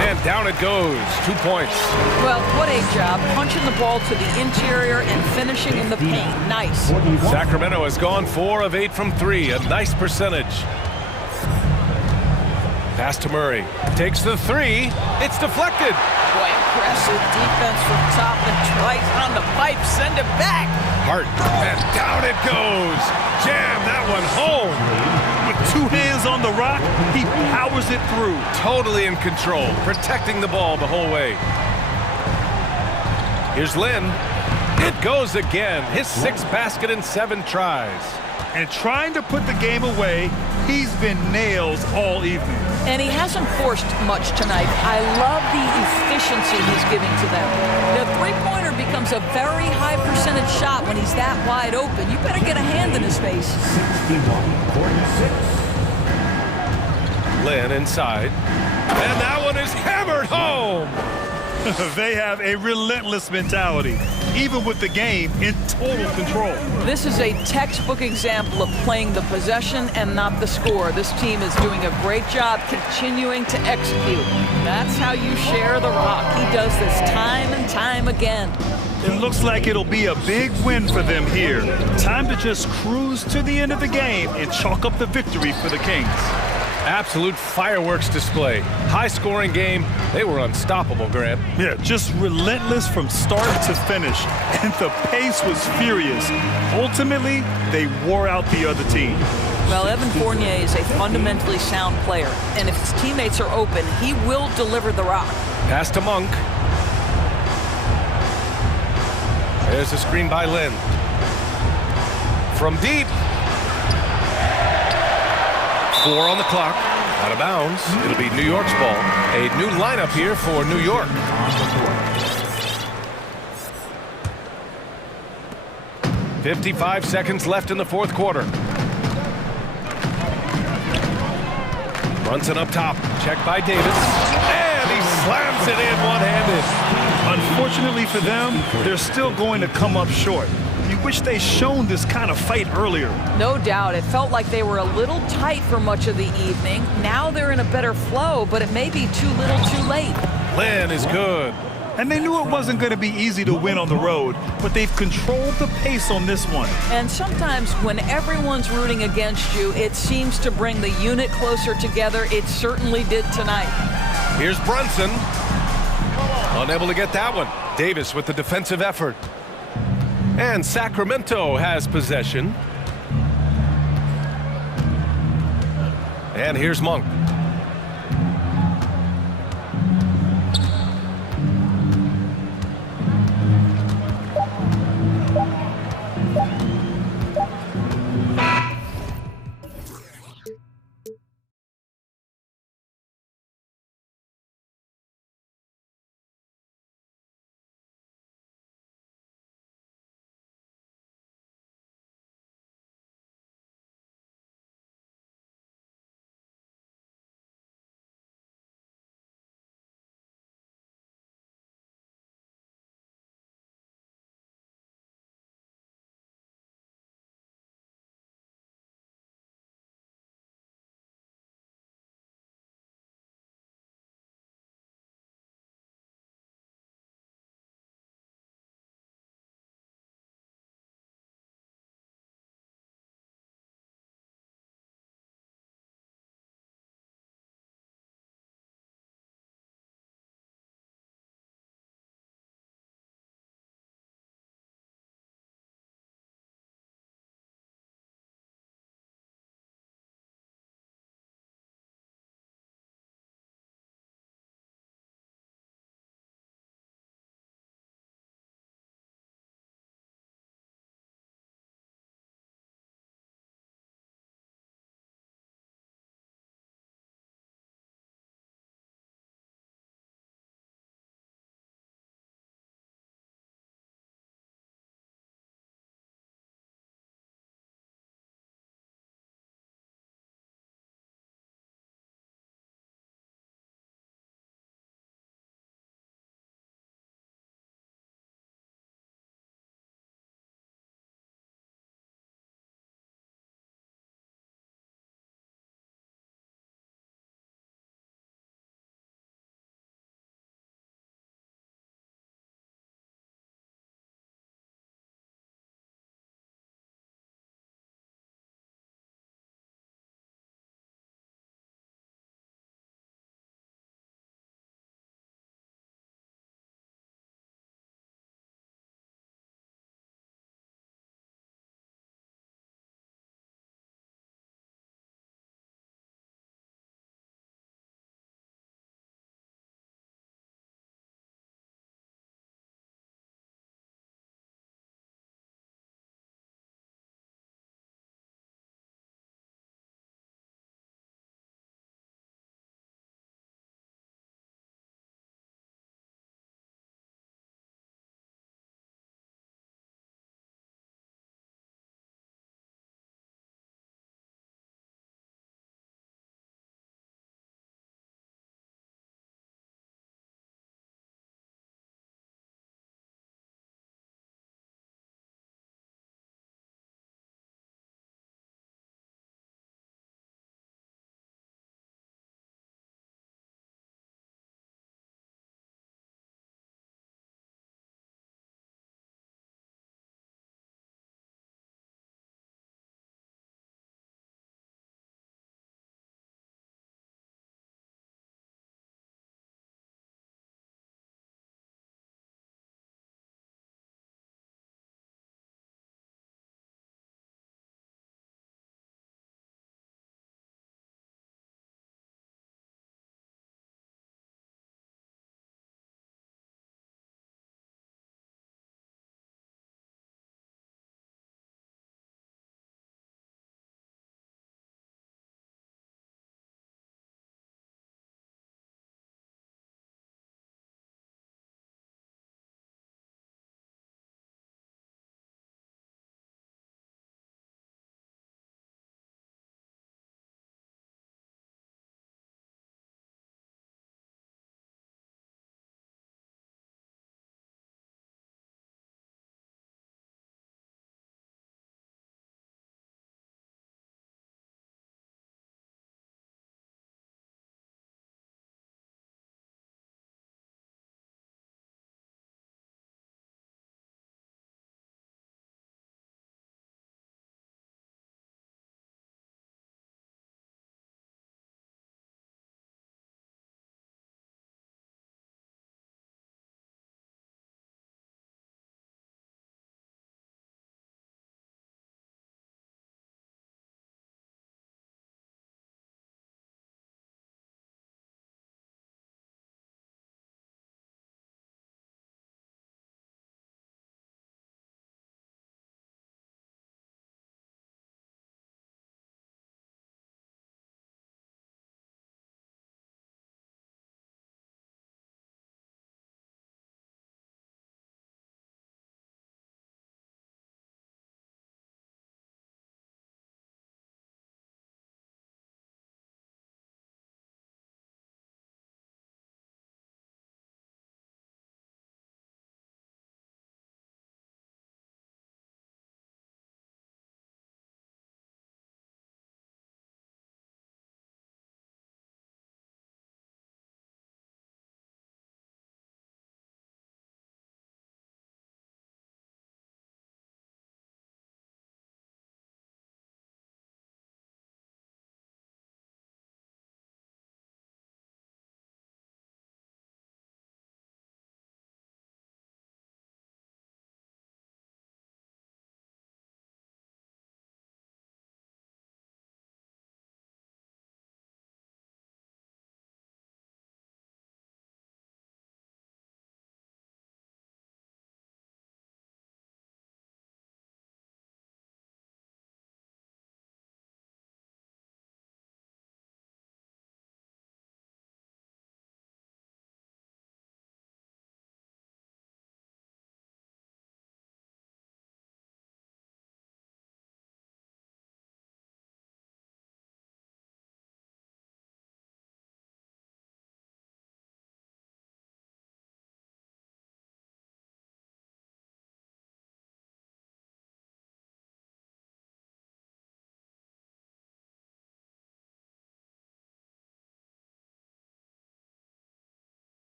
And down it goes. 2 points. Well, what a job. Punching the ball to the interior and finishing in the paint. Nice. Sacramento has gone 4 of 8 from 3. A nice percentage. Pass to Murray. Takes the three. It's deflected. Boy, impressive defense from top and tries on the pipe. Send it back. Hart. And down it goes. Jam that one home. With 2 hands on the rock, he powers it through. Totally in control. Protecting the ball the whole way. Here's Lynn. It goes again. His 6th basket in 7 tries. And trying to put the game away, he's been nails all evening. And he hasn't forced much tonight. I love the efficiency he's giving to them. The three-pointer becomes a very high percentage shot when he's that wide open. You better get a hand in his face. 61-46. Lynn inside. And that one is hammered home. They have a relentless mentality, even with the game in total control. This is a textbook example of playing the possession and not the score. This team is doing a great job continuing to execute. That's how you share the rock. He does this time and time again. It looks like it'll be a big win for them here. Time to just cruise to the end of the game and chalk up the victory for the Kings. Absolute fireworks display. High-scoring game. They were unstoppable, Grant. Yeah, just relentless from start to finish. And the pace was furious. Ultimately, they wore out the other team. Well, Evan Fournier is a fundamentally sound player. And if his teammates are open, he will deliver the rock. Pass to Monk. There's a screen by Lynn. From deep. 4 on the clock. Out of bounds. It'll be New York's ball. A new lineup here for New York. .55 seconds left in the fourth quarter. Brunson up top. Checked by Davis. And he slams it in one-handed. Unfortunately for them, they're still going to come up short. You wish they'd shown this kind of fight earlier. No doubt. It felt like they were a little tight for much of the evening. Now they're in a better flow, but it may be too little too late. Lynn is good. And they knew it wasn't going to be easy to win on the road, but they've controlled the pace on this one. And sometimes when everyone's rooting against you, it seems to bring the unit closer together. It certainly did tonight. Here's Brunson. Unable to get that one. Davis with the defensive effort. And Sacramento has possession. And here's Monk.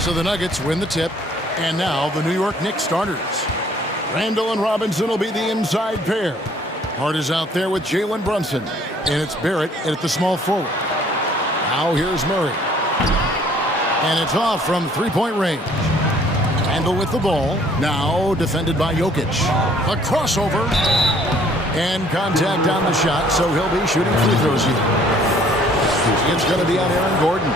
So the Nuggets win the tip. And now the New York Knicks starters. Randall and Robinson will be the inside pair. Hart is out there with Jalen Brunson. And it's Barrett at the small forward. Now here's Murray. And it's off from three-point range. Randall with the ball. Now defended by Jokic. A crossover. And contact on the shot, so he'll be shooting free throws here. It's going to be on Aaron Gordon.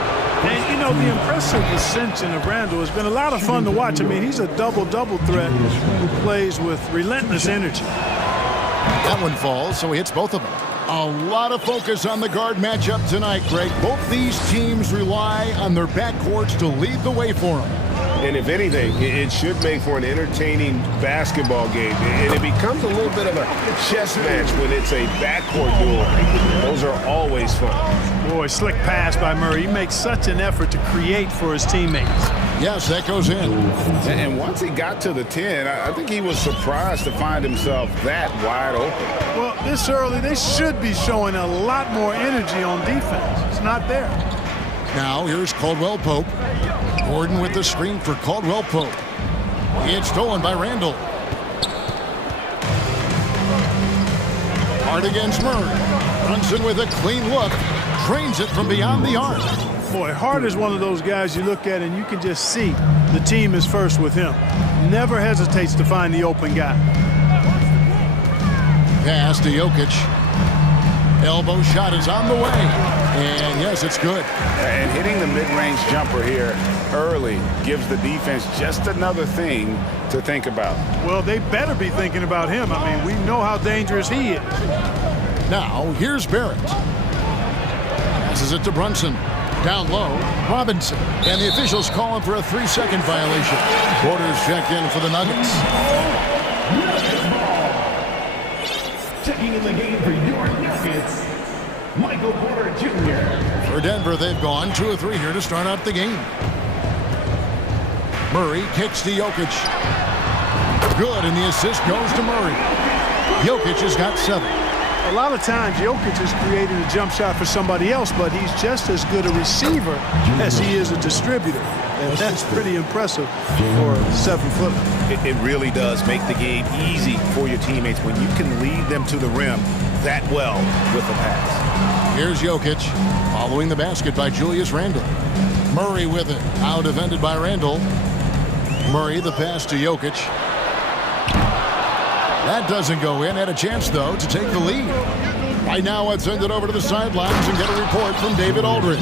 And, you know, the impressive ascension of Randall has been a lot of fun to watch. I mean, he's a double-double threat who plays with relentless energy. That one falls, so he hits both of them. A lot of focus on the guard matchup tonight, Greg. Both these teams rely on their backcourts to lead the way for them. And if anything, it should make for an entertaining basketball game. And it becomes a little bit of a chess match when it's a backcourt duel. Those are always fun. Boy, slick pass by Murray. He makes such an effort to create for his teammates. Yes, that goes in. And once he got to the 10, I think he was surprised to find himself that wide open. Well, this early, they should be showing a lot more energy on defense. It's not there. Now here's Caldwell Pope. Gordon with the screen for Caldwell Pope. It's stolen by Randall. Hart against Murray. Brunson with a clean look. Drains it from beyond the arc. Boy, Hart is one of those guys you look at and you can just see the team is first with him. Never hesitates to find the open guy. Pass to Jokic. Elbow shot is on the way. And yes, it's good. And hitting the mid-range jumper here early gives the defense just another thing to think about. Well, they better be thinking about him. I mean, we know how dangerous he is. Now, here's Barrett. Passes it to Brunson. Down low, Robinson. And the officials call him for a 3-second violation. Porter's checked in for the Nuggets. Checking in the game for your Nuggets, Michael Porter Jr. For Denver, they've gone 2 of 3 here to start out the game. Murray kicks to Jokic. Good, and the assist goes to Murray. Jokic has got 7. A lot of times, Jokic is creating a jump shot for somebody else, but he's just as good a receiver as he is a distributor. And that's pretty impressive for a 7-footer. It really does make the game easy for your teammates when you can lead them to the rim that well with the pass. Here's Jokic, following the basket by Julius Randle. Murray with it, now defended by Randle. Murray, the pass to Jokic. That doesn't go in. Had a chance, though, to take the lead. Right now, let's send it over to the sidelines and get a report from David Aldridge.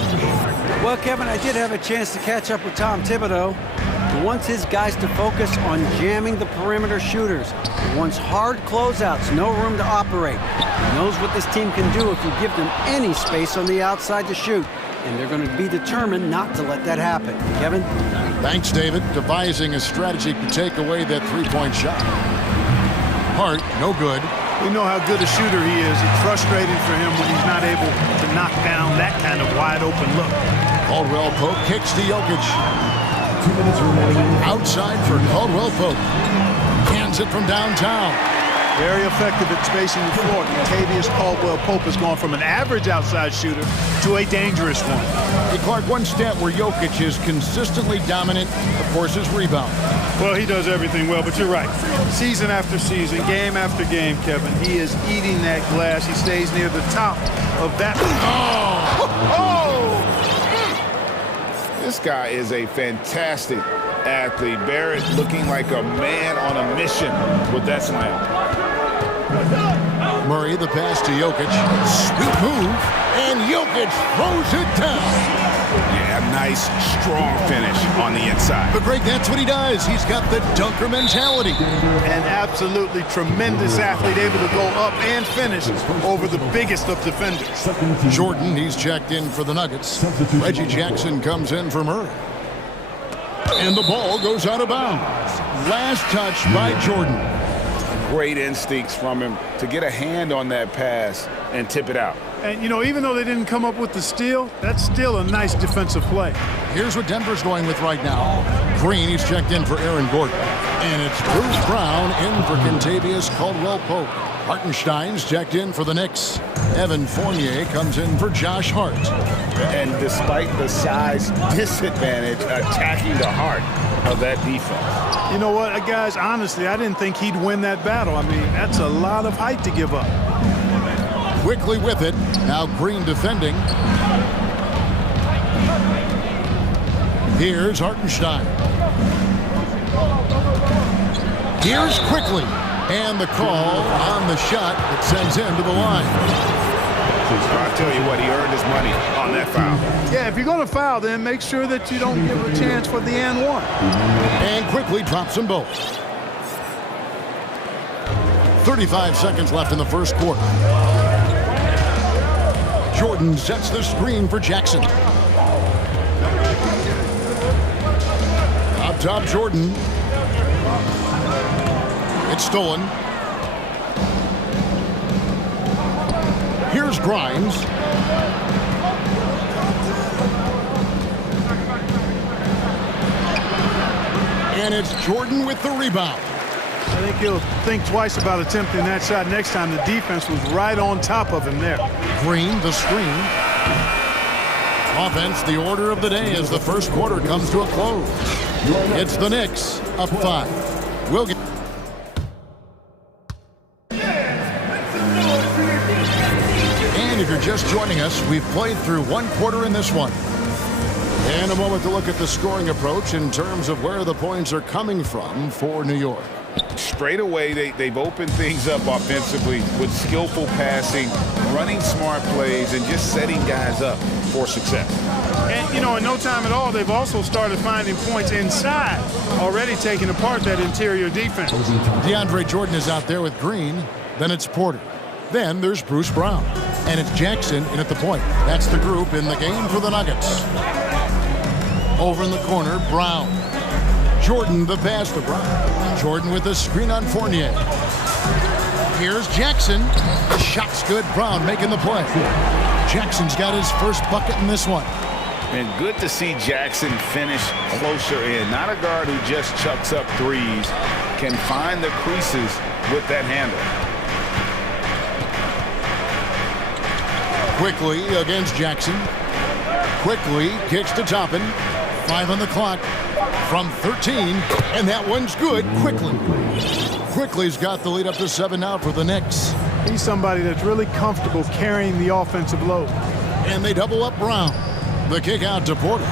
Well, Kevin, I did have a chance to catch up with Tom Thibodeau. He wants his guys to focus on jamming the perimeter shooters. He wants hard closeouts, no room to operate. He knows what this team can do if you give them any space on the outside to shoot. And they're going to be determined not to let that happen. Kevin? Thanks, David. Devising a strategy to take away that 3-point shot. Hart, no good. We know how good a shooter he is. It's frustrating for him when he's not able to knock down that kind of wide-open look. Caldwell Pope kicks to Jokic. 2 minutes remaining. Outside for Caldwell Pope. Cans it from downtown. Very effective at spacing the floor. Kentavious Caldwell-Pope has gone from an average outside shooter to a dangerous one. Hey, Clark, one stat where Jokic is consistently dominant, of course, is rebound. Well, he does everything well, but you're right. Season after season, game after game, Kevin, he is eating that glass. He stays near the top of that. This guy is a fantastic athlete. Barrett looking like a man on a mission with that slam. Murray, the pass to Jokic. Sweet move, and Jokic throws it down. Yeah, nice, strong finish on the inside. But Greg, that's what he does. He's got the dunker mentality. An absolutely tremendous athlete, able to go up and finish over the biggest of defenders. Jordan, he's checked in for the Nuggets. Reggie Jackson comes in for Murray. And the ball goes out of bounds. Last touch by Jordan. Great instincts from him to get a hand on that pass and tip it out. And, you know, even though they didn't come up with the steal, that's still a nice defensive play. Here's what Denver's going with right now. Green, he's checked in for Aaron Gordon. And it's Bruce Brown in for Kentavious Caldwell Pope. Hartenstein's checked in for the Knicks. Evan Fournier comes in for Josh Hart. And despite the size disadvantage, attacking the heart of that defense. You know what, guys, honestly, I didn't think he'd win that battle. I mean, that's a lot of height to give up. Quickly with it. Now Green defending. Here's Hartenstein. Here's Quickly. And the call on the shot that sends him to the line. I'll tell you what, he earned his money on that foul. Yeah, if you're going to foul, then make sure that you don't give a chance for the and one. And Quickly drops them both. 35 seconds left in the first quarter. Jordan sets the screen for Jackson. Up top, Jordan. It's stolen. Here's Grimes. And it's Jordan with the rebound. I think he'll think twice about attempting that shot next time. The defense was right on top of him there. Green, the screen. Offense, the order of the day as the first quarter comes to a close. It's the Knicks, up 5. We'll get... And if you're just joining us, we've played through one quarter in this one. And a moment to look at the scoring approach in terms of where the points are coming from for New York. Straight away, they've opened things up offensively with skillful passing, running smart plays, and just setting guys up for success. And, you know, in no time at all, they've also started finding points inside, already taking apart that interior defense. DeAndre Jordan is out there with Green. Then it's Porter. Then there's Bruce Brown. And it's Jackson in at the point. That's the group in the game for the Nuggets. Over in the corner, Brown. Jordan the pass to Brown. Jordan with the screen on Fournier. Here's Jackson. The shot's good. Brown making the play. Jackson's got his first bucket in this one. And good to see Jackson finish closer in. Not a guard who just chucks up threes. Can find the creases with that handle. Quickly against Jackson. Quickly kicks to Toppin. 5 on the clock from 13. And that one's good. Quickly. Quickly's got the lead up to 7 now for the Knicks. He's somebody that's really comfortable carrying the offensive load. And they double up Brown. The kick out to Porter.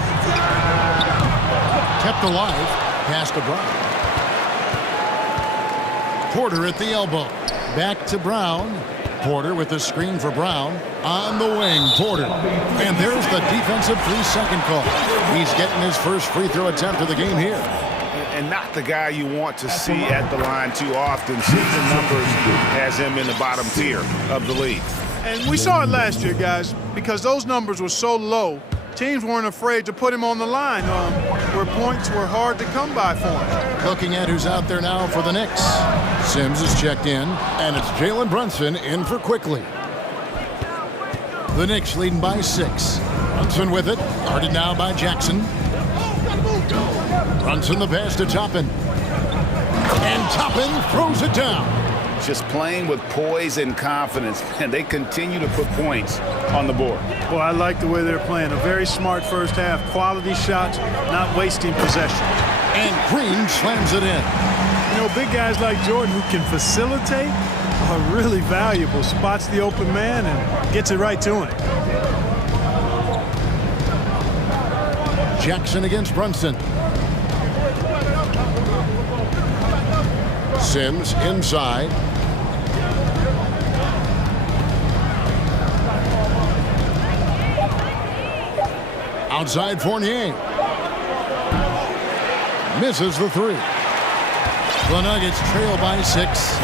Kept alive. Pass to Brown. Porter at the elbow. Back to Brown. Porter with the screen for Brown. On the wing, Porter. And there's the defensive 3-second call. He's getting his first free throw attempt of the game here. And not the guy you want to see at the line too often. Season numbers has him in the bottom tier of the league. And we saw it last year, guys, because those numbers were so low, teams weren't afraid to put him on the line where points were hard to come by for him. Looking at who's out there now for the Knicks. Sims is checked in, and it's Jalen Brunson in for Quickly. The Knicks leading by 6. Brunson with it, guarded now by Jackson. Brunson the pass to Toppin. And Toppin throws it down. Just playing with poise and confidence, and they continue to put points on the board. Well, I like the way they're playing. A very smart first half. Quality shots, not wasting possession. And Green slams it in. You know, big guys like Jordan who can facilitate are really valuable. Spots the open man and gets it right to him. Jackson against Brunson. Sims inside. Outside Fournier. Misses the 3. The Nuggets trail by 6.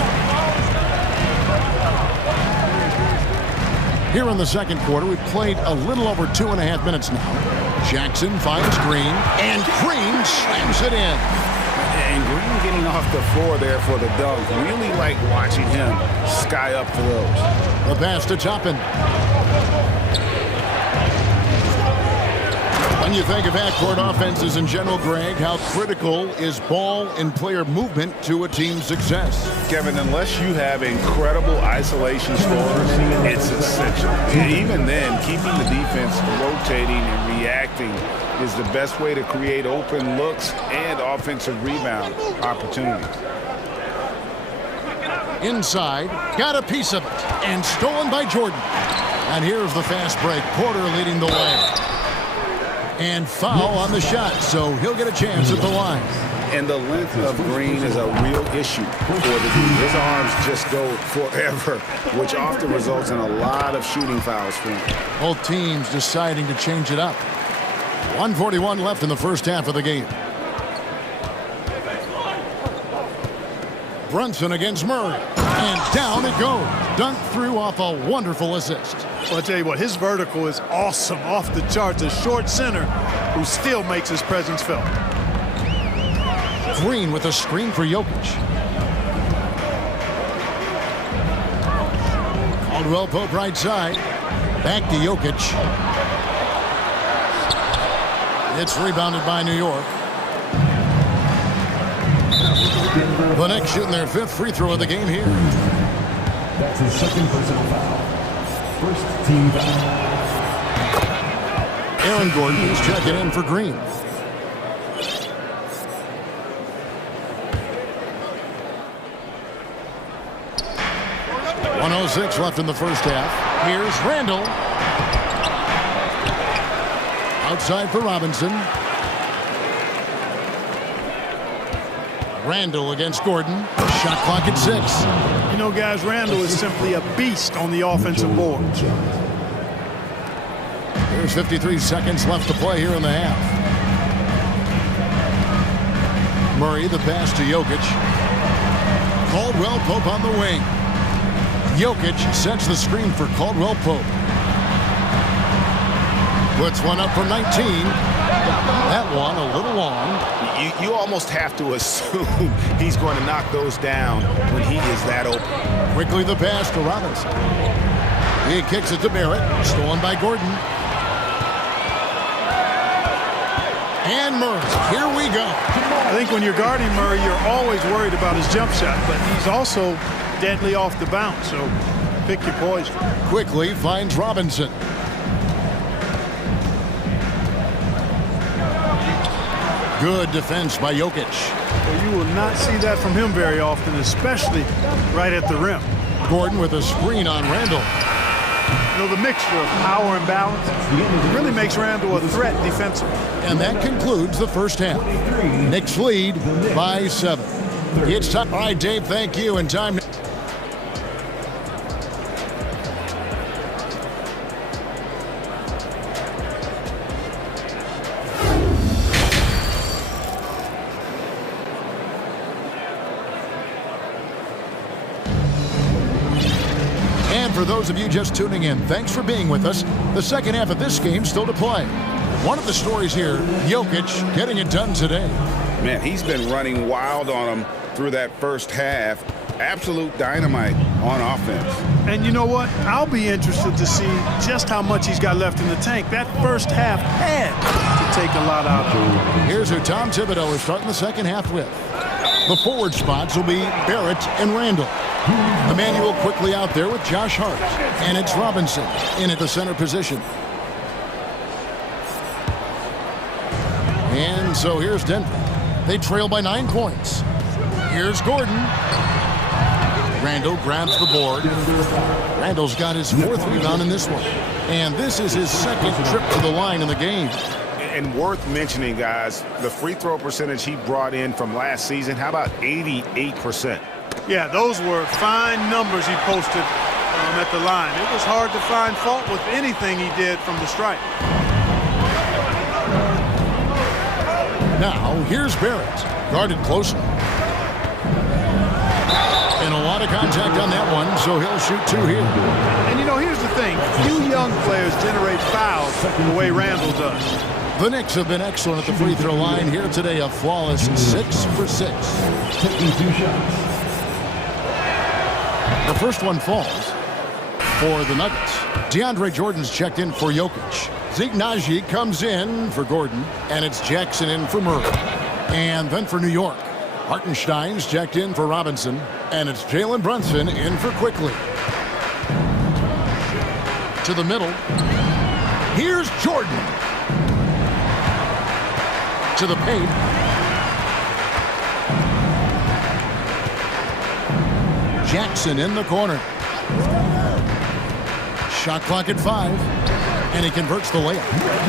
Here in the second quarter, we've played a little over 2.5 minutes now. Jackson finds Green, and Green slams it in. And Green getting off the floor there for the dunk. Really like watching him sky up for those. The pass to Toppin. When you think of half-court offenses in general, Greg, how critical is ball and player movement to a team's success? Kevin, unless you have incredible isolation scores, it's essential. Even then, keeping the defense rotating and reacting is the best way to create open looks and offensive rebound opportunities. Inside, got a piece of it, and stolen by Jordan. And here's the fast break. Porter leading the way. And foul on the shot, so he'll get a chance at the line. And the length of Green is a real issue for the team. His arms just go forever, which often results in a lot of shooting fouls for him. Both teams deciding to change it up. 1:41 left in the first half of the game. Brunson against Murray. And down it goes. Dunked through off a wonderful assist. Well, I'll tell you what, his vertical is awesome, off the charts. A short center who still makes his presence felt. Green with a screen for Jokic. Caldwell Pope right side. Back to Jokic. It's rebounded by New York. The Knicks shooting their 5th free throw of the game here. That's his second personal foul. First team foul. Aaron Gordon is checking in for Green. .106 left in the first half. Here's Randall. Outside for Robinson. Randall against Gordon. Shot clock at 6. You know, guys, Randall is simply a beast on the offensive board. There's 53 seconds left to play here in the half. Murray, the pass to Jokic. Caldwell Pope on the wing. Jokic sets the screen for Caldwell Pope. Puts one up from 19. That one a little long. You almost have to assume he's going to knock those down when he is that open. Quickly the pass to Robinson. He kicks it to Barrett. Stolen by Gordon. And Murray. Here we go. I think when you're guarding Murray, you're always worried about his jump shot, but he's also deadly off the bounce, so pick your poison. Quickly finds Robinson. Good defense by Jokic. Well, you will not see that from him very often, especially right at the rim. Gordon with a screen on Randall. You know, the mixture of power and balance really makes Randall a threat defensively. And that concludes the first half. Knicks lead by 7. It's time. All right, Dave, thank you. And time. For those of you just tuning in, thanks for being with us. The second half of this game still to play. One of the stories here, Jokic getting it done today. Man, he's been running wild on him through that first half. Absolute dynamite on offense. And you know what? I'll be interested to see just how much he's got left in the tank. That first half had to take a lot out of him. Here's who Tom Thibodeau is starting the second half with. The forward spots will be Barrett and Randall. Emmanuel quickly out there with Josh Hart. And it's Robinson in at the center position. And so here's Denver. They trail by 9 points. Here's Gordon. Randall grabs the board. Randall's got his 4th rebound in this one. And this is his 2nd trip to the line in the game. And worth mentioning, guys, the free throw percentage he brought in from last season, how about 88%? Yeah, those were fine numbers he posted at the line. It was hard to find fault with anything he did from the stripe. Now, here's Barrett, guarded closely. And a lot of contact on that one, so he'll shoot 2 here. And, you know, here's the thing. Few young players generate fouls the way Randall does. The Knicks have been excellent at the free throw line here today, a flawless 6 for 6. Taking 2 shots. The first one falls for the Nuggets. DeAndre Jordan's checked in for Jokic. Zignaji comes in for Gordon, and it's Jackson in for Murray. And then for New York, Hartenstein's checked in for Robinson, and it's Jalen Brunson in for Quickly. To the middle. Here's Jordan. To the paint. Jackson in the corner. Shot clock at 5, and he converts the layup.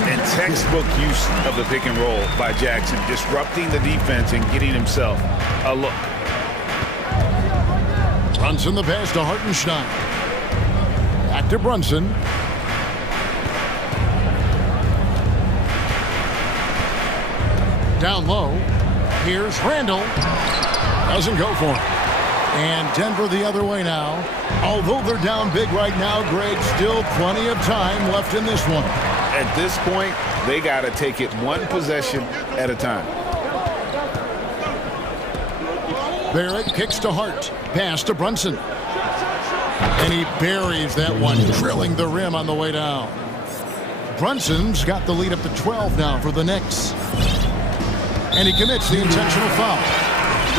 And textbook use of the pick and roll by Jackson, disrupting the defense and getting himself a look. Brunson the pass to Hartenstein. Back to Brunson. Down low. Here's Randall. Doesn't go for it. And Denver the other way now. Although they're down big right now, Greg, still plenty of time left in this one. At this point, they got to take it one possession at a time. Barrett kicks to Hart. Pass to Brunson. And he buries that one, drilling the rim on the way down. Brunson's got the lead up to 12 now for the Knicks. And he commits the intentional foul.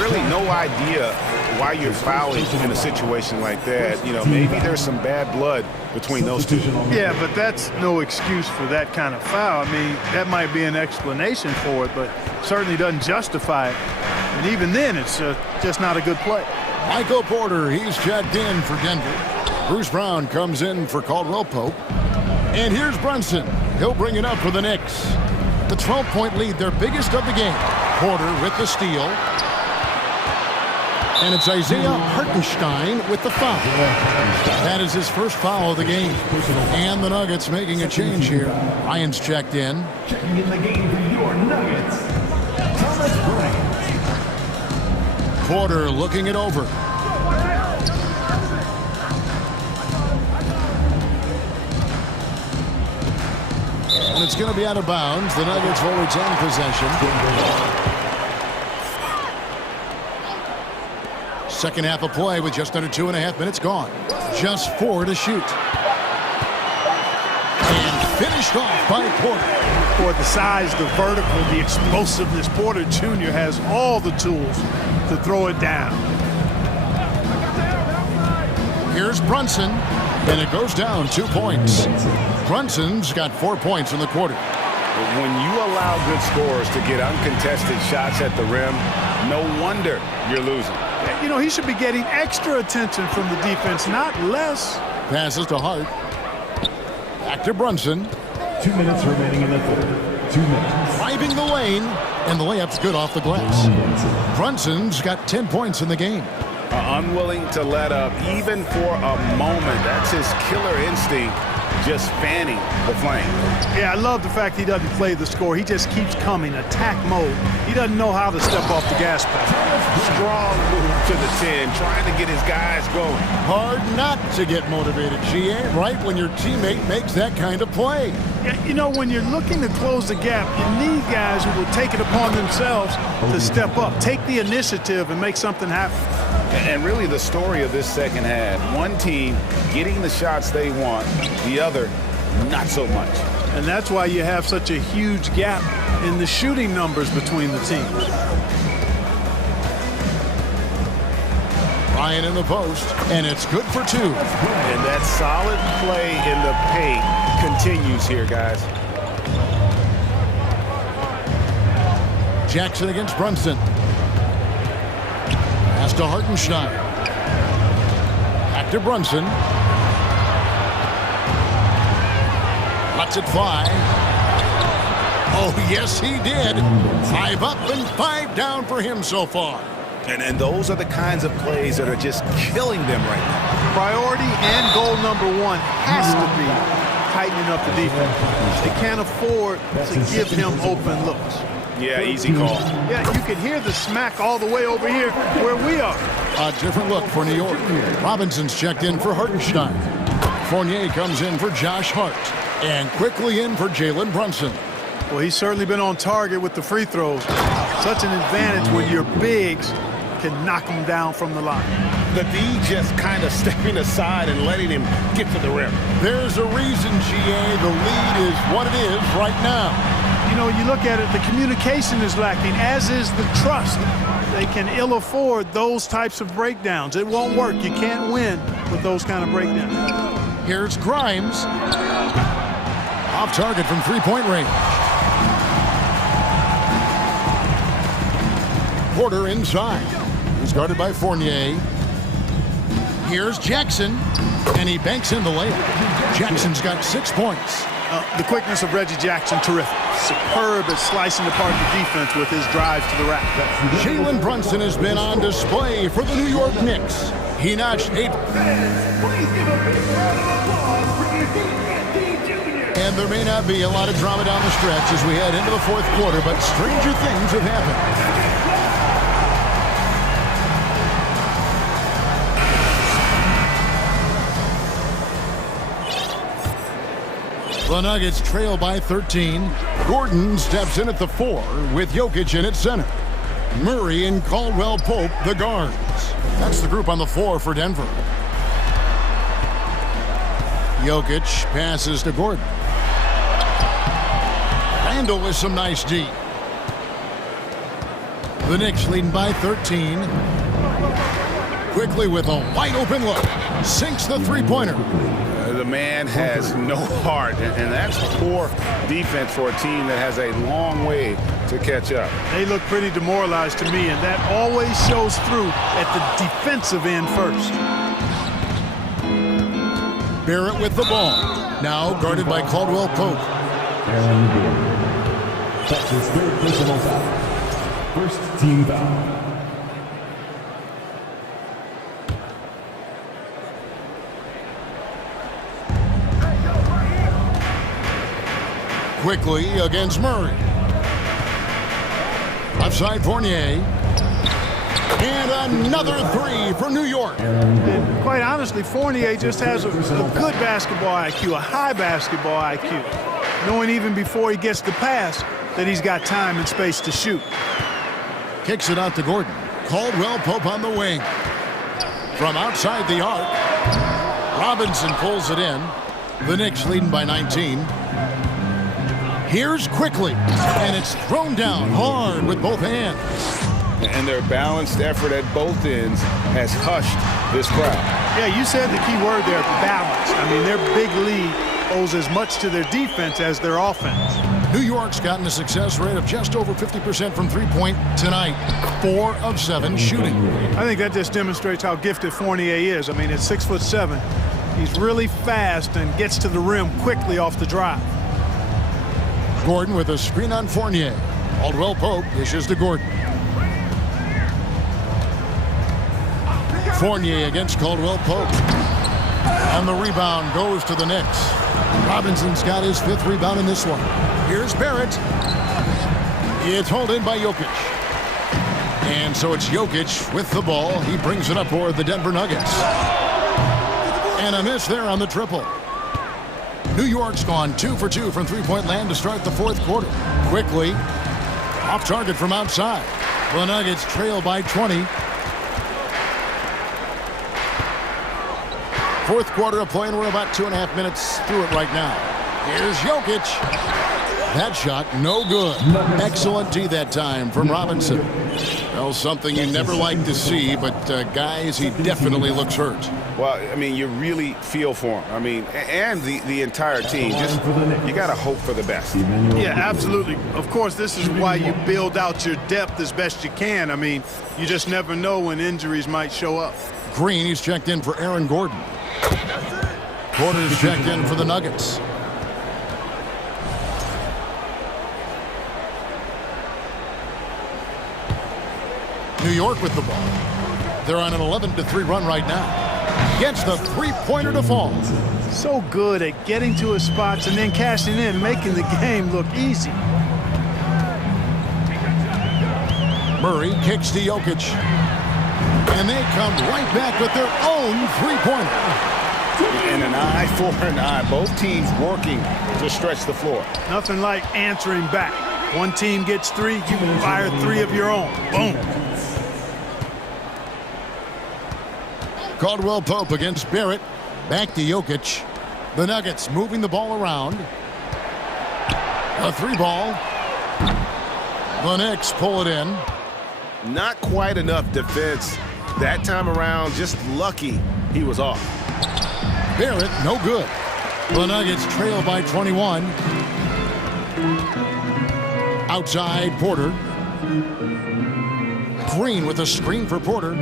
Really no idea why you're fouling in a situation like that. You know, maybe there's some bad blood between those two. Yeah, but that's no excuse for that kind of foul. I mean, that might be an explanation for it, but certainly doesn't justify it. And even then, it's just not a good play. Michael Porter, he's checked in for Denver. Bruce Brown comes in for Caldwell Pope. And here's Brunson. He'll bring it up for the Knicks. The 12-point lead, their biggest of the game. Porter with the steal. And it's Isaiah Hartenstein with the foul. That is his first foul of the game. And the Nuggets making a change here. Ryan's checked in. Checking in the game for your Nuggets, Thomas Bryant. Porter looking it over. And it's going to be out of bounds. The Nuggets will retain possession. Second half of play with just under 2.5 minutes gone. Just 4 to shoot. And finished off by Porter. For the size, the vertical, the explosiveness, Porter Jr. has all the tools to throw it down. Here's Brunson, and it goes down 2 points. Brunson's got 4 points in the quarter. When you allow good scorers to get uncontested shots at the rim, no wonder you're losing. You know, he should be getting extra attention from the defense, not less. Passes to Hart. Back to Brunson. 2 minutes remaining in the third. 2 minutes. Driving the lane, and the layup's good off the glass. Brunson's got 10 points in the game. Unwilling to let up, even for a moment. That's his killer instinct, just fanning the flame. Yeah, I love the fact he doesn't play the score. He just keeps coming, attack mode. He doesn't know how to step off the gas pedal. Strong move to the 10, trying to get his guys going. Hard not to get motivated, GA, right when your teammate makes that kind of play. Yeah, you know, when you're looking to close the gap, you need guys who will take it upon themselves to step up, take the initiative, and make something happen. And really the story of this second half, one team getting the shots they want, the other not so much. And that's why you have such a huge gap in the shooting numbers between the teams. Ryan in the post, and it's good for 2. And that solid play in the paint continues here, guys. Jackson against Brunson. Pass to Hartenstein. Back to Brunson. Lets it fly. Oh, yes, he did. 5 up and 5 down for him so far. And those are the kinds of plays that are just killing them right now. Priority and goal number 1 has to be tightening up the defense. They can't afford to give him open looks. Yeah, easy call. Yeah, you can hear the smack all the way over here where we are. A different look for New York. Robinson's checked in for Hartenstein. Fournier comes in for Josh Hart. And quickly in for Jalen Brunson. Well, he's certainly been on target with the free throws. Such an advantage when your bigs can knock him down from the line. The D just kind of stepping aside and letting him get to the rim. There's a reason, GA, the lead is what it is right now. You know, you look at it, the communication is lacking, as is the trust. They can ill afford those types of breakdowns. It won't work. You can't win with those kind of breakdowns. Here's Grimes. Off target from three-point range. Porter inside. He's guarded by Fournier. Here's Jackson, and he banks in the layup. Jackson's got 6 points. The quickness of Reggie Jackson, terrific. Superb at slicing apart the defense with his drives to the rack. Jalen Brunson has been on display for the New York Knicks. He notched 8. And there may not be a lot of drama down the stretch as we head into the fourth quarter, but stranger things have happened. The Nuggets trail by 13. Gordon steps in at the 4 with Jokic in at center. Murray and Caldwell Pope, the guards. That's the group on the floor for Denver. Jokic passes to Gordon. Randall with some nice D. The Knicks leading by 13. Quickly with a wide open look. Sinks the three-pointer. The man has no heart, and that's poor defense for a team that has a long way to catch up. They look pretty demoralized to me, and that always shows through at the defensive end first. Barrett with the ball. Now guarded by Caldwell Pope. That's his third personal foul. First team foul. Quickly against Murray. Left side Fournier. And another three for New York. And quite honestly, Fournier just has a good basketball IQ, a high basketball IQ. Knowing even before he gets the pass that he's got time and space to shoot. Kicks it out to Gordon. Caldwell Pope on the wing. From outside the arc. Robinson pulls it in. The Knicks leading by 19. Here's Quickly, and it's thrown down hard with both hands. And their balanced effort at both ends has hushed this crowd. Yeah, you said the key word there, balance. I mean, their big lead owes as much to their defense as their offense. New York's gotten a success rate of just over 50% from three-point tonight. 4 of 7 shooting. I think that just demonstrates how gifted Fournier is. I mean, at 6'7", he's really fast and gets to the rim quickly off the drive. Gordon with a screen on Fournier. Caldwell Pope dishes to Gordon. Fournier against Caldwell Pope. And the rebound goes to the Knicks. Robinson's got his 5th rebound in this one. Here's Barrett. It's hauled in by Jokic. And so it's Jokic with the ball. He brings it up for the Denver Nuggets. And a miss there on the triple. New York's gone 2 for 2 from three-point land to start the fourth quarter. Quickly, off target from outside. The Nuggets trail by 20. Fourth quarter of play, and we're about 2.5 minutes through it right now. Here's Jokic. That shot, no good. Excellent D that time from Robinson. Well, something you never like to see, but guys, he definitely looks hurt. Well, I mean, you really feel for him. I mean, and the entire team. Just, you got to hope for the best. Yeah, absolutely. Of course, this is why you build out your depth as best you can. I mean, you just never know when injuries might show up. Green, he's checked in for Aaron Gordon. Porter's checked in for the Nuggets. New York with the ball. They're on an 11-3 run right now. Gets the three-pointer to fall. So good at getting to his spots and then cashing in, making the game look easy. Murray kicks to Jokic. And they come right back with their own three-pointer. And an eye for an eye. Both teams working to stretch the floor. Nothing like answering back. One team gets 3, you can fire 3 of your own. Boom. Caldwell Pope against Barrett. Back to Jokic. The Nuggets moving the ball around. A 3-ball. The Knicks pull it in. Not quite enough defense that time around. Just lucky he was off. Barrett, no good. The Nuggets trail by 21. Outside, Porter. Green with a screen for Porter.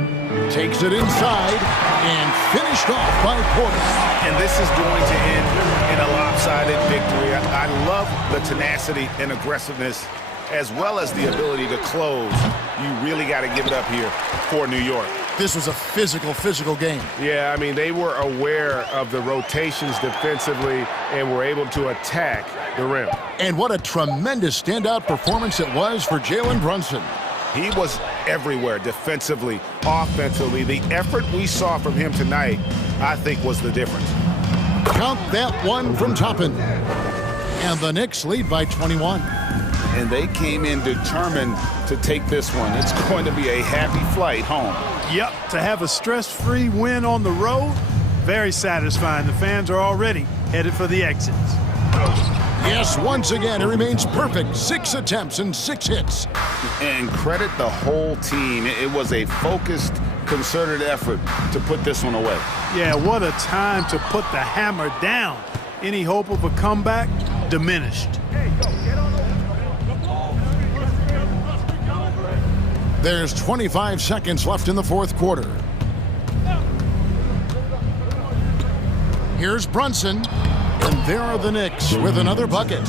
Takes it inside and finished off by Porter. And this is going to end in a lopsided victory. I love the tenacity and aggressiveness as well as the ability to close. You really got to give it up here for New York. This was a physical game. Yeah, I mean, they were aware of the rotations defensively and were able to attack the rim. And what a tremendous standout performance it was for Jalen Brunson. He was everywhere defensively, offensively. The effort we saw from him tonight, I think, was the difference. Count that one from Toppin. And the Knicks lead by 21. And they came in determined to take this one. It's going to be a happy flight home. Yep, to have a stress-free win on the road, very satisfying. The fans are already headed for the exits. Yes, once again, it remains perfect. 6 attempts and 6 hits. And credit the whole team. It was a focused, concerted effort to put this one away. Yeah, what a time to put the hammer down. Any hope of a comeback diminished. There's 25 seconds left in the fourth quarter. Here's Brunson. And there are the Knicks with another bucket.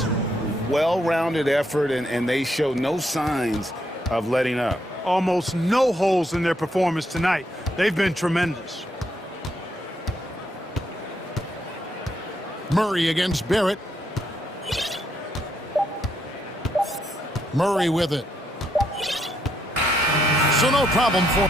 Well-rounded effort, and they show no signs of letting up. Almost no holes in their performance tonight. They've been tremendous. Murray against Barrett. Murray with it. So no problem for...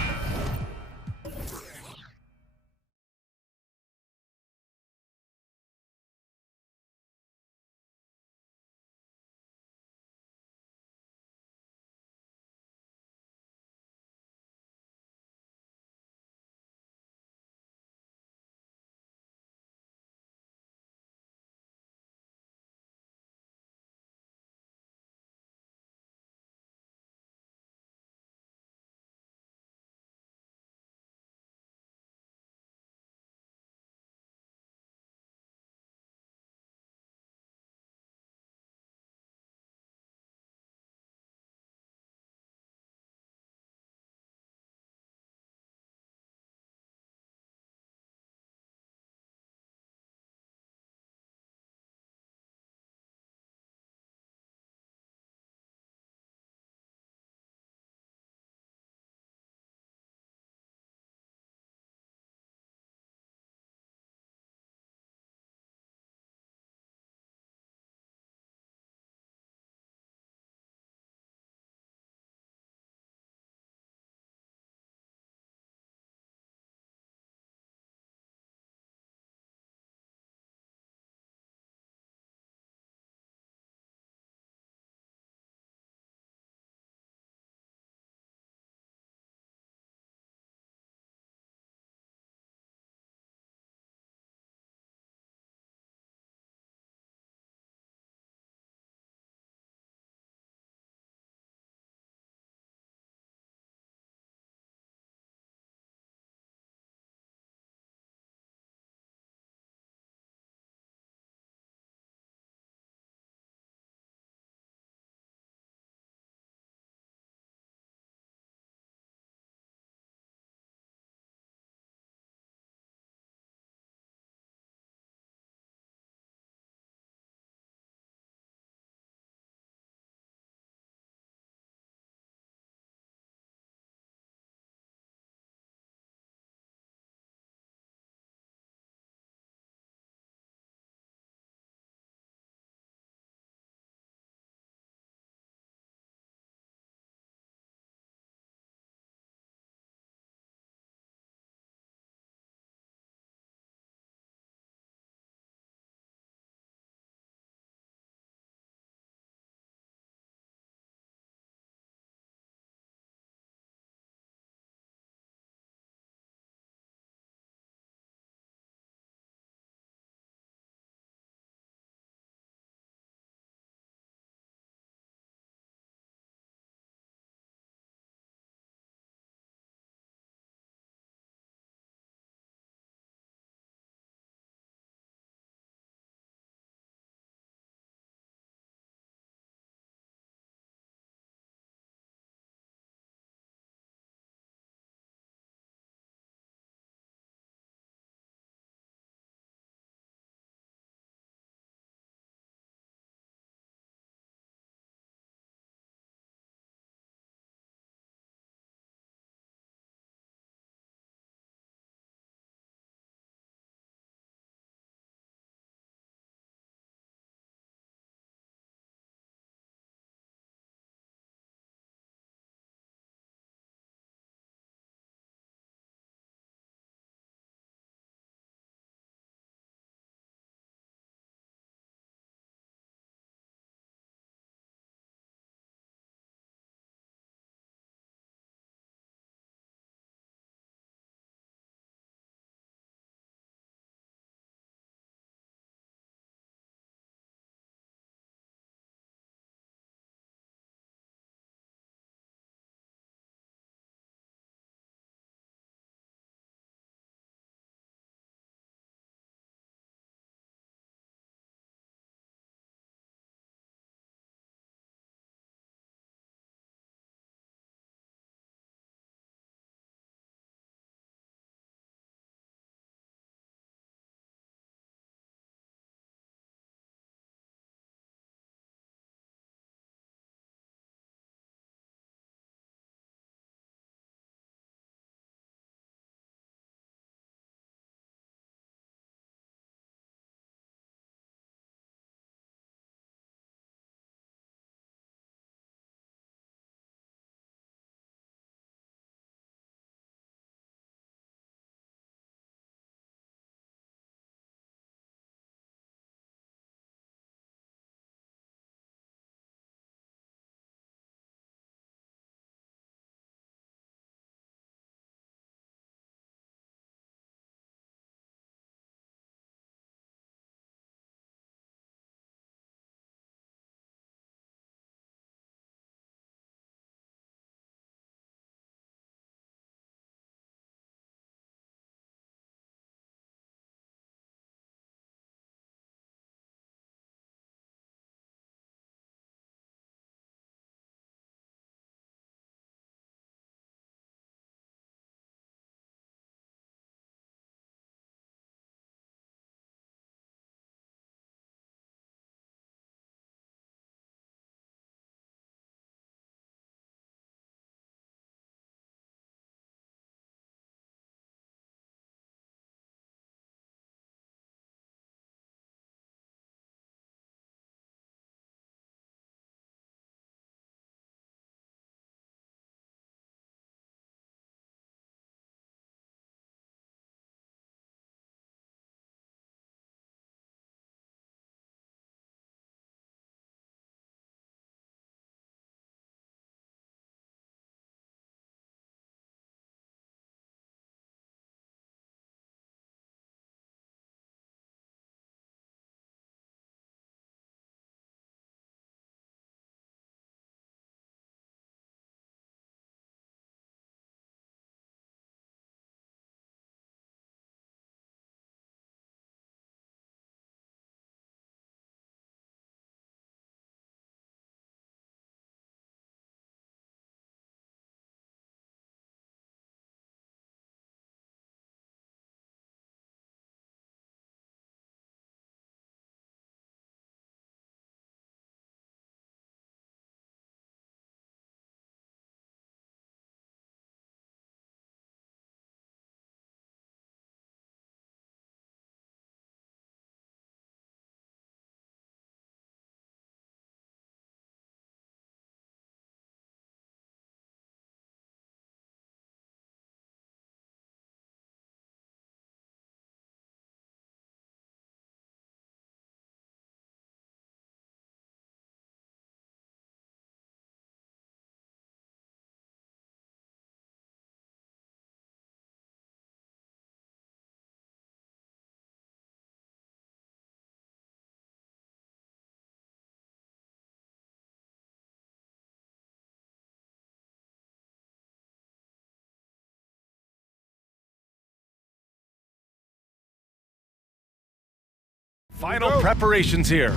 Final preparations here.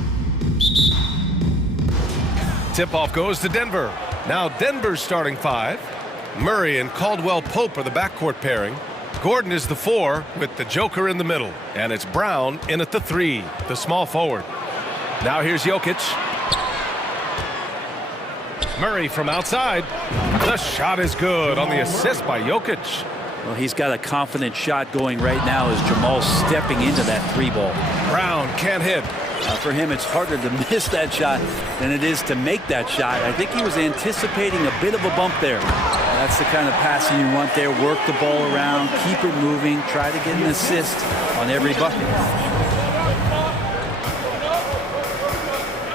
Tip-off goes to Denver. Now Denver's starting 5. Murray and Caldwell Pope are the backcourt pairing. Gordon is the 4 with the Joker in the middle. And it's Brown in at the 3, the small forward. Now here's Jokic. Murray from outside. The shot is good on the assist by Jokic. Well, he's got a confident shot going right now as Jamal's stepping into that 3-ball. Brown can't hit. For him, it's harder to miss that shot than it is to make that shot. I think he was anticipating a bit of a bump there. That's the kind of passing you want there. Work the ball around, keep it moving, try to get an assist on every bucket.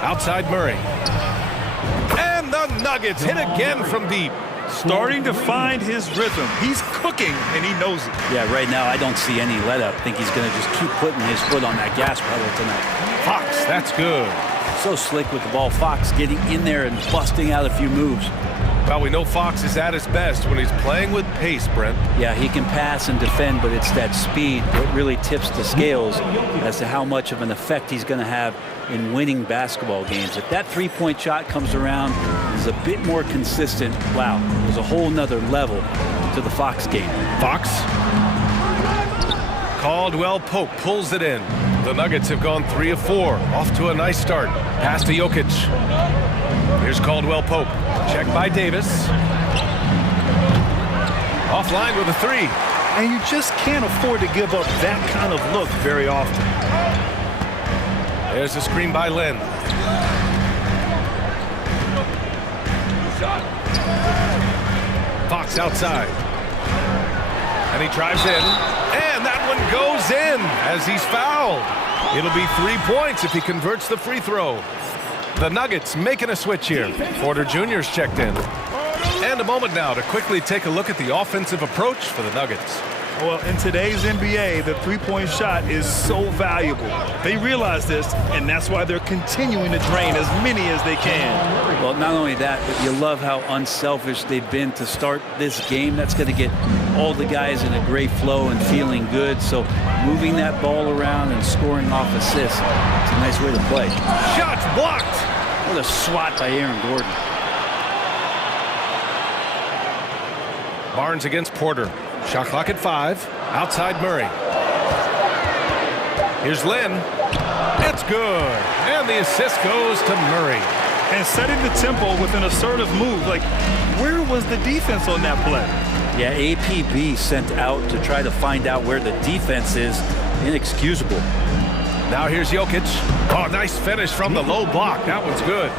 Outside Murray. And the Nuggets hit again from deep. Starting to find his rhythm. He's cooking, and he knows it. Yeah, right now I don't see any let-up. I think he's going to just keep putting his foot on that gas pedal tonight. Fox, that's good. So slick with the ball. Fox getting in there and busting out a few moves. Well, we know Fox is at his best when he's playing with pace, Brent. Yeah, he can pass and defend, but it's that speed that really tips the scales as to how much of an effect he's going to have in winning basketball games. If that three-point shot comes around, is a bit more consistent. Wow, there's a whole nother level to the Fox game. Fox. Caldwell Pope pulls it in. The Nuggets have gone 3 of 4. Off to a nice start. Pass to Jokic. Here's Caldwell Pope. Check by Davis. Offline with a 3. And you just can't afford to give up that kind of look very often. There's a screen by Lynn. Fox outside. And he drives in. And that one goes in as he's fouled. It'll be 3 points if he converts the free throw. The Nuggets making a switch here. Porter Jr.'s checked in. And a moment now to quickly take a look at the offensive approach for the Nuggets. Well, in today's NBA, the three-point shot is so valuable. They realize this, and that's why they're continuing to drain as many as they can. Well, not only that, but you love how unselfish they've been to start this game. That's going to get all the guys in a great flow and feeling good. So moving that ball around and scoring off assists, it's a nice way to play. Shots blocked. What a swat by Aaron Gordon. Barnes against Porter. Shot clock at 5. Outside Murray. Here's Lynn. It's good. And the assist goes to Murray. And setting the tempo with an assertive move. Like, where was the defense on that play? Yeah, APB sent out to try to find out where the defense is. Inexcusable. Now here's Jokic. Oh, nice finish from the low block. That one's good.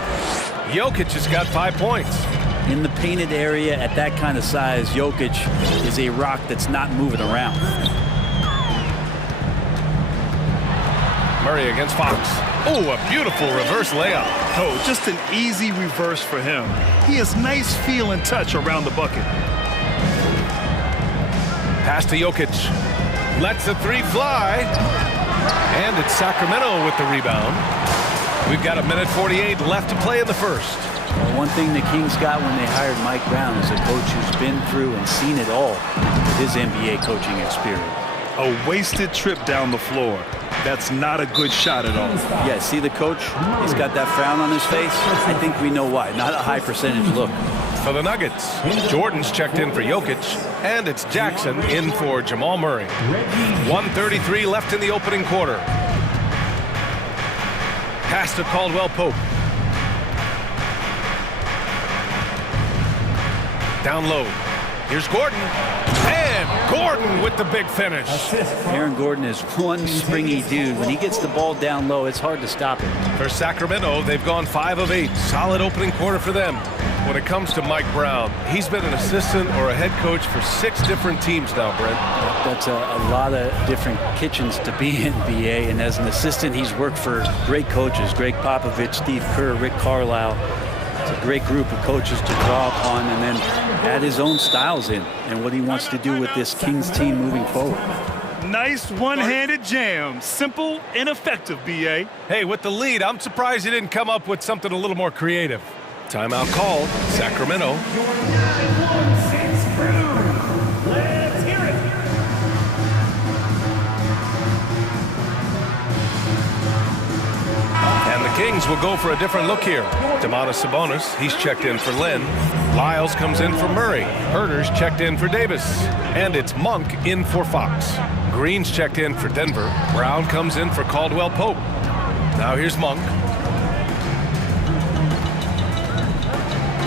Jokic has got 5 points. In the painted area at that kind of size, Jokic is a rock that's not moving around. Murray against Fox. Oh, a beautiful reverse layup. Oh, just an easy reverse for him. He has nice feel and touch around the bucket. Pass to Jokic. Lets the 3 fly. And it's Sacramento with the rebound. We've got 1:48 left to play in the first. One thing the Kings got when they hired Mike Brown is a coach who's been through and seen it all with his NBA coaching experience. A wasted trip down the floor. That's not a good shot at all. Yeah, see the coach? He's got that frown on his face. I think we know why. Not a high percentage look. For the Nuggets, Jordan's checked in for Jokic, and it's Jackson in for Jamal Murray. 1:33 left in the opening quarter. Pass to Caldwell Pope. Down low. Here's Gordon. And Gordon with the big finish. Aaron Gordon is one springy dude. When he gets the ball down low, it's hard to stop him. For Sacramento, they've gone 5 of 8. Solid opening quarter for them. When it comes to Mike Brown, he's been an assistant or a head coach for 6 different teams now, Brent. That's a lot of different kitchens to be in, BA. And as an assistant, he's worked for great coaches. Greg Popovich, Steve Kerr, Rick Carlisle. It's a great group of coaches to draw upon and then add his own styles in and what he wants to do with this Kings team moving forward. Nice one-handed jam. Simple and effective, BA. Hey, with the lead, I'm surprised he didn't come up with something a little more creative. Timeout called. Sacramento. Let's hear it. Kings will go for a different look here. Domantas Sabonis, he's checked in for Lynn. Lyles comes in for Murray. Herter's checked in for Davis. And it's Monk in for Fox. Green's checked in for Denver. Brown comes in for Caldwell Pope. Now here's Monk.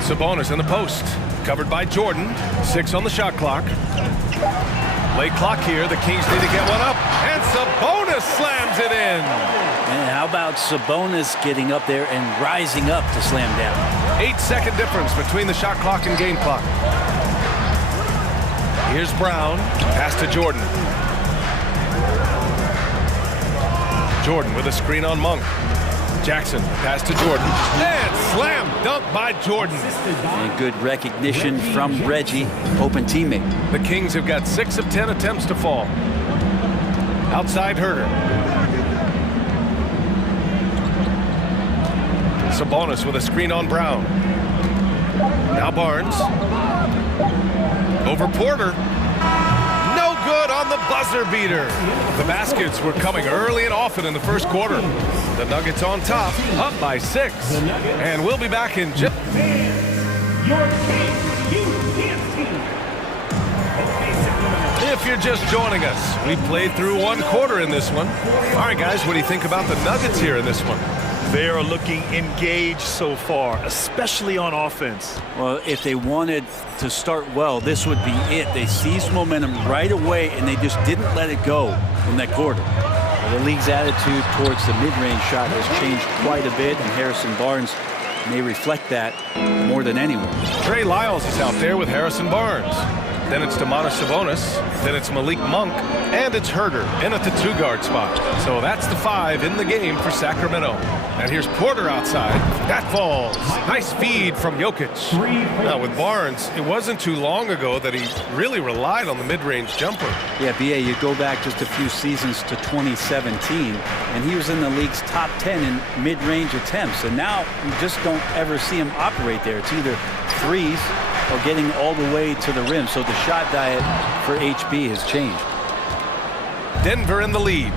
Sabonis in the post. Covered by Jordan. 6 on the shot clock. Late clock here. The Kings need to get one up. And Sabonis slams it in. And how about Sabonis getting up there and rising up to slam down? 8-second difference between the shot clock and game clock. Here's Brown. Pass to Jordan. Jordan with a screen on Monk. Jackson, pass to Jordan. And slam dunk by Jordan. And good recognition from Reggie, open teammate. The Kings have got 6 of 10 attempts to fall. Outside Herter. Sabonis with a screen on Brown. Now Barnes. Over Porter. No good on the buzzer beater. The baskets were coming early and often in the first quarter. The Nuggets on top, up by 6. And we'll be back in just... If you're just joining us, we played through 1 quarter in this one. All right, guys, what do you think about the Nuggets here in this one? They are looking engaged so far, especially on offense. Well, if they wanted to start well, this would be it. They seized momentum right away, and they just didn't let it go in that quarter. Well, the league's attitude towards the mid-range shot has changed quite a bit, and Harrison Barnes may reflect that more than anyone. Trey Lyles is out there with Harrison Barnes. Then it's Domantas Sabonis. Then it's Malik Monk. And it's Herter in at the 2-guard spot. So that's the 5 in the game for Sacramento. And here's Porter outside. That falls. Nice feed from Jokic. Now with Barnes, it wasn't too long ago that he really relied on the mid-range jumper. Yeah, B.A., you go back just a few seasons to 2017, and he was in the league's top 10 in mid-range attempts. And now you just don't ever see him operate there. It's either threes or getting all the way to the rim. So the shot diet for HB has changed. Denver in the lead.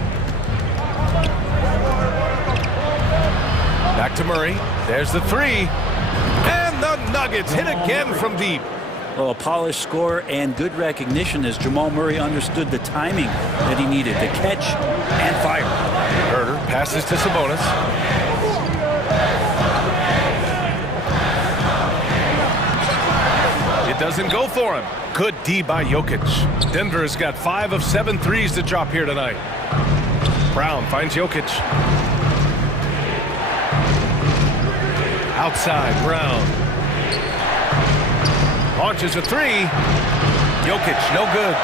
Back to Murray. There's the 3. And the Nuggets hit again from deep. Well, a polished score and good recognition as Jamal Murray understood the timing that he needed to catch and fire. Herter passes to Sabonis. It doesn't go for him. Good D by Jokic. Denver has got 5 of 7 threes to drop here tonight. Brown finds Jokic. Outside, Brown. Launches a 3. Jokic, no good.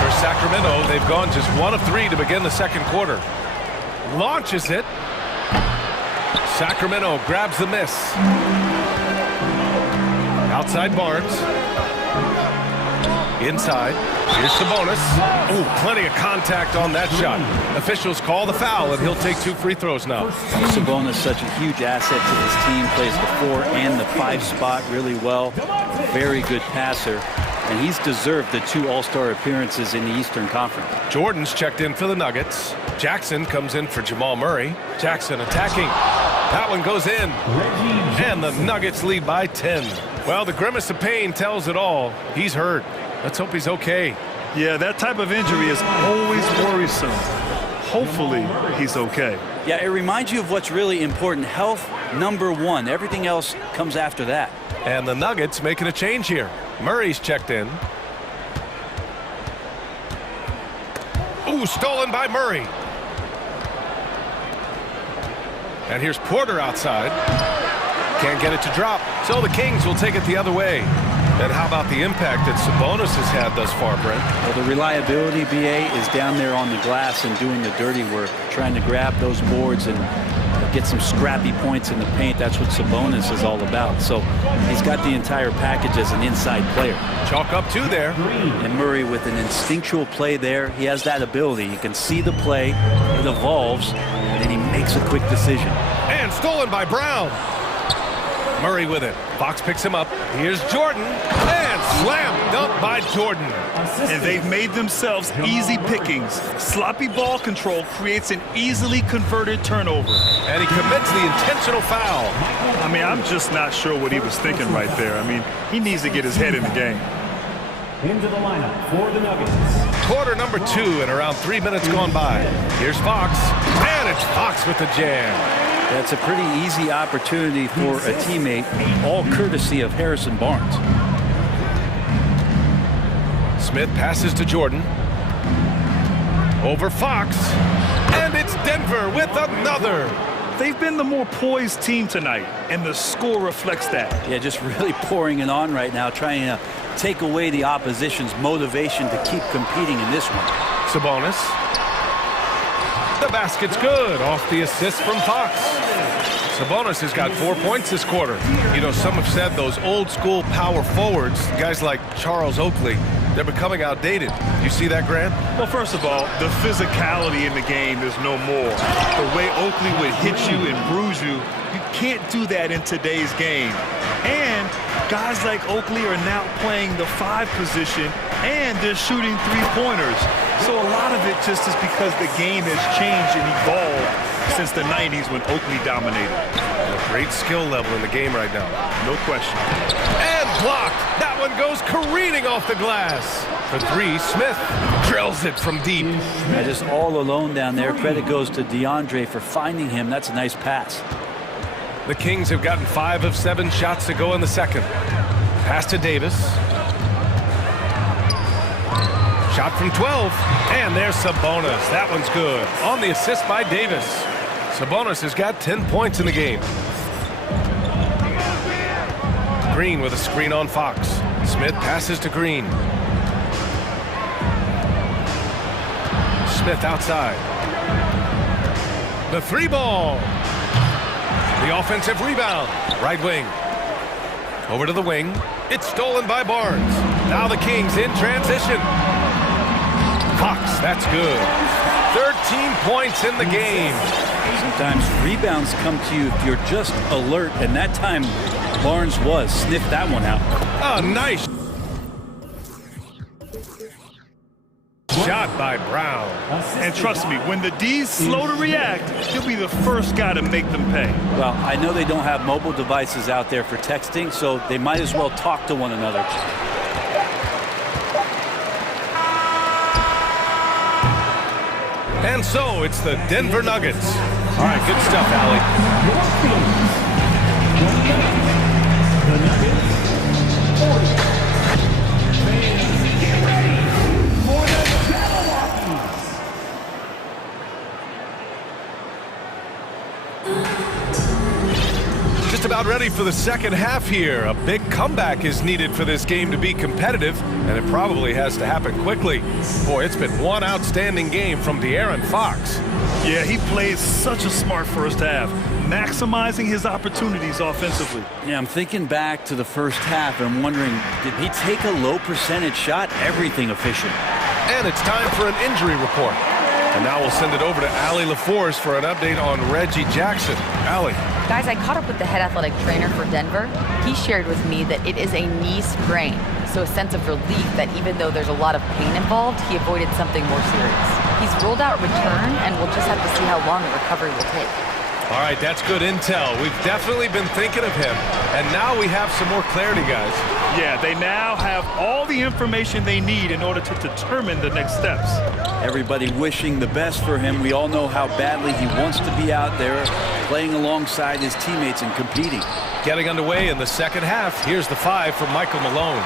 For Sacramento, they've gone just 1 of 3 to begin the second quarter. Launches it. Sacramento grabs the miss. Outside Barnes. Inside. Here's Sabonis. Oh, plenty of contact on that shot. Officials call the foul, and he'll take 2 free throws now. Sabonis, such a huge asset to this team, plays the 4 and the 5 spot really well. Very good passer, and he's deserved the 2 All-Star appearances in the Eastern Conference. Jordan's checked in for the Nuggets. Jackson comes in for Jamal Murray. Jackson attacking. That one goes in. And the Nuggets lead by 10. Well, the grimace of pain tells it all. He's hurt. Let's hope he's okay. Yeah, that type of injury is always worrisome. Hopefully, he's okay. Yeah, it reminds you of what's really important. Health, #1. Everything else comes after that. And the Nuggets making a change here. Murray's checked in. Ooh, stolen by Murray. And here's Porter outside. Can't get it to drop. So the Kings will take it the other way. And how about the impact that Sabonis has had thus far, Brent? Well, the reliability, BA, is down there on the glass and doing the dirty work, trying to grab those boards and get some scrappy points in the paint. That's what Sabonis is all about. So he's got the entire package as an inside player. Chalk up 2 there. And Murray with an instinctual play there. He has that ability. You can see the play. It evolves, and then he makes a quick decision. And stolen by Brown. Murray with it. Fox picks him up. Here's Jordan. And Slam dunk by Jordan. And they've made themselves easy pickings. Sloppy ball control creates an easily converted turnover. And he commits the intentional foul. I mean, I'm just not sure what he was thinking right there. I mean, he needs to get his head in the game. Into the lineup for the Nuggets. Quarter number 2 and around 3 minutes gone by. Here's Fox, and it's Fox with the jam. That's a pretty easy opportunity for a teammate, all courtesy of Harrison Barnes. Smith passes to Jordan. Over Fox, and it's Denver with another. They've been the more poised team tonight, and the score reflects that. Yeah, just really pouring it on right now, trying to take away the opposition's motivation to keep competing in this one. Sabonis. The basket's good off the assist from Fox. Sabonis has got 4 points this quarter. You know, some have said those old school power forwards, guys like Charles Oakley, they're becoming outdated. You see that, Grant? Well, first of all, the physicality in the game is no more. The way Oakley would hit you and bruise you, you can't do that in today's game. And guys like Oakley are now playing the 5 position, and they're shooting 3-pointers. So a lot of it just is because the game has changed and evolved since the 90s when Oakley dominated. A great skill level in the game right now. No question. And blocked. That one goes careening off the glass. For 3, Smith drills it from deep. Just all alone down there. Credit goes to DeAndre for finding him. That's a nice pass. The Kings have gotten 5 of 7 shots to go in the second. Pass to Davis. Shot from 12, and there's Sabonis. That one's good. On the assist by Davis. Sabonis has got 10 points in the game. Green with a screen on Fox. Smith passes to Green. Smith outside. The 3-ball. The offensive rebound. Right wing. Over to the wing. It's stolen by Barnes. Now the Kings in transition. Fox, that's good. 13 points in the game. Sometimes rebounds come to you if you're just alert, and that time Barnes was. Sniffed that one out. Oh, nice shot by Brown. And trust me, when the D's slow to react, he'll be the first guy to make them pay. Well, I know they don't have mobile devices out there for texting, so they might as well talk to one another. And so it's the Denver Nuggets. All right, good stuff, Allie. The Nuggets, 40. Fans, get ready for the Jabberwockies. Just about ready for the second half here. A big comeback is needed for this game to be competitive, and it probably has to happen quickly. Boy, it's been one outstanding game from De'Aaron Fox. Yeah, he played such a smart first half, maximizing his opportunities offensively. Yeah, I'm thinking back to the first half and wondering, did he take a low percentage shot? Everything efficient. And it's time for an injury report. And now we'll send it over to Allie LaForce for an update on Reggie Jackson. Allie. Guys, I caught up with the head athletic trainer for Denver. He shared with me that it is a knee sprain, so a sense of relief that even though there's a lot of pain involved, he avoided something more serious. He's ruled out return, and we'll just have to see how long the recovery will take. All right, that's good intel. We've definitely been thinking of him, and now we have some more clarity, guys. Yeah, they now have all the information they need in order to determine the next steps. Everybody wishing the best for him. We all know how badly he wants to be out there, playing alongside his teammates and competing. Getting underway in the second half, here's the 5 for Michael Malone.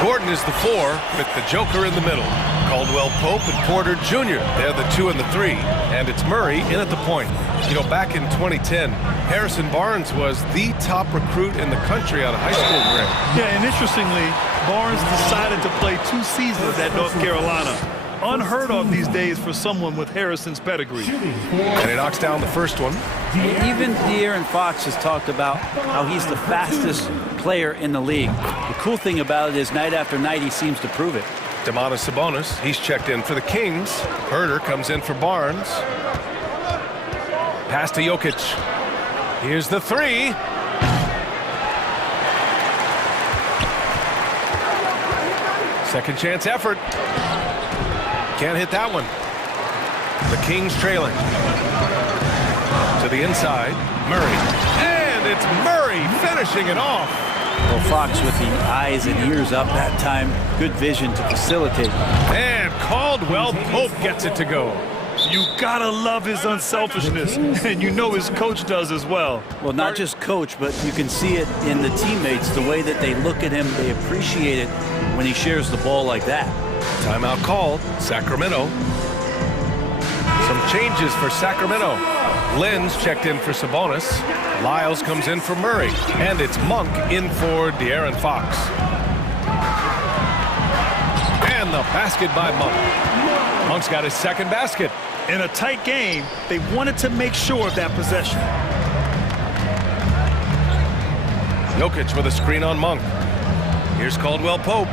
Gordon is the 4 with the Joker in the middle. Caldwell Pope and Porter Jr., they're the 2 and the 3. And it's Murray in at the point. You know, back in 2010, Harrison Barnes was the top recruit in the country out of high school grade. Yeah, and interestingly, Barnes decided to play 2 seasons at North Carolina. Unheard of these days for someone with Harrison's pedigree. And he knocks down the first one. Even De'Aaron Fox has talked about how he's the fastest player in the league. The cool thing about it is night after night he seems to prove it. Domantas Sabonis, he's checked in for the Kings. Herter comes in for Barnes. Pass to Jokic. Here's the 3. Second chance effort. Can't hit that one. The Kings trailing. To the inside, Murray. And it's Murray finishing it off. Well, Fox with the eyes and ears up that time. Good vision to facilitate. And Caldwell Pope gets it to go. You gotta love his unselfishness, and you know his coach does as well. Well, not just coach, but you can see it in the teammates, the way that they look at him, they appreciate it when he shares the ball like that. Timeout called, Sacramento. Some changes for Sacramento. Lynn's checked in for Sabonis. Lyles comes in for Murray. And it's Monk in for De'Aaron Fox. And the basket by Monk. Monk's got his second basket. In a tight game, they wanted to make sure of that possession. Jokic with a screen on Monk. Here's Caldwell Pope.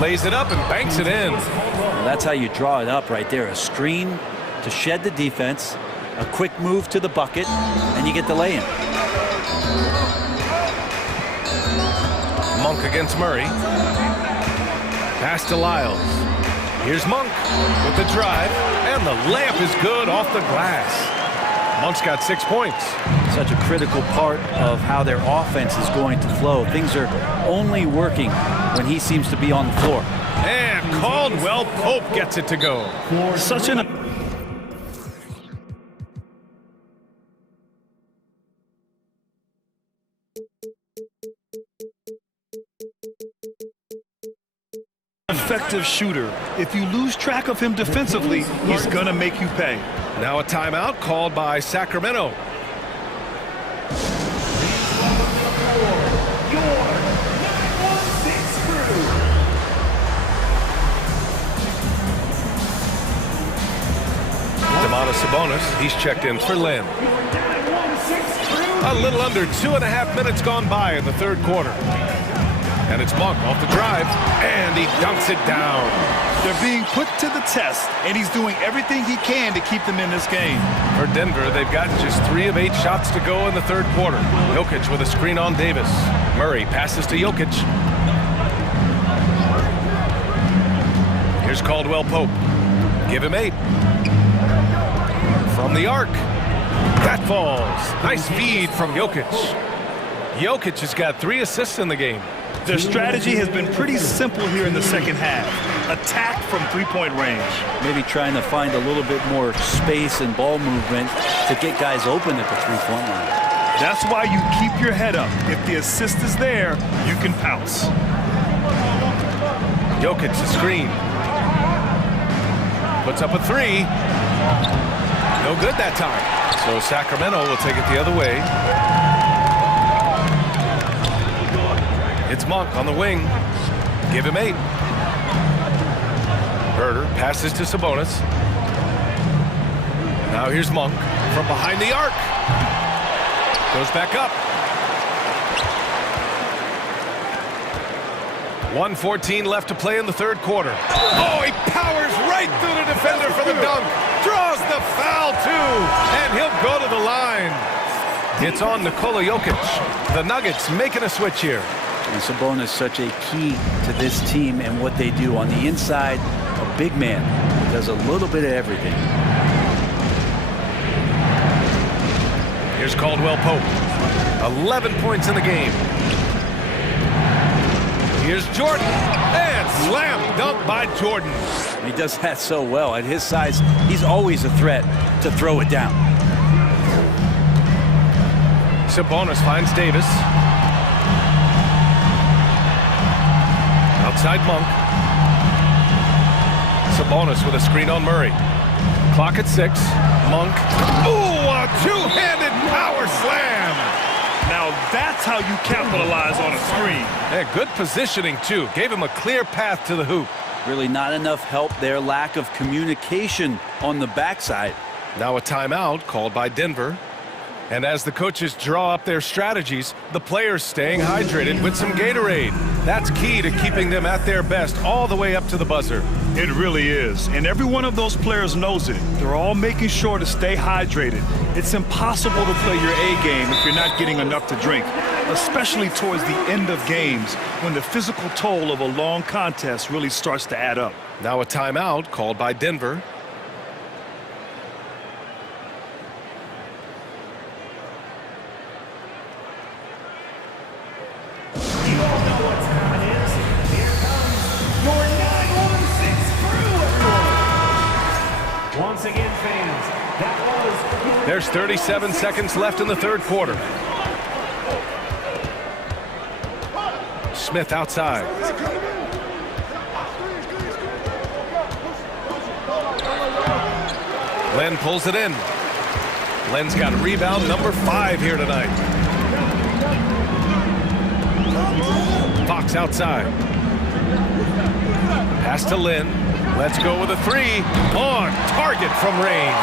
Lays it up and banks it in. Well, that's how you draw it up right there. A screen to shed the defense, a quick move to the bucket, and you get the lay-in. Monk against Murray. Pass to Lyles. Here's Monk with the drive, and the layup is good off the glass. Monk's got 6 points. Such a critical part of how their offense is going to flow. Things are only working when he seems to be on the floor. And Caldwell Pope gets it to go. Such an effective shooter. If you lose track of him defensively, he's gonna make you pay. Now a timeout called by Sacramento. Sabonis, he's checked in for Lynn. A little under 2.5 minutes gone by in the third quarter. And it's Monk off the drive, and he dunks it down. They're being put to the test, and he's doing everything he can to keep them in this game. For Denver, they've gotten just 3 of 8 shots to go in the third quarter. Jokic with a screen on Davis. Murray passes to Jokic. Here's Caldwell Pope. Give him 8. From the arc. That falls. Nice feed from Jokic. Jokic has got 3 assists in the game. Their strategy has been pretty simple here in the second half. Attack from three-point range. Maybe trying to find a little bit more space and ball movement to get guys open at the three-point line. That's why you keep your head up. If the assist is there, you can pounce. Jokic the screen. Puts up a 3. No good that time. So Sacramento will take it the other way. It's Monk on the wing. Give him 8. Herder passes to Sabonis. Now here's Monk from behind the arc. Goes back up. 1:14 left to play in the third quarter. Oh, he powers right through the defender for the dunk. Draws the foul, too. And he'll go to the line. It's on Nikola Jokic. The Nuggets making a switch here. And Sabonis such a key to this team and what they do. On the inside, a big man does a little bit of everything. Here's Caldwell Pope. 11 points in the game. Here's Jordan. And slam dunk by Jordan. He does that so well. At his size, he's always a threat to throw it down. Sabonis finds Davis. Outside Monk. Sabonis with a screen on Murray. Clock at 6. Monk. Ooh, a two-handed power slam. Now that's how you capitalize on a screen. Yeah, good positioning, too. Gave him a clear path to the hoop. Really not enough help there. Lack of communication on the backside. Now a timeout called by Denver. And as the coaches draw up their strategies, the players staying hydrated with some Gatorade. That's key to keeping them at their best all the way up to the buzzer. It really is. And every one of those players knows it. They're all making sure to stay hydrated. It's impossible to play your A game if you're not getting enough to drink, especially towards the end of games when the physical toll of a long contest really starts to add up. Now a timeout called by Denver. Once again, fans, that was... There's 37 seconds left in the third quarter. Smith outside. Len pulls it in. Len's got rebound number 5 here tonight. Fox outside. Pass to Len. Let's go with a 3. On target from range.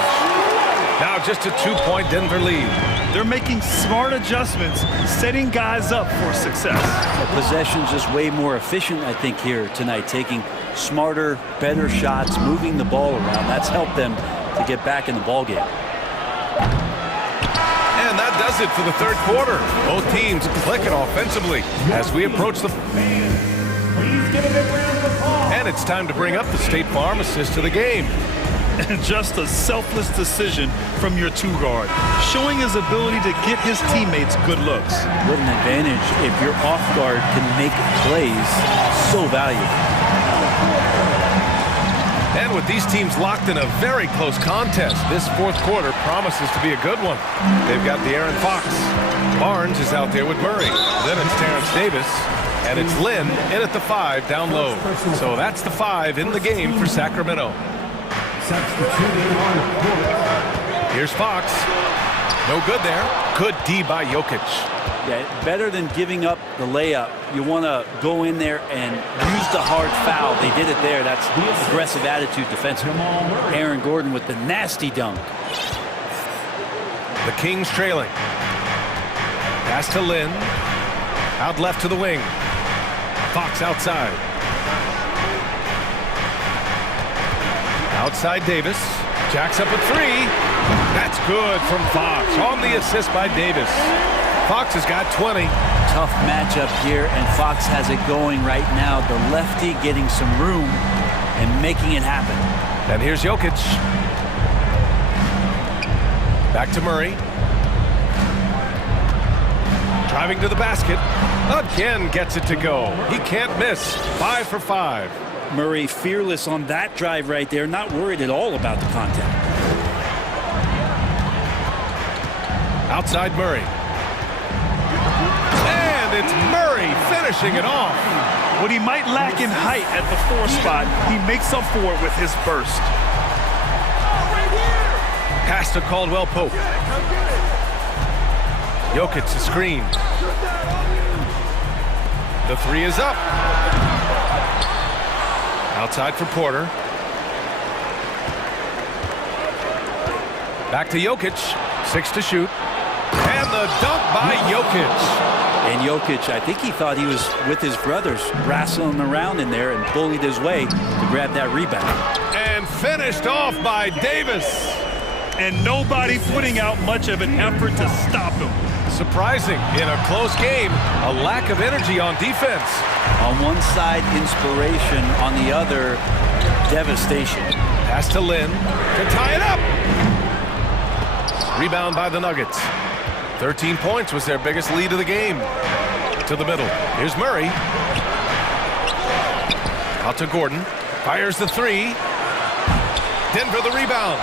Now just a 2-point Denver lead. They're making smart adjustments, setting guys up for success. The possession's just way more efficient, I think, here tonight, taking smarter, better shots, moving the ball around. That's helped them to get back in the ball game. And that does it for the third quarter. Both teams clicking offensively as we approach the... Please give a big round of applause. And it's time to bring up the State Farm assist to the game. And just a selfless decision from your 2-guard, showing his ability to get his teammates good looks. What an advantage if your off guard can make plays. So valuable. And with these teams locked in a very close contest, this fourth quarter promises to be a good one. They've got the Aaron Fox. Barnes is out there with Murray. Then it's Terrence Davis. And it's Lynn in at the 5 down low. So that's the 5 in the game for Sacramento. Here's Fox. No good there. Good D by Jokic. Yeah, better than giving up the layup. You want to go in there and use the hard foul. They did it there. That's aggressive attitude defensively. Aaron Gordon with the nasty dunk. The Kings trailing. Pass to Lynn. Out left to the wing. Fox outside. Outside Davis. Jacks up a 3. That's good from Fox. On the assist by Davis. Fox has got 20. Tough matchup here, and Fox has it going right now. The lefty getting some room and making it happen. And here's Jokic. Back to Murray. Driving to the basket. Again gets it to go. He can't miss. 5 for 5. Murray fearless on that drive right there. Not worried at all about the contact. Outside Murray. And it's Murray finishing it off. What he might lack in height at the 4 spot, he makes up for it with his burst. Pass to Caldwell Pope. Jokic the screen. The 3 is up. Outside for Porter. Back to Jokic. 6 to shoot. And the dunk by Jokic. And Jokic, I think he thought he was with his brothers, wrestling around in there and bullied his way to grab that rebound. And finished off by Davis. And nobody putting out much of an effort to stop him. Surprising in a close game, a lack of energy on defense. On one side, inspiration. On the other, devastation. Pass to Lynn to tie it up. Rebound by the Nuggets. 13 points was their biggest lead of the game. To the middle. Here's Murray. Out to Gordon. Fires the 3. Denver the rebound.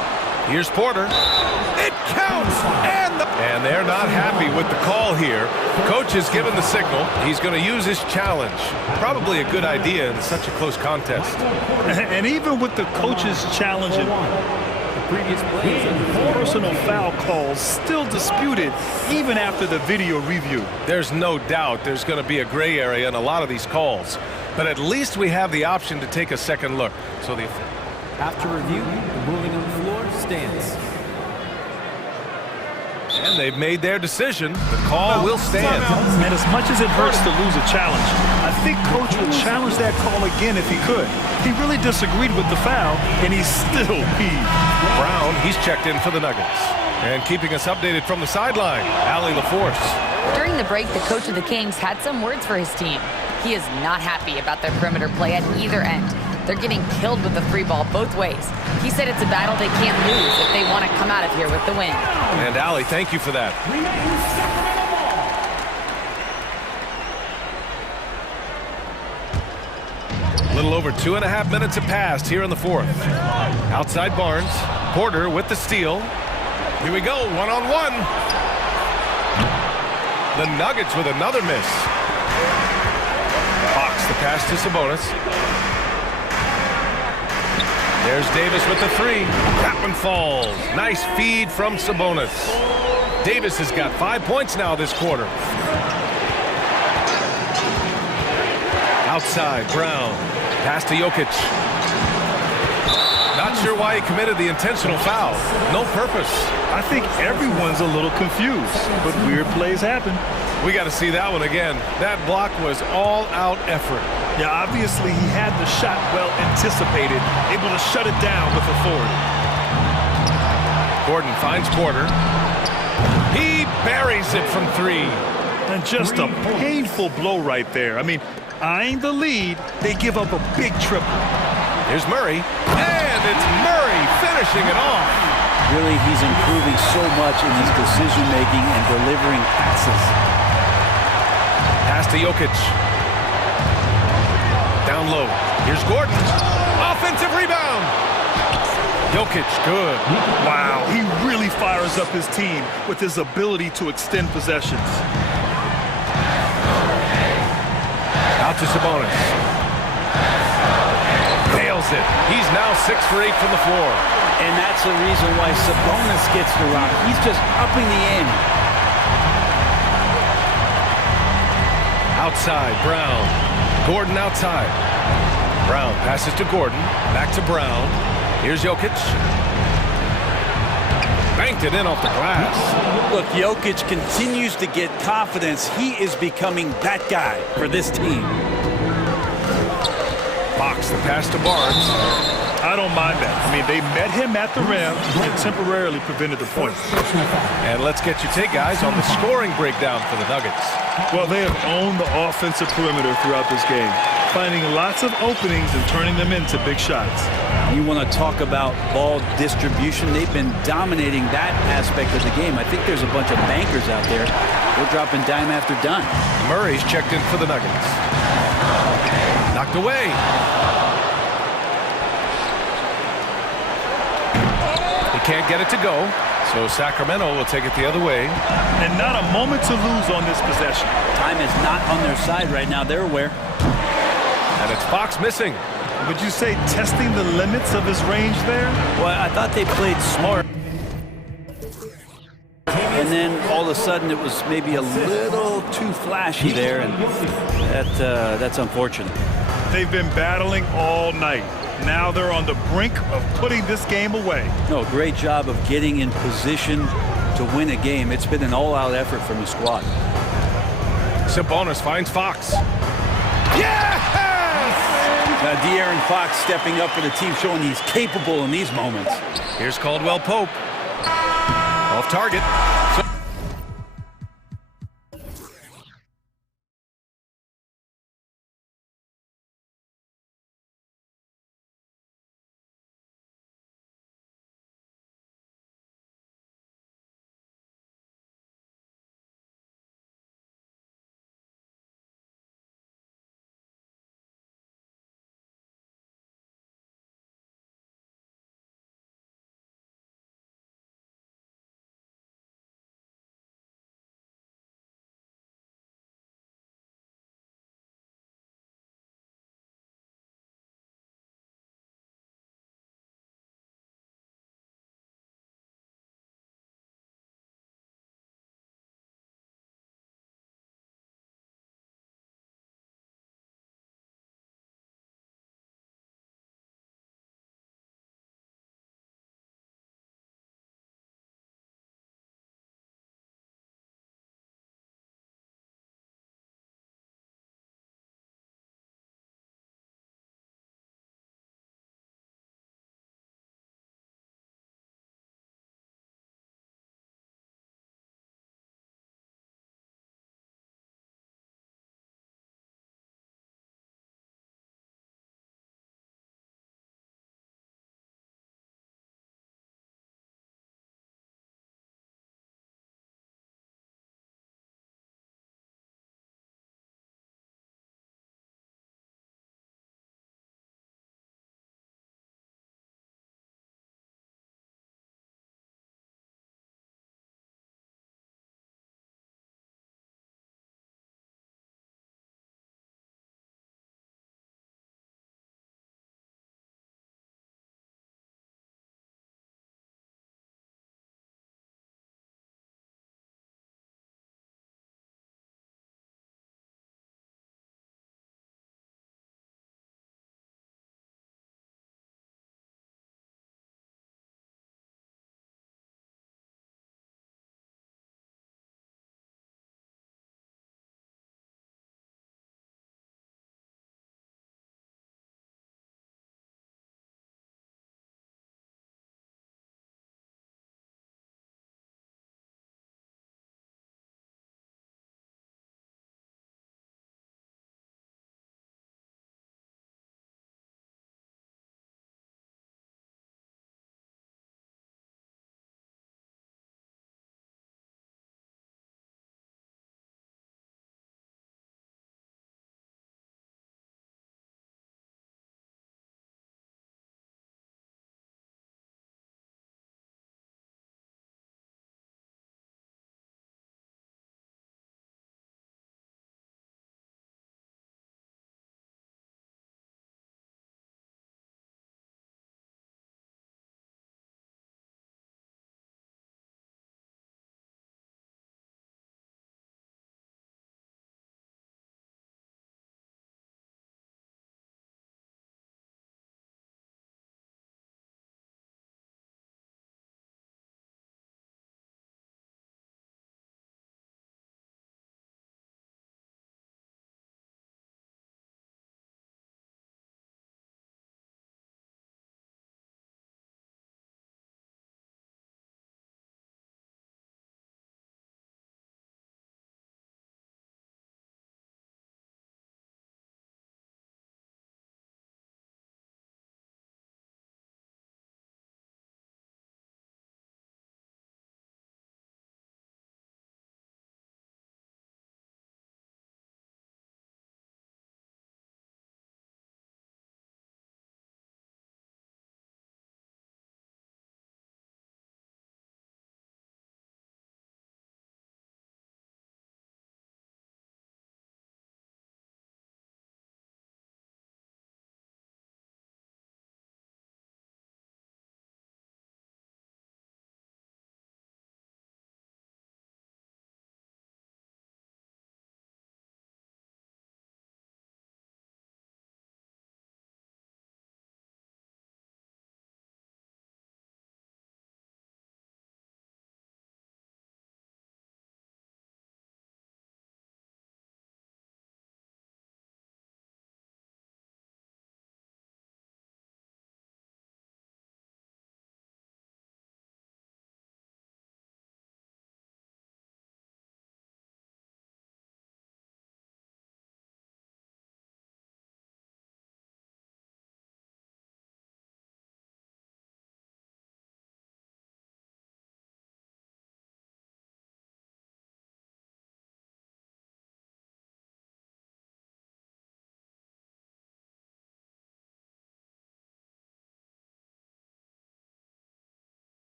Here's Porter. It counts! And they're not happy with the call here. Coach has given the signal. He's going to use his challenge. Probably a good idea in such a close contest. And even with the coach's challenge, personal foul calls still disputed even after the video review. There's no doubt there's going to be a gray area in a lot of these calls. But at least we have the option to take a second look. So after review, the ruling on the floor stands. And they've made their decision. The call will stand. And as much as it hurts to lose a challenge, I think Coach would challenge that call again if he could. He really disagreed with the foul, and he's still peeved. Brown, he's checked in for the Nuggets. And keeping us updated from the sideline, Allie LaForce. During the break, the coach of the Kings had some words for his team. He is not happy about their perimeter play at either end. They're getting killed with the free ball both ways. He said it's a battle they can't lose if they want to come out of here with the win. And Allie, thank you for that. A little over 2.5 minutes have passed here in the fourth. Outside Barnes, Porter with the steal. Here we go, one-on-one. The Nuggets with another miss. Fox the pass to Sabonis. There's Davis with the three. That one falls. Nice feed from Sabonis. Davis has got 5 points now this quarter. Outside, Brown. Pass to Jokic. Not sure why he committed the intentional foul. No purpose. I think everyone's a little confused, but weird plays happen. We got to see that one again. That block was all-out effort. Yeah, obviously he had the shot well anticipated, able to shut it down with authority. Gordon finds Porter. He buries it from three. And just a painful blow right there. I mean, eyeing the lead, they give up a big triple. Here's Murray. And it's Murray finishing it off. Really, he's improving so much in his decision-making and delivering passes. Pass to Jokic. Down low. Here's Gordon. Offensive rebound. Jokic, good. Wow, he really fires up his team with his ability to extend possessions. Out to Sabonis. Nails it. He's now 6 for 8 from the floor. And that's the reason why Sabonis gets the rock. He's just upping the ante. Outside, Brown. Gordon outside. Brown passes to Gordon. Back to Brown. Here's Jokic. Banked it in off the glass. Look, Jokic continues to get confidence. He is becoming that guy for this team. Fox the pass to Barnes. I don't mind that. I mean, they met him at the rim and temporarily prevented the points. And let's get your take, guys, on the scoring breakdown for the Nuggets. Well, they have owned the offensive perimeter throughout this game, finding lots of openings and turning them into big shots. You want to talk about ball distribution. They've been dominating that aspect of the game. I think there's a bunch of bankers out there. They're dropping dime after dime. Murray's checked in for the Nuggets. Knocked away. Can't get it to go, so Sacramento will take it the other way. And not a moment to lose on this possession. Time is not on their side right now. They're aware. And it's Fox missing. Would you say testing the limits of his range there? Well, I thought they played smart. And then all of a sudden it was maybe a little too flashy there, and that's unfortunate. They've been battling all night. Now they're on the brink of putting this game away. No, great job of getting in position to win a game. It's been an all-out effort from the squad. Sabonis finds Fox. Yes! Now De'Aaron Fox stepping up for the team, showing he's capable in these moments. Here's Caldwell Pope. Off target.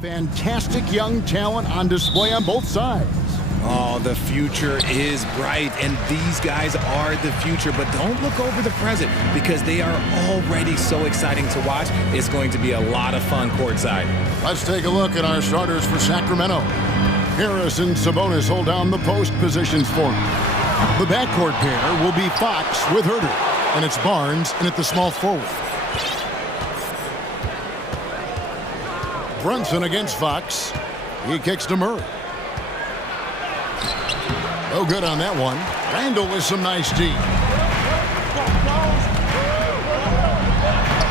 Fantastic young talent on display on both sides. Oh, the future is bright, and these guys are the future. But don't look over the present, because they are already so exciting to watch. It's going to be a lot of fun courtside. Let's take a look at our starters for Sacramento. Harris and Sabonis hold down the post positions for him. The backcourt pair will be Fox with Herder, and it's Barnes in at the small forward. Brunson against Fox. He kicks to Murray. No good on that one. Randall with some nice D.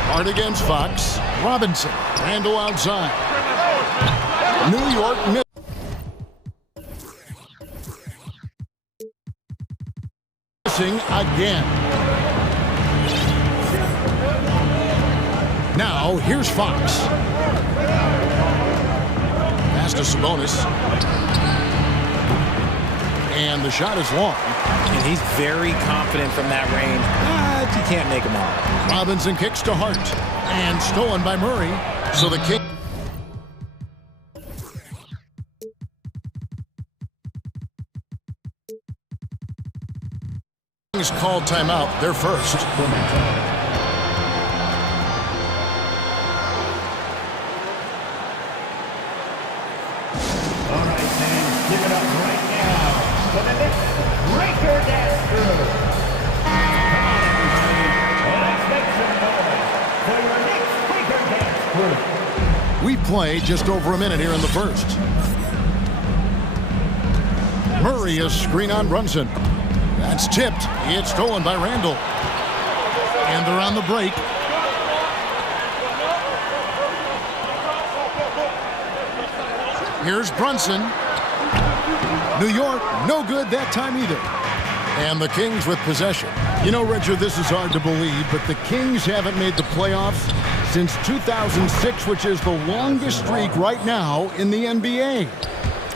Hard against Fox. Robinson. Randall outside. New York missing again. Now, here's Fox. Pass to Sabonis. And the shot is long. And he's very confident from that range, but you can't make him all. Robinson kicks to Hart. And stolen by Murray. So the kick. Kings called timeout. They're first. All right, fans, give it up right now for the next breaker dance crew. Come on, everybody. Let's make some noise for your next breaker dance crew. We play just over a minute here in the first. Murray is screen on Brunson. That's tipped. It's stolen by Randall. And they're on the break. Here's Brunson. New York, no good that time either. And the Kings with possession. You know, Roger, this is hard to believe, but the Kings haven't made the playoffs since 2006, which is the longest streak right now in the NBA.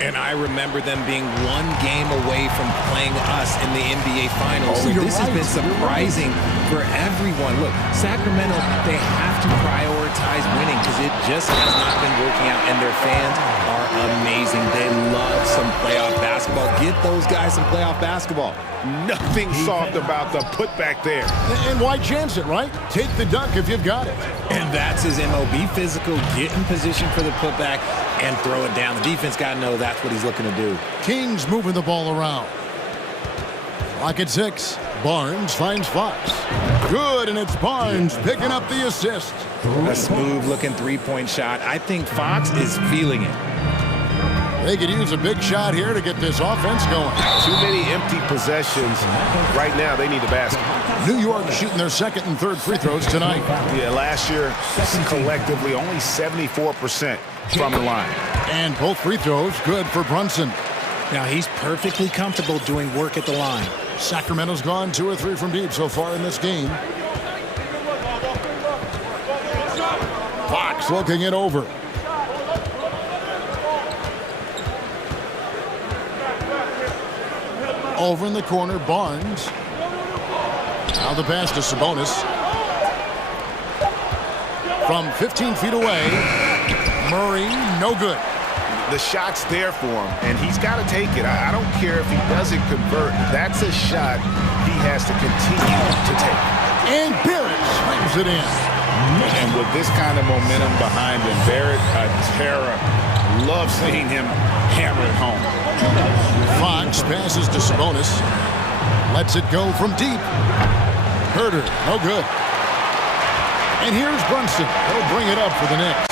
And I remember them being one game away from playing us in the NBA Finals. So this has been surprising for everyone. Look, Sacramento, they have to prioritize winning because it just has not been working out. And their fans are amazing. They love some playoff basketball. Get those guys some playoff basketball. Nothing soft about the putback there. And why chance it, right? Take the dunk if you've got it. And that's his MO. Be physical, get in position for the putback, and throw it down. The defense got to know that's what he's looking to do. Kings moving the ball around. Clock at 6. Barnes finds Fox. Good, and it's Barnes picking up the assist. A smooth-looking three-point shot. I think Fox is feeling it. They could use a big shot here to get this offense going. Too many empty possessions. Right now, they need a basket. New York shooting their second and third free throws tonight. Yeah, last year, collectively, only 74% from the line. And both free throws good for Brunson. Now, he's perfectly comfortable doing work at the line. Sacramento's gone 2 or 3 from deep so far in this game. Fox looking it over. Over in the corner, Barnes. Now the pass to Sabonis. From 15 feet away, Murray, no good. The shot's there for him, and he's got to take it. I don't care if he doesn't convert. That's a shot he has to continue to take. And Barrett slams it in. And with this kind of momentum behind him, Barrett, a terror. Love seeing him hammer it home. Fox passes to Sabonis. Lets it go from deep. Herder, no good. And here's Brunson. He'll bring it up for the Knicks.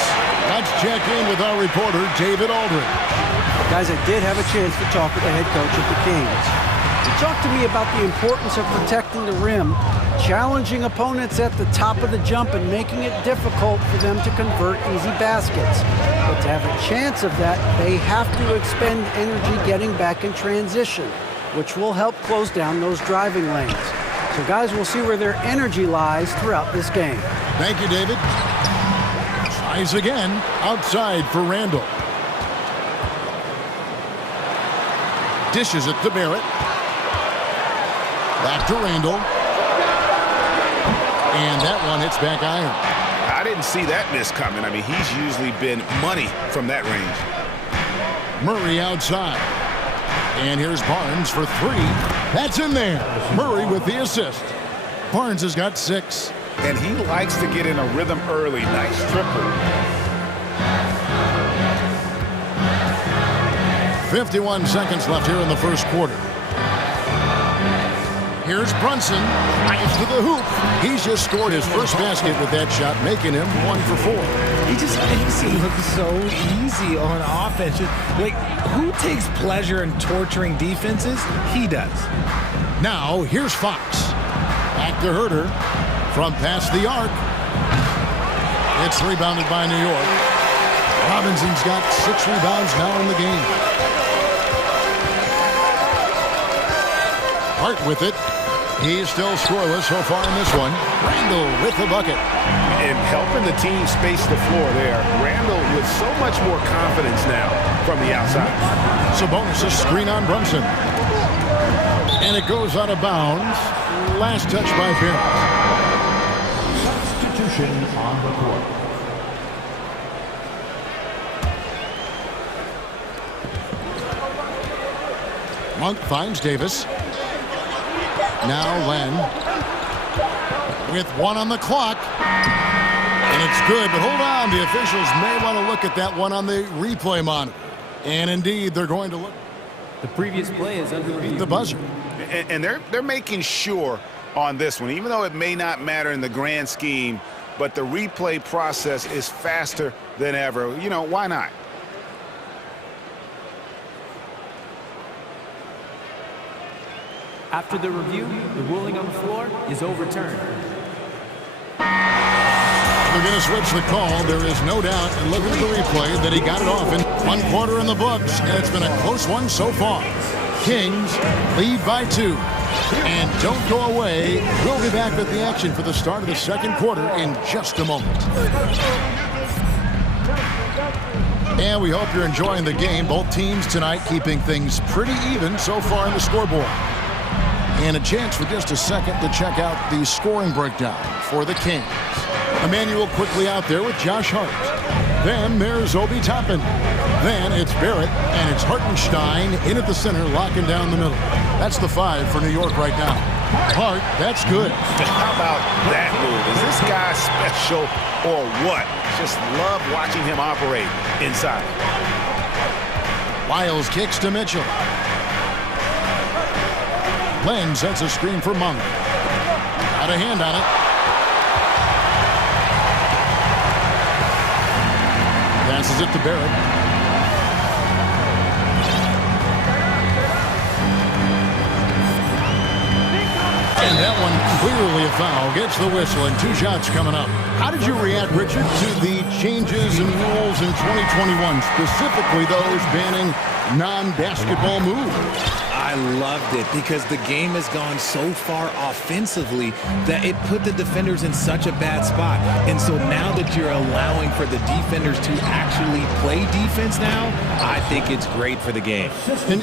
Let's check in with our reporter, David Aldridge. Guys, I did have a chance to talk with the head coach of the Kings. He talked to me about the importance of protecting the rim, challenging opponents at the top of the jump and making it difficult for them to convert easy baskets. But to have a chance of that, they have to expend energy getting back in transition, which will help close down those driving lanes. So guys, we'll see where their energy lies throughout this game. Thank you, David. Tries again, outside for Randall. Dishes it to Barrett. Back to Randall. And that one hits back iron. I I didn't see that miss coming. I mean, he's usually been money from that range. Murray outside. And here's Barnes for three. That's in there. Murray with the assist. Barnes has got 6. And he likes to get in a rhythm early. Nice triple. 51 seconds left here in the first quarter. Here's Brunson. Drives to the hoop. He's just scored his first basket with that shot, making him 1 for 4. He just makes it look so easy on offense. Like, who takes pleasure in torturing defenses? He does. Now, here's Fox. Back to Herter from past the arc. It's rebounded by New York. Robinson's got 6 rebounds now in the game. Hart with it. He's still scoreless so far in this one. Randall with the bucket. And helping the team space the floor there. Randall with so much more confidence now from the outside. Sabonis' screen on Brunson. And it goes out of bounds. Last touch by Barrett. Substitution on the court. Monk finds Davis. Now Len with 1 on the clock. And it's good, but hold on. The officials may want to look at that one on the replay monitor. And indeed, they're going to look. The previous play is under review. The buzzer. And they're making sure on this one, even though it may not matter in the grand scheme, but the replay process is faster than ever. You know, why not? After the review, the ruling on the floor is overturned. They're going to switch the call. There is no doubt, and look at the replay, that he got it off in 1 quarter in the books, and it's been a close one so far. Kings lead by 2. And don't go away. We'll be back with the action for the start of the second quarter in just a moment. And we hope you're enjoying the game. Both teams tonight keeping things pretty even so far in the scoreboard. And a chance for just a second to check out the scoring breakdown for the Kings. Emmanuel quickly out there with Josh Hart. Then there's Obi Toppin. Then it's Barrett, and it's Hartenstein in at the center, locking down the middle. That's the 5 for New York right now. Hart, that's good. How about that move? Is this guy special or what? Just love watching him operate inside. Wiles kicks to Mitchell. Len sets a screen for Monk. Got a hand on it. Passes it to Barrett. And that one clearly a foul. Gets the whistle and 2 shots coming up. How did you react, Richard, to the changes in rules in 2021, specifically those banning non-basketball moves? I loved it because the game has gone so far offensively that it put the defenders in such a bad spot. And so now that you're allowing for the defenders to actually play defense now, I think it's great for the game.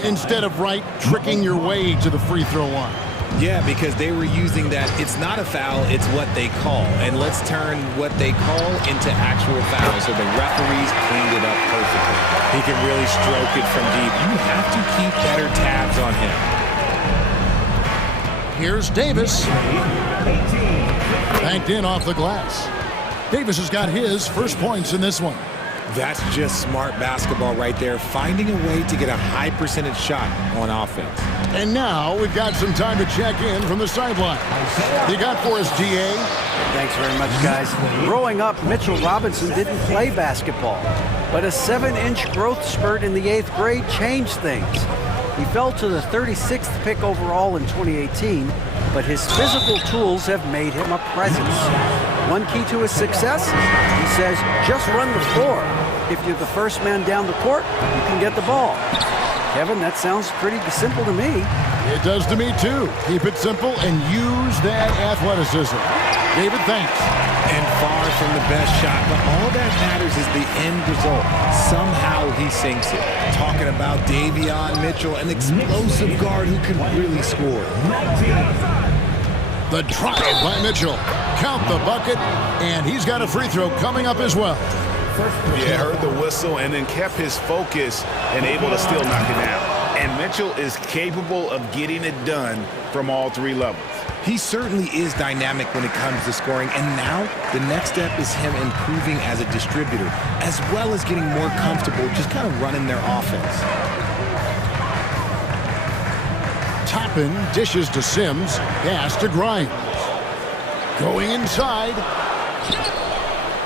Instead of tricking your way to the free throw line. Yeah, because they were using that it's not a foul, it's what they call. And let's turn what they call into actual fouls. So the referees cleaned it up perfectly. He can really stroke it from deep. You have to keep better tabs on him. Here's Davis. Banked in off the glass. Davis has got his first points in this one. That's just smart basketball right there, finding a way to get a high percentage shot on offense. And now we've got some time to check in from the sideline. You got for us, DA? Thanks very much, guys. Growing up, Mitchell Robinson didn't play basketball, but a 7-inch growth spurt in the 8th grade changed things. He fell to the 36th pick overall in 2018, but his physical tools have made him a presence. One key to his success, he says, just run the floor. If you're the first man down the court, you can get the ball. Kevin, that sounds pretty simple to me. It does to me, too. Keep it simple and use that athleticism. David, thanks. And far from the best shot, but all that matters is the end result. Somehow he sinks it. Talking about Davion Mitchell, an explosive guard who can really score. The drive by Mitchell. count the bucket, and he's got a free throw coming up as well. Yeah, heard the whistle and then kept his focus and able to still knock it down. And Mitchell is capable of getting it done from all three levels. He certainly is dynamic when it comes to scoring, and now the next step is him improving as a distributor, as well as getting more comfortable just kind of running their offense. Toppin dishes to Sims, pass to Grimes. Going inside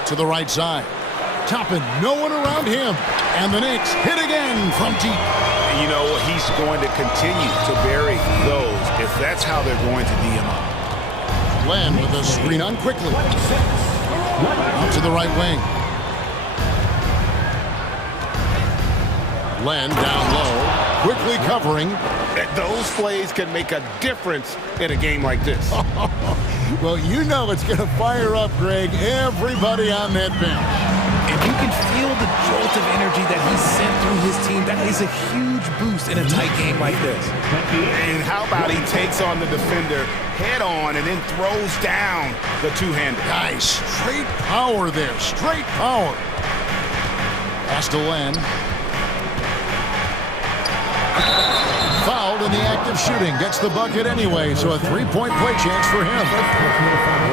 to the right side. Toppin, no one around him, and the Knicks hit again from deep. And you know, he's going to continue to bury those if that's how they're going to D him up. Len with a screen on quickly. Out to the right wing. Len down low, quickly covering. Those plays can make a difference in a game like this. Well, you know it's going to fire up, Greg, everybody on that bench. And you can feel the jolt of energy that he sent through his team. That is a huge boost in a tight game like this. And how about he takes on the defender head on and then throws down the two-hander. Nice. Straight power there. Straight power. Pass to Len. Fouled in the act of shooting. Gets the bucket anyway, so a three-point play chance for him.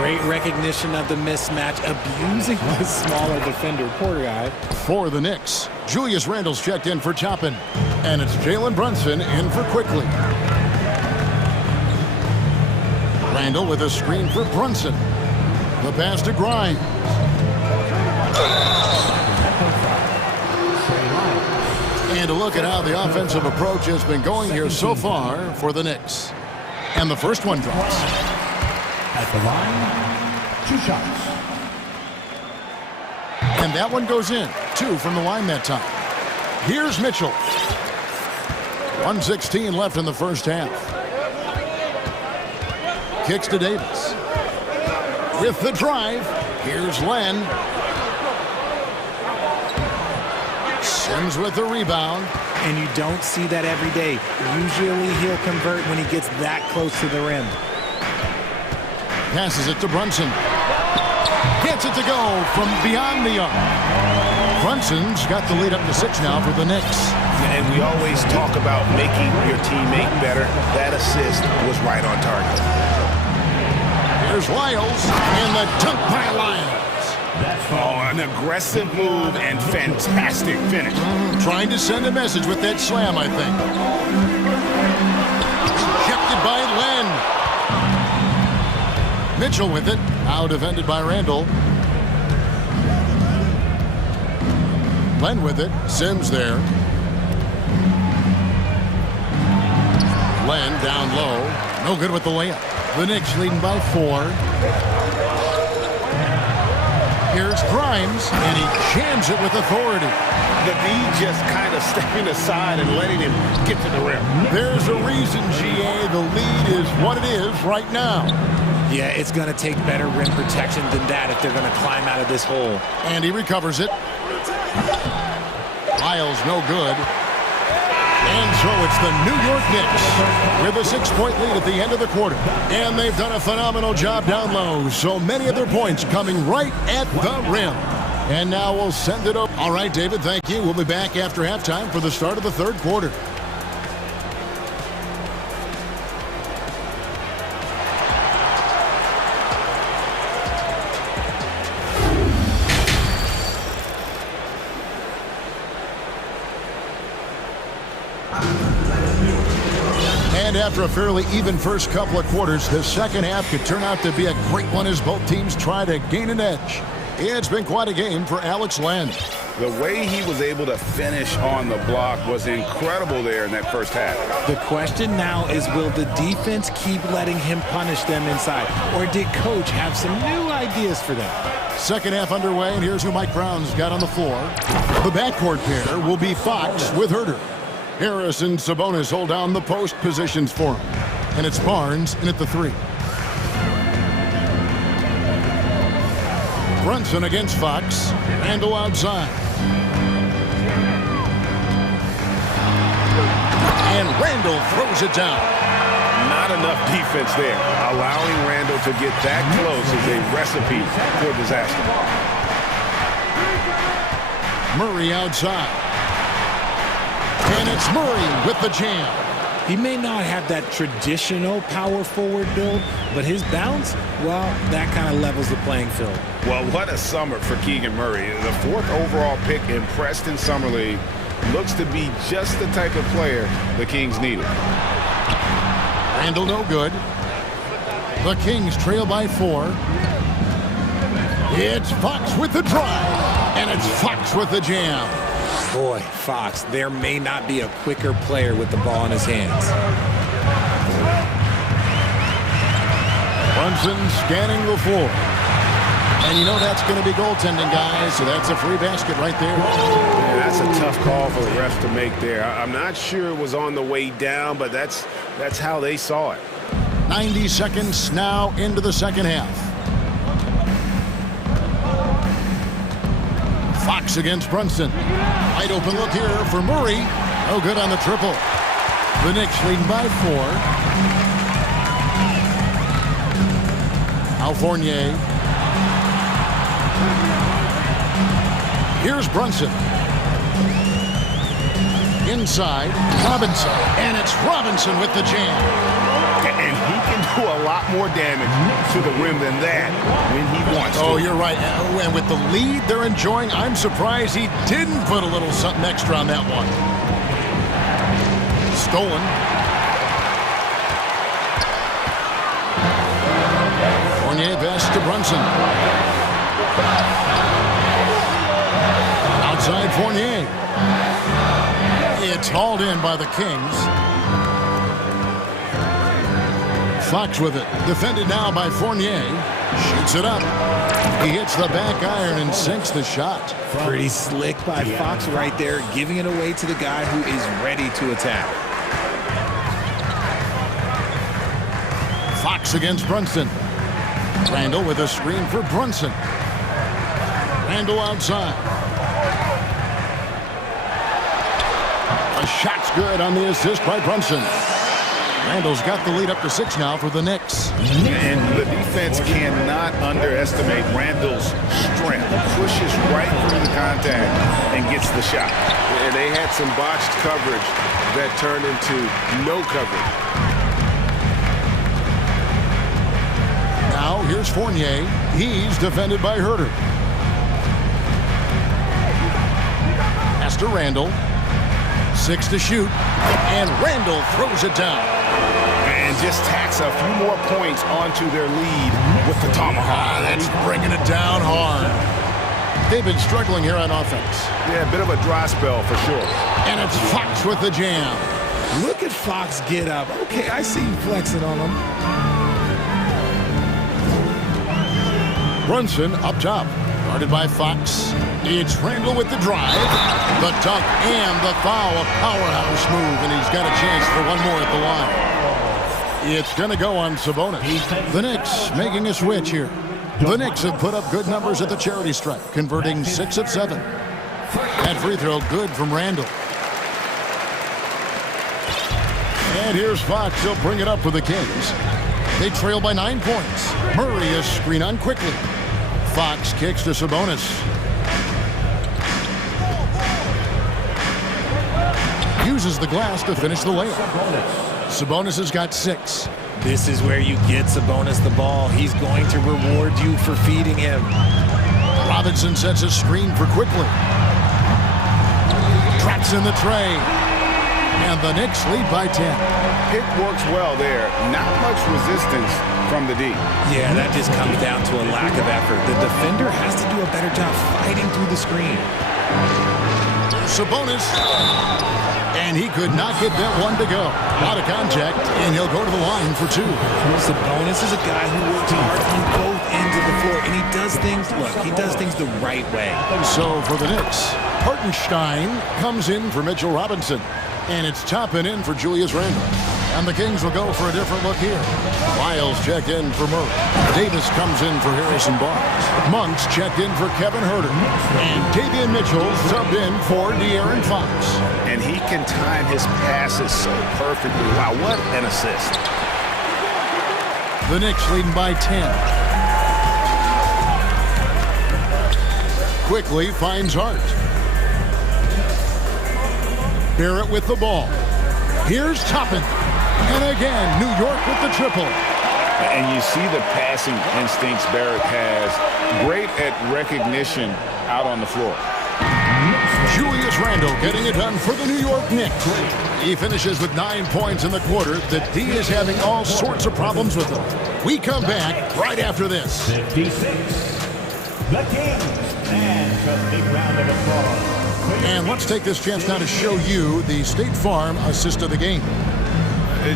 Great recognition of the mismatch, abusing the smaller defender. Poor guy. For the Knicks, Julius Randle's checked in for Toppin, and it's Jalen Brunson in for Quickly. Randle with a screen for Brunson. The pass to Grimes. And a look at how the offensive approach has been going here so far for the Knicks. And the first one drops. At the line, 2 shots. And that one goes in. 2 from the line that time. Here's Mitchell. 1:16 left in the first half. Kicks to Davis. With the drive, here's Len. Sims with the rebound. And you don't see that every day. Usually he'll convert when he gets that close to the rim. Passes it to Brunson. Gets it to go from beyond the arc. Brunson's got the lead up to 6 now for the Knicks. And we always talk about making your teammate better. That assist was right on target. Here's Lyles and the dunk by Lyles. Oh, an aggressive move and fantastic finish. Trying to send a message with that slam, I think. Rejected by Len. Mitchell with it. Now defended by Randle. Len with it. Sims there. Len down low. No good with the layup. The Knicks leading by 4. Here's Grimes, and he jams it with authority. The D just kind of stepping aside and letting him get to the rim. There's a reason, GA, the lead is what it is right now. Yeah, it's going to take better rim protection than that if they're going to climb out of this hole. And he recovers it. Lyles no good. And so it's the New York Knicks with a 6-point lead at the end of the quarter. And they've done a phenomenal job down low. So many of their points coming right at the rim. And now we'll send it over. All right, David, thank you. We'll be back after halftime for the start of the third quarter. And after a fairly even first couple of quarters, the second half could turn out to be a great one as both teams try to gain an edge. It's been quite a game for Alex Len. The way he was able to finish on the block was incredible there in that first half. The question now is, will the defense keep letting him punish them inside? Or did Coach have some new ideas for them? Second half underway, and here's who Mike Brown's got on the floor. The backcourt pair will be Fox with Herter. Harris and Sabonis hold down the post positions for him. And it's Barnes in at the 3. Brunson against Fox. Randle outside. And Randle throws it down. Not enough defense there. Allowing Randall to get that close is a recipe for disaster. Murray outside. And it's Murray with the jam. He may not have that traditional power forward build, but his bounce, well, that kind of levels the playing field. Well, what a summer for Keegan Murray. The 4th overall pick in Preston Summer League. Looks to be just the type of player the Kings needed. Randall no good. The Kings trail by 4. It's Fox with the drive. And it's Fox with the jam. Boy, Fox, there may not be a quicker player with the ball in his hands. Brunson scanning the floor. And you know that's going to be goaltending, guys, so that's a free basket right there. Yeah, that's a tough call for the ref to make there. I'm not sure it was on the way down, but that's how they saw it. 90 seconds now into the second half. Fox against Brunson. Wide open look here for Murray. No good on the triple. The Knicks leading by 4. Now Fournier. Here's Brunson. Inside, Robinson. And it's Robinson with the jam. And he can do a lot more damage to the rim than that when he wants to. Oh, you're right. And with the lead they're enjoying, I'm surprised he didn't put a little something extra on that one. Stolen. Fournier best to Brunson. Outside Fournier. It's hauled in by the Kings. Fox with it. Defended now by Fournier. Shoots it up. He hits the back iron and sinks the shot. Pretty slick by Fox right there, giving it away to the guy who is ready to attack. Fox against Brunson. Randall with a screen for Brunson. Randall outside. A shot's good on the assist by Brunson. Randall's got the lead up to 6 now for the Knicks. And the defense cannot underestimate Randall's strength. Pushes right through the contact and gets the shot. And they had some botched coverage that turned into no coverage. Now here's Fournier. He's defended by Herter. Pass to Randall. 6 to shoot. And Randall throws it down. And just tacks a few more points onto their lead with the tomahawk. That's bringing it down hard. They've been struggling here on offense. Yeah, a bit of a dry spell for sure. And it's Fox with the jam. Look at Fox get up. Okay, I see you flexing on him. Brunson up top. Guarded by Fox. It's Randall with the drive. The dunk and the foul. A powerhouse move, and he's got a chance for one more at the line. It's going to go on Sabonis. The Knicks making a switch here. The Knicks have put up good numbers at the charity stripe, converting 6 of 7. That free throw good from Randall. And here's Fox. He'll bring it up for the Kings. They trail by 9 points. Murray is screen on quickly. Fox kicks to Sabonis. Uses the glass to finish the layup. Sabonis has got 6. This is where you get Sabonis the ball. He's going to reward you for feeding him. Robinson sets a screen for Quickly. Traps in the tray. And the Knicks lead by 10. Pick works well there. Not much resistance from the D. Yeah, that just comes down to a lack of effort. The defender has to do a better job fighting through the screen. Sabonis. And he could not get that one to go. Out of contact, and he'll go to the line for 2. Sabonis is a guy who works hard on both ends of the floor, and he does things, look, he does things the right way. So for the Knicks, Hartenstein comes in for Mitchell Robinson. And it's topping in for Julius Randle. And the Kings will go for a different look here. Lyles check in for Murray. Davis comes in for Harrison Barnes. Monks checked in for Kevin Herter. And Davian Mitchell subbed in for De'Aaron Fox. And he can time his passes so perfectly. Wow, what an assist. The Knicks leading by 10. Quickly finds Hart. Barrett with the ball. Here's Toppin. And again, New York with the triple. And you see the passing instincts Barrett has. Great at recognition out on the floor. Julius Randle getting it done for the New York Knicks. He finishes with 9 points in the quarter. The D is having all sorts of problems with them. We come back right after this. 56. The Kings. And a big round of applause. And let's take this chance now to show you the State Farm assist of the game.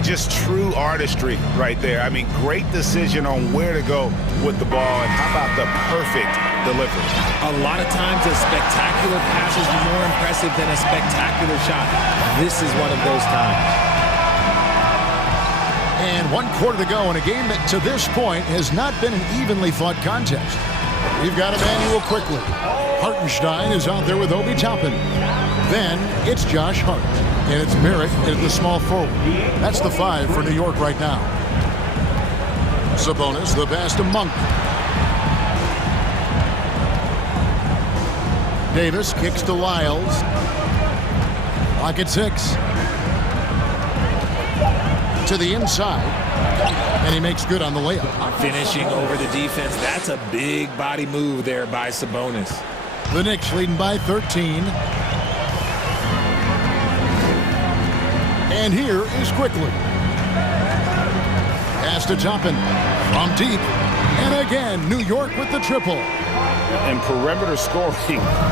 Just true artistry right there. I mean, great decision on where to go with the ball, and how about the perfect delivery? A lot of times a spectacular pass is more impressive than a spectacular shot. This is one of those times. And 1 quarter to go in a game that to this point has not been an evenly fought contest. We've got Emmanuel quickly. Hartenstein is out there with Obi Toppin. Then it's Josh Hart. And it's Barrett at the small forward. That's the 5 for New York right now. Sabonis, the pass to Monk. Davis kicks to Lyles. Clock at 6. To the inside. And he makes good on the layup. Finishing over the defense. That's a big body move there by Sabonis. The Knicks leading by 13. And here is Quickly. Pass to Toppin from deep. And again, New York with the triple. And perimeter scoring,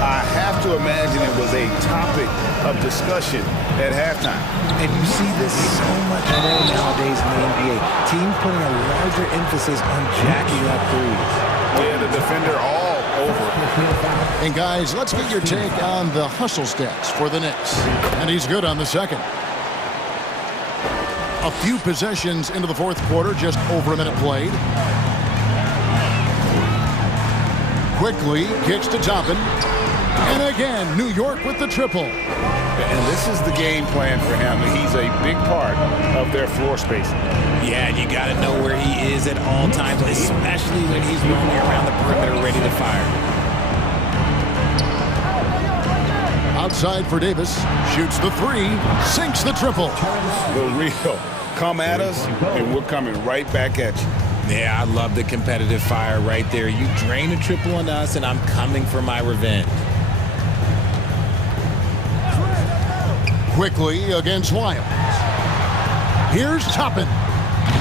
I have to imagine it was a topic of discussion at halftime. And you see this so much more nowadays in the NBA. Teams putting a larger emphasis on jacking up threes. Yeah, the defender all over. And guys, let's get your take on the hustle stats for the Knicks. And he's good on the second. A few possessions into the fourth quarter, just over a minute played. Quickly kicks to Toppin. And again, New York with the triple. And this is the game plan for him. He's a big part of their floor spacing. Yeah, and you got to know where he is at all times, especially when he's roaming around the perimeter ready to fire. Outside for Davis. Shoots the 3. Sinks the triple. The real. Come at us, and we're coming right back at you. Yeah, I love the competitive fire right there. You drain a triple on us, and I'm coming for my revenge. Quickly against Lyles. Here's Toppin.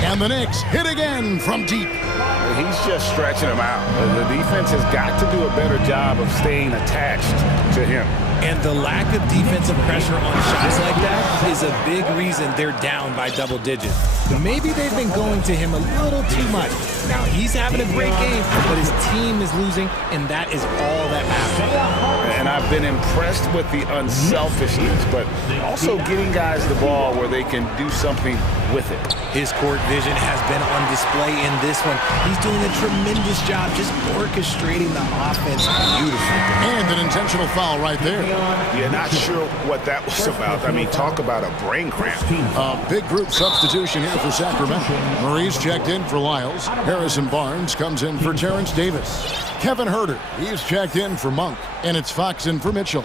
And the Knicks hit again from deep. He's just stretching him out. The defense has got to do a better job of staying attached to him. And the lack of defensive pressure on shots like that is a big reason they're down by double digits. Maybe they've been going to him a little too much. Now, he's having a great game, but his team is losing, and that is all that matters. And I've been impressed with the unselfishness, but also getting guys the ball where they can do something with it. His court vision has been on display in this one. He's doing a tremendous job just orchestrating the offense beautifully. And an intentional foul right there. Yeah, not sure what that was about. I mean, talk about a brain cramp. A big group substitution here for Sacramento. Maurice checked in for Lyles. Harrison Barnes comes in for Terrence Davis. Kevin Herter, he's checked in for Monk. And it's Fox in for Mitchell.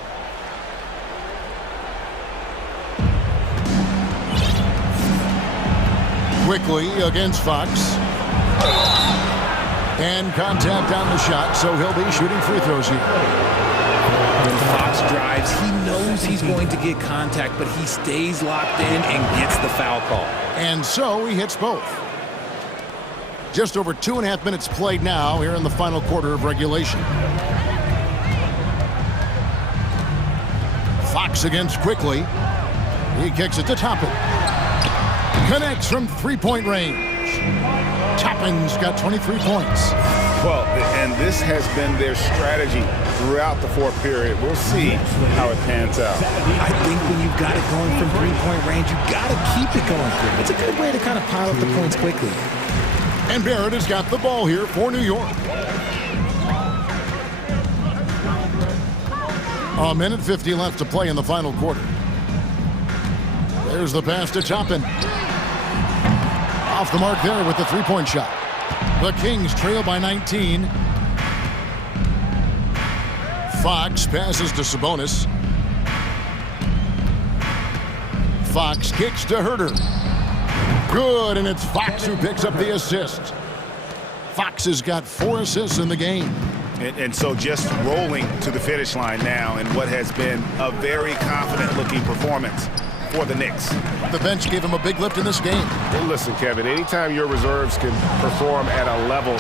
Quickly against Fox. And contact on the shot, so he'll be shooting free throws here. When Fox drives, he knows he's going to get contact, but he stays locked in and gets the foul call. And so he hits both. Just over 2.5 minutes played now here in the final quarter of regulation. Fox against Quickly. He kicks it to Toppin. Connects from three-point range. Toppin's got 23 points. Well, and this has been their strategy throughout the fourth period. We'll see how it pans out. I think when you've got it going from three-point range, you've got to keep it going. It's a good way to kind of pile up the points quickly. And Barrett has got the ball here for New York. A minute 50 left to play in the final quarter. There's the pass to Toppin. Off the mark there with the three-point shot. The Kings trail by 19. Fox passes to Sabonis. Fox kicks to Herter. Good, and it's Fox who picks up the assist. Fox has got 4 assists in the game. And so just rolling to the finish line now in what has been a very confident-looking performance for the Knicks. The bench gave him a big lift in this game. Well, listen, Kevin, anytime your reserves can perform at a level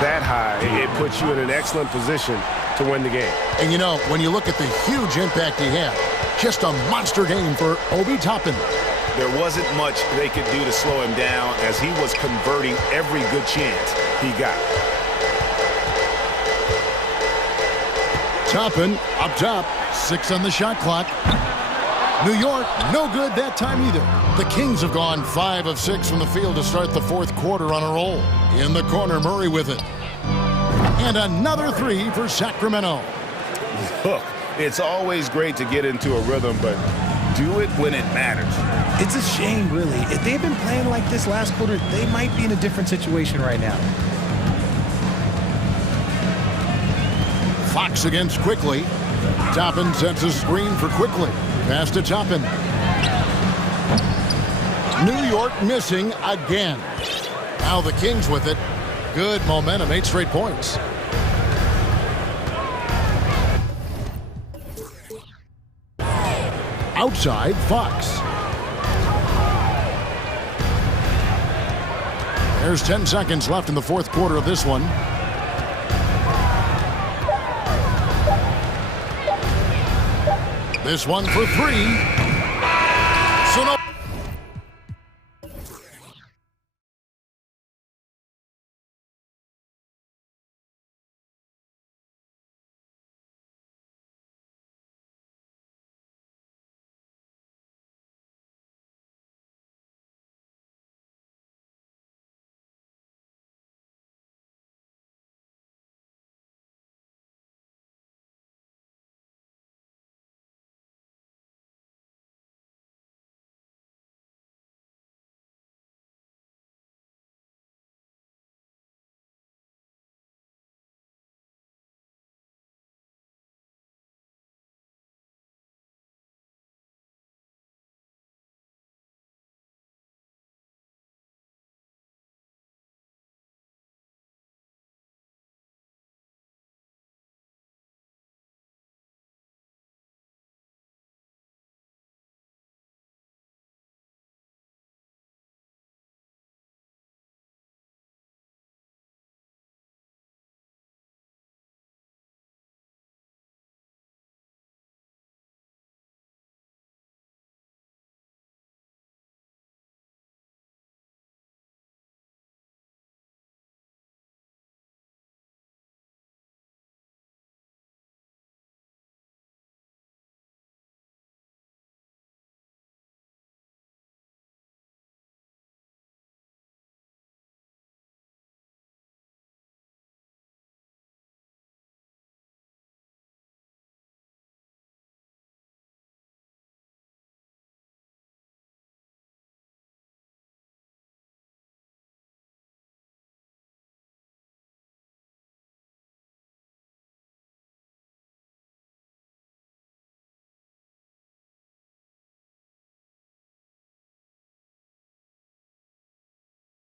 that high, it puts you in an excellent position to win the game. And, you know, when you look at the huge impact he had, just a monster game for Obi Toppin. There wasn't much they could do to slow him down as he was converting every good chance he got. Toppin up top, 6 on the shot clock. New York, no good that time either. The Kings have gone 5 of 6 from the field to start the fourth quarter on a roll. In the corner, Murray with it. And another 3 for Sacramento. Look, it's always great to get into a rhythm, but do it when it matters. It's a shame, really. If they've been playing like this last quarter, they might be in a different situation right now. Fox against Quickly. Toppin sets a screen for Quickly. Pass to Toppin. New York missing again. Now the Kings with it. Good momentum, 8 straight points. Outside, Fox. There's 10 seconds left in the fourth quarter of this one. This one for 3.